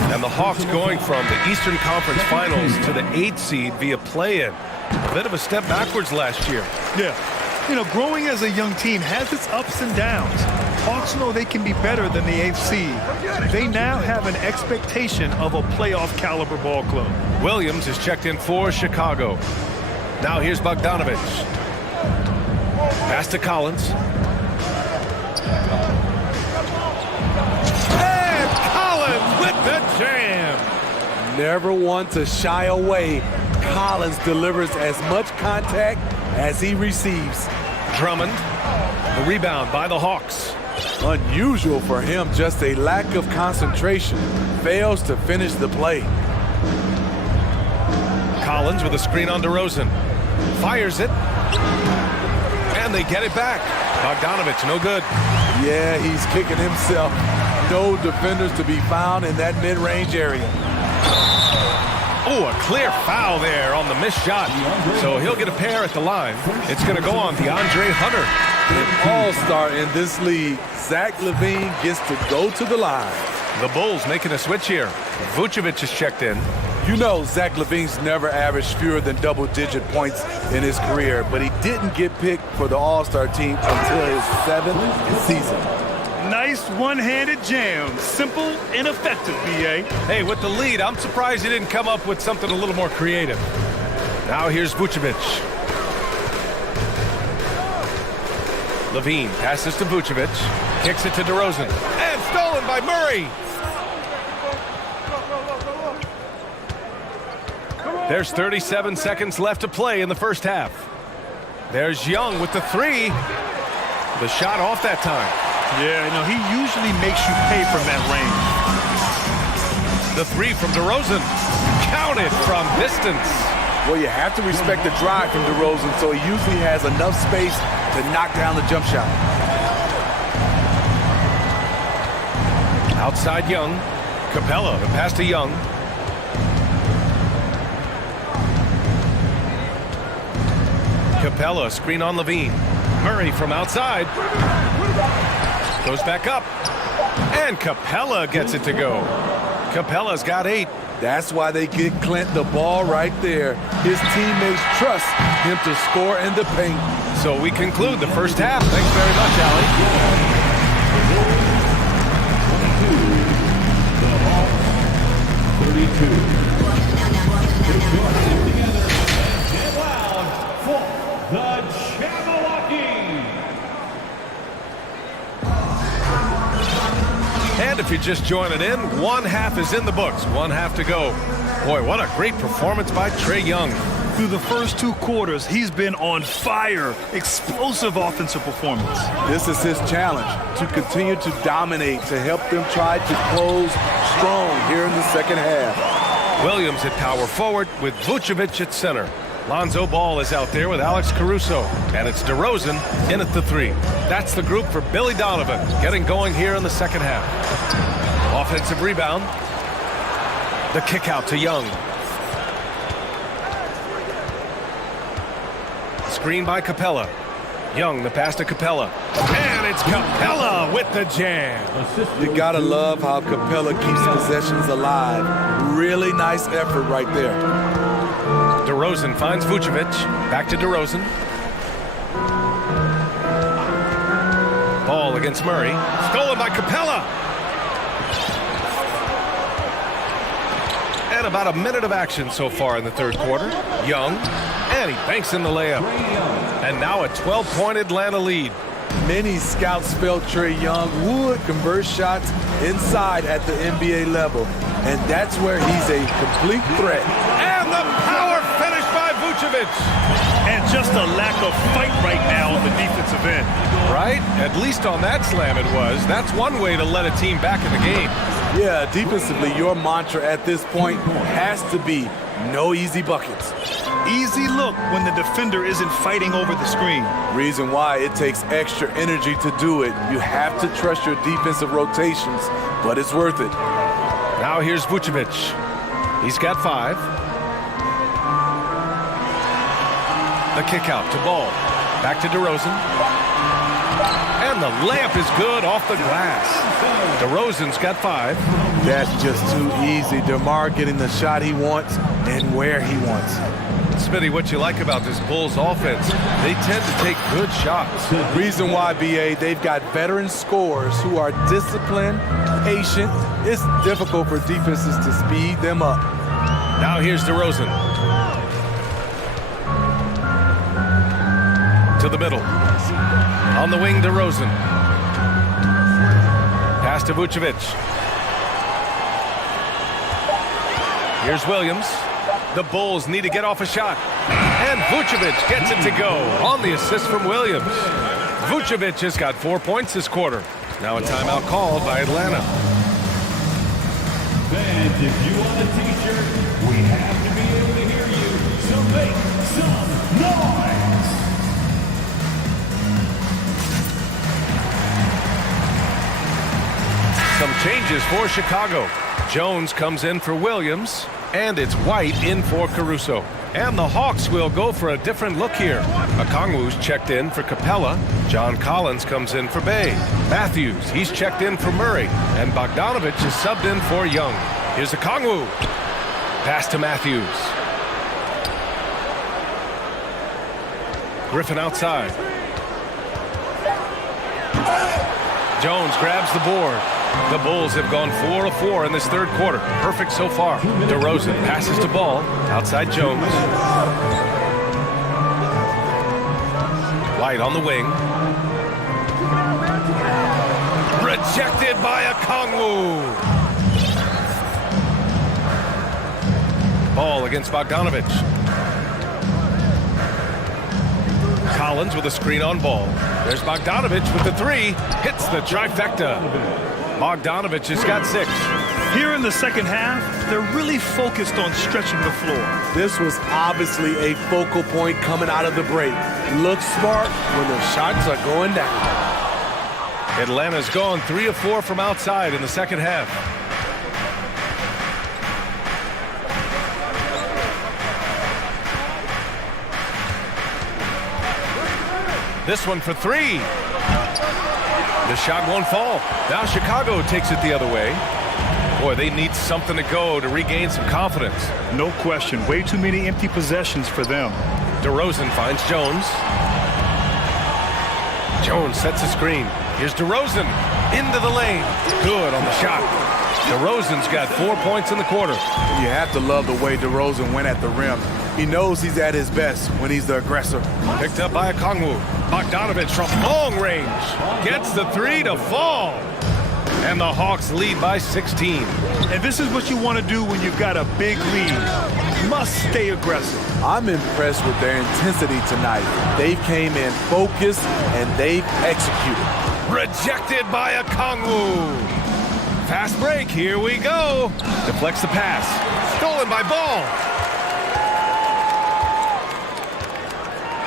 And the Hawks going from the Eastern Conference Finals to the 8th seed via play-in. A bit of a step backwards last year. Yeah. You know, growing as a young team has its ups and downs. Hawks know they can be better than the 8th seed. They now have an expectation of a playoff caliber ball club. Williams is checked in for Chicago. Now here's Bogdanovich. Pass to Collins. And Collins with the jam. Never one to shy away. Collins delivers as much contact as he receives. Drummond, the rebound by the Hawks. Unusual for him, just a lack of concentration. Fails to finish the play. Collins with a screen on DeRozan. Fires it. And they get it back. Bogdanovich, no good. Yeah, he's kicking himself. No defenders to be found in that mid-range area. Oh, a clear foul there on the missed shot. So he'll get a pair at the line. It's going to go on DeAndre Hunter. An all-star in this league, Zach LaVine gets to go to the line. The Bulls making a switch here. Vucevic is checked in. You know Zach LaVine's never averaged fewer than double-digit points in his career, but he didn't get picked for the all-star team until his 7th season. Nice one-handed jam. Simple and effective, B.A. Hey, with the lead, I'm surprised he didn't come up with something a little more creative. Now here's Vucevic. LaVine passes to Vucevic. Kicks it to DeRozan. And stolen by Murray. There's 37 seconds left to play in the first half. There's Young with the 3. The shot off that time. Yeah, you know, he usually makes you pay from that range. The 3 from DeRozan. Counted from distance. Well, you have to respect the drive from DeRozan, so he usually has enough space to knock down the jump shot. Outside Young. Capella, the pass to Young. Capella, screen on LaVine. Murray from outside. Goes back up. And Capella gets it to go. Capella's got 8. That's why they get Clint the ball right there. His teammates trust him to score in the paint. So we conclude the first half. Thanks very much, Allie. And if you're just joining in, one half is in the books. One half to go. Boy, what a great performance by Trae Young. Through the first 2 quarters, he's been on fire. Explosive offensive performance. This is his challenge, to continue to dominate, to help them try to close strong here in the second half. Williams at power forward with Vucevic at center. Lonzo Ball is out there with Alex Caruso. And it's DeRozan in at the 3. That's the group for Billy Donovan getting going here in the second half. Offensive rebound. The kick out to Young. Screen by Capella. Young, the pass to Capella. And it's Capella with the jam. You gotta love how Capella keeps possessions alive. Really nice effort right there. DeRozan finds Vucevic. Back to DeRozan. against Murray. Stolen by Capella. And about a minute of action so far in the third quarter. Young, and he banks in the layup. And now a 12-point Atlanta lead. Many scouts felt Trae Young would convert shots inside at the NBA level. And that's where he's a complete threat. And the power finish by Vucevic. And just a lack of fight right now on the defensive end. Right? At least on that slam it was. That's one way to let a team back in the game. Yeah, defensively, your mantra at this point has to be no easy buckets. Easy look when the defender isn't fighting over the screen. Reason why it takes extra energy to do it. You have to trust your defensive rotations, but it's worth it. Now here's Vucevic. He's got 5. The kick out to Ball. Back to DeRozan. And the layup is good off the glass. DeRozan's got 5. That's just too easy. DeMar getting the shot he wants and where he wants. Smitty, what you like about this Bulls offense, they tend to take good shots. Reason why, BA, they've got veteran scorers who are disciplined, patient. It's difficult for defenses to speed them up. Now here's DeRozan. To the middle. On the wing, DeRozan. Pass to Vucevic. Here's Williams. The Bulls need to get off a shot. And Vucevic gets it to go on the assist from Williams. Vucevic has got 4 points this quarter. Now a timeout called by Atlanta. Fans, if you want a t-shirt, we have to be able to hear you. So make some noise. Some changes for Chicago. Jones comes in for Williams, and it's White in for Caruso. And the Hawks will go for a different look here. Okongwu's checked in for Capella. John Collins comes in for Bay. Matthews, he's checked in for Murray. And Bogdanovich is subbed in for Young. Here's Okongwu. Pass to Matthews. Griffin outside. Jones grabs the board. The Bulls have gone 4 of 4 in this third quarter. Perfect so far. DeRozan passes to Ball. Outside Jones. White on the wing. Rejected by Okongwu. Ball against Bogdanovich. Collins with a screen on Ball. There's Bogdanovich with the 3. Hits the trifecta. Bogdanovich has got 6. Here in the second half, they're really focused on stretching the floor. This was obviously a focal point coming out of the break. Look smart when the shots are going down. Atlanta's gone 3 of 4 from outside in the second half. This one for 3. The shot won't fall. Now Chicago takes it the other way. Boy, they need something to go to regain some confidence. No question. Way too many empty possessions for them. DeRozan finds Jones. Jones sets a screen. Here's DeRozan into the lane. Good on the shot. DeRozan's got 4 points in the quarter. You have to love the way DeRozan went at the rim. He knows he's at his best when he's the aggressor. Picked up by Okongwu. Bogdanovich from long range. Gets the 3 to fall. And the Hawks lead by 16. And this is what you want to do when you've got a big lead. Must stay aggressive. I'm impressed with their intensity tonight. They came in focused and they've executed. Rejected by Okongwu. Fast break, here we go. Deflects the pass. Stolen by Ball.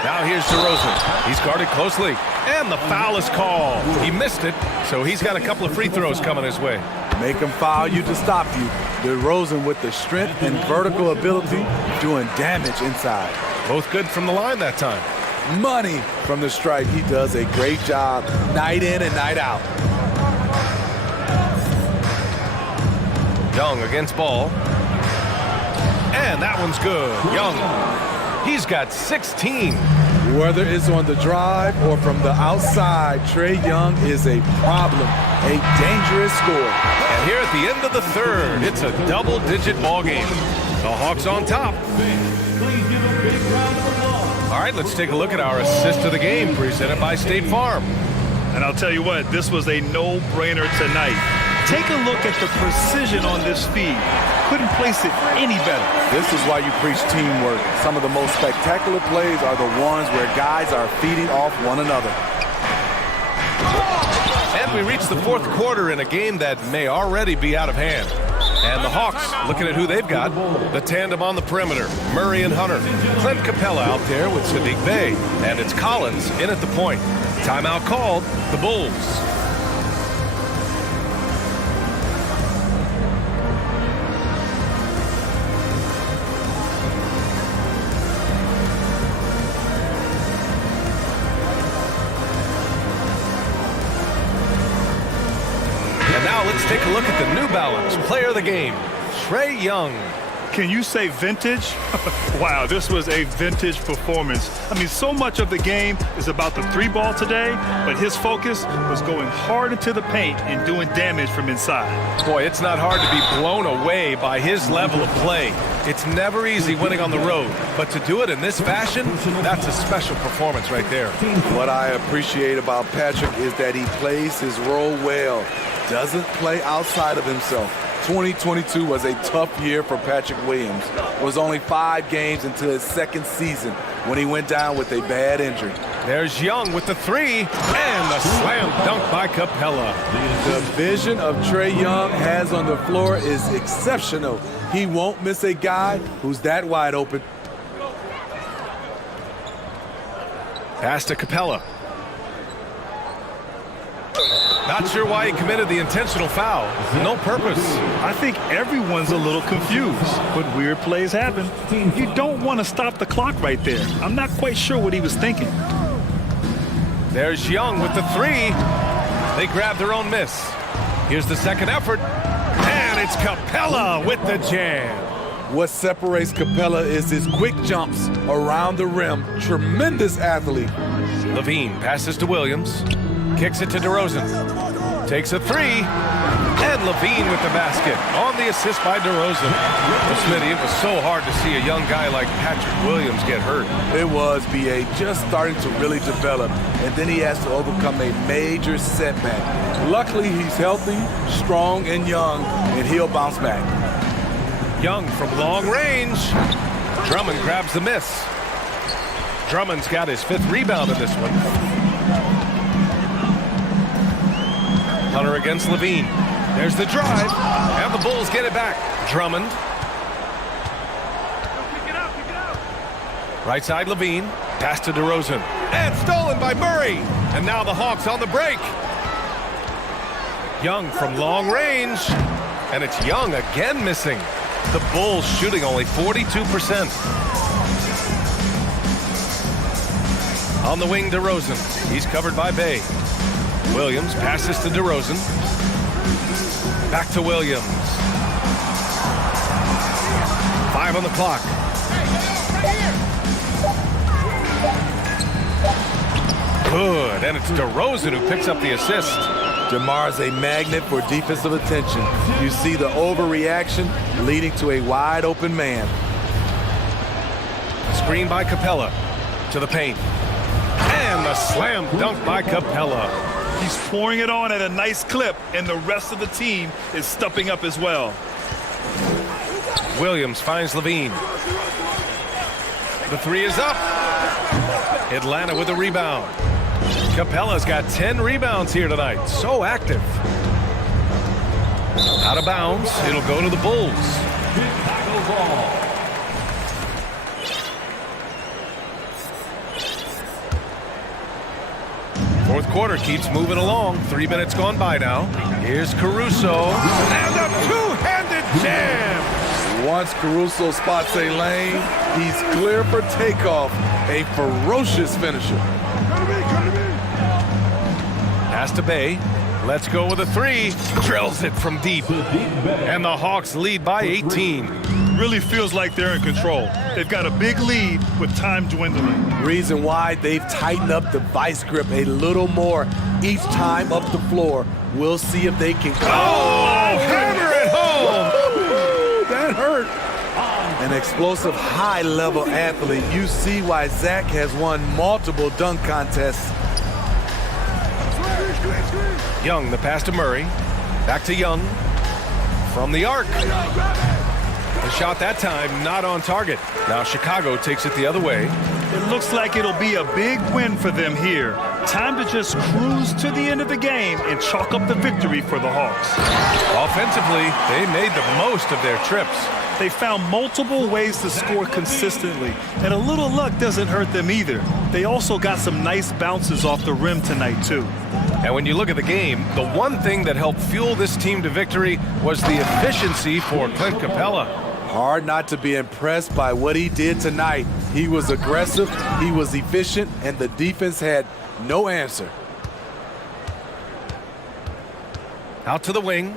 Now here's DeRozan. He's guarded closely. And the foul is called. He missed it, so he's got a couple of free throws coming his way. Make him foul you to stop you. DeRozan with the strength and vertical ability, doing damage inside. Both good from the line that time. Money from the stripe. He does a great job night in and night out. Young against Ball. And that one's good. Young. He's got 16. Whether it's on the drive or from the outside, Trae Young is a problem, a dangerous scorer. And here at the end of the third, it's a double-digit ball game. The Hawks on top. All right, let's take a look at our assist of the game presented by State Farm. And I'll tell you what, this was a no-brainer tonight. Take a look at the precision on this feed. Couldn't place it any better. This is why you preach teamwork. Some of the most spectacular plays are the ones where guys are feeding off one another. And we reach the fourth quarter in a game that may already be out of hand. And the Hawks, looking at who they've got, the tandem on the perimeter, Murray and Hunter. Clint Capella out there with Sadiq Bey. And it's Collins in at the point. Timeout called, the Bulls. And now let's take a look at the New Balance player of the game, Trae Young. Can you say vintage? Wow, this was a vintage performance. I mean, so much of the game is about the three ball today, but his focus was going hard into the paint and doing damage from inside. Boy, it's not hard to be blown away by his level of play. It's never easy winning on the road, but to do it in this fashion, that's a special performance right there. What I appreciate about Patrick is that he plays his role well, doesn't play outside of himself. 2022 was a tough year for Patrick Williams. It was only 5 games into his second season when he went down with a bad injury. There's Young with the three, and the slam dunk by Capella. The vision of Trae Young has on the floor is exceptional. He won't miss a guy who's that wide open. Pass to Capella. Not sure why he committed the intentional foul. No purpose. I think everyone's a little confused, but weird plays happen. You don't want to stop the clock right there. I'm not quite sure what he was thinking. There's Young with the three. They grab their own miss. Here's the second effort. And it's Capella with the jam. What separates Capella is his quick jumps around the rim. Tremendous athlete. Levine passes to Williams. Kicks it to DeRozan. Takes a three. And Levine with the basket on the assist by DeRozan. Well, Smitty, it was so hard to see a young guy like Patrick Williams get hurt. It was, B.A., just starting to really develop, and then he has to overcome a major setback. Luckily, he's healthy, strong, and young, and he'll bounce back. Young from long range. Drummond grabs the miss. Drummond's got his 5th rebound in this one. Hunter against Levine. There's the drive, and the Bulls get it back. Drummond. Right side Levine. Pass to DeRozan. And stolen by Murray. And now the Hawks on the break. Young from long range. And it's Young again missing. The Bulls shooting only 42%. On the wing, DeRozan. He's covered by Bey. Williams passes to DeRozan. Back to Williams. 5 on the clock. Good, and it's DeRozan who picks up the assist. DeMar's a magnet for defensive attention. You see the overreaction leading to a wide open man. Screen by Capella to the paint. And the slam dunk by Capella. He's pouring it on at a nice clip, and the rest of the team is stepping up as well. Williams finds Levine. The three is up. Atlanta with a rebound. Capella's got 10 rebounds here tonight. So active. Out of bounds. It'll go to the Bulls. Fourth quarter keeps moving along. 3 minutes gone by now. Here's Caruso. And a two-handed jam. Once Caruso spots a lane, he's clear for takeoff. A ferocious finisher. Pass to Bey. Let's go with a three. Drills it from deep. And the Hawks lead by 18. Really feels like they're in control. They've got a big lead with time dwindling. Reason why they've tightened up the vice grip a little more each time up the floor. We'll see if they can. Oh, hammer it home! Woo, that hurt. An explosive, high-level athlete. You see why Zach has won multiple dunk contests. Young, the pass to Murray. Back to Young. From the arc. The shot that time not on target. Now Chicago takes it the other way. It looks like it'll be a big win for them here. Time to just cruise to the end of the game and chalk up the victory for the Hawks. Offensively, they made the most of their trips. They found multiple ways to score consistently, and a little luck doesn't hurt them either. They also got some nice bounces off the rim tonight, too. And when you look at the game, the one thing that helped fuel this team to victory was the efficiency for Clint Capella. Hard not to be impressed by what he did tonight. He was aggressive, he was efficient, and the defense had no answer. Out to the wing.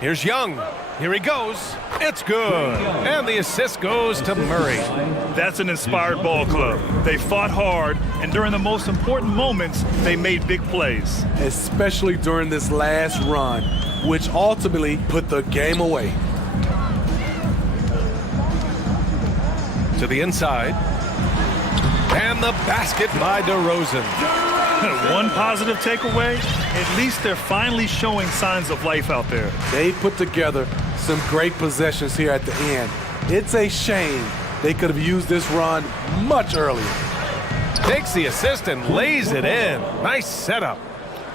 Here's Young. Here he goes. It's good. And the assist goes to Murray. That's an inspired ball club. They fought hard, and during the most important moments, they made big plays. Especially during this last run, which ultimately put the game away. To the inside. And the basket by DeRozan. One positive takeaway, at least they're finally showing signs of life out there. They put together some great possessions here at the end. It's a shame they could have used this run much earlier. Takes the assist and lays it in. Nice setup.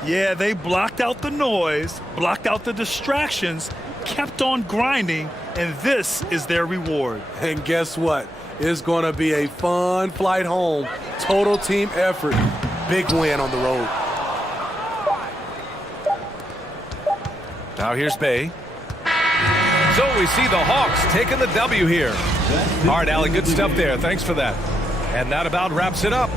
Yeah, they blocked out the noise, blocked out the distractions, kept on grinding, and this is their reward. And guess what? It's going to be a fun flight home. Total team effort. Big win on the road. Now here's Bay. So we see the Hawks taking the W here. All right, Allie, good stuff there. Thanks for that. And that about wraps it up.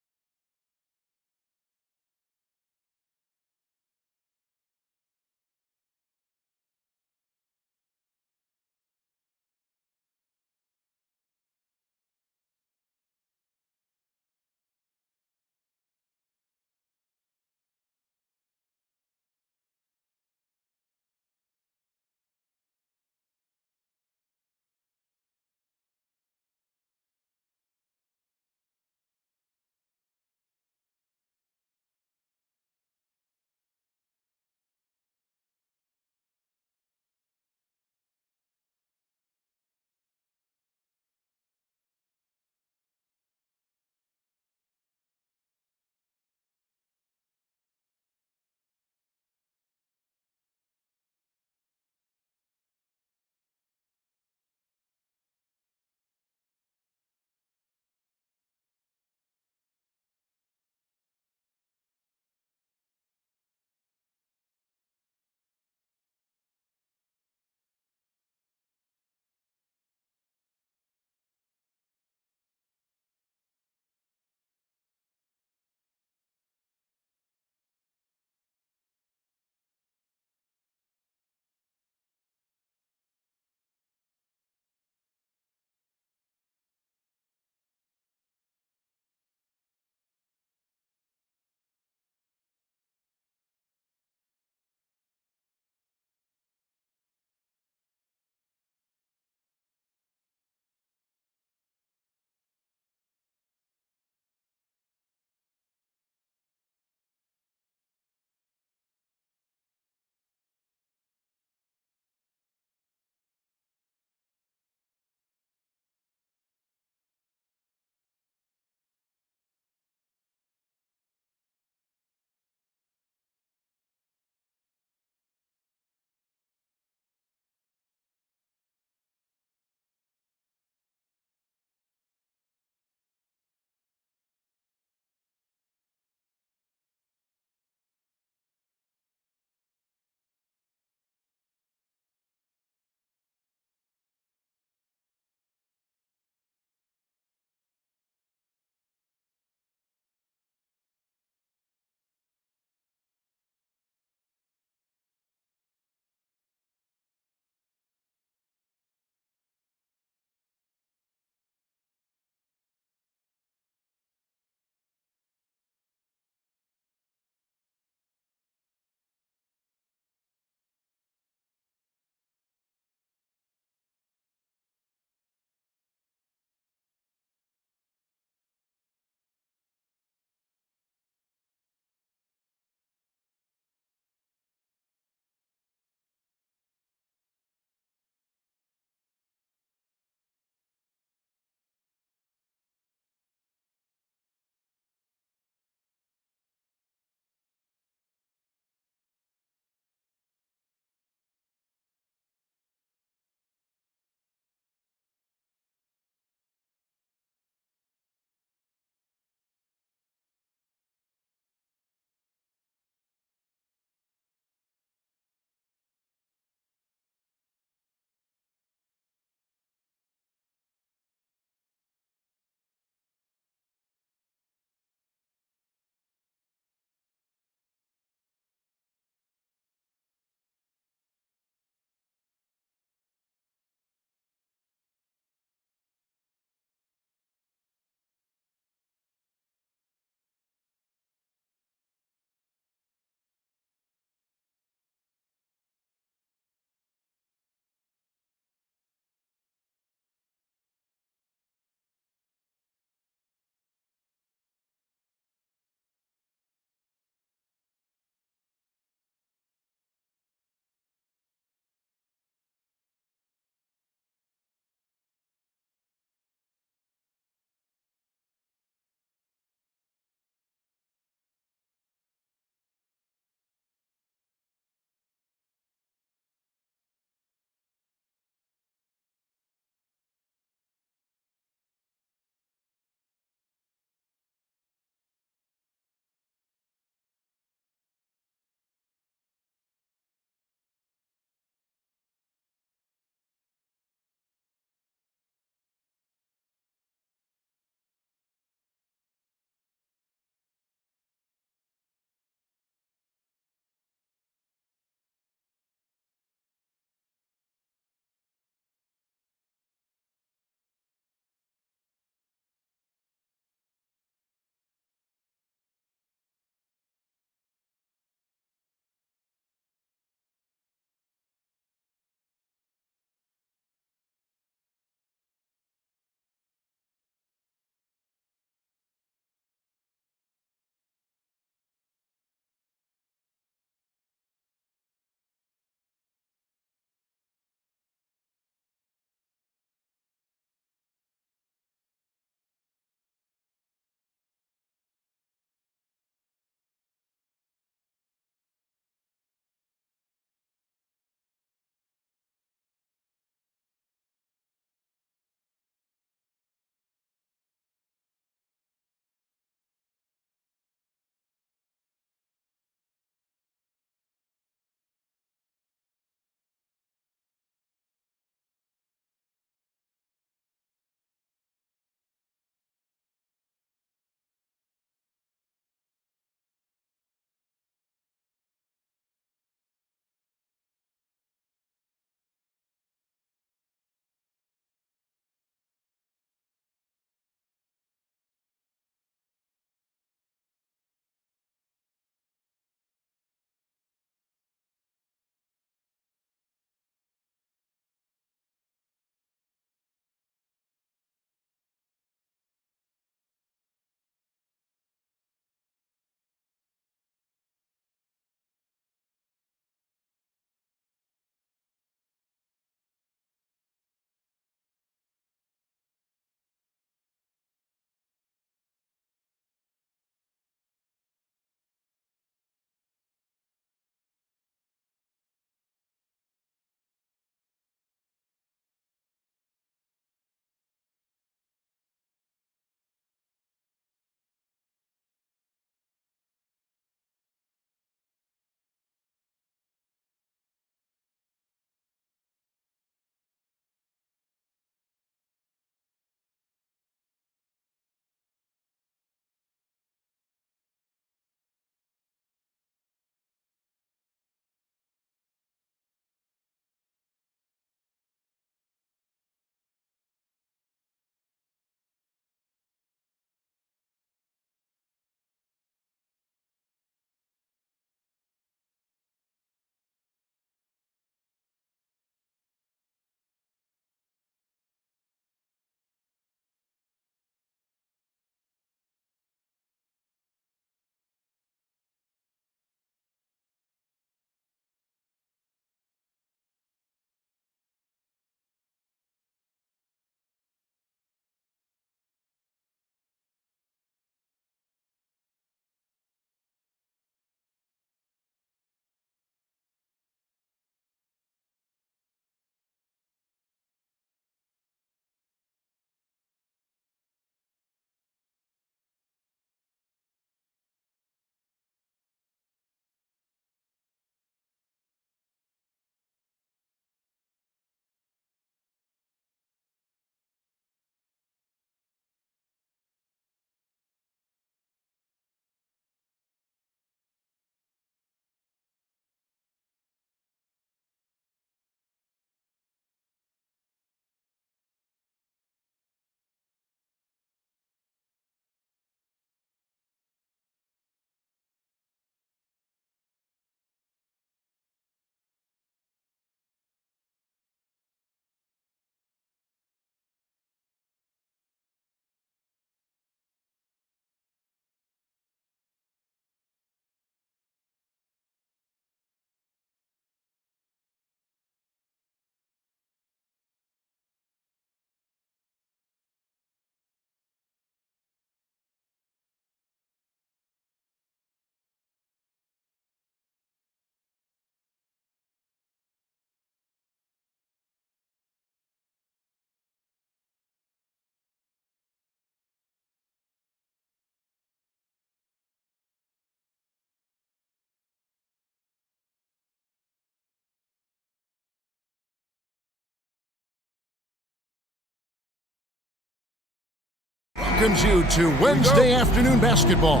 welcomes you to Wednesday afternoon basketball.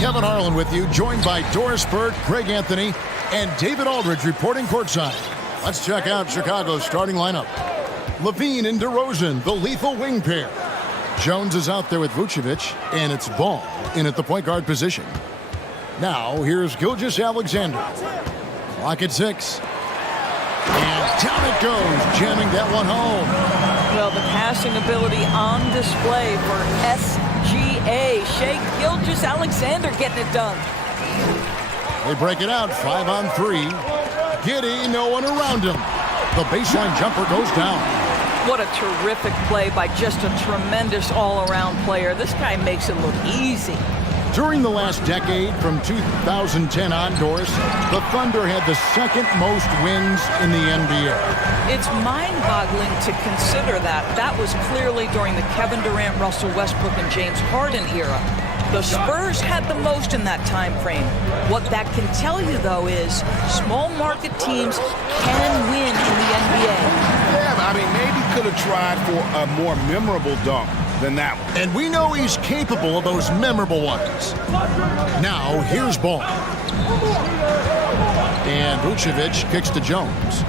Kevin Harlan with you, joined by Doris Burke, Greg Anthony, and David Aldridge reporting courtside. Let's check out Chicago's starting lineup. Levine and DeRozan, the lethal wing pair. Jones is out there with Vucevic, and it's Ball in at the point guard position. Now, here's Gilgeous-Alexander. Clock at 6. And down it goes, jamming that one home. Well, the passing ability on display for SGA. Shea Gilgeous-Alexander getting it done. They break it out, 5 on 3. Giddey, no one around him. The baseline jumper goes down. What a terrific play by just a tremendous all-around player. This guy makes it look easy. During the last decade, from 2010 on, Doris, the Thunder had the second most wins in the NBA. It's mind-boggling to consider that. That was clearly during the Kevin Durant, Russell Westbrook, and James Harden era. The Spurs had the most in that time frame. What that can tell you, though, is small market teams can win in the NBA. Yeah, I mean, maybe could have tried for a more memorable dunk than that one. And we know he's capable of those memorable ones. Now, here's Ball. And Vucevic kicks to Jones.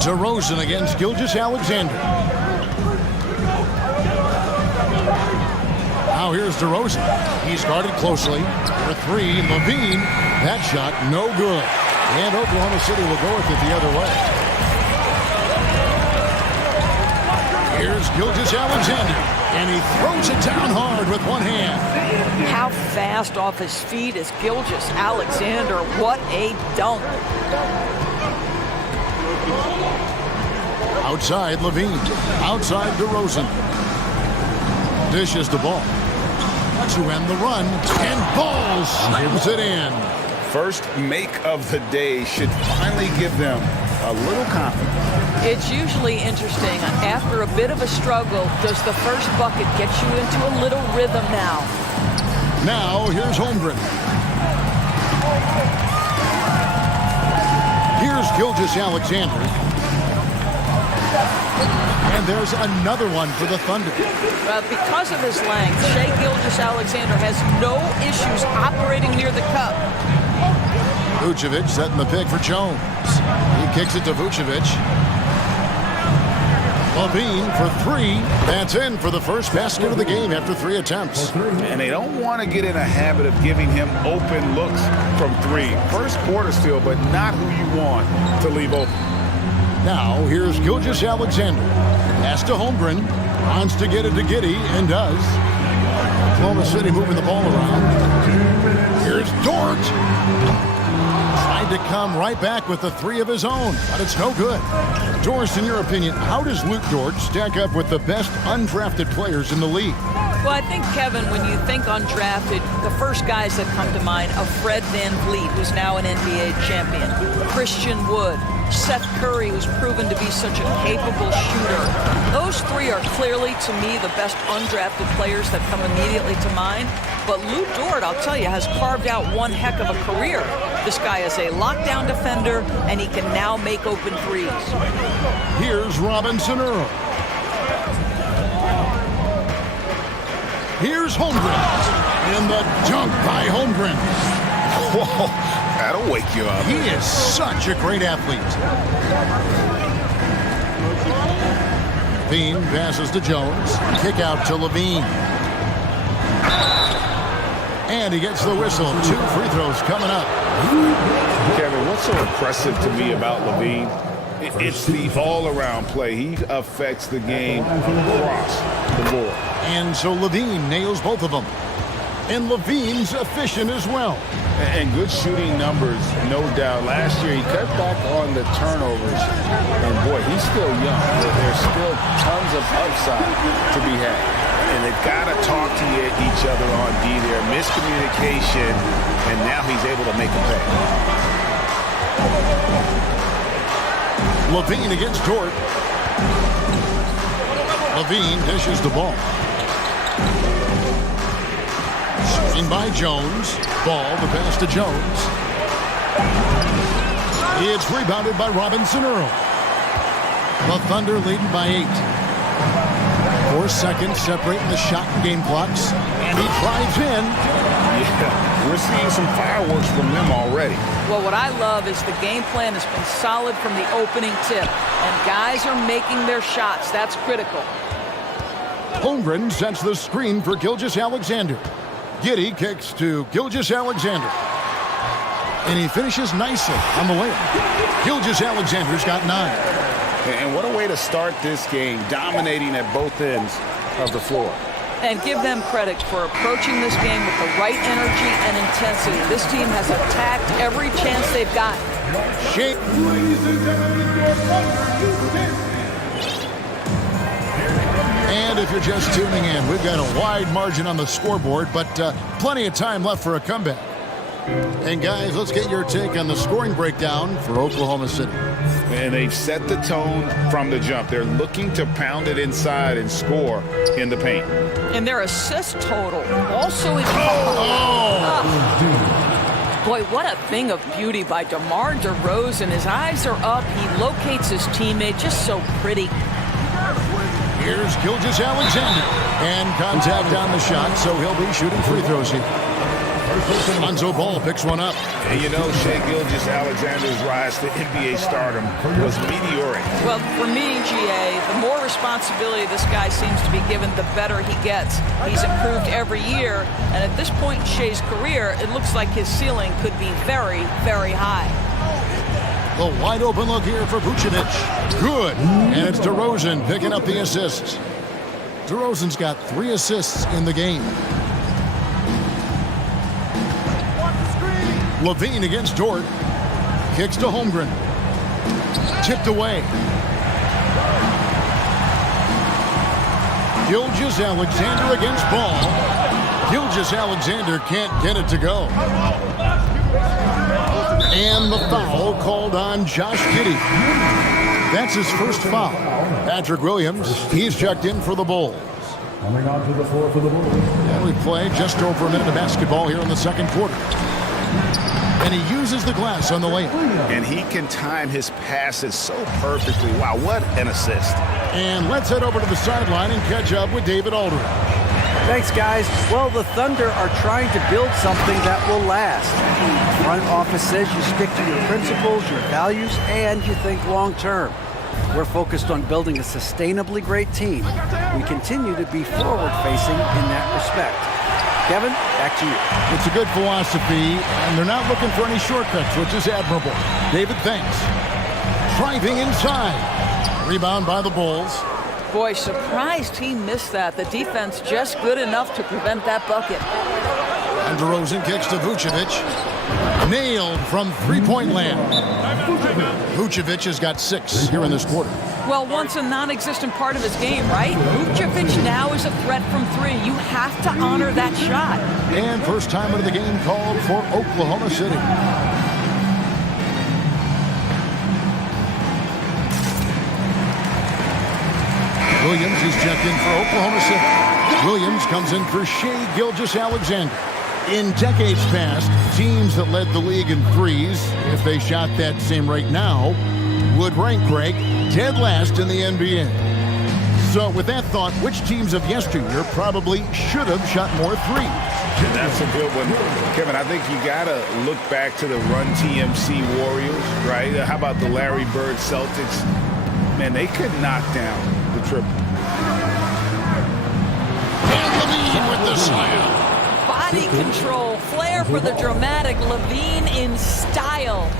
DeRozan against Gilgeous-Alexander. Now here's DeRozan. He's guarded closely. For 3, Levine. That shot, no good. And Oklahoma City will go with it the other way. Here's Gilgeous-Alexander. And he throws it down hard with one hand. How fast off his feet is Gilgeous-Alexander. What a dunk. Outside Levine. Outside DeRozan. Dishes the ball. To end the run, and Ball slams it in. First make of the day should finally give them a little confidence. It's usually interesting. After a bit of a struggle, does the first bucket get you into a little rhythm now? Now, here's Holmgren. Here's Gilgeous-Alexander. And there's another one for the Thunder. Because of his length, Shea Gilgeous-Alexander has no issues operating near the cup. Vucevic setting the pick for Jones. He kicks it to Vucevic. Levine for 3. That's in for the first basket of the game after 3 attempts. And they don't want to get in a habit of giving him open looks from 3. First quarter still, but not who you want to leave open. Now, here's Gilgeous-Alexander. Pass to Holmgren. Wants to get it to Giddey, and does. Oklahoma City moving the ball around. Here's Dort. Tried to come right back with the 3 of his own, but it's no good. Doris, in your opinion, how does Luke Dort stack up with the best undrafted players in the league? Well, I think, Kevin, when you think undrafted, the first guys that come to mind are Fred VanVleet, who's now an NBA champion, Christian Wood, Seth Curry, who's proven to be such a capable shooter. Those 3 are clearly, to me, the best undrafted players that come immediately to mind. But Luke Dort, I'll tell you, has carved out one heck of a career. This guy is a lockdown defender, and he can now make open threes. Here's Robinson Earl. Here's Holmgren. And the dunk by Holmgren. Whoa, that'll wake you up. He is such a great athlete. Levine passes to Jones. Kick out to Levine. And he gets the whistle. 2 free throws coming up. Kevin, what's so impressive to me about Levine? It's the all-around play. He affects the game across the board. And so Levine nails both of them. And Levine's efficient as well. And good shooting numbers, no doubt. Last year, he cut back on the turnovers. And, boy, he's still young. There's still tons of upside to be had. And they've got to talk to each other on D there. Miscommunication, and now he's able to make a pay. Levine against Dort. Levine dishes the ball. Screen by Jones. Ball, the pass to Jones. It's rebounded by Robinson Earl. The Thunder leading by 8. 4 seconds separating the shot and game clocks. And he drives in. Yeah, we're seeing some fireworks from them already. Well, what I love is the game plan has been solid from the opening tip. And guys are making their shots. That's critical. Holmgren sets the screen for Gilgeous-Alexander. Giddey kicks to Gilgeous-Alexander. And he finishes nicely on the layup. Gilgeous-Alexander's got 9. And what a way to start this game, dominating at both ends of the floor. And give them credit for approaching this game with the right energy and intensity. This team has attacked every chance they've got. And if you're just tuning in, we've got a wide margin on the scoreboard, but plenty of time left for a comeback. And guys, let's get your take on the scoring breakdown for Oklahoma City. And they've set the tone from the jump. They're looking to pound it inside and score in the paint. And their assist total also is... Boy, what a thing of beauty by DeMar DeRozan. His eyes are up. He locates his teammate just so pretty. Here's Gilgeous-Alexander. And contact on the shot, so he'll be shooting free throws here. Lonzo Ball picks one up. And you know, Shai Gilgeous-Alexander's rise to NBA stardom was meteoric. Well, for me, GA, the more responsibility this guy seems to be given, the better he gets. He's improved every year, and at this point in Shai's career, it looks like his ceiling could be very, very high. The wide open look here for Vucevic. Good. And it's DeRozan picking up the assists. DeRozan's got 3 assists in the game. Levine against Dort. Kicks to Holmgren. Tipped away. Gilgeous-Alexander against Ball. Gilgeous-Alexander can't get it to go. And the foul called on Josh Giddey. That's his first foul. Patrick Williams, he's checked in for the Bulls. Coming onto the floor for the Bulls. And we play just over a minute of basketball here in the second quarter. And he uses the glass on the layup. And he can time his passes so perfectly. Wow, what an assist. And let's head over to the sideline and catch up with David Aldridge. Thanks, guys. Well, the Thunder are trying to build something that will last. The front office says you stick to your principles, your values, and you think long-term. We're focused on building a sustainably great team. We continue to be forward-facing in that respect. Kevin, back to you. It's a good philosophy, and they're not looking for any shortcuts, which is admirable. David, thanks. Driving inside. Rebound by the Bulls. Boy, surprised he missed that. The defense just good enough to prevent that bucket. And DeRozan kicks to Vucevic. Nailed from three-point land. Vucevic has got 6 here in this quarter. Well, once a non-existent part of his game, right? Vucevic now is a threat from 3. You have to honor that shot. And first time of the game called for Oklahoma City. Williams is checked in for Oklahoma City. Williams comes in for Shai Gilgeous-Alexander. In decades past, teams that led the league in threes, if they shot that same rate now, would rank Greg dead last in the NBA. So with that thought, which teams of yesteryear probably should have shot more threes? That's a good one. Kevin, I think you got to look back to the Run TMC Warriors, right? How about the Larry Bird Celtics? Man, they could knock down the triple. And Levine with the slam. Body control, flair for the dramatic, Levine in style.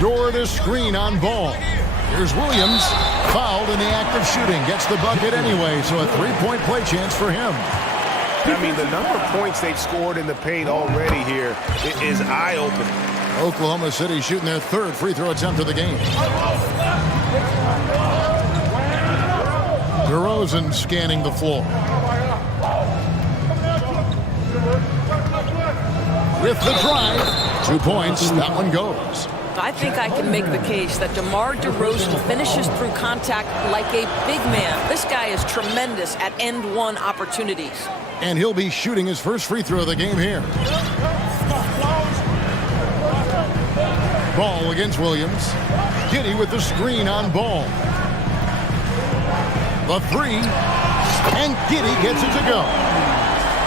Door to screen on Ball. Here's Williams, fouled in the act of shooting. Gets the bucket anyway, so a 3-point play chance for him. I mean, the number of points they've scored in the paint already here is eye-opening. Oklahoma City shooting their 3rd free throw attempt of the game. DeRozan scanning the floor. With the drive, 2 points, that one goes. I think I can make the case that DeMar DeRozan finishes through contact like a big man. This guy is tremendous at end-one opportunities. And he'll be shooting his first free throw of the game here. Ball against Williams. Giddey with the screen on Ball. The three. And Giddey gets it to go.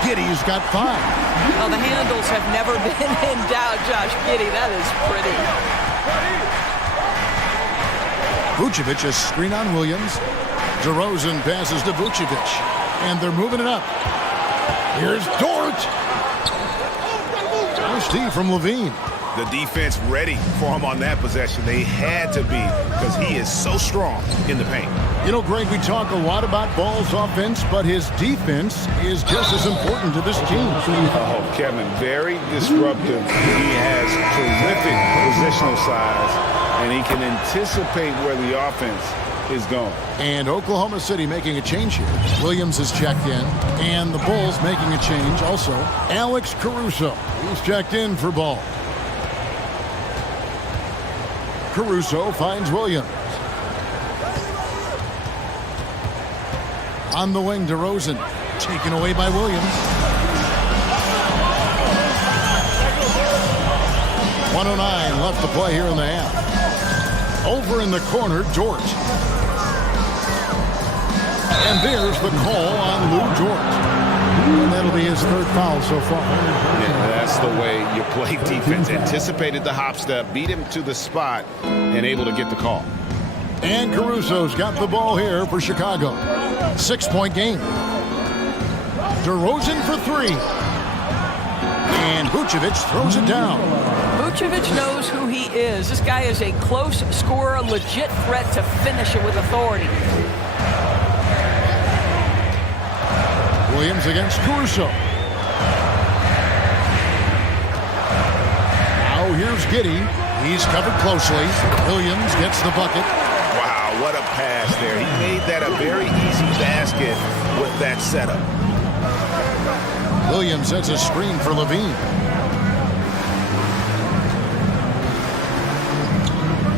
Giddey's got 5. Well, the handles have never been in doubt, Josh Giddey. That is pretty. Vucevic, a screen on Williams. DeRozan passes to Vucevic. And they're moving it up. Here's Dort. Nice D from Levine. The defense ready for him on that possession. They had to be because he is so strong in the paint. You know, Greg, we talk a lot about Ball's offense, but his defense is just as important to this team. Oh, Kevin, very disruptive. He has terrific positional size, and he can anticipate where the offense is going. And Oklahoma City making a change here. Williams is checked in, and the Bulls making a change also. Alex Caruso, he's checked in for Ball. Caruso finds Williams. On the wing, DeRozan, taken away by Williams. 1:09 left to play here in the half. Over in the corner, Dort. And there's the call on Lou Dort. And that'll be his 3rd foul so far. Yeah, that's the way you play defense. Anticipated the hop step, beat him to the spot, and able to get the call. And Caruso's got the ball here for Chicago. 6-point game. DeRozan for 3. And Vucevic throws it down. Vucevic knows who he is. This guy is a close scorer, a legit threat to finish it with authority. Williams against Caruso. Now here's Giddey. He's covered closely. Williams gets the bucket. Wow, what a pass there. He made that a very easy basket with that setup. Williams sets a screen for Levine.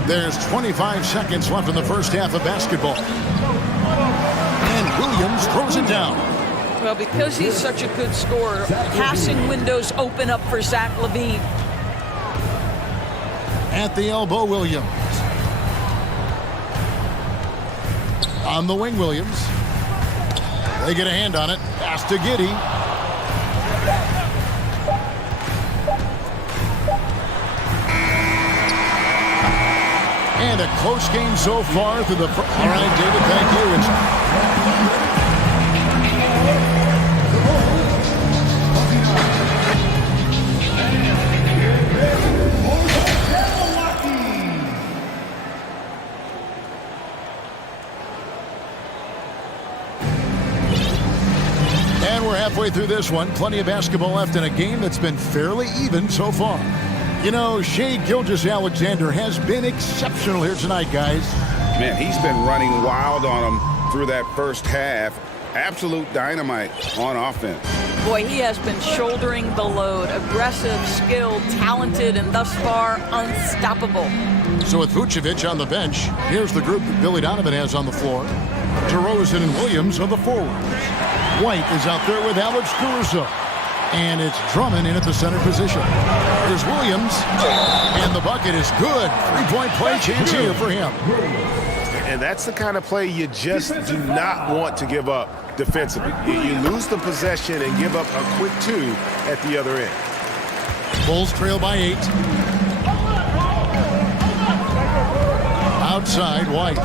There's 25 seconds left in the first half of basketball. And Williams throws it down. Well, because he's such a good scorer, passing windows open up for Zach LaVine. At the elbow, Williams. On the wing, Williams. They get a hand on it. Pass to Giddey. And a close game so far through the... All right, David, thank you. And we're halfway through this one. Plenty of basketball left in a game that's been fairly even so far. You know, Shai Gilgeous-Alexander has been exceptional here tonight, guys. Man, he's been running wild on them through that first half. Absolute dynamite on offense. Boy, he has been shouldering the load. Aggressive, skilled, talented, and thus far unstoppable. So with Vucevic on the bench, here's the group that Billy Donovan has on the floor. DeRozan and Williams are the forwards. White is out there with Alex Caruso. And it's Drummond in at the center position. There's Williams. And the bucket is good. 3-point play chance here for him. And that's the kind of play you just do not want to give up defensively. You lose the possession and give up a quick 2 at the other end. Bulls trail by 8. Outside, White.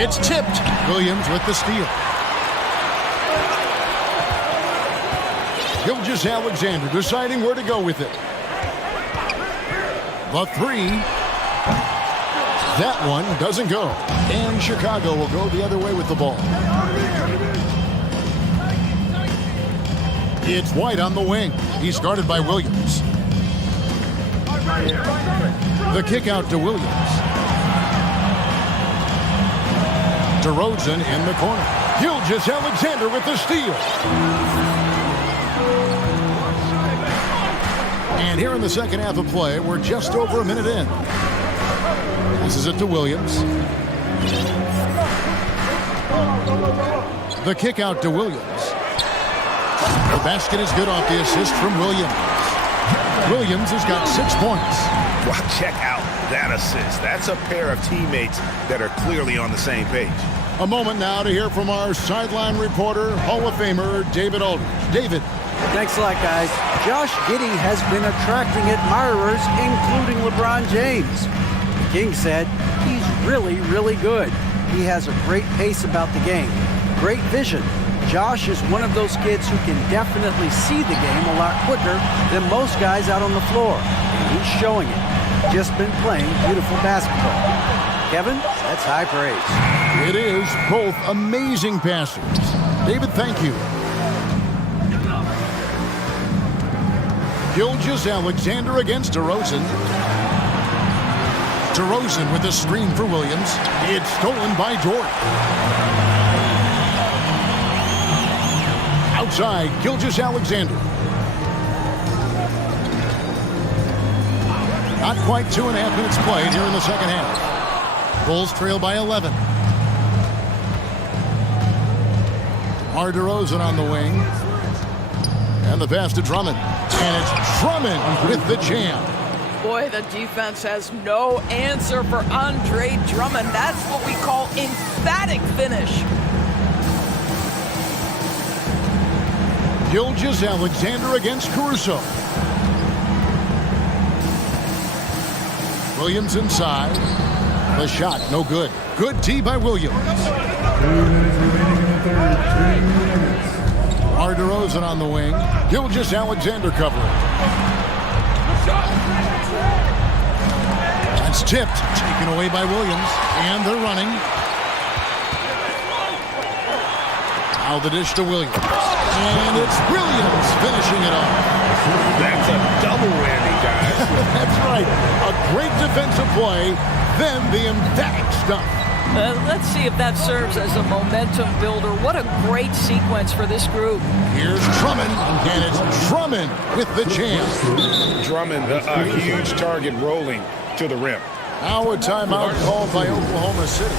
It's tipped. Williams with the steal. Gilgeous-Alexander deciding where to go with it. The 3. That one doesn't go. And Chicago will go the other way with the ball. It's White on the wing. He's guarded by Williams. The kick out to Williams. DeRozan in the corner. Gilgeous-Alexander with the steal. And here in the second half of play, we're just over a minute in. This is it to Williams. The kick out to Williams. The basket is good off the assist from Williams. Williams has got 6 points. Well, check out that assist. That's a pair of teammates that are clearly on the same page. A moment now to hear from our sideline reporter, Hall of Famer David Aldridge. David. Thanks a lot, guys. Josh Giddey has been attracting admirers, including LeBron James. The King said he's really, really good. He has a great pace about the game, great vision. Josh is one of those kids who can definitely see the game a lot quicker than most guys out on the floor. And he's showing it. Just been playing beautiful basketball. Kevin, that's high praise. It is. Both amazing passers. David, thank you. Gilgeous-Alexander against DeRozan. DeRozan with the screen for Williams. It's stolen by Dort. Outside, Gilgeous-Alexander. Not quite 2.5 minutes played here in the second half. Bulls trail by 11. DeMar DeRozan on the wing. And the pass to Drummond. And it's Drummond with the jam. Boy, the defense has no answer for Andre Drummond. That's what we call emphatic finish. Gilgeous-Alexander against Caruso. Williams inside. The shot, no good. Good D by Williams. 2 minutes remaining in the third. 3 minutes. DeMar DeRozan on the wing. Gilgeous-Alexander covering. That's tipped. Taken away by Williams. And they're running. Now the dish to Williams. And it's Williams finishing it off. That's a double whammy, guys. That's right. A great defensive play, then the emphatic stuff. Let's see if that serves as a momentum builder. What a great sequence for this group. Here's Drummond, and it's Drummond with the jam. Drummond, a huge target rolling to the rim. Now a timeout called by Oklahoma City.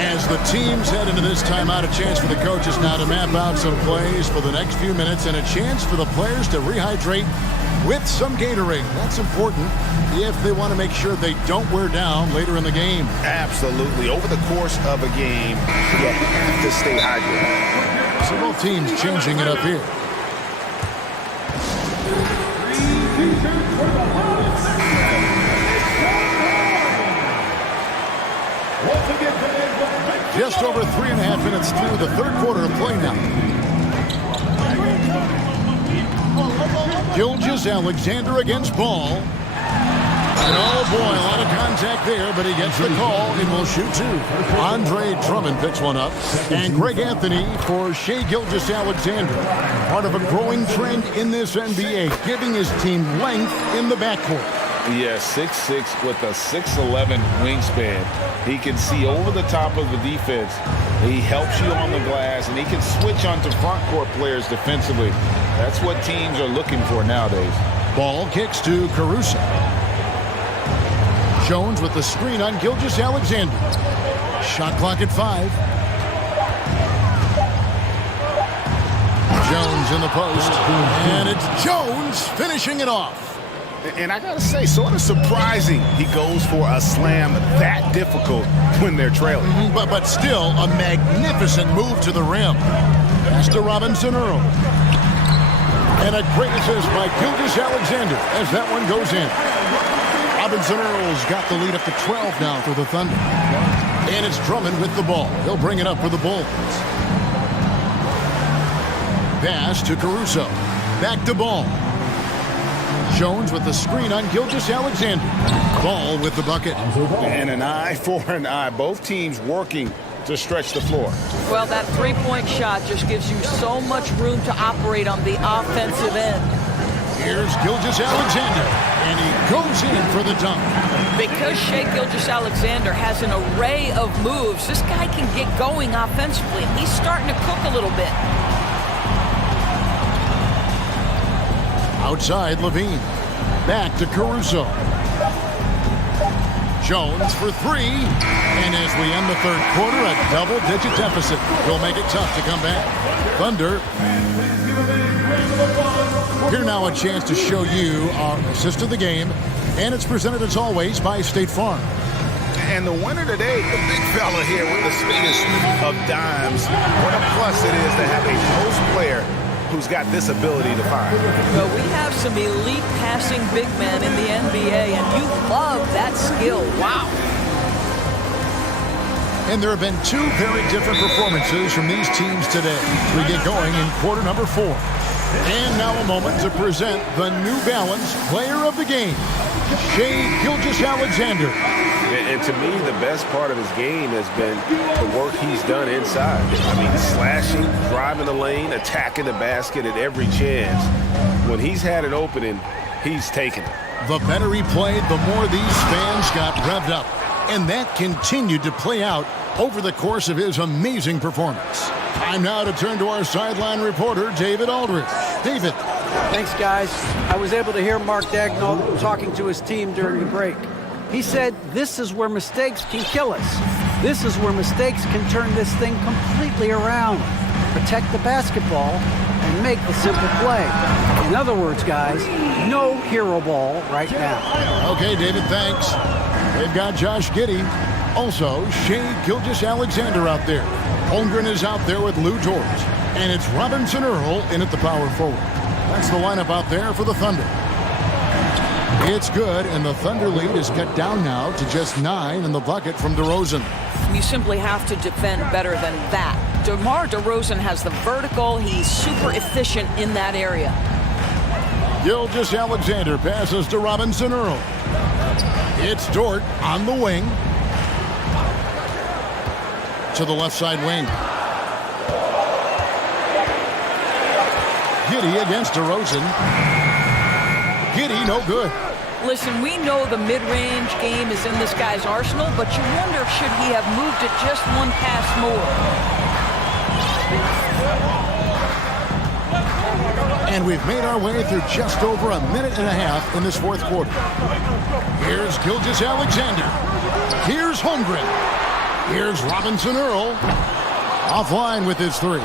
As the teams head into this timeout, a chance for the coaches now to map out some plays for the next few minutes and a chance for the players to rehydrate with some Gatorade. That's important if they want to make sure they don't wear down later in the game. Absolutely. Over the course of a game, you have to stay hydrated. So both teams changing it up here. Just over 3.5 minutes through the third quarter of play now. Gilgeous-Alexander against Ball. And oh boy, a lot of contact there, but he gets the call and will shoot two. Andre Drummond picks one up. And Greg Anthony for Shai Gilgeous-Alexander. Part of a growing trend in this NBA, giving his team length in the backcourt. Yeah, 6'6" with a 6'11" wingspan. He can see over the top of the defense. He helps you on the glass, and he can switch onto front court players defensively. That's what teams are looking for nowadays. Ball kicks to Caruso. Jones with the screen on Gilgeous-Alexander. Shot clock at 5. Jones in the post. And it's Jones finishing it off. And I gotta say, sort of surprising he goes for a slam that difficult when they're trailing. But still a magnificent move to the rim. Pass to Robinson Earl. And a great assist by Gilgeous-Alexander as that one goes in. Robinson Earl's got the lead up to 12 now for the Thunder. And it's Drummond with the ball. He'll bring it up for the Bulls. Pass to Caruso. Back to Ball. Jones with the screen on Gilgeous-Alexander. Ball with the bucket. And an eye for an eye. Both teams working to stretch the floor. Well, that three-point shot just gives you so much room to operate on the offensive end. Here's Gilgeous-Alexander, and he goes in for the dunk. Because Shai Gilgeous-Alexander has an array of moves, this guy can get going offensively. He's starting to cook a little bit. Outside, Levine. Back to Caruso. Jones for three. And as we end the third quarter, a double-digit deficit will make it tough to come back. Thunder. Here now a chance to show you our assist of the game. And it's presented as always by State Farm. And the winner today, the big fella here with the biggest of dimes. What a plus it is to have a post player who's got this ability to find. Well, we have some elite passing big men in the NBA, and you love that skill. Wow. And there have been two very different performances from these teams today. We get going in quarter number 4. And now a moment to present the New Balance Player of the Game, Shai Gilgeous-Alexander. And to me, the best part of his game has been the work he's done inside. I mean, slashing, driving the lane, attacking the basket at every chance. When he's had an opening, he's taken it. The better he played, the more these fans got revved up. And that continued to play out over the course of his amazing performance. Time now to turn to our sideline reporter, David Aldridge. David. Thanks, guys. I was able to hear Mark Dagnall talking to his team during the break. He said, this is where mistakes can kill us. This is where mistakes can turn this thing completely around. Protect the basketball and make the simple play. In other words, guys, no hero ball right now. Okay, David, thanks. They've got Josh Giddey. Also, Shai Gilgeous-Alexander out there. Holmgren is out there with Lou George. And it's Robinson Earl in at the power forward. That's the lineup out there for the Thunder. It's good, and the Thunder lead is cut down now to just 9 in the bucket from DeRozan. You simply have to defend better than that. DeMar DeRozan has the vertical. He's super efficient in that area. Gilgeous-Alexander passes to Robinson Earl. It's Dort on the wing. To the left side wing. Giddey against DeRozan. Giddey, no good. Listen, we know the mid-range game is in this guy's arsenal, but you wonder, should he have moved it just one pass more? And we've made our way through just over a minute and a half in this fourth quarter. Here's Gilgeous-Alexander. Here's Holmgren. Here's Robinson Earl. Offline with his three.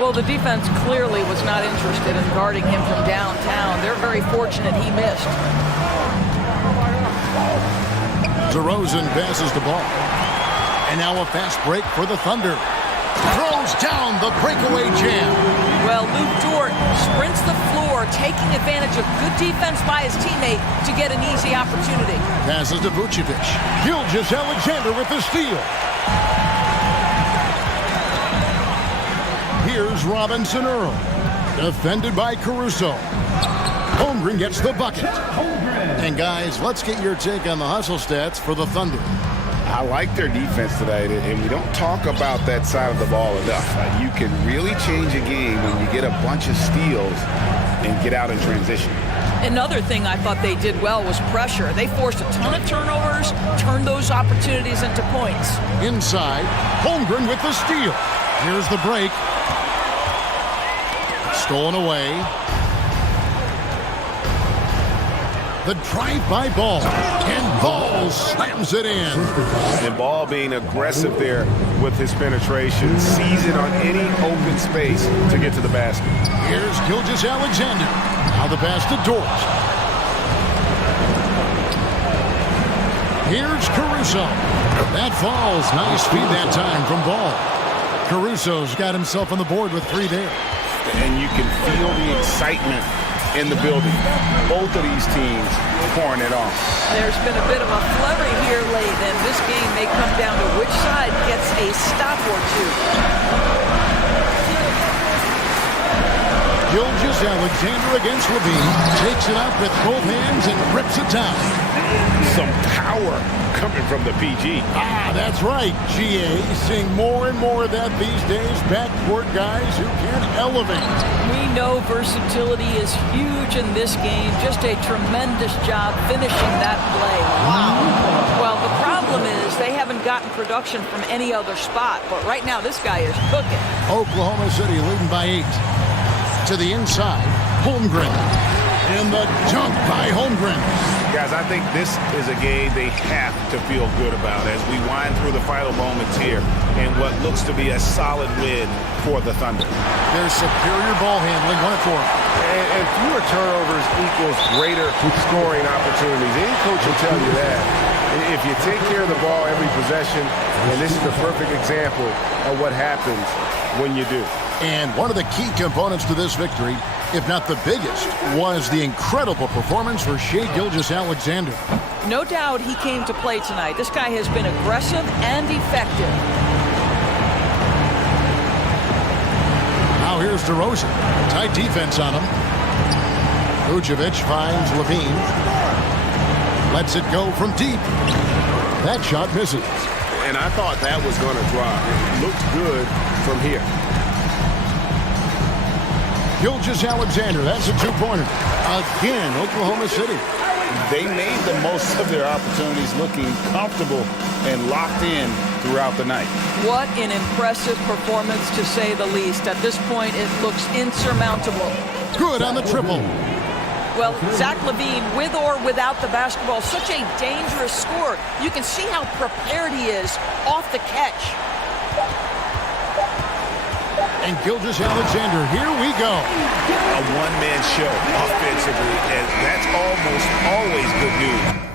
Well, the defense clearly was not interested in guarding him from downtown. They're very fortunate he missed. DeRozan passes the ball. And now a fast break for the Thunder. Throws down the breakaway jam. Well, Luke Dort sprints the floor, taking advantage of good defense by his teammate to get an easy opportunity. Passes to Vucevic. Gilgeous-Alexander with the steal. Here's Robinson Earl. Defended by Caruso. Holmgren gets the bucket. And guys, let's get your take on the hustle stats for the Thunder. I like their defense tonight, and we don't talk about that side of the ball enough. You can really change a game when you get a bunch of steals and get out in transition. Another thing I thought they did well was pressure. They forced a ton of turnovers, turned those opportunities into points. Inside, Holmgren with the steal. Here's the break. Stolen away. The drive-by Ball. And Ball slams it in. And Ball being aggressive there with his penetration, sees it on any open space to get to the basket. Here's Gilgeous-Alexander. Now the pass to Dort. Here's Caruso. That falls. Nice feed that time from Ball. Caruso's got himself on the board with 3 there. And you can feel the excitement in the building. Both of these teams pouring it on. There's been a bit of a flurry here late, and this game may come down to which side gets a stop or two. Gilgeous-Alexander against Levine. Takes it up with both hands and rips it down. Some power coming from the PG. That's right, GA. Seeing more and more of that these days. Backcourt guys who can elevate. We know versatility is huge in this game. Just a tremendous job finishing that play. Wow. Well, the problem is they haven't gotten production from any other spot. But right now, this guy is cooking. Oklahoma City leading by 8. To the inside, Holmgren. And the dunk by Holmgren. Guys, I think this is a game they have to feel good about as we wind through the final moments here in what looks to be a solid win for the Thunder. Their superior ball handling, 1 of 4. And fewer turnovers equals greater scoring opportunities. Any coach will tell you that. If you take care of the ball every possession, and this is the perfect example of what happens when you do. And one of the key components to this victory, if not the biggest, was the incredible performance for Shai Gilgeous-Alexander. No doubt he came to play tonight. This guy has been aggressive and effective. Now here's DeRozan. Tight defense on him. Vucevic finds Levine. Lets it go from deep. That shot misses. And I thought that was going to drop. It looked good from here. Gilgeous-Alexander, that's a two-pointer. Again, Oklahoma City. They made the most of their opportunities, looking comfortable and locked in throughout the night. What an impressive performance, to say the least. At this point, it looks insurmountable. Good on the triple. Well, Zach LaVine, with or without the basketball, such a dangerous scorer. You can see how prepared he is off the catch. And Gilgeous-Alexander, here we go. A one-man show offensively, and that's almost always good news.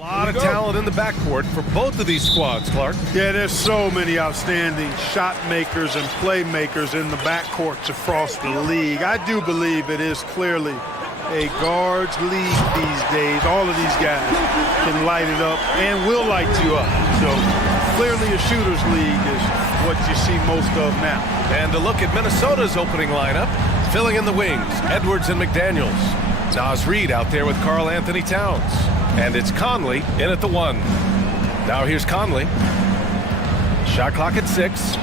A lot of talent in the backcourt for both of these squads, Clark. Yeah, there's so many outstanding shot makers and playmakers in the backcourts across the league. I do believe it is clearly a guards league these days. All of these guys can light it up and will light you up. So clearly a shooter's league is what you see most of now. And to look at Minnesota's opening lineup, filling in the wings, Edwards and McDaniels. Naz Reid out there with Karl Anthony Towns. And it's Conley in at the 1. Now here's Conley. Shot clock at 6.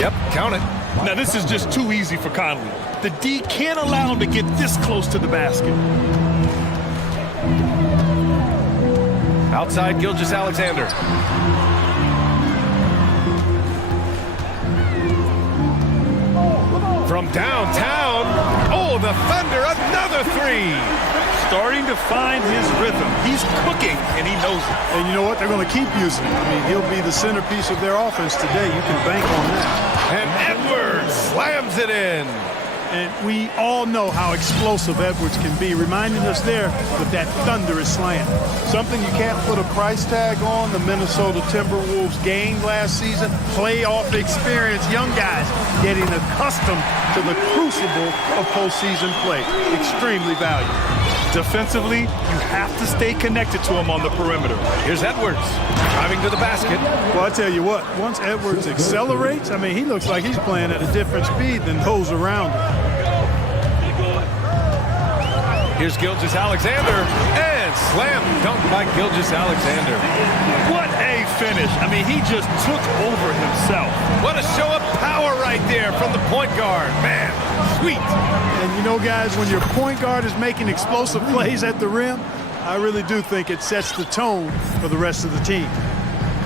Yep, count it. Now this is just too easy for Conley. The D can't allow him to get this close to the basket. Outside Gilgeous-Alexander. From downtown, oh, the Thunder, another 3. Starting to find his rhythm. He's cooking, and he knows it. And you know what? They're going to keep using him. I mean, he'll be the centerpiece of their offense today. You can bank on that. And Edwards slams it in. And we all know how explosive Edwards can be, reminding us there with that thunderous slam. Something you can't put a price tag on. The Minnesota Timberwolves gained last season. Playoff experience, young guys getting accustomed to the crucible of postseason play. Extremely valuable. Defensively, you have to stay connected to him on the perimeter. Here's Edwards driving to the basket. Well, I tell you what, once Edwards accelerates, I mean, he looks like he's playing at a different speed than those around him. Here's Gilgeous-Alexander, and slam dunk by Gilgeous-Alexander. What a finish. I mean, he just took over himself. What a show of power right there from the point guard. Man, sweet. And you know, guys, when your point guard is making explosive plays at the rim, I really do think it sets the tone for the rest of the team.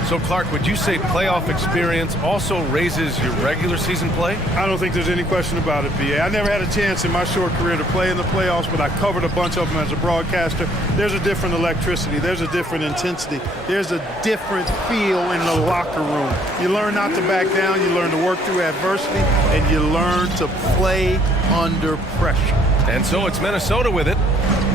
So, Clark, would you say playoff experience also raises your regular season play? I don't think there's any question about it, B.A. I never had a chance in my short career to play in the playoffs, but I covered a bunch of them as a broadcaster. There's a different electricity. There's a different intensity. There's a different feel in the locker room. You learn not to back down. You learn to work through adversity, and you learn to play under pressure. And so it's Minnesota with it.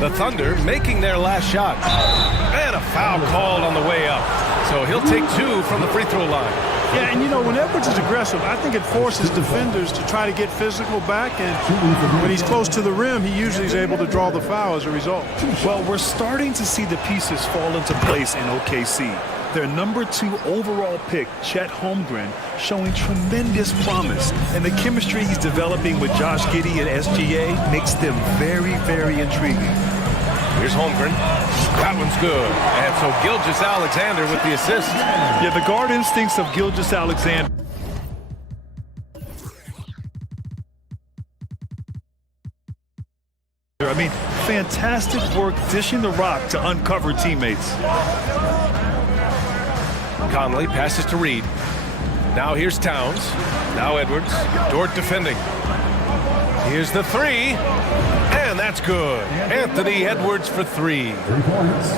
The Thunder making their last shot. And a foul called on the way up. So he'll take 2 from the free throw line. Yeah, and you know, when Edwards is aggressive, I think it forces defenders to try to get physical back, and when he's close to the rim, he usually is able to draw the foul as a result. Well, we're starting to see the pieces fall into place in OKC. Their number 2 overall pick, Chet Holmgren, showing tremendous promise. And the chemistry he's developing with Josh Giddey and SGA makes them very, very intriguing. Here's Holmgren. That one's good. And so Gilgeous-Alexander with the assist. Yeah, the guard instincts of Gilgeous-Alexander. I mean, fantastic work dishing the rock to uncover teammates. Conley passes to Reid. Now here's Towns. Now Edwards. Dort defending. Here's the 3. And that's good. Anthony Edwards for 3.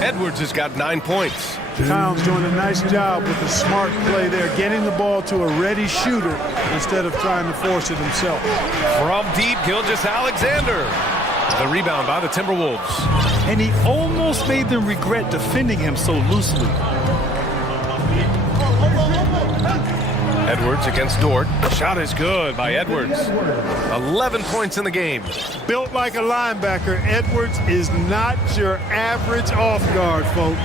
Edwards has got 9 points. Towns doing a nice job with a smart play there, getting the ball to a ready shooter instead of trying to force it himself. From deep, Gilgeous-Alexander. The rebound by the Timberwolves. And he almost made them regret defending him so loosely. Edwards against Dort. Shot is good by Edwards. 11 points in the game. Built like a linebacker, Edwards is not your average off guard, folks.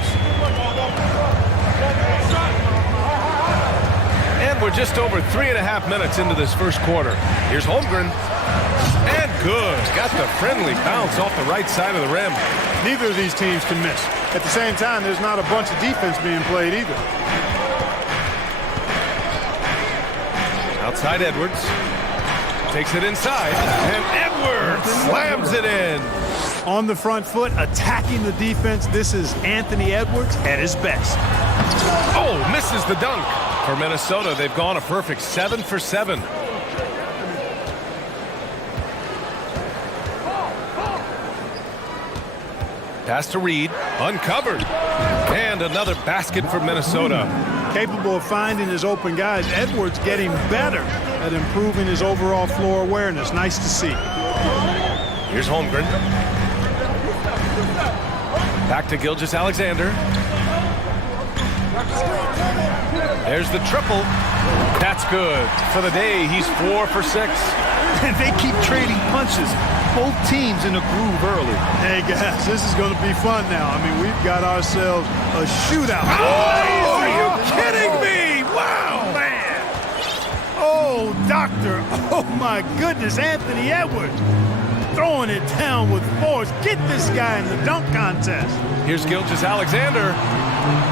And we're just over 3.5 minutes into this first quarter. Here's Holmgren. And good. Got the friendly bounce off the right side of the rim. Neither of these teams can miss. At the same time, there's not a bunch of defense being played either. Outside Edwards. Takes it inside. And Edwards slams it in. On the front foot, attacking the defense. This is Anthony Edwards at his best. Oh, misses the dunk. For Minnesota, they've gone a perfect 7 for 7. Pass to Reid, uncovered. And another basket for Minnesota. Capable of finding his open guys. Edwards getting better at improving his overall floor awareness. Nice to see. Here's Holmgren. Back to Gilgeous-Alexander. There's the triple. That's good. For the day, he's 4 for 6. And they keep trading punches. Both teams in a groove early. Hey, guys, this is going to be fun now. I mean, we've got ourselves a shootout. Oh, are you kidding me? Wow, man. Oh, doctor. Oh, my goodness, Anthony Edwards. Throwing it down with force. Get this guy in the dunk contest. Here's Gilgeous-Alexander.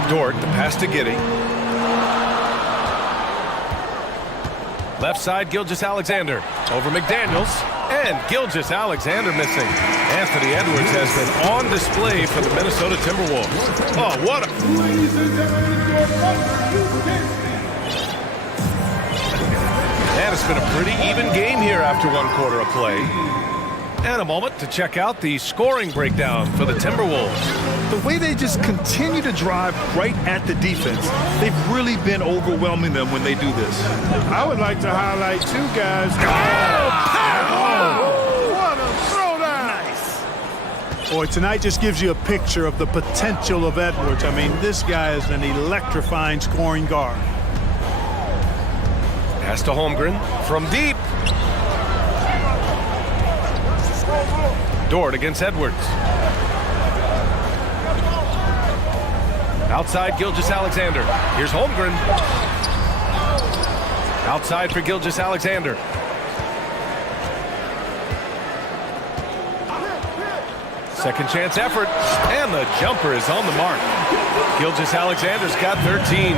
Dort, the pass to Giddey. Left side, Gilgeous-Alexander. Over McDaniels. And Gilgeous-Alexander missing. Anthony Edwards has been on display for the Minnesota Timberwolves. Oh, what a... And it's been a pretty even game here after 1 quarter of play. And a moment to check out the scoring breakdown for the Timberwolves. The way they just continue to drive right at the defense, they've really been overwhelming them when they do this. I would like to highlight 2 guys. What a throwdown! Nice. Boy, tonight just gives you a picture of the potential of Edwards. I mean, this guy is an electrifying scoring guard. Pass to Holmgren from deep. Dort against Edwards. Outside, Gilgeous-Alexander. Here's Holmgren. Outside for Gilgeous-Alexander. Second chance effort, and the jumper is on the mark. Gilgeous-Alexander's got 13.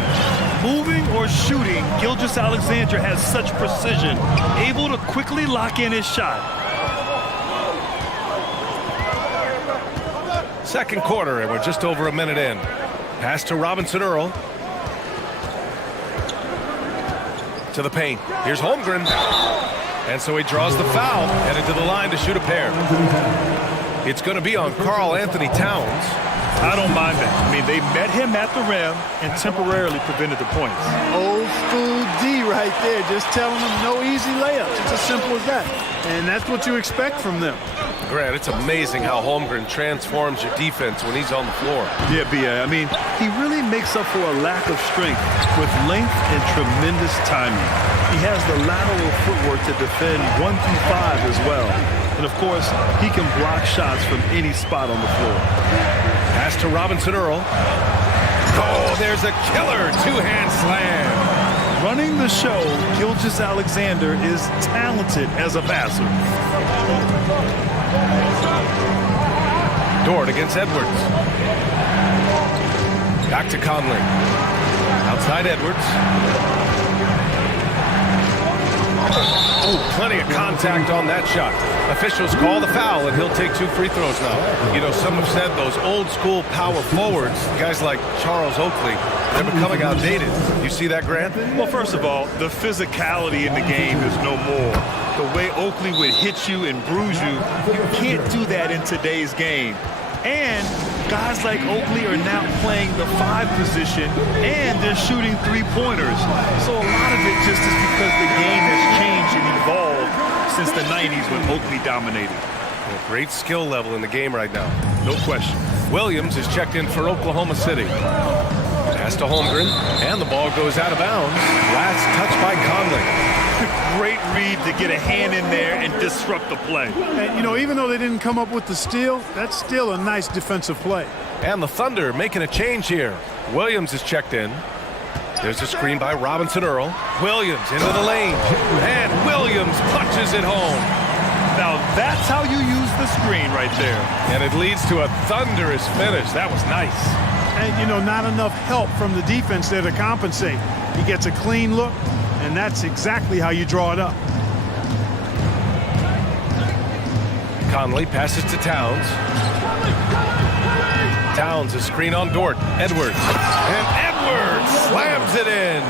Moving or shooting, Gilgeous-Alexander has such precision, able to quickly lock in his shot. Second quarter, and we're just over a minute in. Pass to Robinson Earl. To the paint. Here's Holmgren. And so he draws the foul, headed to the line to shoot a pair. It's going to be on Karl Anthony Towns. I don't mind that. I mean, they met him at the rim and temporarily prevented the points. Old school D right there, just telling them no easy layups. It's as simple as that. And that's what you expect from them. Grant, it's amazing how Holmgren transforms your defense when he's on the floor. Yeah, B.A. I mean, he really makes up for a lack of strength with length and tremendous timing. He has the lateral footwork to defend 1 through 5 as well. And, of course, he can block shots from any spot on the floor. Pass to Robinson Earl. Oh, there's a killer 2-hand slam. Running the show, Gilgeous-Alexander is talented as a passer. Dort against Edwards. Back to Conley. Outside Edwards. Oh, plenty of contact on that shot. Officials call the foul, and he'll take 2 free throws now. You know, some have said those old-school power forwards, guys like Charles Oakley, they're becoming outdated. You see that, Grant? Well, first of all, the physicality in the game is no more. The way Oakley would hit you and bruise you, you can't do that in today's game. And guys like Oakley are now playing the 5 position, and they're shooting 3-pointers. So a lot of it just is because the game has changed and evolved since the 90s when Oakley dominated. Well, great skill level in the game right now. No question. Williams is checked in for Oklahoma City. Pass to Holmgren, and the ball goes out of bounds. Last touch by Conley. Great read to get a hand in there and disrupt the play. And, you know, even though they didn't come up with the steal, that's still a nice defensive play. And the Thunder making a change here. Williams is checked in. There's a screen by Robinson Earl. Williams into the lane. And Williams punches it home. Now that's how you use the screen right there. And it leads to a thunderous finish. That was nice. And, you know, not enough help from the defense there to compensate. He gets a clean look, and that's exactly how you draw it up. Conley passes to Towns. Towns, a screen on Dort. Edwards. And Edwards slams it in.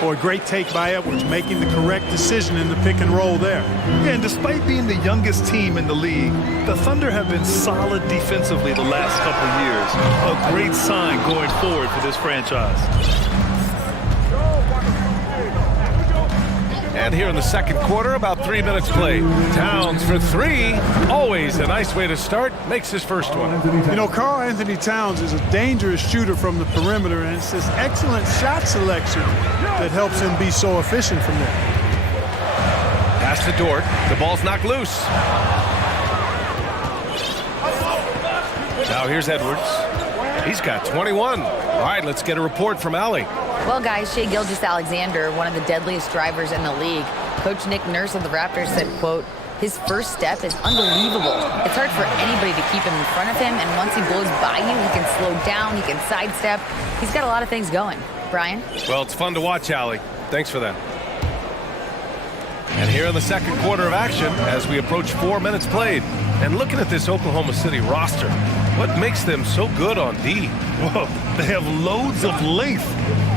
Boy, great take by Edwards, making the correct decision in the pick and roll there. Yeah, and despite being the youngest team in the league, the Thunder have been solid defensively the last couple of years. A great sign going forward for this franchise. And And here in the second quarter, about 3 minutes played. Towns for three. Always a nice way to start. Makes his first one. You know, Karl Anthony Towns is a dangerous shooter from the perimeter, and it's this excellent shot selection that helps him be so efficient from there. Pass to Dort. The ball's knocked loose. Now here's Edwards. He's got 21. All right, let's get a report from Allie. Well, guys, Shai Gilgeous-Alexander, one of the deadliest drivers in the league. Coach Nick Nurse of the Raptors said, quote, his first step is unbelievable. It's hard for anybody to keep him in front of him, and once he blows by you, he can slow down, he can sidestep. He's got a lot of things going. Brian? Well, it's fun to watch, Allie. Thanks for that. And here in the second quarter of action, as we approach 4 minutes played, and looking at this Oklahoma City roster, what makes them so good on D? Whoa, they have loads of length.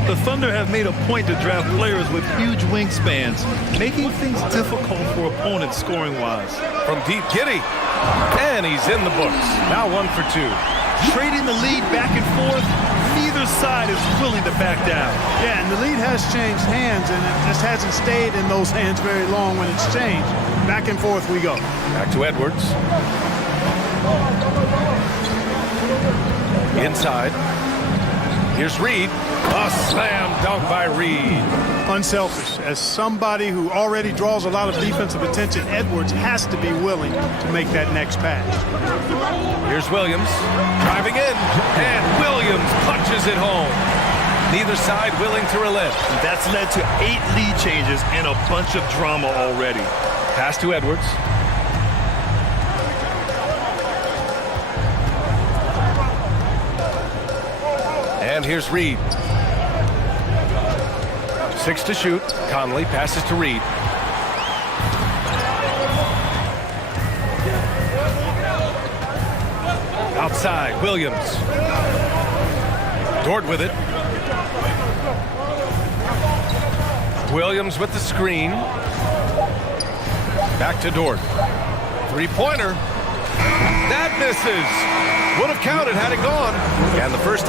The Thunder have made a point to draft players with huge wingspans, making things difficult for opponents scoring-wise. From deep, Giddey, and he's in the books. Now 1 for 2. Trading the lead back and forth, neither side is willing to back down. Yeah, and the lead has changed hands, and it just hasn't stayed in those hands very long when it's changed. Back and forth we go. Back to Edwards. Inside. Here's Reed. A slam dunk by Reed. Unselfish. As somebody who already draws a lot of defensive attention, Edwards has to be willing to make that next pass. Here's Williams driving in, and Williams punches it home. Neither side willing to relent. That's led to 8 lead changes and a bunch of drama already. Pass to Edwards. And here's Reed. 6 to shoot. Conley passes to Reed. Outside, Williams. Dort with it. Williams with the screen. Back to Dort. Three-pointer. That misses. Would have counted had it gone. And the first...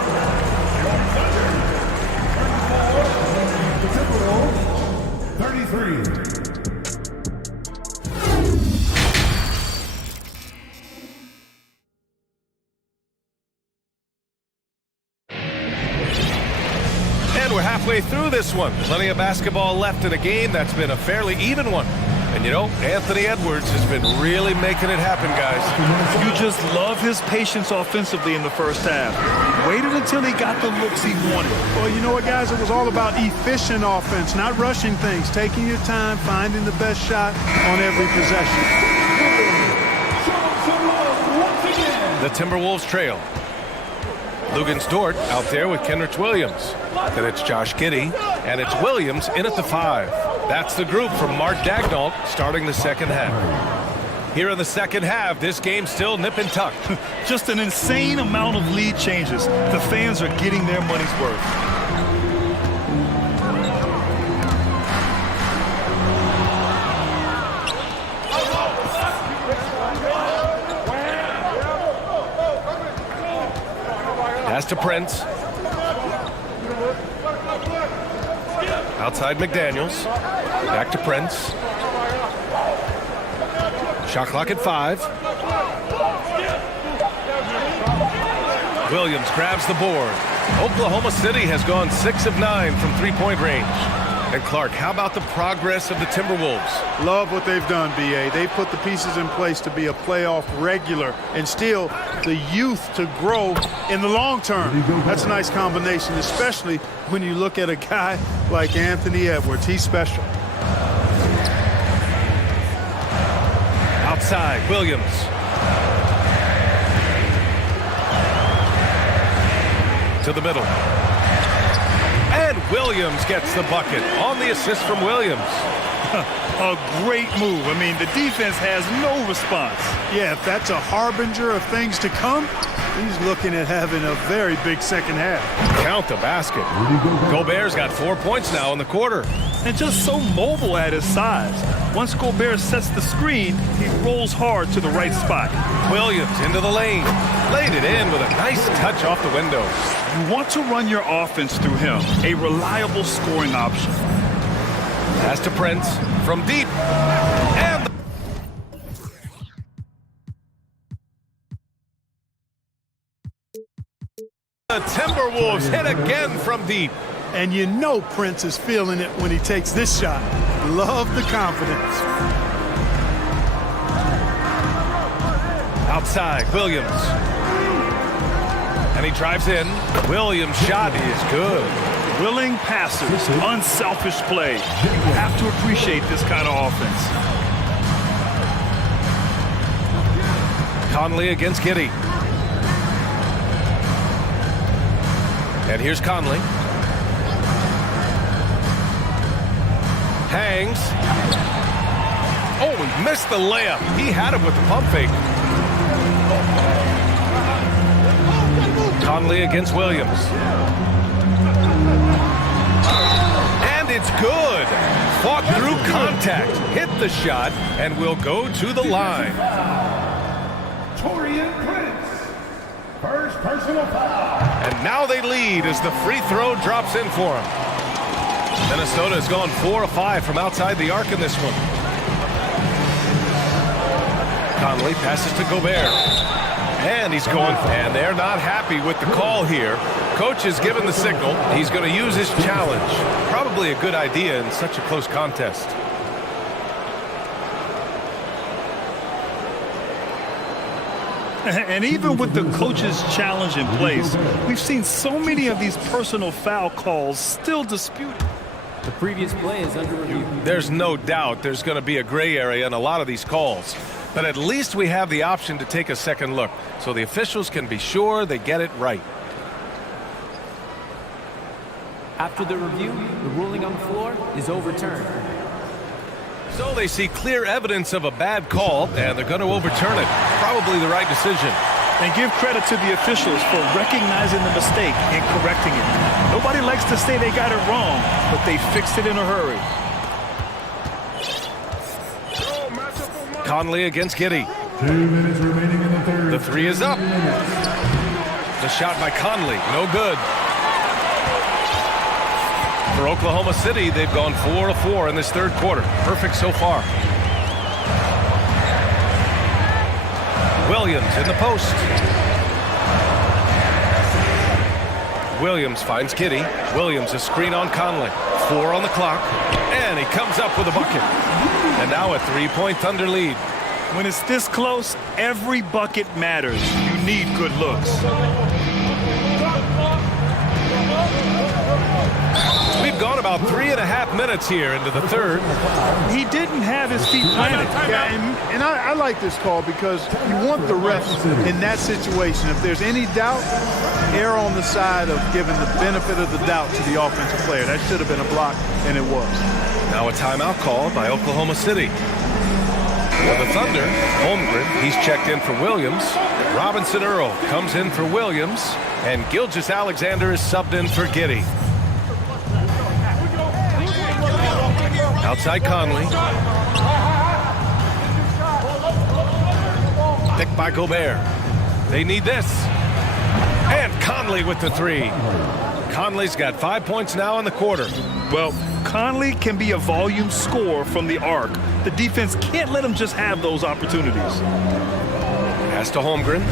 And we're halfway through this one. Plenty of basketball left in a game that's been a fairly even one. And you know, Anthony Edwards has been really making it happen, guys. You just love his patience offensively in the first half. Waited until he got the looks he wanted. Well, you know what, guys? It was all about efficient offense, not rushing things, taking your time, finding the best shot on every possession. The Timberwolves trail. Lugens Dort out there with Kenrich Williams. Then it's Josh Giddey, and it's Williams in at the 5. That's the group from Mark Daignault starting the second half. Here in the second half, this game's still nip and tuck. Just an insane amount of lead changes. The fans are getting their money's worth. Pass to Prince. Outside McDaniels. Back to Prince. Shot clock at 5. Williams grabs the board. Oklahoma City has gone 6 of 9 from three-point range. And Clark, how about the progress of the Timberwolves? Love what they've done, B.A. They've put the pieces in place to be a playoff regular and still the youth to grow in the long term. That's a nice combination, especially when you look at a guy like Anthony Edwards. He's special. Outside, Williams. To the middle. And Williams gets the bucket on the assist from Williams. A great move. I mean, the defense has no response. Yeah, if that's a harbinger of things to come, he's looking at having a very big second half. Count the basket. Gobert's got 4 points now in the quarter. And just so mobile at his size. Once Gobert sets the screen, he rolls hard to the right spot. Williams into the lane. Laid it in with a nice touch off the window. You want to run your offense through him, a reliable scoring option. Pass to Prince from deep. And the Timberwolves hit again from deep. And you know Prince is feeling it when he takes this shot. Love the confidence. Outside, Williams. And he drives in. Williams' shot is good. Willing passers, unselfish play. You have to appreciate this kind of offense. Conley against Giddey. And here's Conley. Hangs. Oh, he missed the layup. He had it with the pump fake. Conley against Williams. And it's good. Fought through contact, hit the shot, and will go to the line. Torian Prince, first personal foul. And now they lead as the free throw drops in for him. Minnesota has gone 4 of 5 from outside the arc in this one. Conley passes to Gobert. And he's going, and they're not happy with the call here. Coach has given the signal. He's going to use his challenge. Probably a good idea in such a close contest. And even with the coach's challenge in place, we've seen so many of these personal foul calls still disputed. The previous play is under review. There's no doubt there's going to be a gray area in a lot of these calls. But at least we have the option to take a second look, so the officials can be sure they get it right. After the review, the ruling on the floor is overturned. So they see clear evidence of a bad call, and they're going to overturn it. Probably the right decision. And give credit to the officials for recognizing the mistake and correcting it. Nobody likes to say they got it wrong, but they fixed it in a hurry. Conley against Giddey. 2 minutes remaining in the third. The three is up. The shot by Conley, no good. For Oklahoma City, they've gone 4 of 4 in this third quarter. Perfect so far. Williams in the post. Williams finds Giddey. Williams a screen on Conley. 4 on the clock. And he comes up with a bucket. And now a 3-point Thunder lead. When it's this close, every bucket matters. You need good looks. We've gone about 3.5 minutes here into the third. He didn't have his feet planted. Yeah, and I like this call because you want the refs in that situation. If there's any doubt, err on the side of giving the benefit of the doubt to the offensive player. That should have been a block, and it was. Now a timeout call by Oklahoma City. For the Thunder, Holmgren, he's checked in for Williams. Robinson Earl comes in for Williams. And Gilgeous-Alexander is subbed in for Giddey. Outside Conley. Picked by Gobert. They need this. And Conley with the three. Conley's got 5 points now in the quarter. Well, Conley can be a volume scorer from the arc. The defense can't let him just have those opportunities. Pass to Holmgren.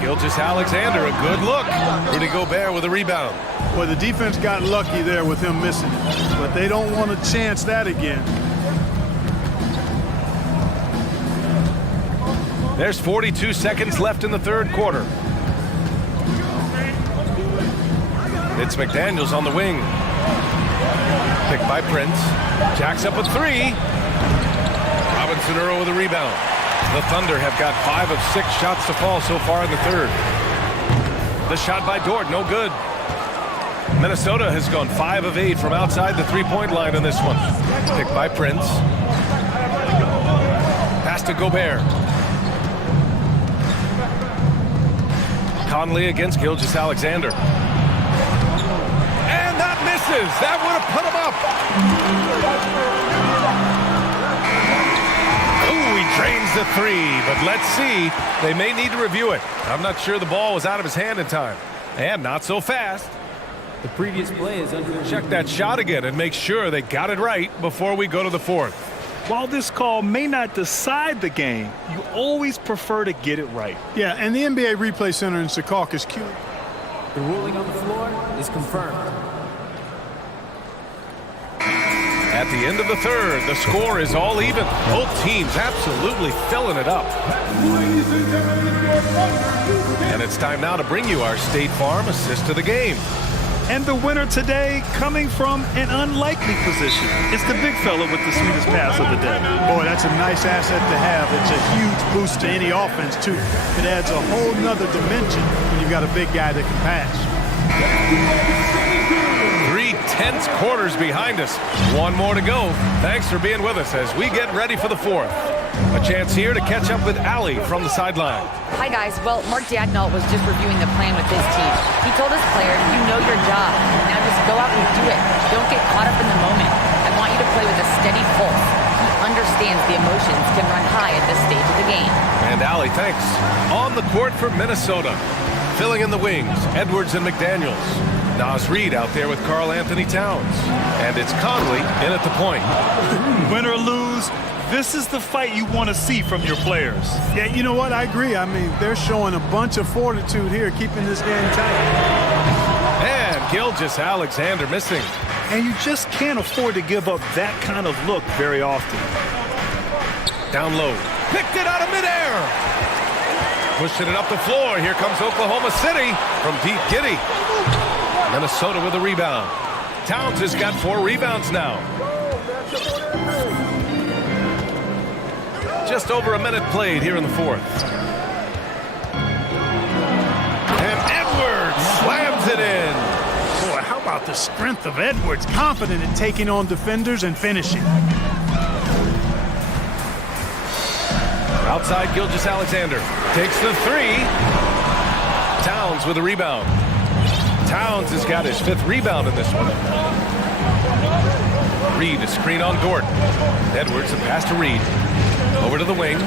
Gilgeous-Alexander, a good look. Rudy Gobert with a rebound. Well, the defense got lucky there with him missing it, but they don't want to chance that again. There's 42 seconds left in the third quarter. It's McDaniels on the wing. Picked by Prince. Jacks up a three. Robinson Earl with a rebound. The Thunder have got 5 of 6 shots to fall so far in the third. The shot by Dort, no good. Minnesota has gone 5 of 8 from outside the three-point line in this one. Picked by Prince. Pass to Gobert. Conley against Gilgeous-Alexander. And that misses. That would have put him up. Ooh, he drains the three, but let's see. They may need to review it. I'm not sure the ball was out of his hand in time. And not so fast. The previous play is under review. Check that shot again and make sure they got it right before we go to the fourth. While this call may not decide the game, you always prefer to get it right. Yeah, and the NBA Replay Center in Secaucus, Q. The ruling on the floor is confirmed. At the end of the third, the score is all even. Both teams absolutely filling it up. And it's time now to bring you our State Farm assist to the game. And the winner today coming from an unlikely position. It's the big fella with the sweetest pass of the day. Boy, that's a nice asset to have. It's a huge boost to any offense, too. It adds a whole nother dimension when you've got a big guy that can pass. 3 tense quarters behind us. One more to go. Thanks for being with us as we get ready for the fourth. A chance here to catch up with Allie from the sideline. Hi, guys. Well, Mark Dagnall was just reviewing the plan with his team. He told his players, you know your job. Now just go out and do it. Don't get caught up in the moment. I want you to play with a steady pulse. He understands the emotions can run high at this stage of the game. And Allie, thanks. On the court for Minnesota. Filling in the wings, Edwards and McDaniels. Nas Reed out there with Karl Anthony Towns. And it's Conley in at the point. Win or lose, this is the fight you want to see from your players. Yeah, you know what? I agree. I mean, they're showing a bunch of fortitude here, keeping this game tight. And Gilgeous-Alexander missing. And you just can't afford to give up that kind of look very often. Down low. Picked it out of midair. Pushing it up the floor. Here comes Oklahoma City from deep Giddy. Minnesota with a rebound. Towns has got 4 rebounds now. Just over a minute played here in the fourth. And Edwards slams it in. Boy, how about the strength of Edwards? Confident in taking on defenders and finishing. Outside, Gilgeous-Alexander takes the 3. Towns with a rebound. Towns has got his 5th rebound in this one. Reed, a screen on Dort. Edwards, a pass to Reed. Over to the wing.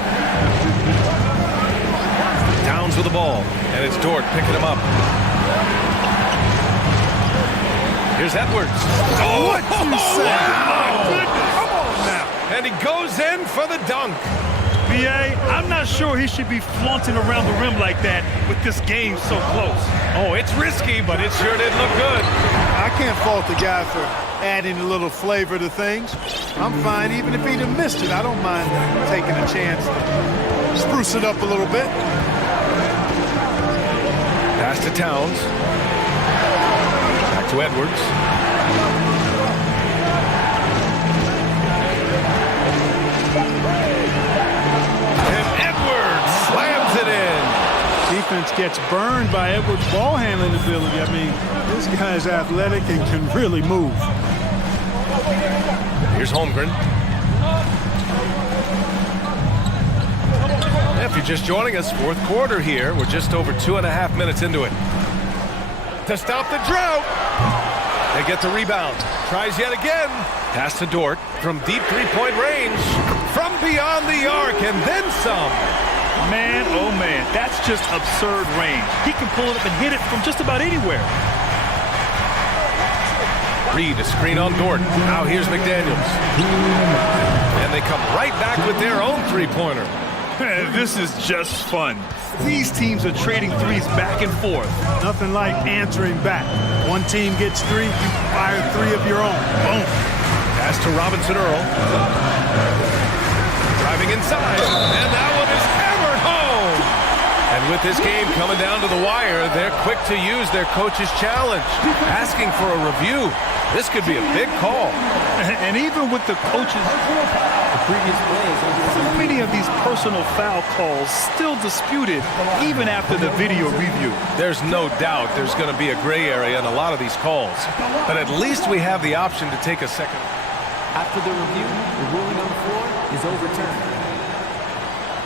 Towns with the ball. And it's Dort picking him up. Here's Edwards. Oh, what you say? My goodness. Come on now. And he goes in for the dunk. B.A., I'm not sure he should be flaunting around the rim like that with this game so close. Oh, it's risky, but it sure did look good. I can't fault the guy for adding a little flavor to things. I'm fine even if he'd have missed it. I don't mind taking a chance to spruce it up a little bit. Pass to Towns. Back to Edwards. Slams it in. Defense gets burned by Edwards' ball handling ability. I mean, this guy's athletic and can really move. Here's Holmgren. If you're just joining us, fourth quarter here. We're just over 2.5 minutes into it. To stop the drought. They get the rebound. Tries yet again. Pass to Dort from deep three-point range. From beyond the arc and then some. Man, oh man, that's just absurd range. He can pull it up and hit it from just about anywhere. Reed, a screen on Dort. Now here's McDaniels. And they come right back with their own three-pointer. This is just fun. These teams are trading threes back and forth. Nothing like answering back. One team gets 3, you fire 3 of your own. Boom. Pass to Robinson Earl. Driving inside. And that one is hammered home. And with this game coming down to the wire, they're quick to use their coach's challenge. Asking for a review. This could be a big call. And even with the coaches, the previous plays, so many of these personal foul calls still disputed even after the video review. There's no doubt there's going to be a gray area in a lot of these calls. But at least we have the option to take a second. After the review, the ruling on the floor is overturned.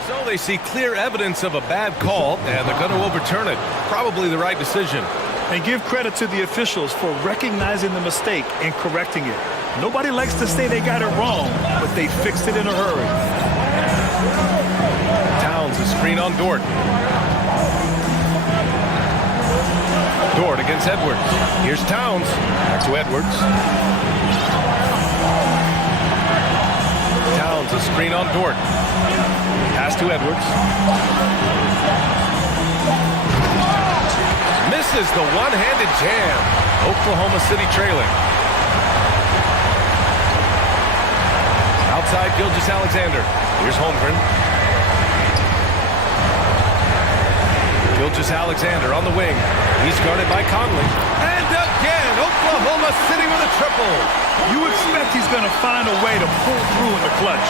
So they see clear evidence of a bad call, and they're going to overturn it. Probably the right decision. And give credit to the officials for recognizing the mistake and correcting it. Nobody likes to say they got it wrong, but they fixed it in a hurry. Towns, a screen on Dort. Dort against Edwards. Here's Towns. Back to Edwards. Towns, a screen on Dort. Pass to Edwards. Misses the one-handed jam. Oklahoma City trailing. Outside Gilgeous-Alexander. Here's Holmgren. Gilgeous-Alexander on the wing. He's guarded by Conley. And again, Oklahoma City with a triple. You expect he's going to find a way to pull through in the clutch.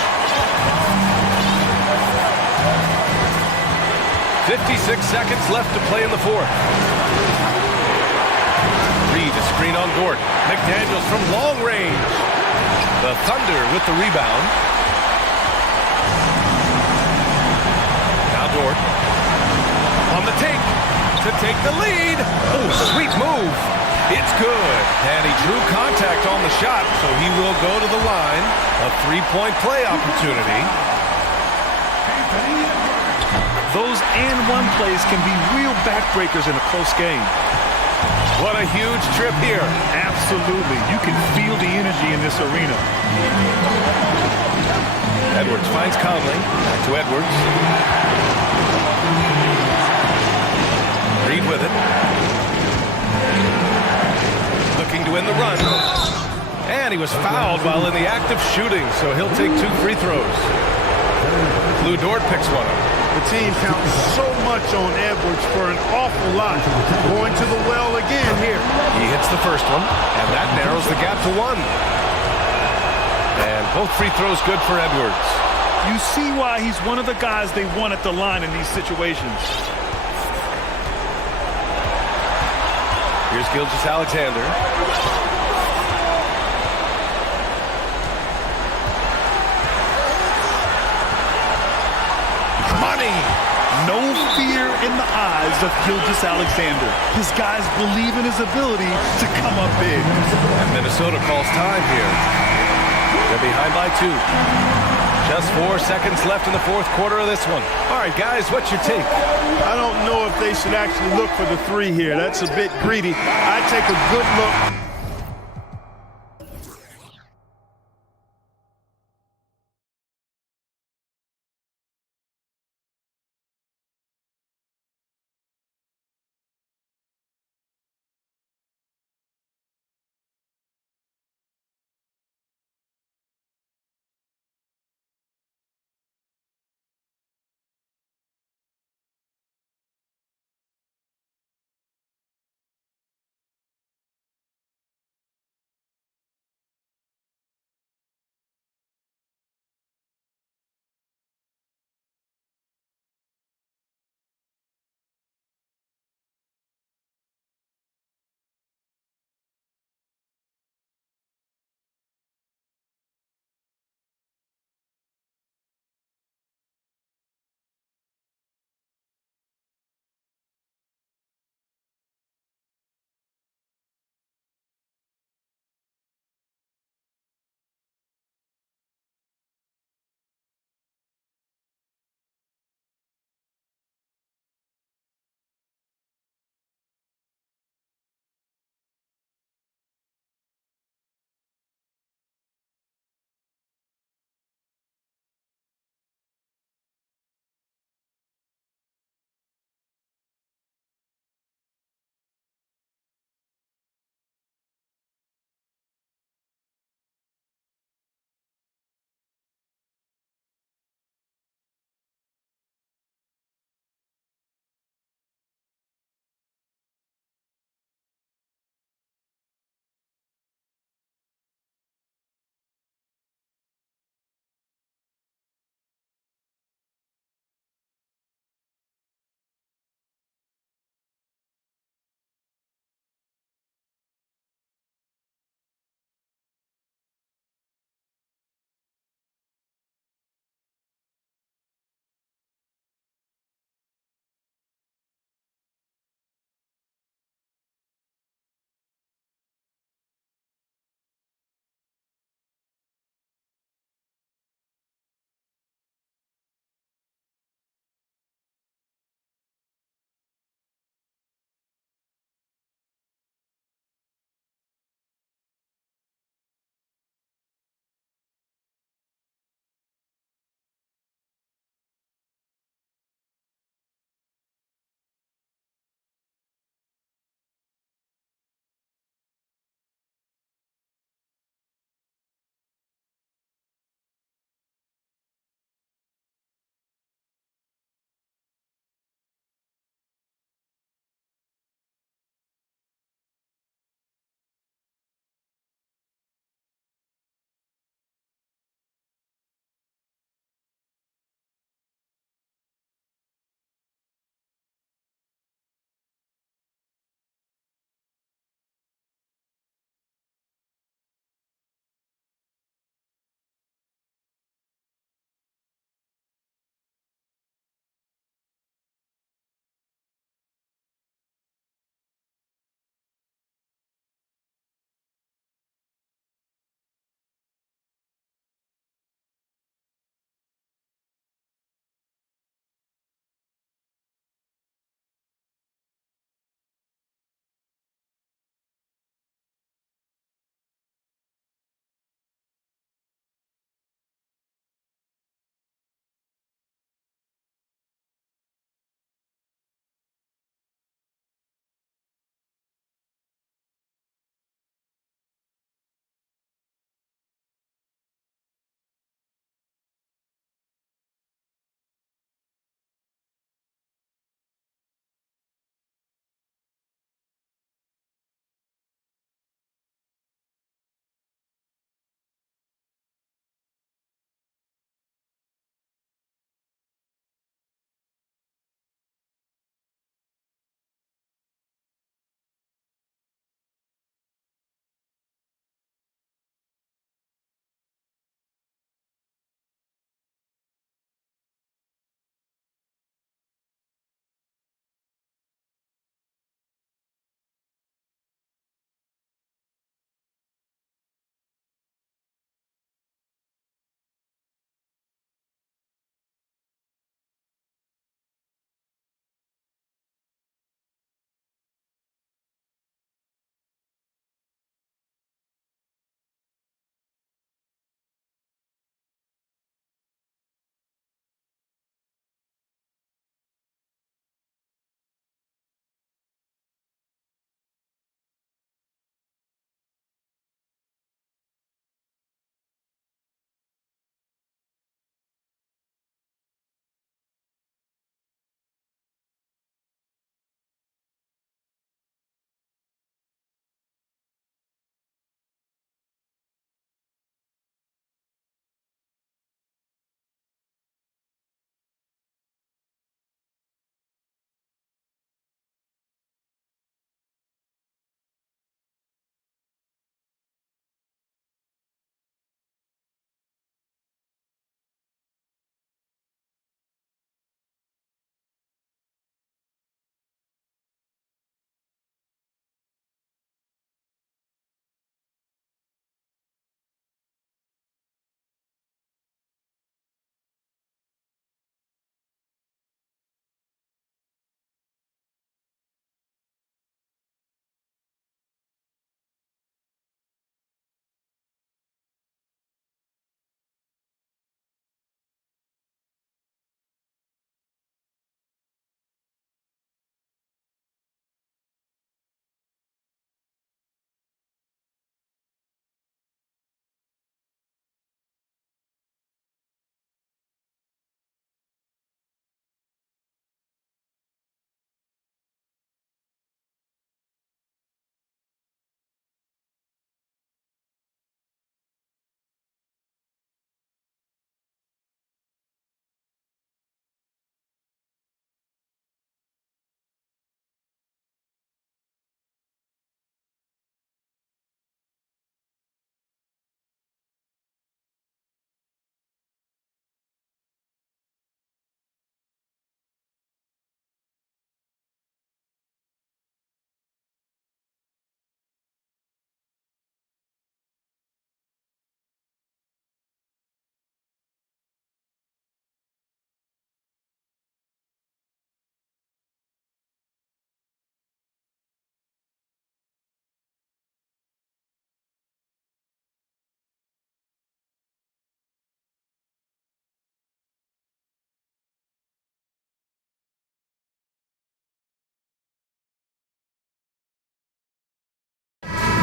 56 seconds left to play in the fourth. Reed, a screen on Dort. McDaniels from long range. The Thunder with the rebound. Now Dort. On the take to take the lead. Oh, sweet move. It's good. And he drew contact on the shot, so he will go to the line. A three-point play opportunity. Those and one plays can be real backbreakers in a close game. What a huge trip here. Absolutely. You can feel the energy in this arena. Edwards finds Conley. Back to Edwards. Reed with it. Looking to end the run. And he was fouled while in the act of shooting, so he'll take 2 free throws. Lou Dort picks one up. The team counts so much on Edwards for an awful lot. Going to the well again here. He hits the first one, and that narrows the gap to 1. And both free throws good for Edwards. You see why he's one of the guys they want at the line in these situations. Here's Gilgeous-Alexander. Money! No fear in the eyes of Gilgeous-Alexander. His guys believe in his ability to come up big. And Minnesota calls time here. They're behind by 2. Just 4 seconds left in the fourth quarter of this one. All right, guys, what's your take? I don't know if they should actually look for the 3 here. That's a bit greedy. I take a good look.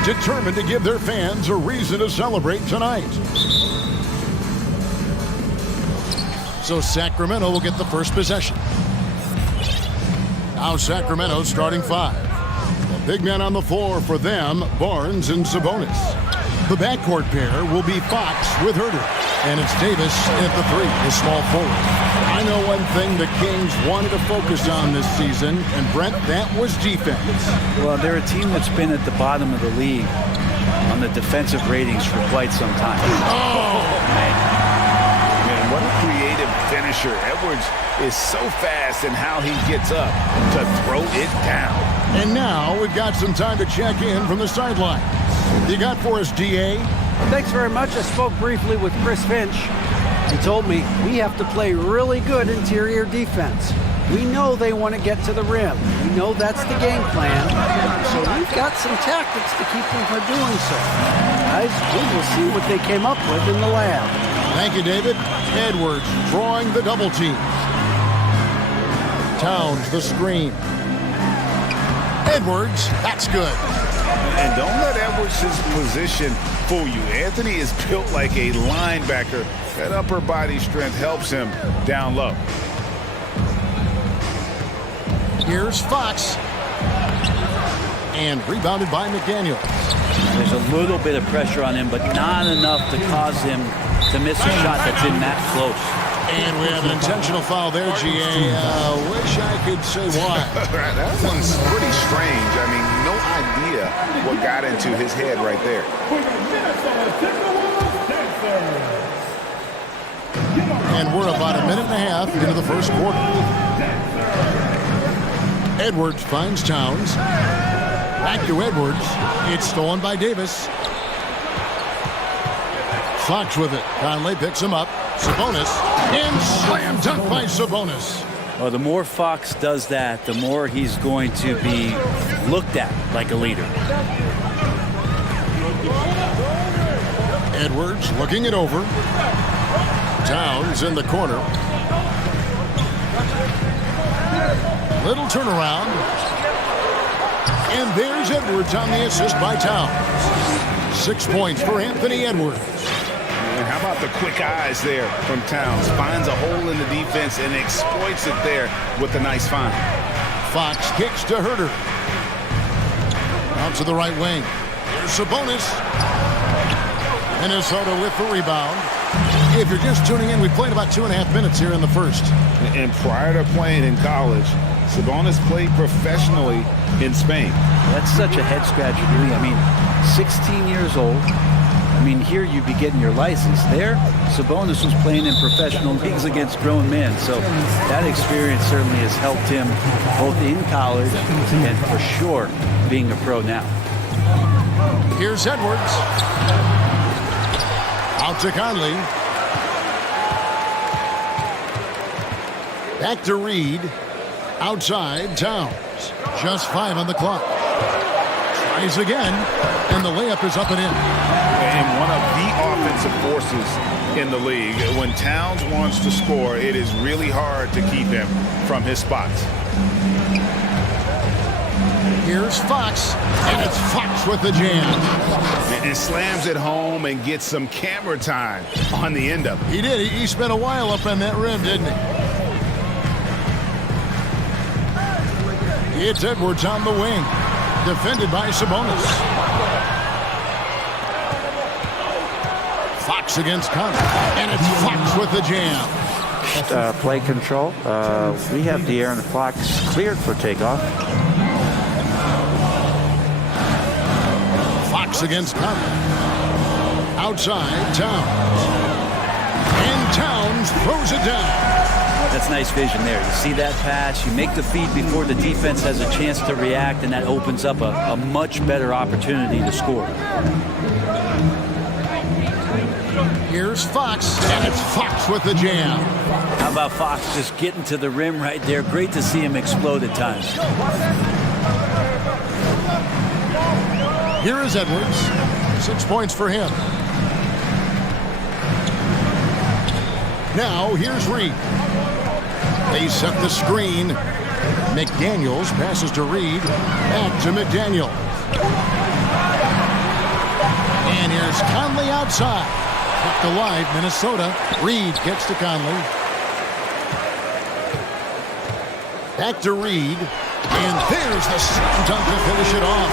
determined to give their fans a reason to celebrate tonight. So Sacramento will get the first possession. Now Sacramento starting 5. The big men on the floor for them, Barnes and Sabonis. The backcourt pair will be Fox with Herter. And it's Davis at the 3, the small forward. I know one thing the Kings wanted to focus on this season, and Brent, that was defense. Well, they're a team that's been at the bottom of the league on the defensive ratings for quite some time. Oh, man, what a creative finisher. Edwards is so fast in how he gets up to throw it down. And now we've got some time to check in from the sideline. You got for us, DA? Thanks very much. I spoke briefly with Chris Finch. He told me we have to play really good interior defense. We know they want to get to the rim. We know that's the game plan. So we've got some tactics to keep them from doing so. Guys, we will see what they came up with in the lab. Thank you, David. Edwards drawing the double team. Towns the screen. Edwards, that's good. And don't let Edwards' position fool you. Anthony is built like a linebacker. That upper body strength helps him down low. Here's Fox. And rebounded by McDaniel. There's a little bit of pressure on him, but not enough to cause him to miss a shot that's in that close. And we have an intentional foul there, GA. Wish I could say why. That one's pretty strange. I mean, no idea what got into his head right there. And we're about a minute and a half into the first quarter. Edwards finds Towns. Back to Edwards. It's stolen by Davis. Fox with it. Conley picks him up. Sabonis. And slam dunk by Sabonis. Well, the more Fox does that, the more he's going to be looked at like a leader. Edwards looking it over. Towns in the corner. Little turnaround. And there's Edwards on the assist by Towns. 6 points for Anthony Edwards. And how about the quick eyes there from Towns? Finds a hole in the defense and exploits it there with a nice find. Fox kicks to Herter. Out to the right wing. Here's Sabonis. Minnesota with the rebound. If you're just tuning in, we played about 2.5 minutes here in the first. And prior to playing in college, Sabonis played professionally in Spain. That's such a head scratcher to me. I mean, 16 years old. I mean, here you'd be getting your license. There, Sabonis was playing in professional leagues against grown men. So that experience certainly has helped him both in college and for sure being a pro now. Here's Edwards. Out to Conley. Back to Reed. Outside, Towns. Just 5 on the clock. Tries again, and the layup is up and in. And one of the offensive forces in the league. When Towns wants to score, it is really hard to keep him from his spots. Here's Fox, and it's Fox with the jam. And slams it home and gets some camera time on the end of it. He did. He spent a while up on that rim, didn't he? It's Edwards on the wing. Defended by Sabonis. Fox against Conley. And it's Fox with the jam. Play control. We have De'Aaron Fox cleared for takeoff. Fox against Conley. Outside, Towns. And Towns throws it down. That's nice vision there. You see that pass, you make the feed before the defense has a chance to react, and that opens up a much better opportunity to score. Here's Fox, and it's Fox with the jam. How about Fox just getting to the rim right there? Great to see him explode at times. Here is Edwards. 6 points for him. Now, here's Reed. They set the screen. McDaniels passes to Reed. Back to McDaniel. And here's Conley outside. Kept alive, Minnesota. Reed gets to Conley. Back to Reed. And there's the slam dunk to finish it off.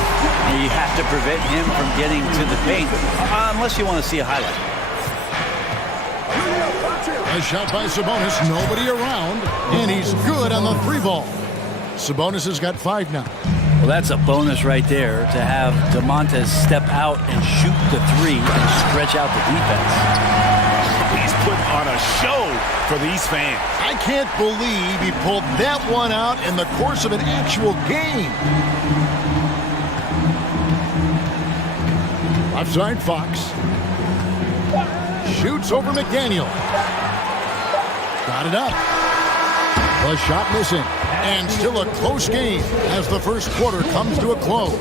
And you have to prevent him from getting to the paint, unless you want to see a highlight. A shot by Sabonis, nobody around, and he's good on the 3-ball. Sabonis has got 5 now. Well, that's a bonus right there to have DeMontes step out and shoot the 3 and stretch out the defense. He's putting on a show for these fans. I can't believe he pulled that one out in the course of an actual game. Left side, Fox. Shoots over McDaniel. Got it up. The shot missing. And still a close game as the first quarter comes to a close.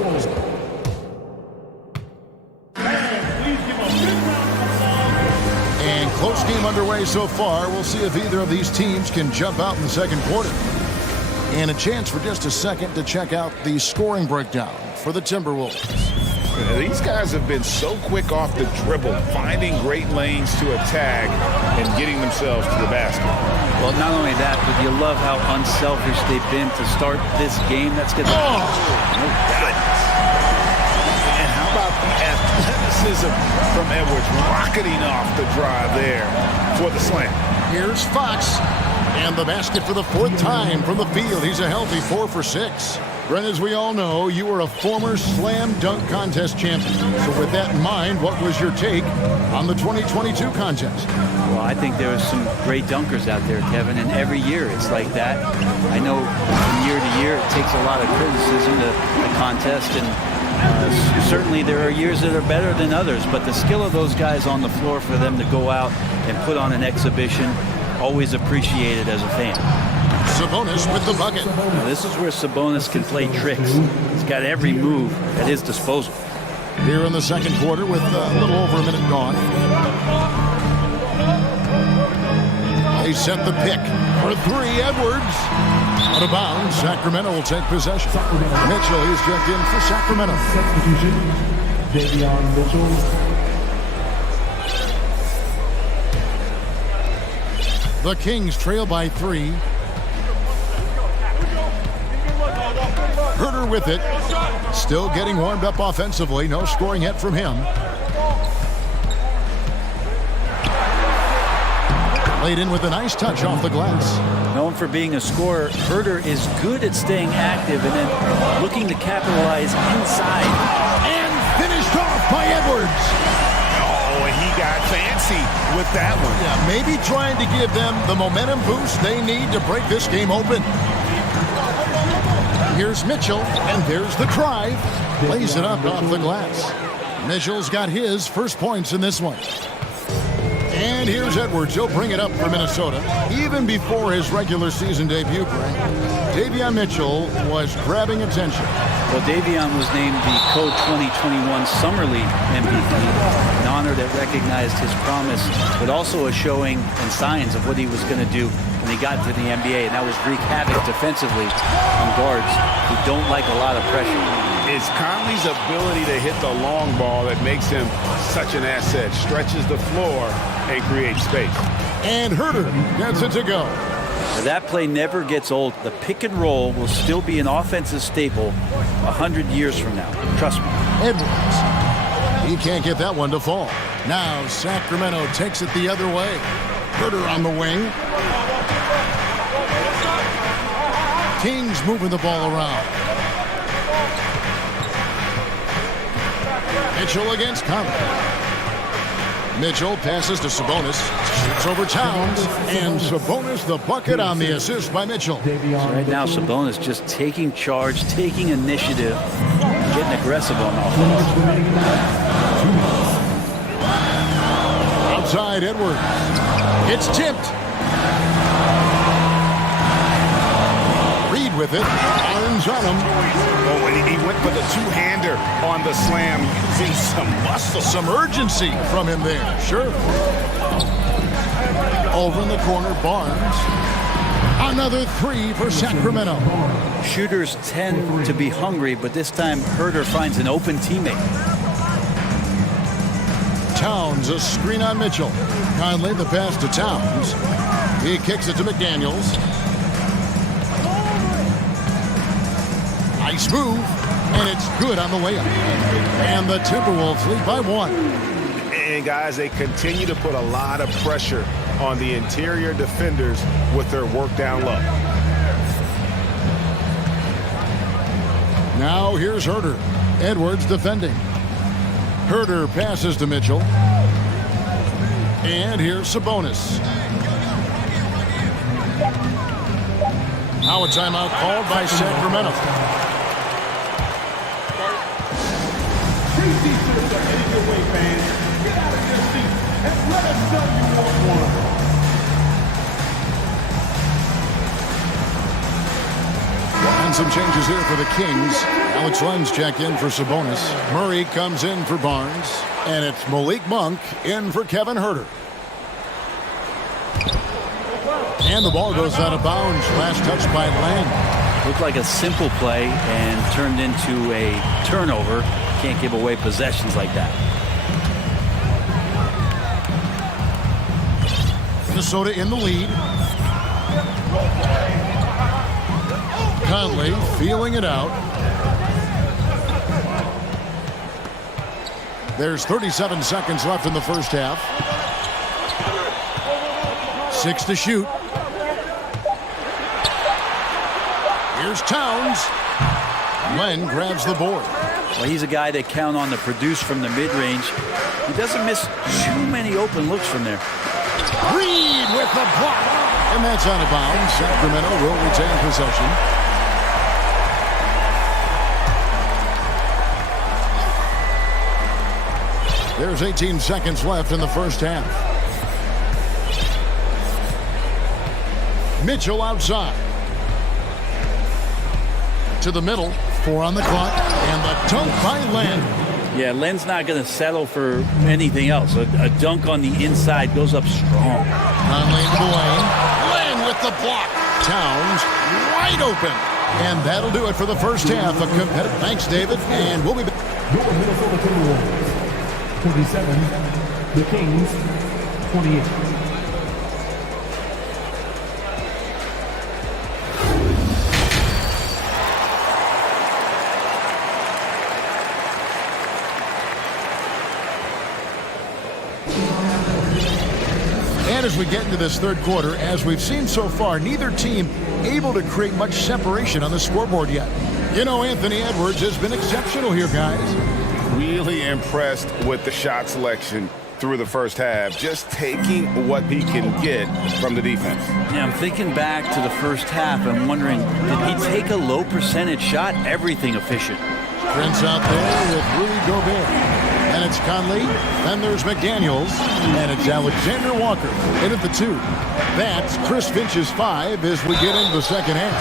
And close game underway so far. We'll see if either of these teams can jump out in the second quarter. And a chance for just a second to check out the scoring breakdown for the Timberwolves. These guys have been so quick off the dribble, finding great lanes to attack and getting themselves to the basket. Well, not only that, but you love how unselfish they've been to start this game. That's good. Oh, no goodness. And how about the athleticism from Edwards rocketing off the drive there for the slam. Here's Fox. And the basket for the 4th time from the field. He's a healthy 4 for 6. Brent, as we all know, you were a former slam dunk contest champion. So with that in mind, what was your take on the 2022 contest? Well, I think there are some great dunkers out there, Kevin, and every year it's like that. I know from year to year it takes a lot of criticism, the contest, and certainly there are years that are better than others, but the skill of those guys on the floor for them to go out and put on an exhibition, always appreciated as a fan. Sabonis with the bucket. Now, this is where Sabonis can play tricks. He's got every move at his disposal. Here in the second quarter with a little over a minute gone. They set the pick for 3. Edwards. Out of bounds. Sacramento will take possession. Mitchell, he's checked in for Sacramento. Substitution, Davion Mitchell. The Kings trail by 3. Herter with it. Still getting warmed up offensively. No scoring yet from him. Laid in with a nice touch off the glass. Known for being a scorer, Herter is good at staying active and then looking to capitalize inside. And finished off by Edwards. Oh, and he got fancy with that one. Yeah, maybe trying to give them the momentum boost they need to break this game open. Here's Mitchell, and there's the drive. Lays it up off the glass. Mitchell's got his first points in this one. And here's Edwards. He'll bring it up for Minnesota. Even before his regular season debut, Davion Mitchell was grabbing attention. Well, Davion was named the Co-2021 Summer League MVP, an honor that recognized his promise, but also a showing and signs of what he was going to do when he got to the NBA, and that was wreak havoc defensively on guards who don't like a lot of pressure. It's Conley's ability to hit the long ball that makes him such an asset, stretches the floor and creates space. And Herter gets it to go. Now, that play never gets old. The pick and roll will still be an offensive staple 100 years from now. Trust me. Edwards. He can't get that one to fall. Now Sacramento takes it the other way. Herter on the wing. Kings moving the ball around. Mitchell against Conley. Mitchell passes to Sabonis. Shoots over Towns. And Sabonis the bucket on the assist by Mitchell. So right now Sabonis just taking charge, taking initiative, getting aggressive on offense. Outside Edwards. It's tipped. Reed with it. Arms on him. Oh, and he went for the two-hander on the slam, using some muscle. Some urgency from him there. Sure. Over in the corner, Barnes. Another 3 for Sacramento. Shooters tend to be hungry, but this time Herter finds an open teammate. Towns, a screen on Mitchell. Conley, the pass to Towns. He kicks it to McDaniels. Nice move, and it's good on the way up. And the Timberwolves lead by 1. And guys, they continue to put a lot of pressure on the interior defenders with their work down low. Now here's Herter. Edwards defending. Herter passes to Mitchell. And here's Sabonis. Now a timeout called by Sacramento. And some changes here for the Kings. Alex Len's check in for Sabonis. Murray comes in for Barnes. And it's Malik Monk in for Kevin Herter. And the ball goes out of bounds. Last touch by Len. Looked like a simple play and turned into a turnover. Can't give away possessions like that. Minnesota in the lead. Conley feeling it out. There's 37 seconds left in the first half. 6 to shoot. Here's Towns. Len grabs the board. Well, he's a guy that count on to produce from the mid-range. He doesn't miss too many open looks from there. Reed with the block. And that's out of bounds. Sacramento will retain possession. There's 18 seconds left in the first half. Mitchell outside. To the middle. 4 on the clock. And the dunk by Len. Yeah, Len's not going to settle for anything else. A dunk on the inside goes up strong. Conley into the lane. Len with the block. Towns wide open. And that'll do it for the first half. A competitive. Thanks, David. And we'll be back. Your Minnesota Timberwolves, 27. The Kings, 28. And as we get into this third quarter, as we've seen so far, neither team able to create much separation on the scoreboard yet. You know, Anthony Edwards has been exceptional here, guys. Really impressed with the shot selection through the first half, just taking what he can get from the defense. Yeah, I'm thinking back to the first half. I'm wondering, did he take a low percentage shot? Everything efficient. Prince out there with Rudy Gobert. And it's Conley, then there's McDaniels, and it's Alexander Walker in at the 2. That's Chris Finch's 5 as we get into the second half.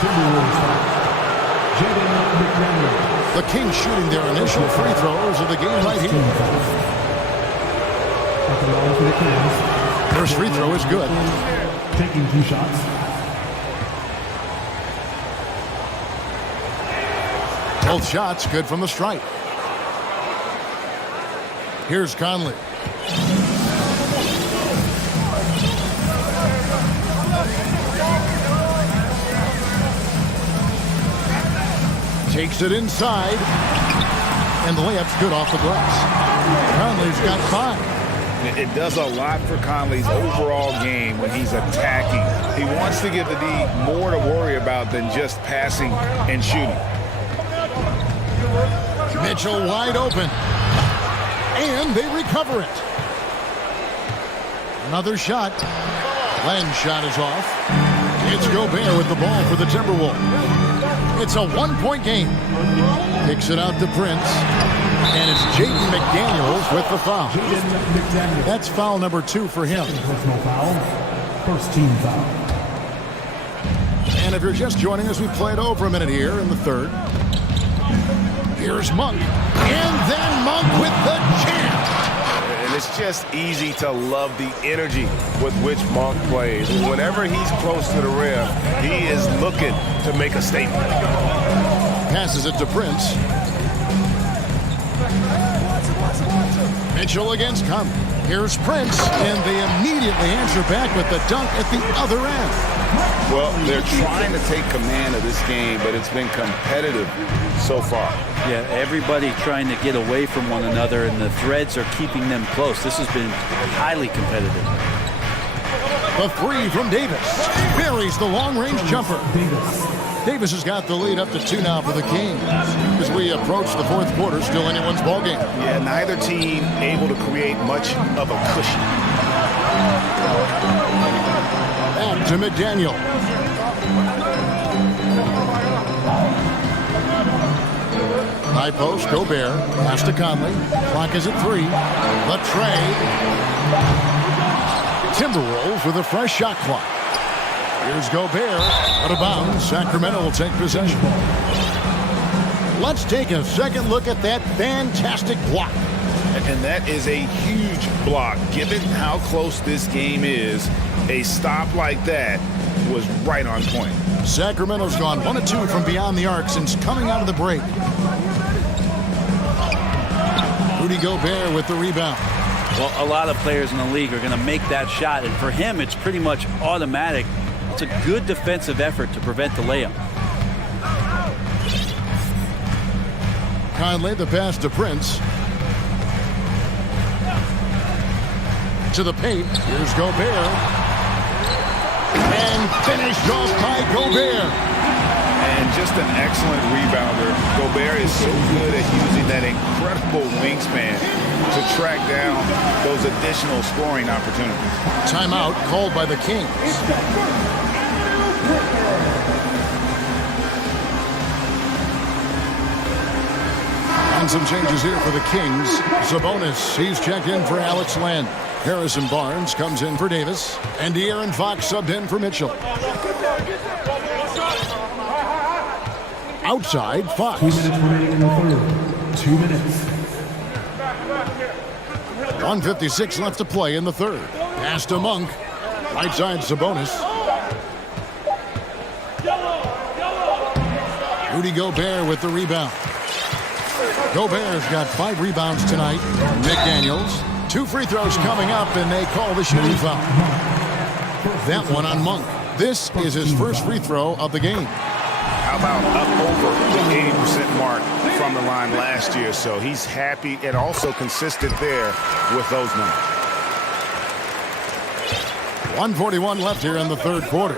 The Kings shooting their initial free throws of the game right here. First free throw is good. Taking 2 shots. Both shots good from the stripe. Here's Conley. Takes it inside. And the layup's good off the glass. Conley's got 5. It does a lot for Conley's overall game when he's attacking. He wants to give the D more to worry about than just passing and shooting. Mitchell wide open. And they recover it. Another shot. Len's shot is off. It's Gobert with the ball for the Timberwolves. It's a 1-point game. Kicks it out to Prince. And it's Jaden McDaniels with the foul. That's foul number 2 for him. Personal foul. First team foul. And if you're just joining us, we played over a minute here in the third. Here's Monk. And then Monk with the jam. And it's just easy to love the energy with which Monk plays. Whenever he's close to the rim, he is looking to make a statement. Passes it to Prince. Mitchell against Conley. Here's Prince, and they immediately answer back with the dunk at the other end. Well, they're trying to take command of this game, but it's been competitive so far. Yeah, everybody trying to get away from one another, and the threads are keeping them close. This has been highly competitive. The three from Davis. Buries the long-range jumper. Davis has got the lead up to 2 now for the Kings. As we approach the fourth quarter, still anyone's ballgame. Yeah, neither team able to create much of a cushion. Back to McDaniel. High post, Gobert. Pass to Conley. Clock is at 3. The trade. Timberwolves with a fresh shot clock. Here's Gobert. Out of bounds. Sacramento will take possession. Let's take a second look at that fantastic block. And that is a huge block. Given how close this game is, a stop like that was right on point. Sacramento's gone 1 of 2 from beyond the arc since coming out of the break. Rudy Gobert with the rebound. Well, a lot of players in the league are going to make that shot, and for him, it's pretty much automatic. It's a good defensive effort to prevent the layup. Conley, the pass to Prince. To the paint. Here's Gobert. And finished off by Gobert. And just an excellent rebounder. Gobert is so good at using that incredible wingspan to track down those additional scoring opportunities. Timeout called by the Kings. And some changes here for the Kings. Sabonis, he's checked in for Alex Len. Harrison Barnes comes in for Davis. And De'Aaron Fox subbed in for Mitchell. Outside, Fox. 2 minutes remaining in the third. 2 minutes. 1:56 left to play in the third. Pass to Monk. Right side, Sabonis. Rudy Gobert with the rebound. Gobert's got 5 rebounds tonight. McDaniels. 2 free throws coming up, and they call the shooting foul. That one on Monk. This is his first free throw of the game. How about up over the 80% mark from the line last year? So he's happy and also consistent there with those numbers. 1:41 left here in the third quarter.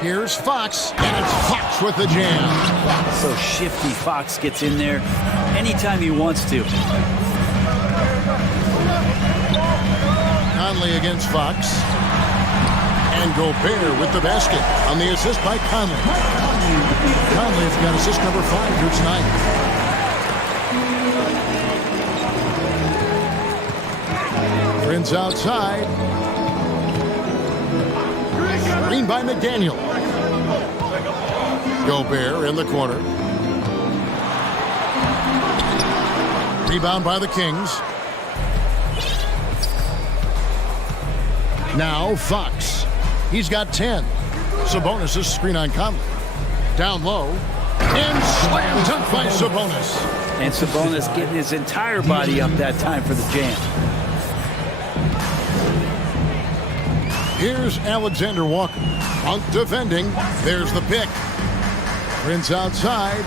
Here's Fox, and it's Fox with the jam. So shifty. Fox gets in there anytime he wants to. Conley against Fox. And Gobert with the basket on the assist by Conley. Conley's got assist number 5 here tonight. Prince outside. Screen by McDaniel. Gobert in the corner. Rebound by the Kings. Now Fox. He's got 10. Sabonis' screen on Conley. Down low. And slam dunk by Sabonis. And Sabonis getting his entire body up that time for the jam. Here's Alexander Walker. Monk defending. There's the pick. Prince outside.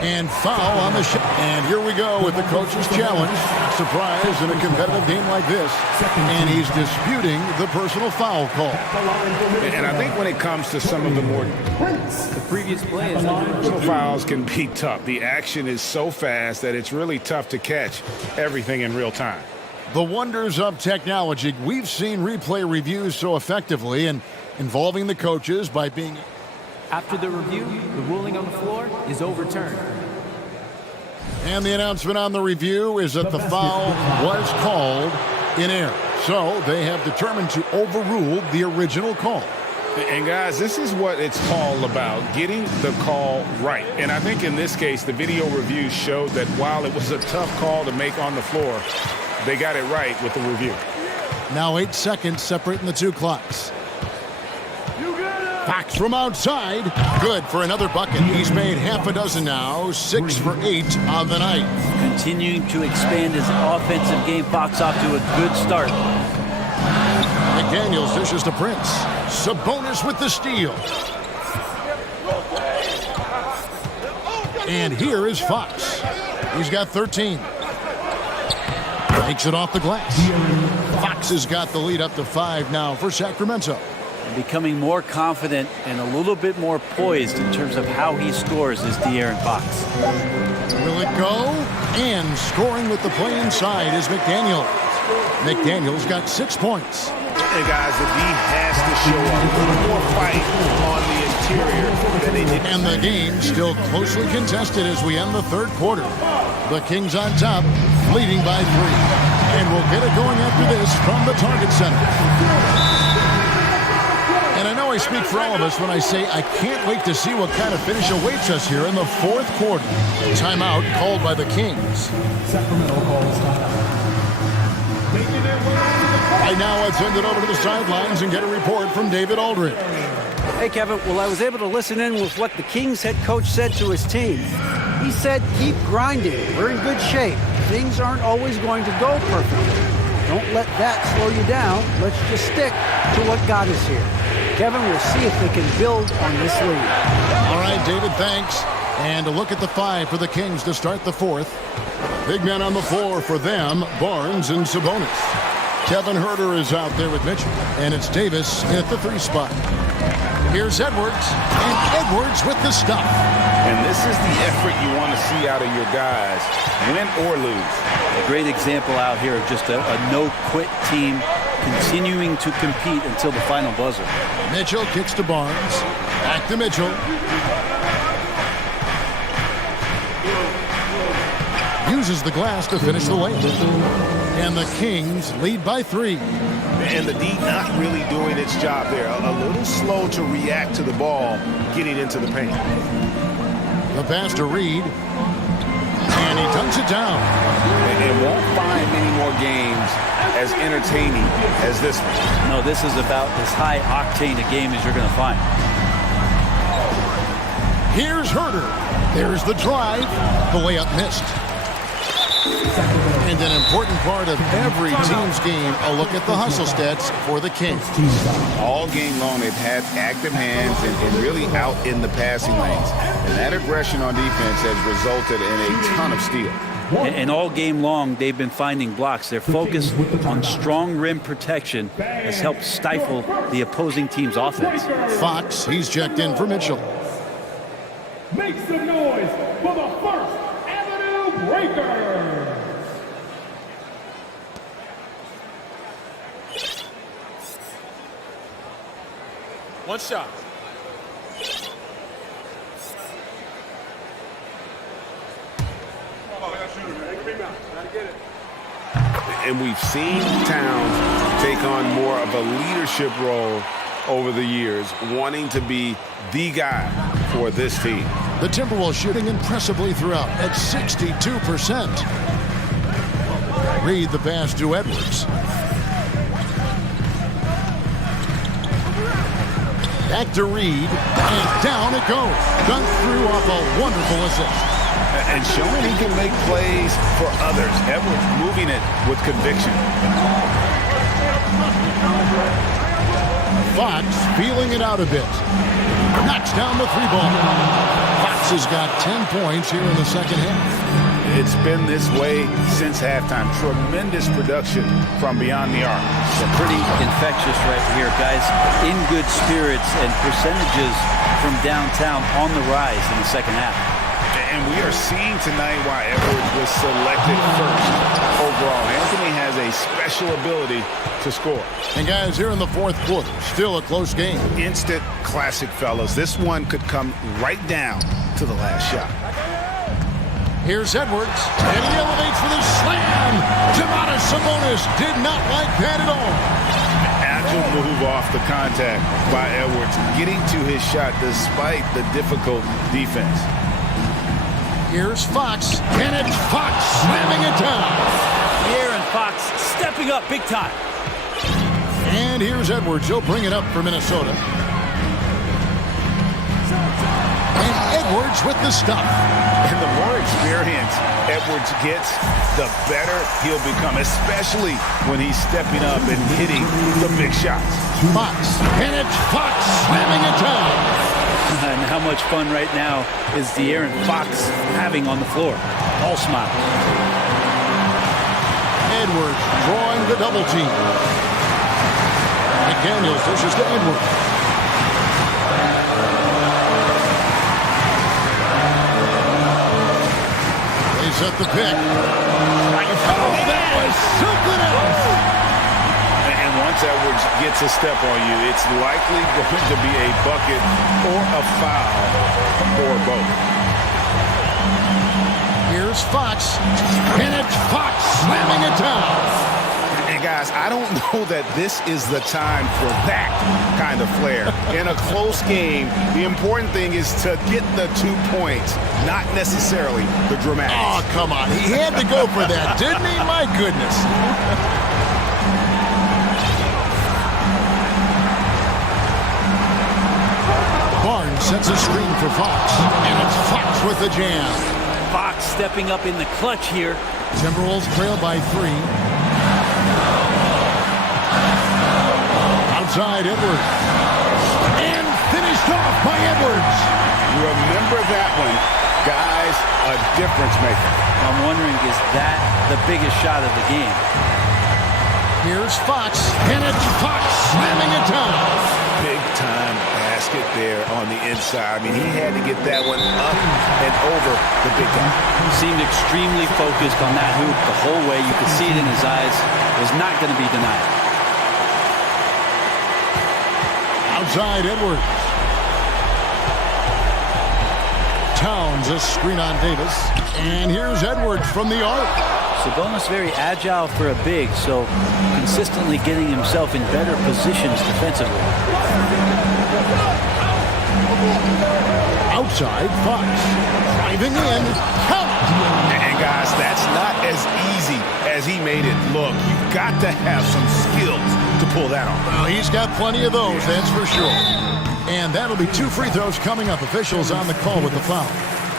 And foul on the shot. And here we go with the coach's challenge. Surprise in a competitive game like this. And he's disputing the personal foul call. And I think when it comes to some of the more previous play is personal fouls can be tough. The action is so fast that it's really tough to catch everything in real time. The wonders of technology. We've seen replay reviews so effectively and involving the coaches by being... After the review, the ruling on the floor is overturned. And the announcement on the review is that the foul was called in error. So they have determined to overrule the original call. And guys, this is what it's all about, getting the call right. And I think in this case, the video review showed that while it was a tough call to make on the floor, they got it right with the review. Now 8 seconds separating the two clocks. Fox from outside. Good for another bucket. He's made half a dozen now. 6 for 8 on the night. Continuing to expand his offensive game. Fox off to a good start. McDaniels dishes to Prince. Sabonis with the steal. And here is Fox. He's got 13. Takes it off the glass. Fox has got the lead up to 5 now for Sacramento. Becoming more confident and a little bit more poised in terms of how he scores is De'Aaron Fox. Will it go? And scoring with the play inside is McDaniels. McDaniels got 6 points. And guys, the D has to show a little more fight on the interior than they did. And the game still closely contested as we end the third quarter. The Kings on top, leading by 3. And we'll get it going after this from the Target Center. And I know I speak for all of us when I say I can't wait to see what kind of finish awaits us here in the fourth quarter. Timeout called by the Kings. Sacramento calls timeout. Right now, let's send it over to the sidelines and get a report from David Aldridge. Hey, Kevin. Well, I was able to listen in with what the Kings head coach said to his team. He said, keep grinding. We're in good shape. Things aren't always going to go perfectly. Don't let that slow you down. Let's just stick to what got us here. Kevin, we'll see if they can build on this lead. All right, David, thanks. And a look at the 5 for the Kings to start the fourth. Big men on the floor for them, Barnes and Sabonis. Kevin Huerter is out there with Mitchell, and it's Davis at the 3 spot. Here's Edwards, and Edwards with the stuff. And this is the effort you want to see out of your guys, win or lose. A great example out here of just a no-quit team continuing to compete until the final buzzer. Mitchell kicks to Barnes. Back to Mitchell. Uses the glass to finish the lane. And the Kings lead by 3. And the D not really doing its job there. A little slow to react to the ball getting into the paint. The pass to Reed. And he dunks it down. And won't find many more games as entertaining as this one. No, this is about as high octane a game as you're going to find. Here's Huerter. There's the drive. The layup missed. And an important part of every team's game, a look at the hustle stats for the Kings. All game long, they've had active hands and really out in the passing lanes. And that aggression on defense has resulted in a ton of steals. And all game long, they've been finding blocks. Their focus on strong rim protection has helped stifle the opposing team's offense. Fox, he's checked in for Mitchell. Make some noise for the First Avenue Breakers. One shot. And we've seen Towns take on more of a leadership role over the years, wanting to be the guy for this team. The Timberwolves shooting impressively throughout at 62%. Reed the pass to Edwards. Back to Reed, and down it goes. Dunked through off a wonderful assist. And showing he can make plays for others. Edwards moving it with conviction. Fox feeling it out a bit. Knocks down the 3-ball. Fox has got 10 points here in the second half. It's been this way since halftime. Tremendous production from beyond the arc. Pretty infectious right here, guys. In good spirits and percentages from downtown on the rise in the second half. And we are seeing tonight why Edwards was selected first overall. Anthony has a special ability to score. And guys, here in the fourth quarter, still a close game. Instant classic, fellas. This one could come right down to the last shot. Here's Edwards, and he elevates with a slam. Domantas Sabonis did not like that at all. Agile move off the contact by Edwards, getting to his shot despite the difficult defense. Here's Fox, and it's Fox slamming it down. De'Aaron Fox stepping up big time. And here's Edwards. He'll bring it up for Minnesota. And Edwards with the stuff. And the more experience Edwards gets, the better he'll become, especially when he's stepping up and hitting the big shots. Fox, and it's Fox slamming it down. And how much fun right now is De'Aaron Fox having on the floor? All smile. Edwards drawing the double team. McDaniels dishes to Edwards. They set the pick. Oh, that was something else. And once Edwards gets a step on you, it's likely going to be a bucket or a foul or both. Here's Fox, and it's Fox slamming it down. And guys, I don't know that this is the time for that kind of flair. In a close game, the important thing is to get the 2 points, not necessarily the dramatics. Oh, come on. He had to go for that, didn't he? My goodness. Barnes sets a screen for Fox, and it's Fox with the jam. Fox stepping up in the clutch here. Timberwolves trail by 3. Outside Edwards. And finished off by Edwards. Remember that one. Guys, a difference maker. I'm wondering, is that the biggest shot of the game? Here's Fox, and it's Fox slamming it down. Big time basket there on the inside. I mean, he had to get that one up and over the big guy. He seemed extremely focused on that hoop the whole way. You could see it in his eyes. It was not going to be denied. Outside Edwards. Towns a screen on Davis. And here's Edwards from the arc. Sabonis very agile for a big, so consistently getting himself in better positions defensively. Outside Fox. Driving in. Count. And guys, that's not as easy as he made it look. You've got to have some skills to pull that off. Well, he's got plenty of those, that's for sure. And that'll be 2 free throws coming up. Officials on the call with the foul.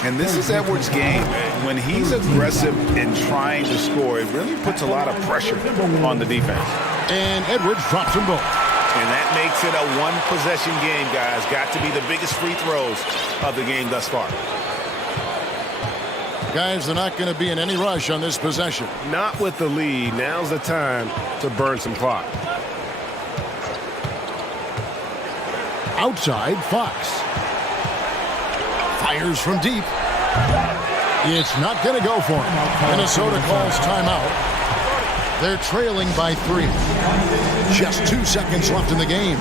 And this is Edwards' game. When he's aggressive and trying to score, it really puts a lot of pressure on the defense. And Edwards drops them both. And that makes it a one-possession game, guys. Got to be the biggest free throws of the game thus far. Guys, they're not going to be in any rush on this possession. Not with the lead. Now's the time to burn some clock. Outside Fox. Fires from deep. It's not going to go for him. Minnesota calls timeout. They're trailing by 3. Just 2 seconds left in the game.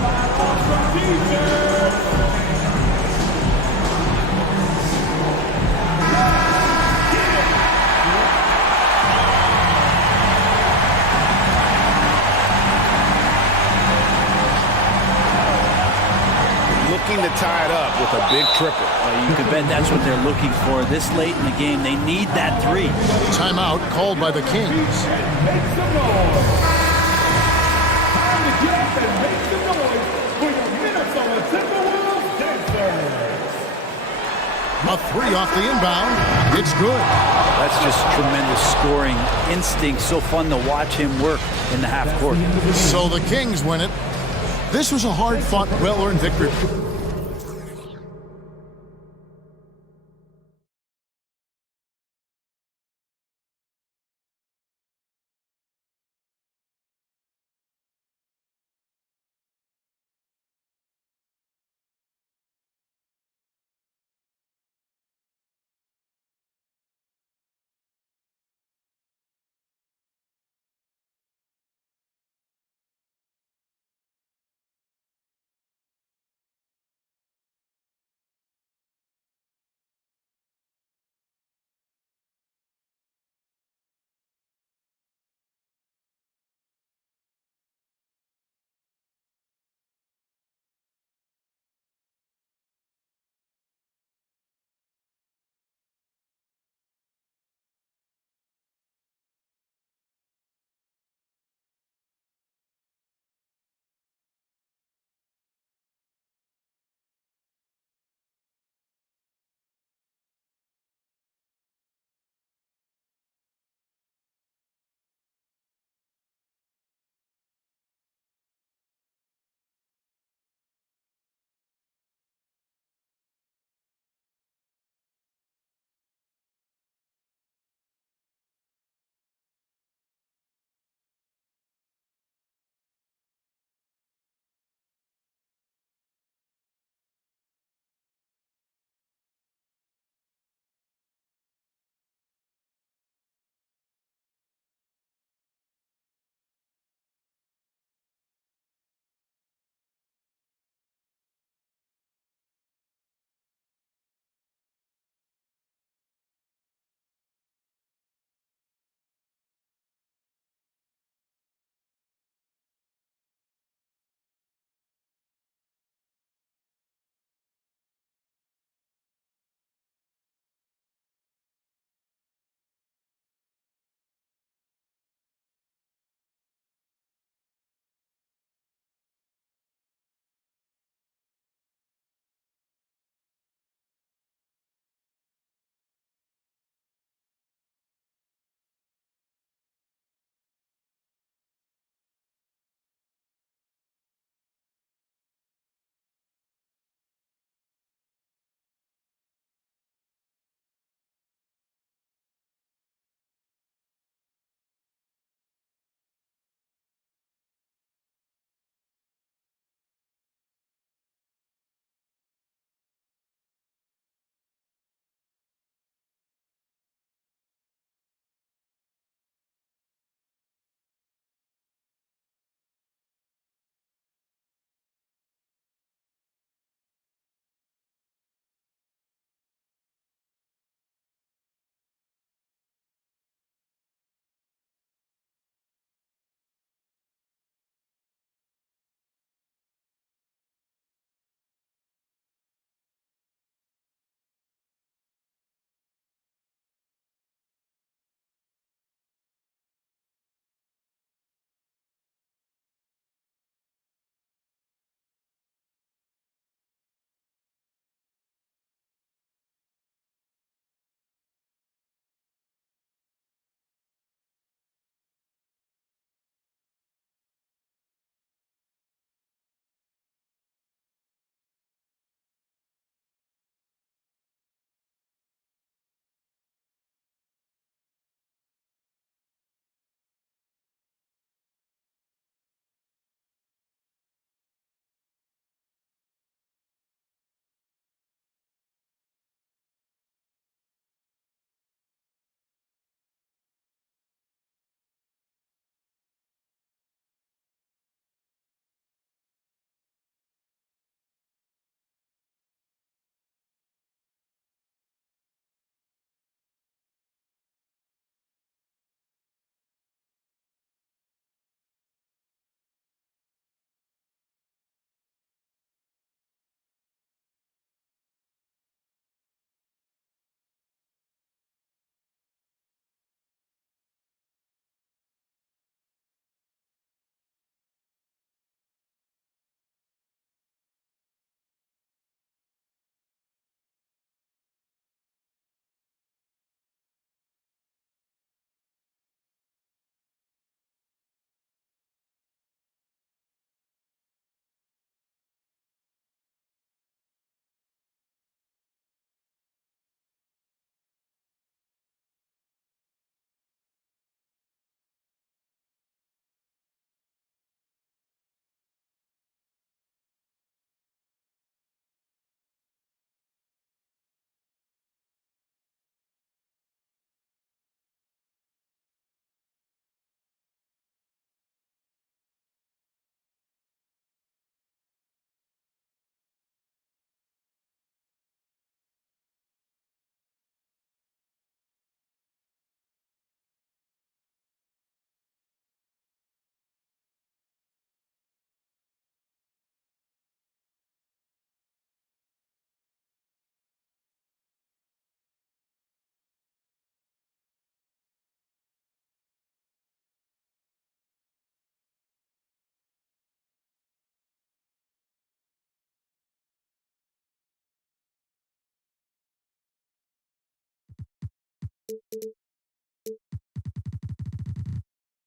Looking to tie it up with a big triple. You can bet that's what they're looking for this late in the game. They need that 3. Timeout called by the Kings. Make some noise. Time to get up and make some noise for your Minnesota Timberwolves dancers. A 3 off the inbound. It's good. That's just tremendous scoring instinct. So fun to watch him work in the half court. So the Kings win it. This was a hard-fought, well-earned victory.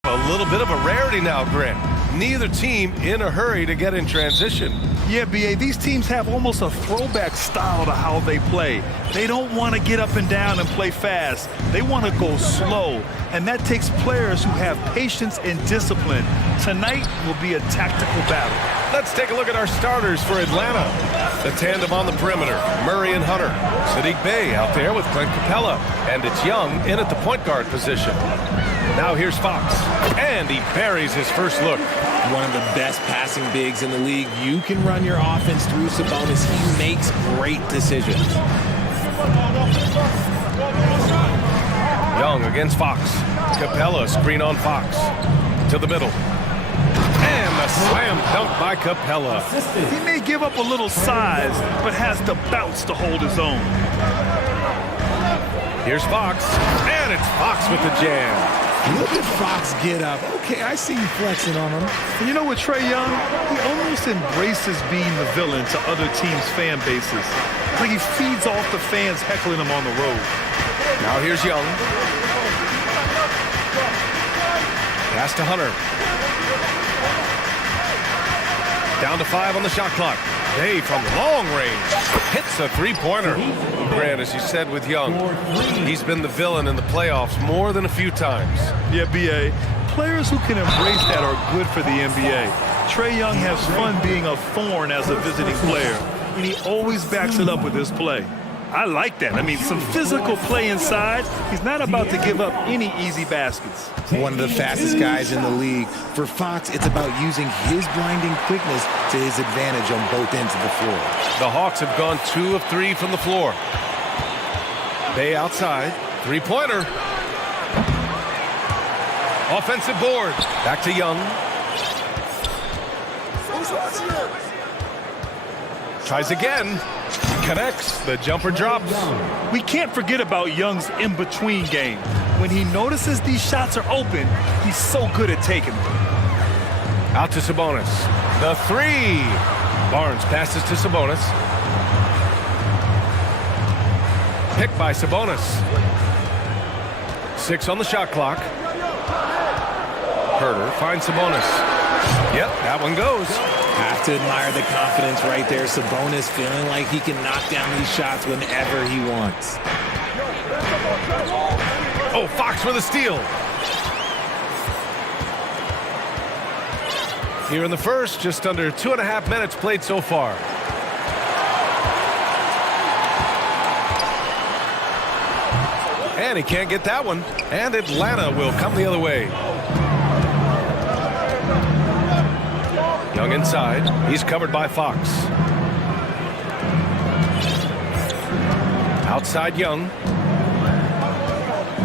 A little bit of a rarity now, Grant. Neither team in a hurry to get in transition. Yeah, B.A., these teams have almost a throwback style to how they play. They don't want to get up and down and play fast. They want to go slow, and that takes players who have patience and discipline. Tonight will be a tactical battle. Let's take a look at our starters for Atlanta. The tandem on the perimeter, Murray and Hunter. Sadiq Bey out there with Clint Capella, and it's Young in at the point guard position. Now here's Fox, and he buries his first look. One of the best passing bigs in the league. You can run your offense through Sabonis. He makes great decisions. Young against Fox. Capella screen on Fox. To the middle. And a slam dunk by Capella. He may give up a little size, but has the bounce to hold his own. Here's Fox, and it's Fox with the jam. Look at Fox get up. Okay, I see you flexing on him. And you know what, Trae Young? He almost embraces being the villain to other teams' fan bases. Like he feeds off the fans heckling him on the road. Now here's Young. Pass to Hunter. Down to 5 on the shot clock. Day from long range. Hits a three-pointer. Grant, as you said with Young, he's been the villain in the playoffs more than a few times. Yeah, B.A., players who can embrace that are good for the NBA. Trae Young has fun being a thorn as a visiting player, and he always backs it up with his play. I like that. I mean, some physical play inside. He's not about to give up any easy baskets. One of the fastest guys in the league. For Fox, it's about using his blinding quickness to his advantage on both ends of the floor. The Hawks have gone 2 of 3 from the floor. Bay outside. Three-pointer. Offensive board. Back to Young. Tries again. Connects. The jumper drops. We can't forget about Young's in-between game. When he notices these shots are open, he's so good at taking them. Out to Sabonis. The three. Barnes passes to Sabonis. Picked by Sabonis. 6 on the shot clock. Herter finds Sabonis. Yep, that one goes. Have to admire the confidence right there. Sabonis feeling like he can knock down these shots whenever he wants. Oh, Fox with a steal. Here in the first, just under 2.5 minutes played so far. And he can't get that one. And Atlanta will come the other way. Young inside. He's covered by Fox. Outside Young.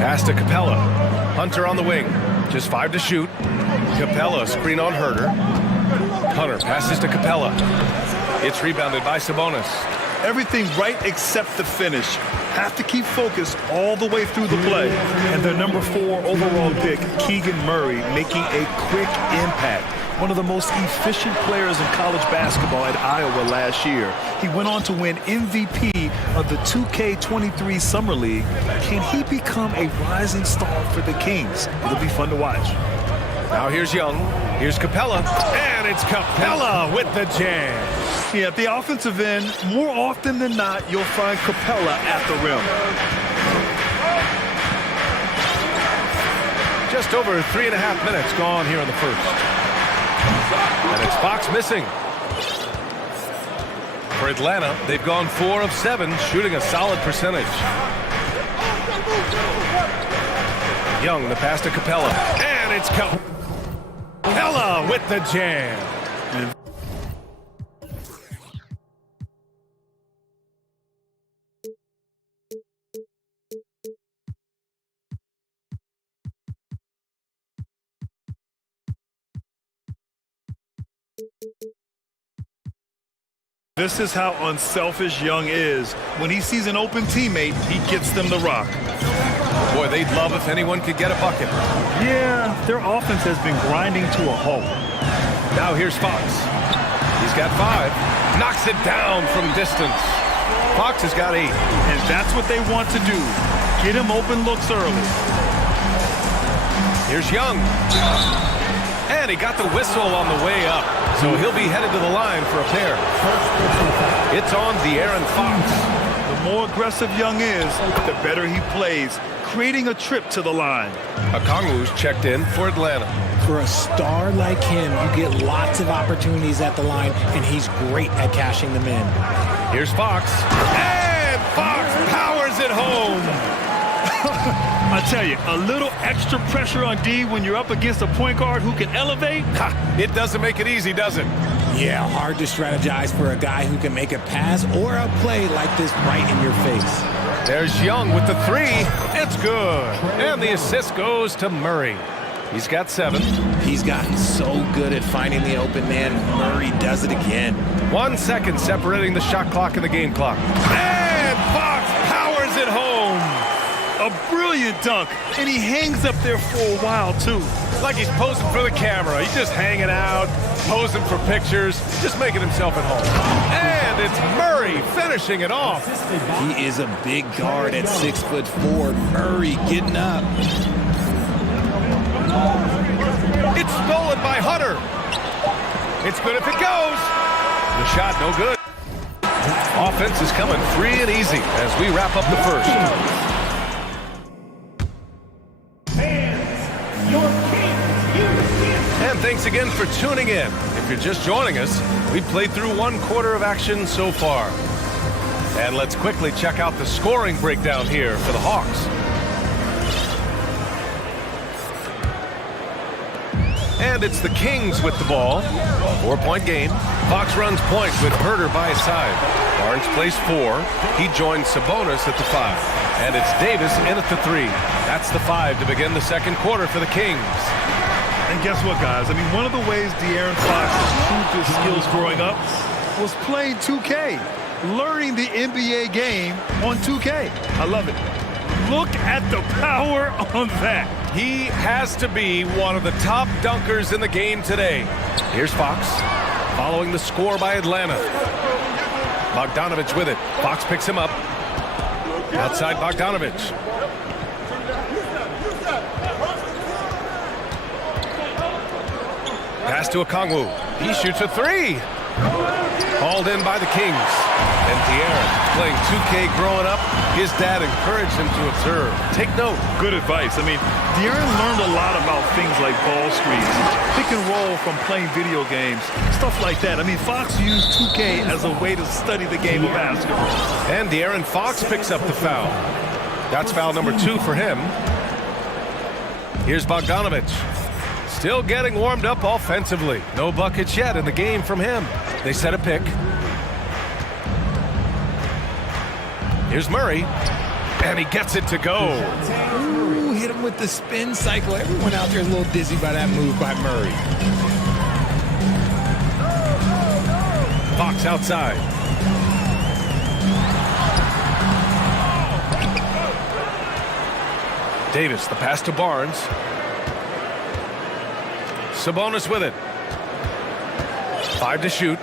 Pass to Capella. Hunter on the wing. Just 5 to shoot. Capella screen on Herter. Hunter passes to Capella. It's rebounded by Sabonis. Everything right except the finish. Have to keep focused all the way through the play. And their number 4 overall pick, Keegan Murray, making a quick impact. One of the most efficient players in college basketball at Iowa last year. He went on to win MVP of the 2K23 Summer League. Can he become a rising star for the Kings? It'll be fun to watch. Now here's Young. Here's Capella. And it's Capella with the jam. Yeah, at the offensive end, more often than not, you'll find Capella at the rim. Just over 3.5 minutes gone here in the first. And it's Fox missing. For Atlanta, they've gone 4 of 7, shooting a solid percentage. Young, the pass to Capella. And it's Capella with the jam. This is how unselfish Young is. When he sees an open teammate, he gets them the rock. Boy, they'd love if anyone could get a bucket. Yeah, their offense has been grinding to a halt. Now here's Fox. He's got 5. Knocks it down from distance. Fox has got 8. And that's what they want to do. Get him open looks early. Here's Young. And he got the whistle on the way up. So he'll be headed to the line for a pair. It's on De'Aaron Fox. The more aggressive Young is, the better he plays, creating a trip to the line. Okongwu's checked in for Atlanta. For a star like him, you get lots of opportunities at the line, and he's great at cashing them in. Here's Fox. And Fox powers it home. I tell you, a little extra pressure on D when you're up against a point guard who can elevate. It doesn't make it easy, does it? Yeah, hard to strategize for a guy who can make a pass or a play like this right in your face. There's Young with the three. It's good. And the assist goes to Murray. He's got 7. He's gotten so good at finding the open man. Murray does it again. 1 second separating the shot clock and the game clock. And Fox powers it home. A brilliant dunk, and he hangs up there for a while, too. Like he's posing for the camera. He's just hanging out, posing for pictures, just making himself at home. And it's Murray finishing it off. He is a big guard at 6'4". Murray getting up. It's stolen by Hunter. It's good if it goes. The shot no good. Offense is coming free and easy as we wrap up the first. And thanks again for tuning in. If you're just joining us, we've played through 1 quarter of action so far. And let's quickly check out the scoring breakdown here for the Hawks. And it's the Kings with the ball. 4-point game. Fox runs point with Herter by his side. Barnes plays 4. He joins Sabonis at the 5. And it's Davis in at the 3. That's the 5 to begin the second quarter for the Kings. And guess what, guys? I mean, one of the ways De'Aaron Fox improved his skills growing up was playing 2K, learning the NBA game on 2K. I love it. Look at the power on that. He has to be one of the top dunkers in the game today. Here's Fox, following the score by Atlanta. Bogdanovich with it. Fox picks him up. Outside Bogdanovich. Pass to Okongwu. He shoots a 3. Hauled in by the Kings. And De'Aaron, playing 2K growing up, his dad encouraged him to observe. Take note. Good advice. I mean, De'Aaron learned a lot about things like ball screens, pick and roll from playing video games, stuff like that. I mean, Fox used 2K as a way to study the game of basketball. And De'Aaron Fox picks up the foul. That's foul number 2 for him. Here's Bogdanovich. Still getting warmed up offensively. No buckets yet in the game from him. They set a pick. Here's Murray. And he gets it to go. Ooh, hit him with the spin cycle. Everyone out there is a little dizzy by that move by Murray. Fox outside. Davis, the pass to Barnes. Sabonis with it. 5 to shoot.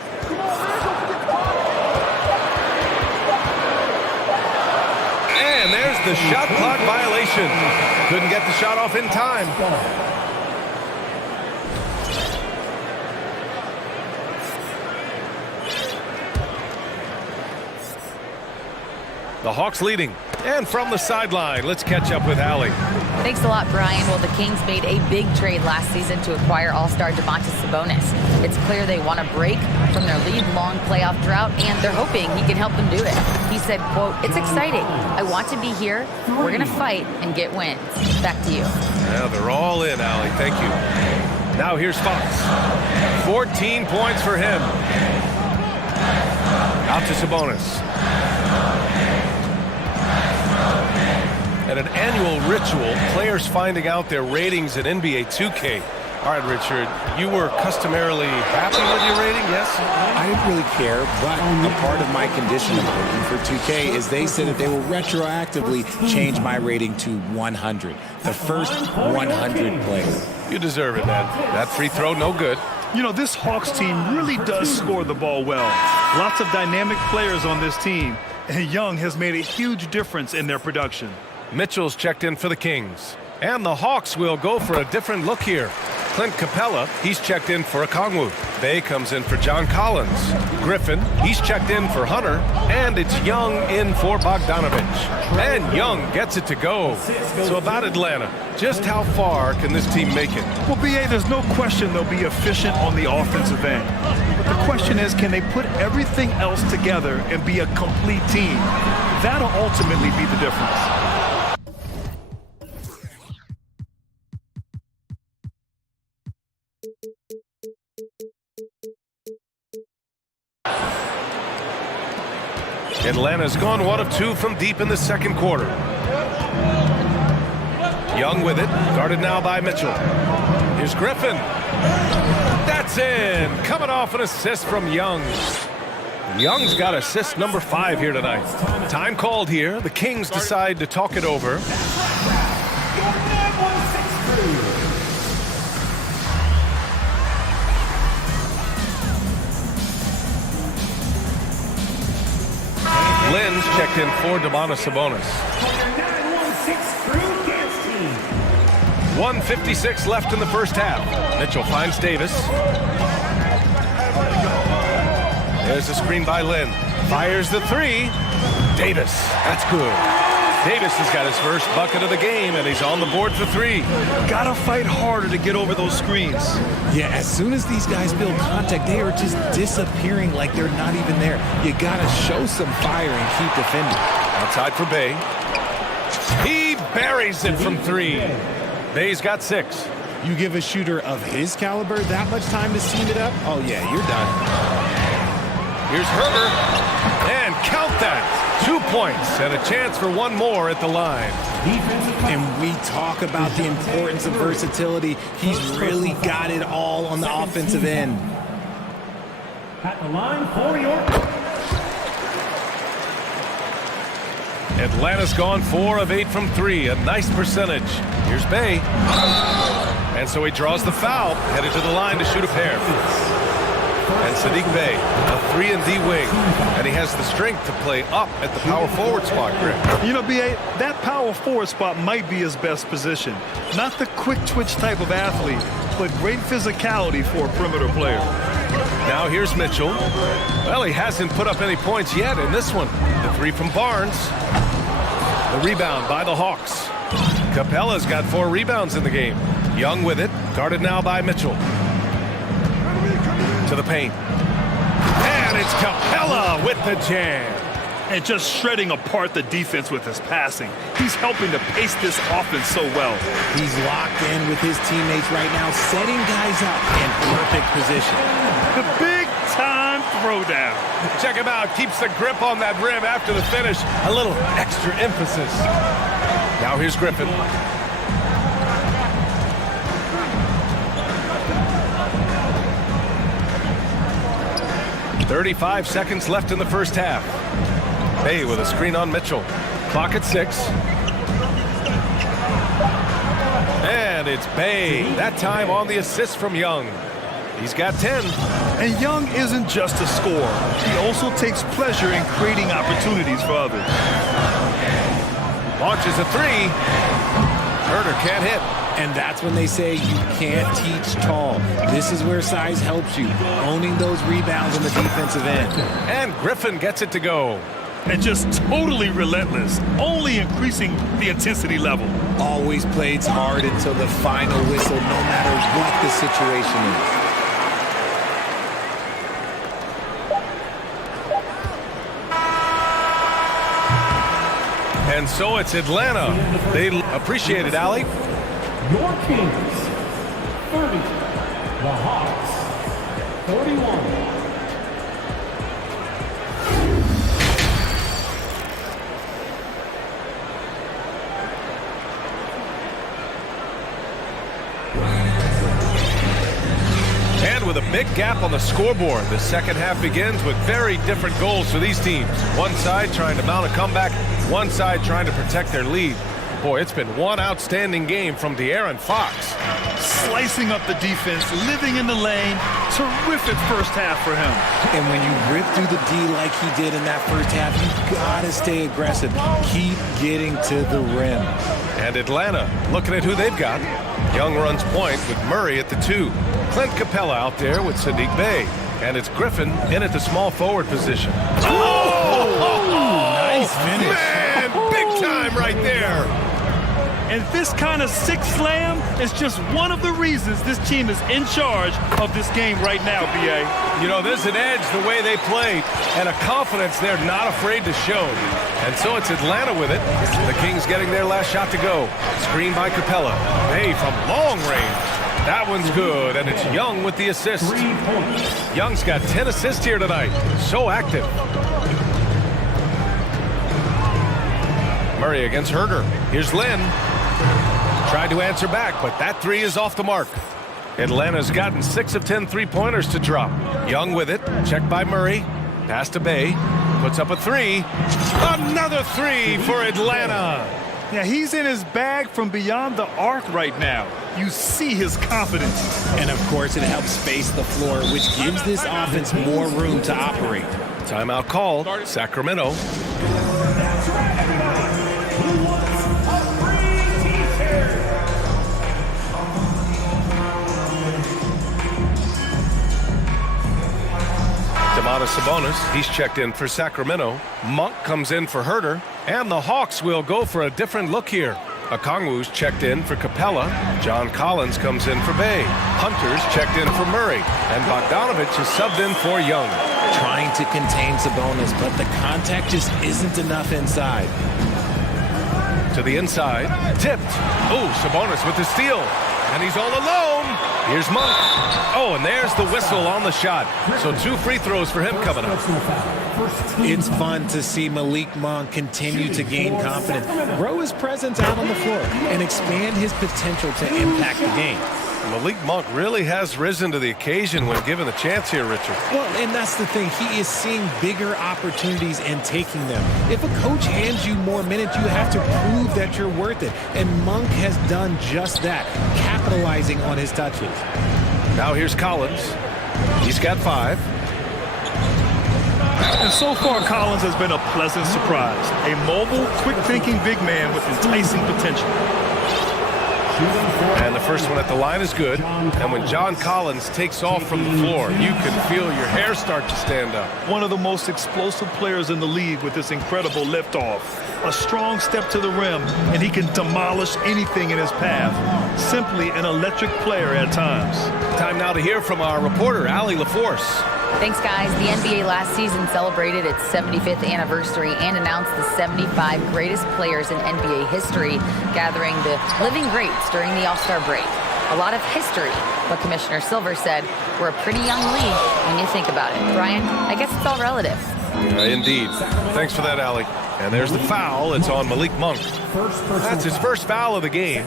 And there's the shot clock violation. Couldn't get the shot off in time. The Hawks leading. And from the sideline, let's catch up with Allie. Thanks a lot, Brian. Well, the Kings made a big trade last season to acquire all-star Domantas Sabonis. It's clear they want to break from their league-long playoff drought, and they're hoping he can help them do it. He said, quote, "It's exciting. I want to be here. We're going to fight and get wins." Back to you. Yeah, they're all in, Allie. Thank you. Now here's Fox. 14 points for him. Out to Sabonis. At an annual ritual, players finding out their ratings in NBA 2K. All right, Richard, you were customarily happy with your rating, yes? I didn't really care, but a part of my condition of working for 2K is they said that they will retroactively change my rating to 100. The first 100 player. You deserve it, man. That free throw, no good. You know, this Hawks team really does score the ball well. Lots of dynamic players on this team, and Young has made a huge difference in their production. Mitchell's checked in for the Kings. And the Hawks will go for a different look here. Clint Capella, he's checked in for Okongwu. Bay comes in for John Collins. Griffin, he's checked in for Hunter. And it's Young in for Bogdanovich. And Young gets it to go. So about Atlanta, just how far can this team make it? Well, BA, there's no question they'll be efficient on the offensive end. But the question is, can they put everything else together and be a complete team? That'll ultimately be the difference. Atlanta's gone 1 of 2 from deep in the second quarter. Young with it, guarded now by Mitchell. Here's Griffin. That's in. Coming off an assist from Young. Young's got assist number 5 here tonight. Time called here. The Kings decide to talk it over. Lynn's checked in for Domantas Sabonis. 1:56 left in the first half. Mitchell finds Davis. There's a screen by Lynn. Fires the 3. Davis. That's good. Davis has got his first bucket of the game, and he's on the board for 3. Gotta fight harder to get over those screens. Yeah, as soon as these guys build contact, they are just disappearing like they're not even there. You gotta show some fire and keep defending. Outside for Bay. He buries it from 3. Bay's got 6. You give a shooter of his caliber that much time to seam it up? Oh yeah, you're done. Here's Herbert. And count that. 2 points and a chance for 1 more at the line. And we talk about the importance of versatility. He's really got it all on the offensive end. At the line for your... Atlanta's gone 4 of 8 from 3. A nice percentage. Here's Bay. And so he draws the foul. Headed to the line to shoot a pair. And Sadiq Bey, a 3-and-D wing. And he has the strength to play up at the power forward spot, Greg. You know, B.A., that power forward spot might be his best position. Not the quick twitch type of athlete, but great physicality for a perimeter player. Now here's Mitchell. Well, he hasn't put up any points yet in this one. The 3 from Barnes. The rebound by the Hawks. Capella's got 4 rebounds in the game. Young with it, guarded now by Mitchell. To the paint. And it's Capella with the jam. And just shredding apart the defense with his passing. He's helping to pace this offense so well. He's locked in with his teammates right now, setting guys up in perfect position. The big-time throwdown. Check him out. Keeps the grip on that rim after the finish. A little extra emphasis. Now here's Griffin. 35 seconds left in the first half. Bay with a screen on Mitchell. Clock at 6. And it's Bay. That time on the assist from Young. He's got 10. And Young isn't just a scorer. He also takes pleasure in creating opportunities for others. Launches a 3. Herder can't hit. And that's when they say you can't teach tall. This is where size helps you, owning those rebounds on the defensive end. And Griffin gets it to go. And just totally relentless, only increasing the intensity level. Always plays hard until the final whistle, no matter what the situation is. And so it's Atlanta. They appreciate it, Allie. Your Kings, 30. The Hawks, 31. And with a big gap on the scoreboard, the second half begins with very different goals for these teams. One side trying to mount a comeback, one side trying to protect their lead. Boy, it's been one outstanding game from De'Aaron Fox. Slicing up the defense, living in the lane. Terrific first half for him. And when you rip through the D like he did in that first half, you gotta stay aggressive. Keep getting to the rim. And Atlanta, looking at who they've got. Young runs point with Murray at the 2. Clint Capella out there with Sadiq Bey. And it's Griffin in at the small forward position. Nice finish. Man, big time right there. And this kind of sick slam is just one of the reasons this team is in charge of this game right now, B.A. You know, there's an edge the way they played and a confidence they're not afraid to show. And so it's Atlanta with it. The Kings getting their last shot to go. Screen by Capella. Bey from long range. That one's good, and it's Young with the assist. Young's got 10 assists here tonight. So active. Murray against Herder. Here's Lynn. Tried to answer back, but that 3 is off the mark. Atlanta's gotten 6 of 10 3-pointers to drop. Young with it. Checked by Murray. Pass to Bey. Puts up a 3. Another 3 for Atlanta. Yeah, he's in his bag from beyond the arc right now. You see his confidence. And of course, it helps space the floor, which gives this offense more room to operate. Timeout called. Sacramento. Sabonis, he's checked in for Sacramento. Monk comes in for Herder. And the Hawks will go for a different look here. Okongwu's checked in for Capella. John Collins comes in for Bey. Hunter's checked in for Murray. And Bogdanovich is subbed in for Young. Trying to contain Sabonis, but the contact just isn't enough inside. To the inside. Tipped. Oh, Sabonis with the steal. And he's all alone. Here's Monk. Oh, and there's the whistle on the shot. So 2 free throws for him coming up. It's fun to see Malik Monk continue to gain confidence, grow his presence out on the floor, and expand his potential to impact the game. Malik Monk really has risen to the occasion when given the chance here, Richard. Well, and that's the thing. He is seeing bigger opportunities and taking them. If a coach hands you more minutes, you have to prove that you're worth it. And Monk has done just that, capitalizing on his touches. Now here's Collins. He's got 5. And so far, Collins has been a pleasant surprise. A mobile, quick-thinking big man with enticing potential. And the first one at the line is good. And when John Collins takes off from the floor, you can feel your hair start to stand up. One of the most explosive players in the league with this incredible liftoff. A strong step to the rim, and he can demolish anything in his path. Simply an electric player at times. Time now to hear from our reporter, Allie LaForce. Thanks, guys. The NBA last season celebrated its 75th anniversary and announced the 75 greatest players in NBA history, gathering the living greats during the All-Star break. A lot of history, but Commissioner Silver said we're a pretty young league when you think about it. Brian, I guess it's all relative. Indeed. Thanks for that, Allie. And there's the foul. It's on Malik Monk. That's his first foul of the game.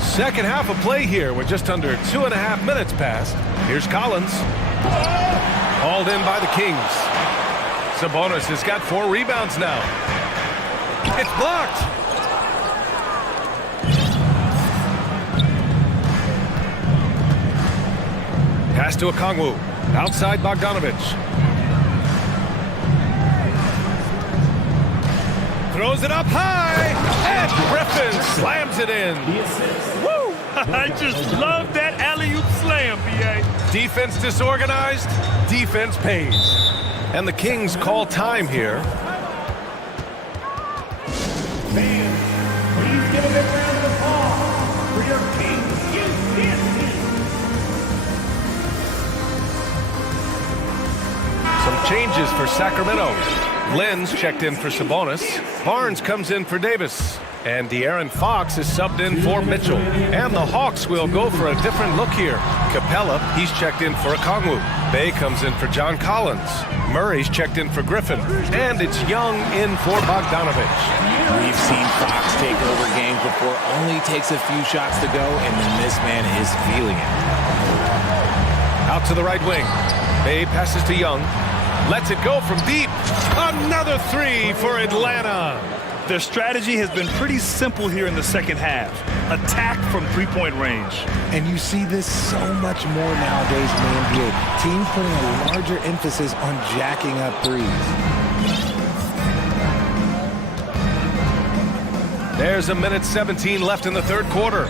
Second half of play here with just under 2.5 minutes passed. Here's Collins. Hauled in by the Kings. Sabonis has got 4 rebounds now. It's blocked. Pass to Okongwu. Outside Bogdanovich. Throws it up high. And Griffin slams it in. Woo! I just love that alley-oop slam, B.A. Defense disorganized. Defense pays. And the Kings call time here. Fans, please give a big round of applause for your Kings team. Some changes for Sacramento. Lynn's checked in for Sabonis. Barnes comes in for Davis. And De'Aaron Fox is subbed in for Mitchell. And the Hawks will go for a different look here. Capella, he's checked in for Okongwu. Bey comes in for John Collins. Murray's checked in for Griffin. And it's Young in for Bogdanovich. We've seen Fox take over games before. Only takes a few shots to go, and then this man is feeling it. Out to the right wing. Bey passes to Young. Lets it go from deep. Another three for Atlanta. Their strategy has been pretty simple here in the second half. Attack from three-point range. And you see this so much more nowadays in the NBA. Teams putting a larger emphasis on jacking up threes. There's a minute 17 left in the third quarter.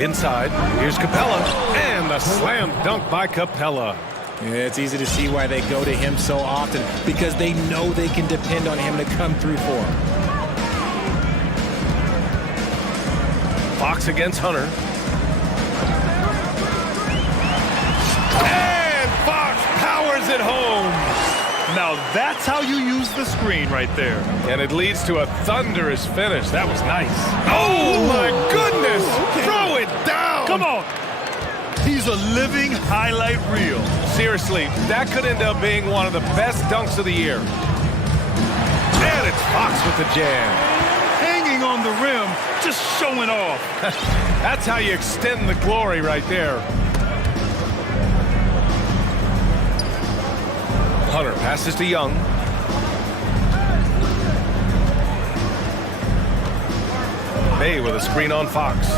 Inside, here's Capella, and the slam dunk by Capella. Yeah, it's easy to see why they go to him so often, because they know they can depend on him to come through for them. Fox against Hunter. And Fox powers it home. Now that's how you use the screen right there. And it leads to a thunderous finish. That was nice. Oh my goodness! Okay. Throw it down! Come on! He's a living highlight reel. Seriously, that could end up being one of the best dunks of the year. And it's Fox with the jam. Hanging on the rim, just showing off. That's how you extend the glory right there. Hunter passes to Young. May with a screen on Fox.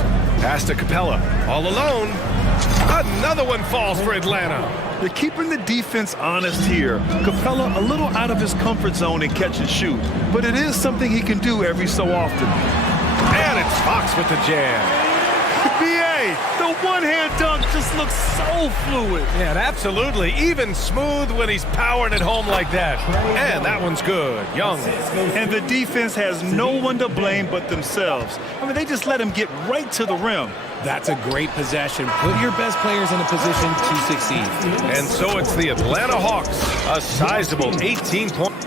Pass to Capella. All alone. Another one falls for Atlanta. They're keeping the defense honest here. Capella a little out of his comfort zone in catch and shoot, but it is something he can do every so often. And it's Fox with the jam. BA, the one-hand dunk just looks so fluid. Yeah, absolutely. Even smooth when he's powering it home like that. And that one's good. Young. And the defense has no one to blame but themselves. I mean, they just let him get right to the rim. That's a great possession. Put your best players in a position to succeed. And so it's the Atlanta Hawks, a sizable 18-point.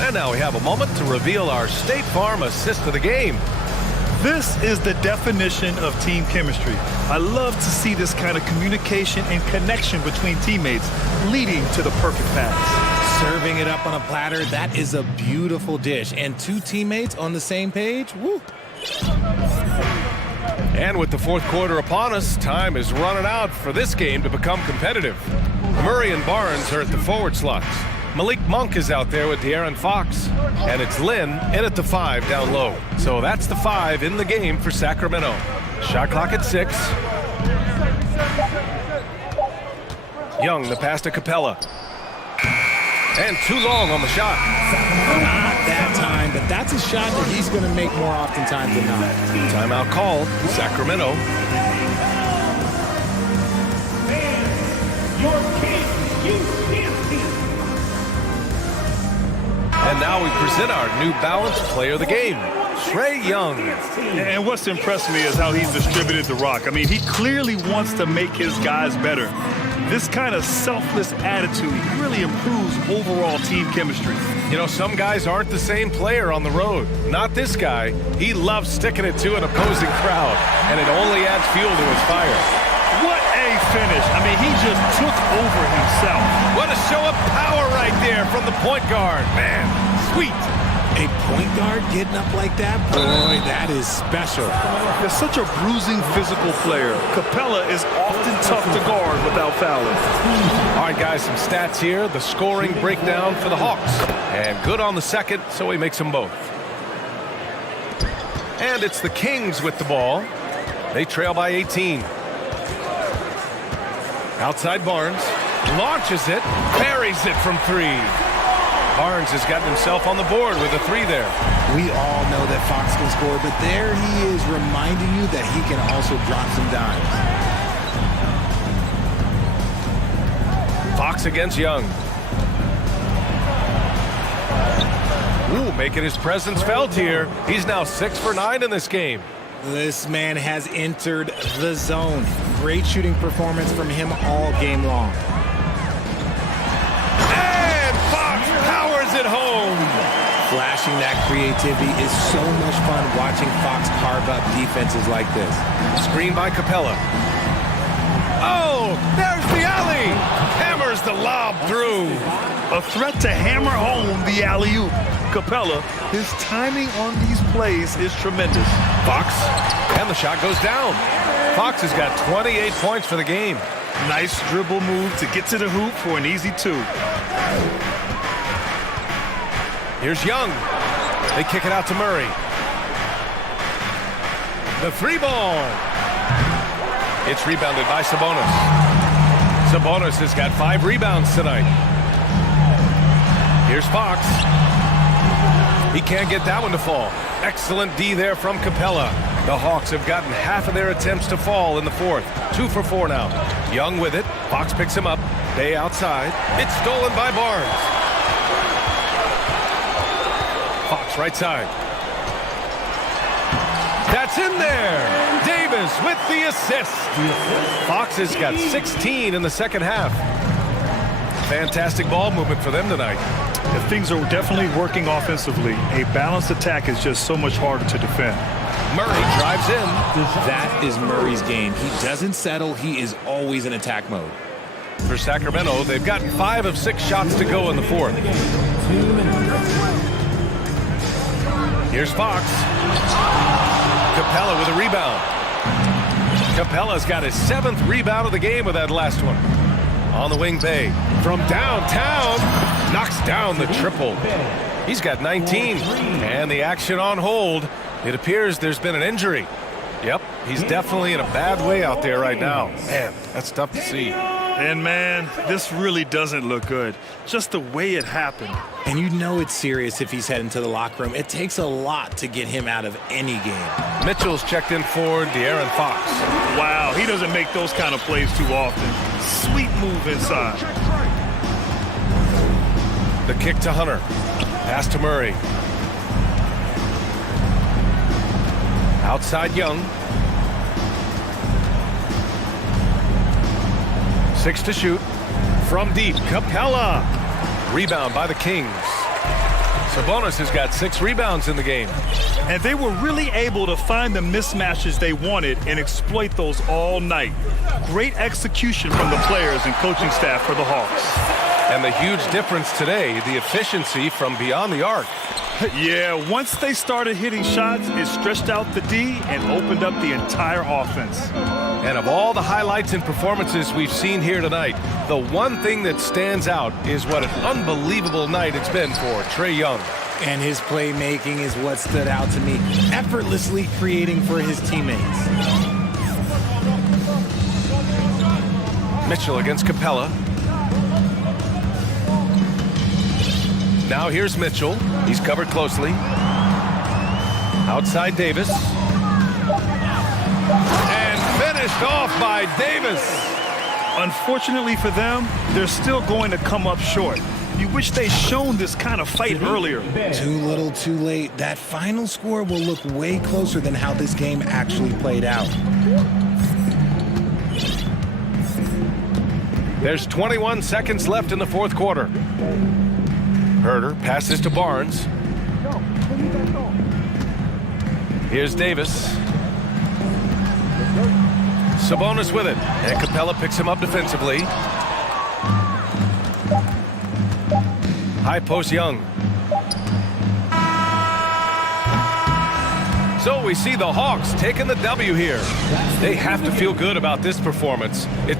And now we have a moment to reveal our State Farm assist of the game. This is the definition of team chemistry. I love to see this kind of communication and connection between teammates leading to the perfect pass. Serving it up on a platter, that is a beautiful dish. And two teammates on the same page, woo. And with the fourth quarter upon us, time is running out for this game to become competitive. Murray and Barnes are at the forward slots. Malik Monk is out there with De'Aaron Fox. And it's Lynn in at the 5 down low. So that's the 5 in the game for Sacramento. Shot clock at 6. Young, the pass to Capella. And too long on the shot. Not that time, but that's a shot that he's going to make more oftentimes than not. Timeout called, Sacramento. And now we present our New Balance Player of the Game, Trae Young. And what's impressed me is how he's distributed the rock. I mean, he clearly wants to make his guys better. This kind of selfless attitude really improves overall team chemistry. You know, some guys aren't the same player on the road. Not this guy. He loves sticking it to an opposing crowd, and it only adds fuel to his fire. What a finish. I mean, he just took over himself. What a show of power right there from the point guard. Man, sweet. A point guard getting up like that? Boy, that is special. They're such a bruising physical player. Capella is often tough to guard without fouling. All right, guys, some stats here. The scoring breakdown for the Hawks. And good on the second, so he makes them both. And it's the Kings with the ball. They trail by 18. Outside Barnes. Launches it. Buries it from 3. Barnes has gotten himself on the board with a 3 there. We all know that Fox can score, but there he is reminding you that he can also drop some dimes. Fox against Young. Ooh, making his presence felt here. He's now 6 for 9 in this game. This man has entered the zone. Great shooting performance from him all game long. At home. Flashing that creativity is so much fun watching Fox carve up defenses like this. Screen by Capella. Oh, there's the alley. Hammers the lob through. A threat to hammer home the alley-oop. Capella, his timing on these plays is tremendous. Fox, and the shot goes down. Fox has got 28 points for the game. Nice dribble move to get to the hoop for an easy 2. Here's Young. They kick it out to Murray. The 3-ball. It's rebounded by Sabonis. Sabonis has got 5 rebounds tonight. Here's Fox. He can't get that one to fall. Excellent D there from Capella. The Hawks have gotten half of their attempts to fall in the fourth. 2 for 4 now. Young with it. Fox picks him up. Bay outside. It's stolen by Barnes. Fox right side. That's in there. Davis with the assist. Fox has got 16 in the second half. Fantastic ball movement for them tonight. And things are definitely working offensively. A balanced attack is just so much harder to defend. Murray drives in. That is Murray's game. He doesn't settle. He is always in attack mode. For Sacramento, they've gotten 5 of 6 shots to go in the fourth. Here's Fox. Capella with a rebound. Capella's got his 7th rebound of the game with that last one. On the wing, Bay. From downtown, knocks down the triple. He's got 19. And the action on hold. It appears there's been an injury. Yep, he's definitely in a bad way out there right now. Man, that's tough to see. And man, this really doesn't look good. Just the way it happened. And you know it's serious if he's heading to the locker room. It takes a lot to get him out of any game. Mitchell's checked in for De'Aaron Fox. Wow, he doesn't make those kind of plays too often. Sweet move inside. The kick to Hunter. Pass to Murray. Outside Young. 6 to shoot. From deep, Capella. Rebound by the Kings. Sabonis has got 6 rebounds in the game. And they were really able to find the mismatches they wanted and exploit those all night. Great execution from the players and coaching staff for the Hawks. And the huge difference today, the efficiency from beyond the arc. Yeah, once they started hitting shots, it stretched out the D and opened up the entire offense. And of all the highlights and performances we've seen here tonight, the one thing that stands out is what an unbelievable night it's been for Trae Young. And his playmaking is what stood out to me, effortlessly creating for his teammates. Mitchell against Capella. Now here's Mitchell. He's covered closely. Outside Davis. And finished off by Davis. Unfortunately for them, they're still going to come up short. You wish they'd shown this kind of fight earlier. Too little, too late. That final score will look way closer than how this game actually played out. There's 21 seconds left in the fourth quarter. Herter passes to Barnes. Here's Davis. Sabonis with it. And Capella picks him up defensively. High post Young. So we see the Hawks taking the W here. They have to feel good about this performance. It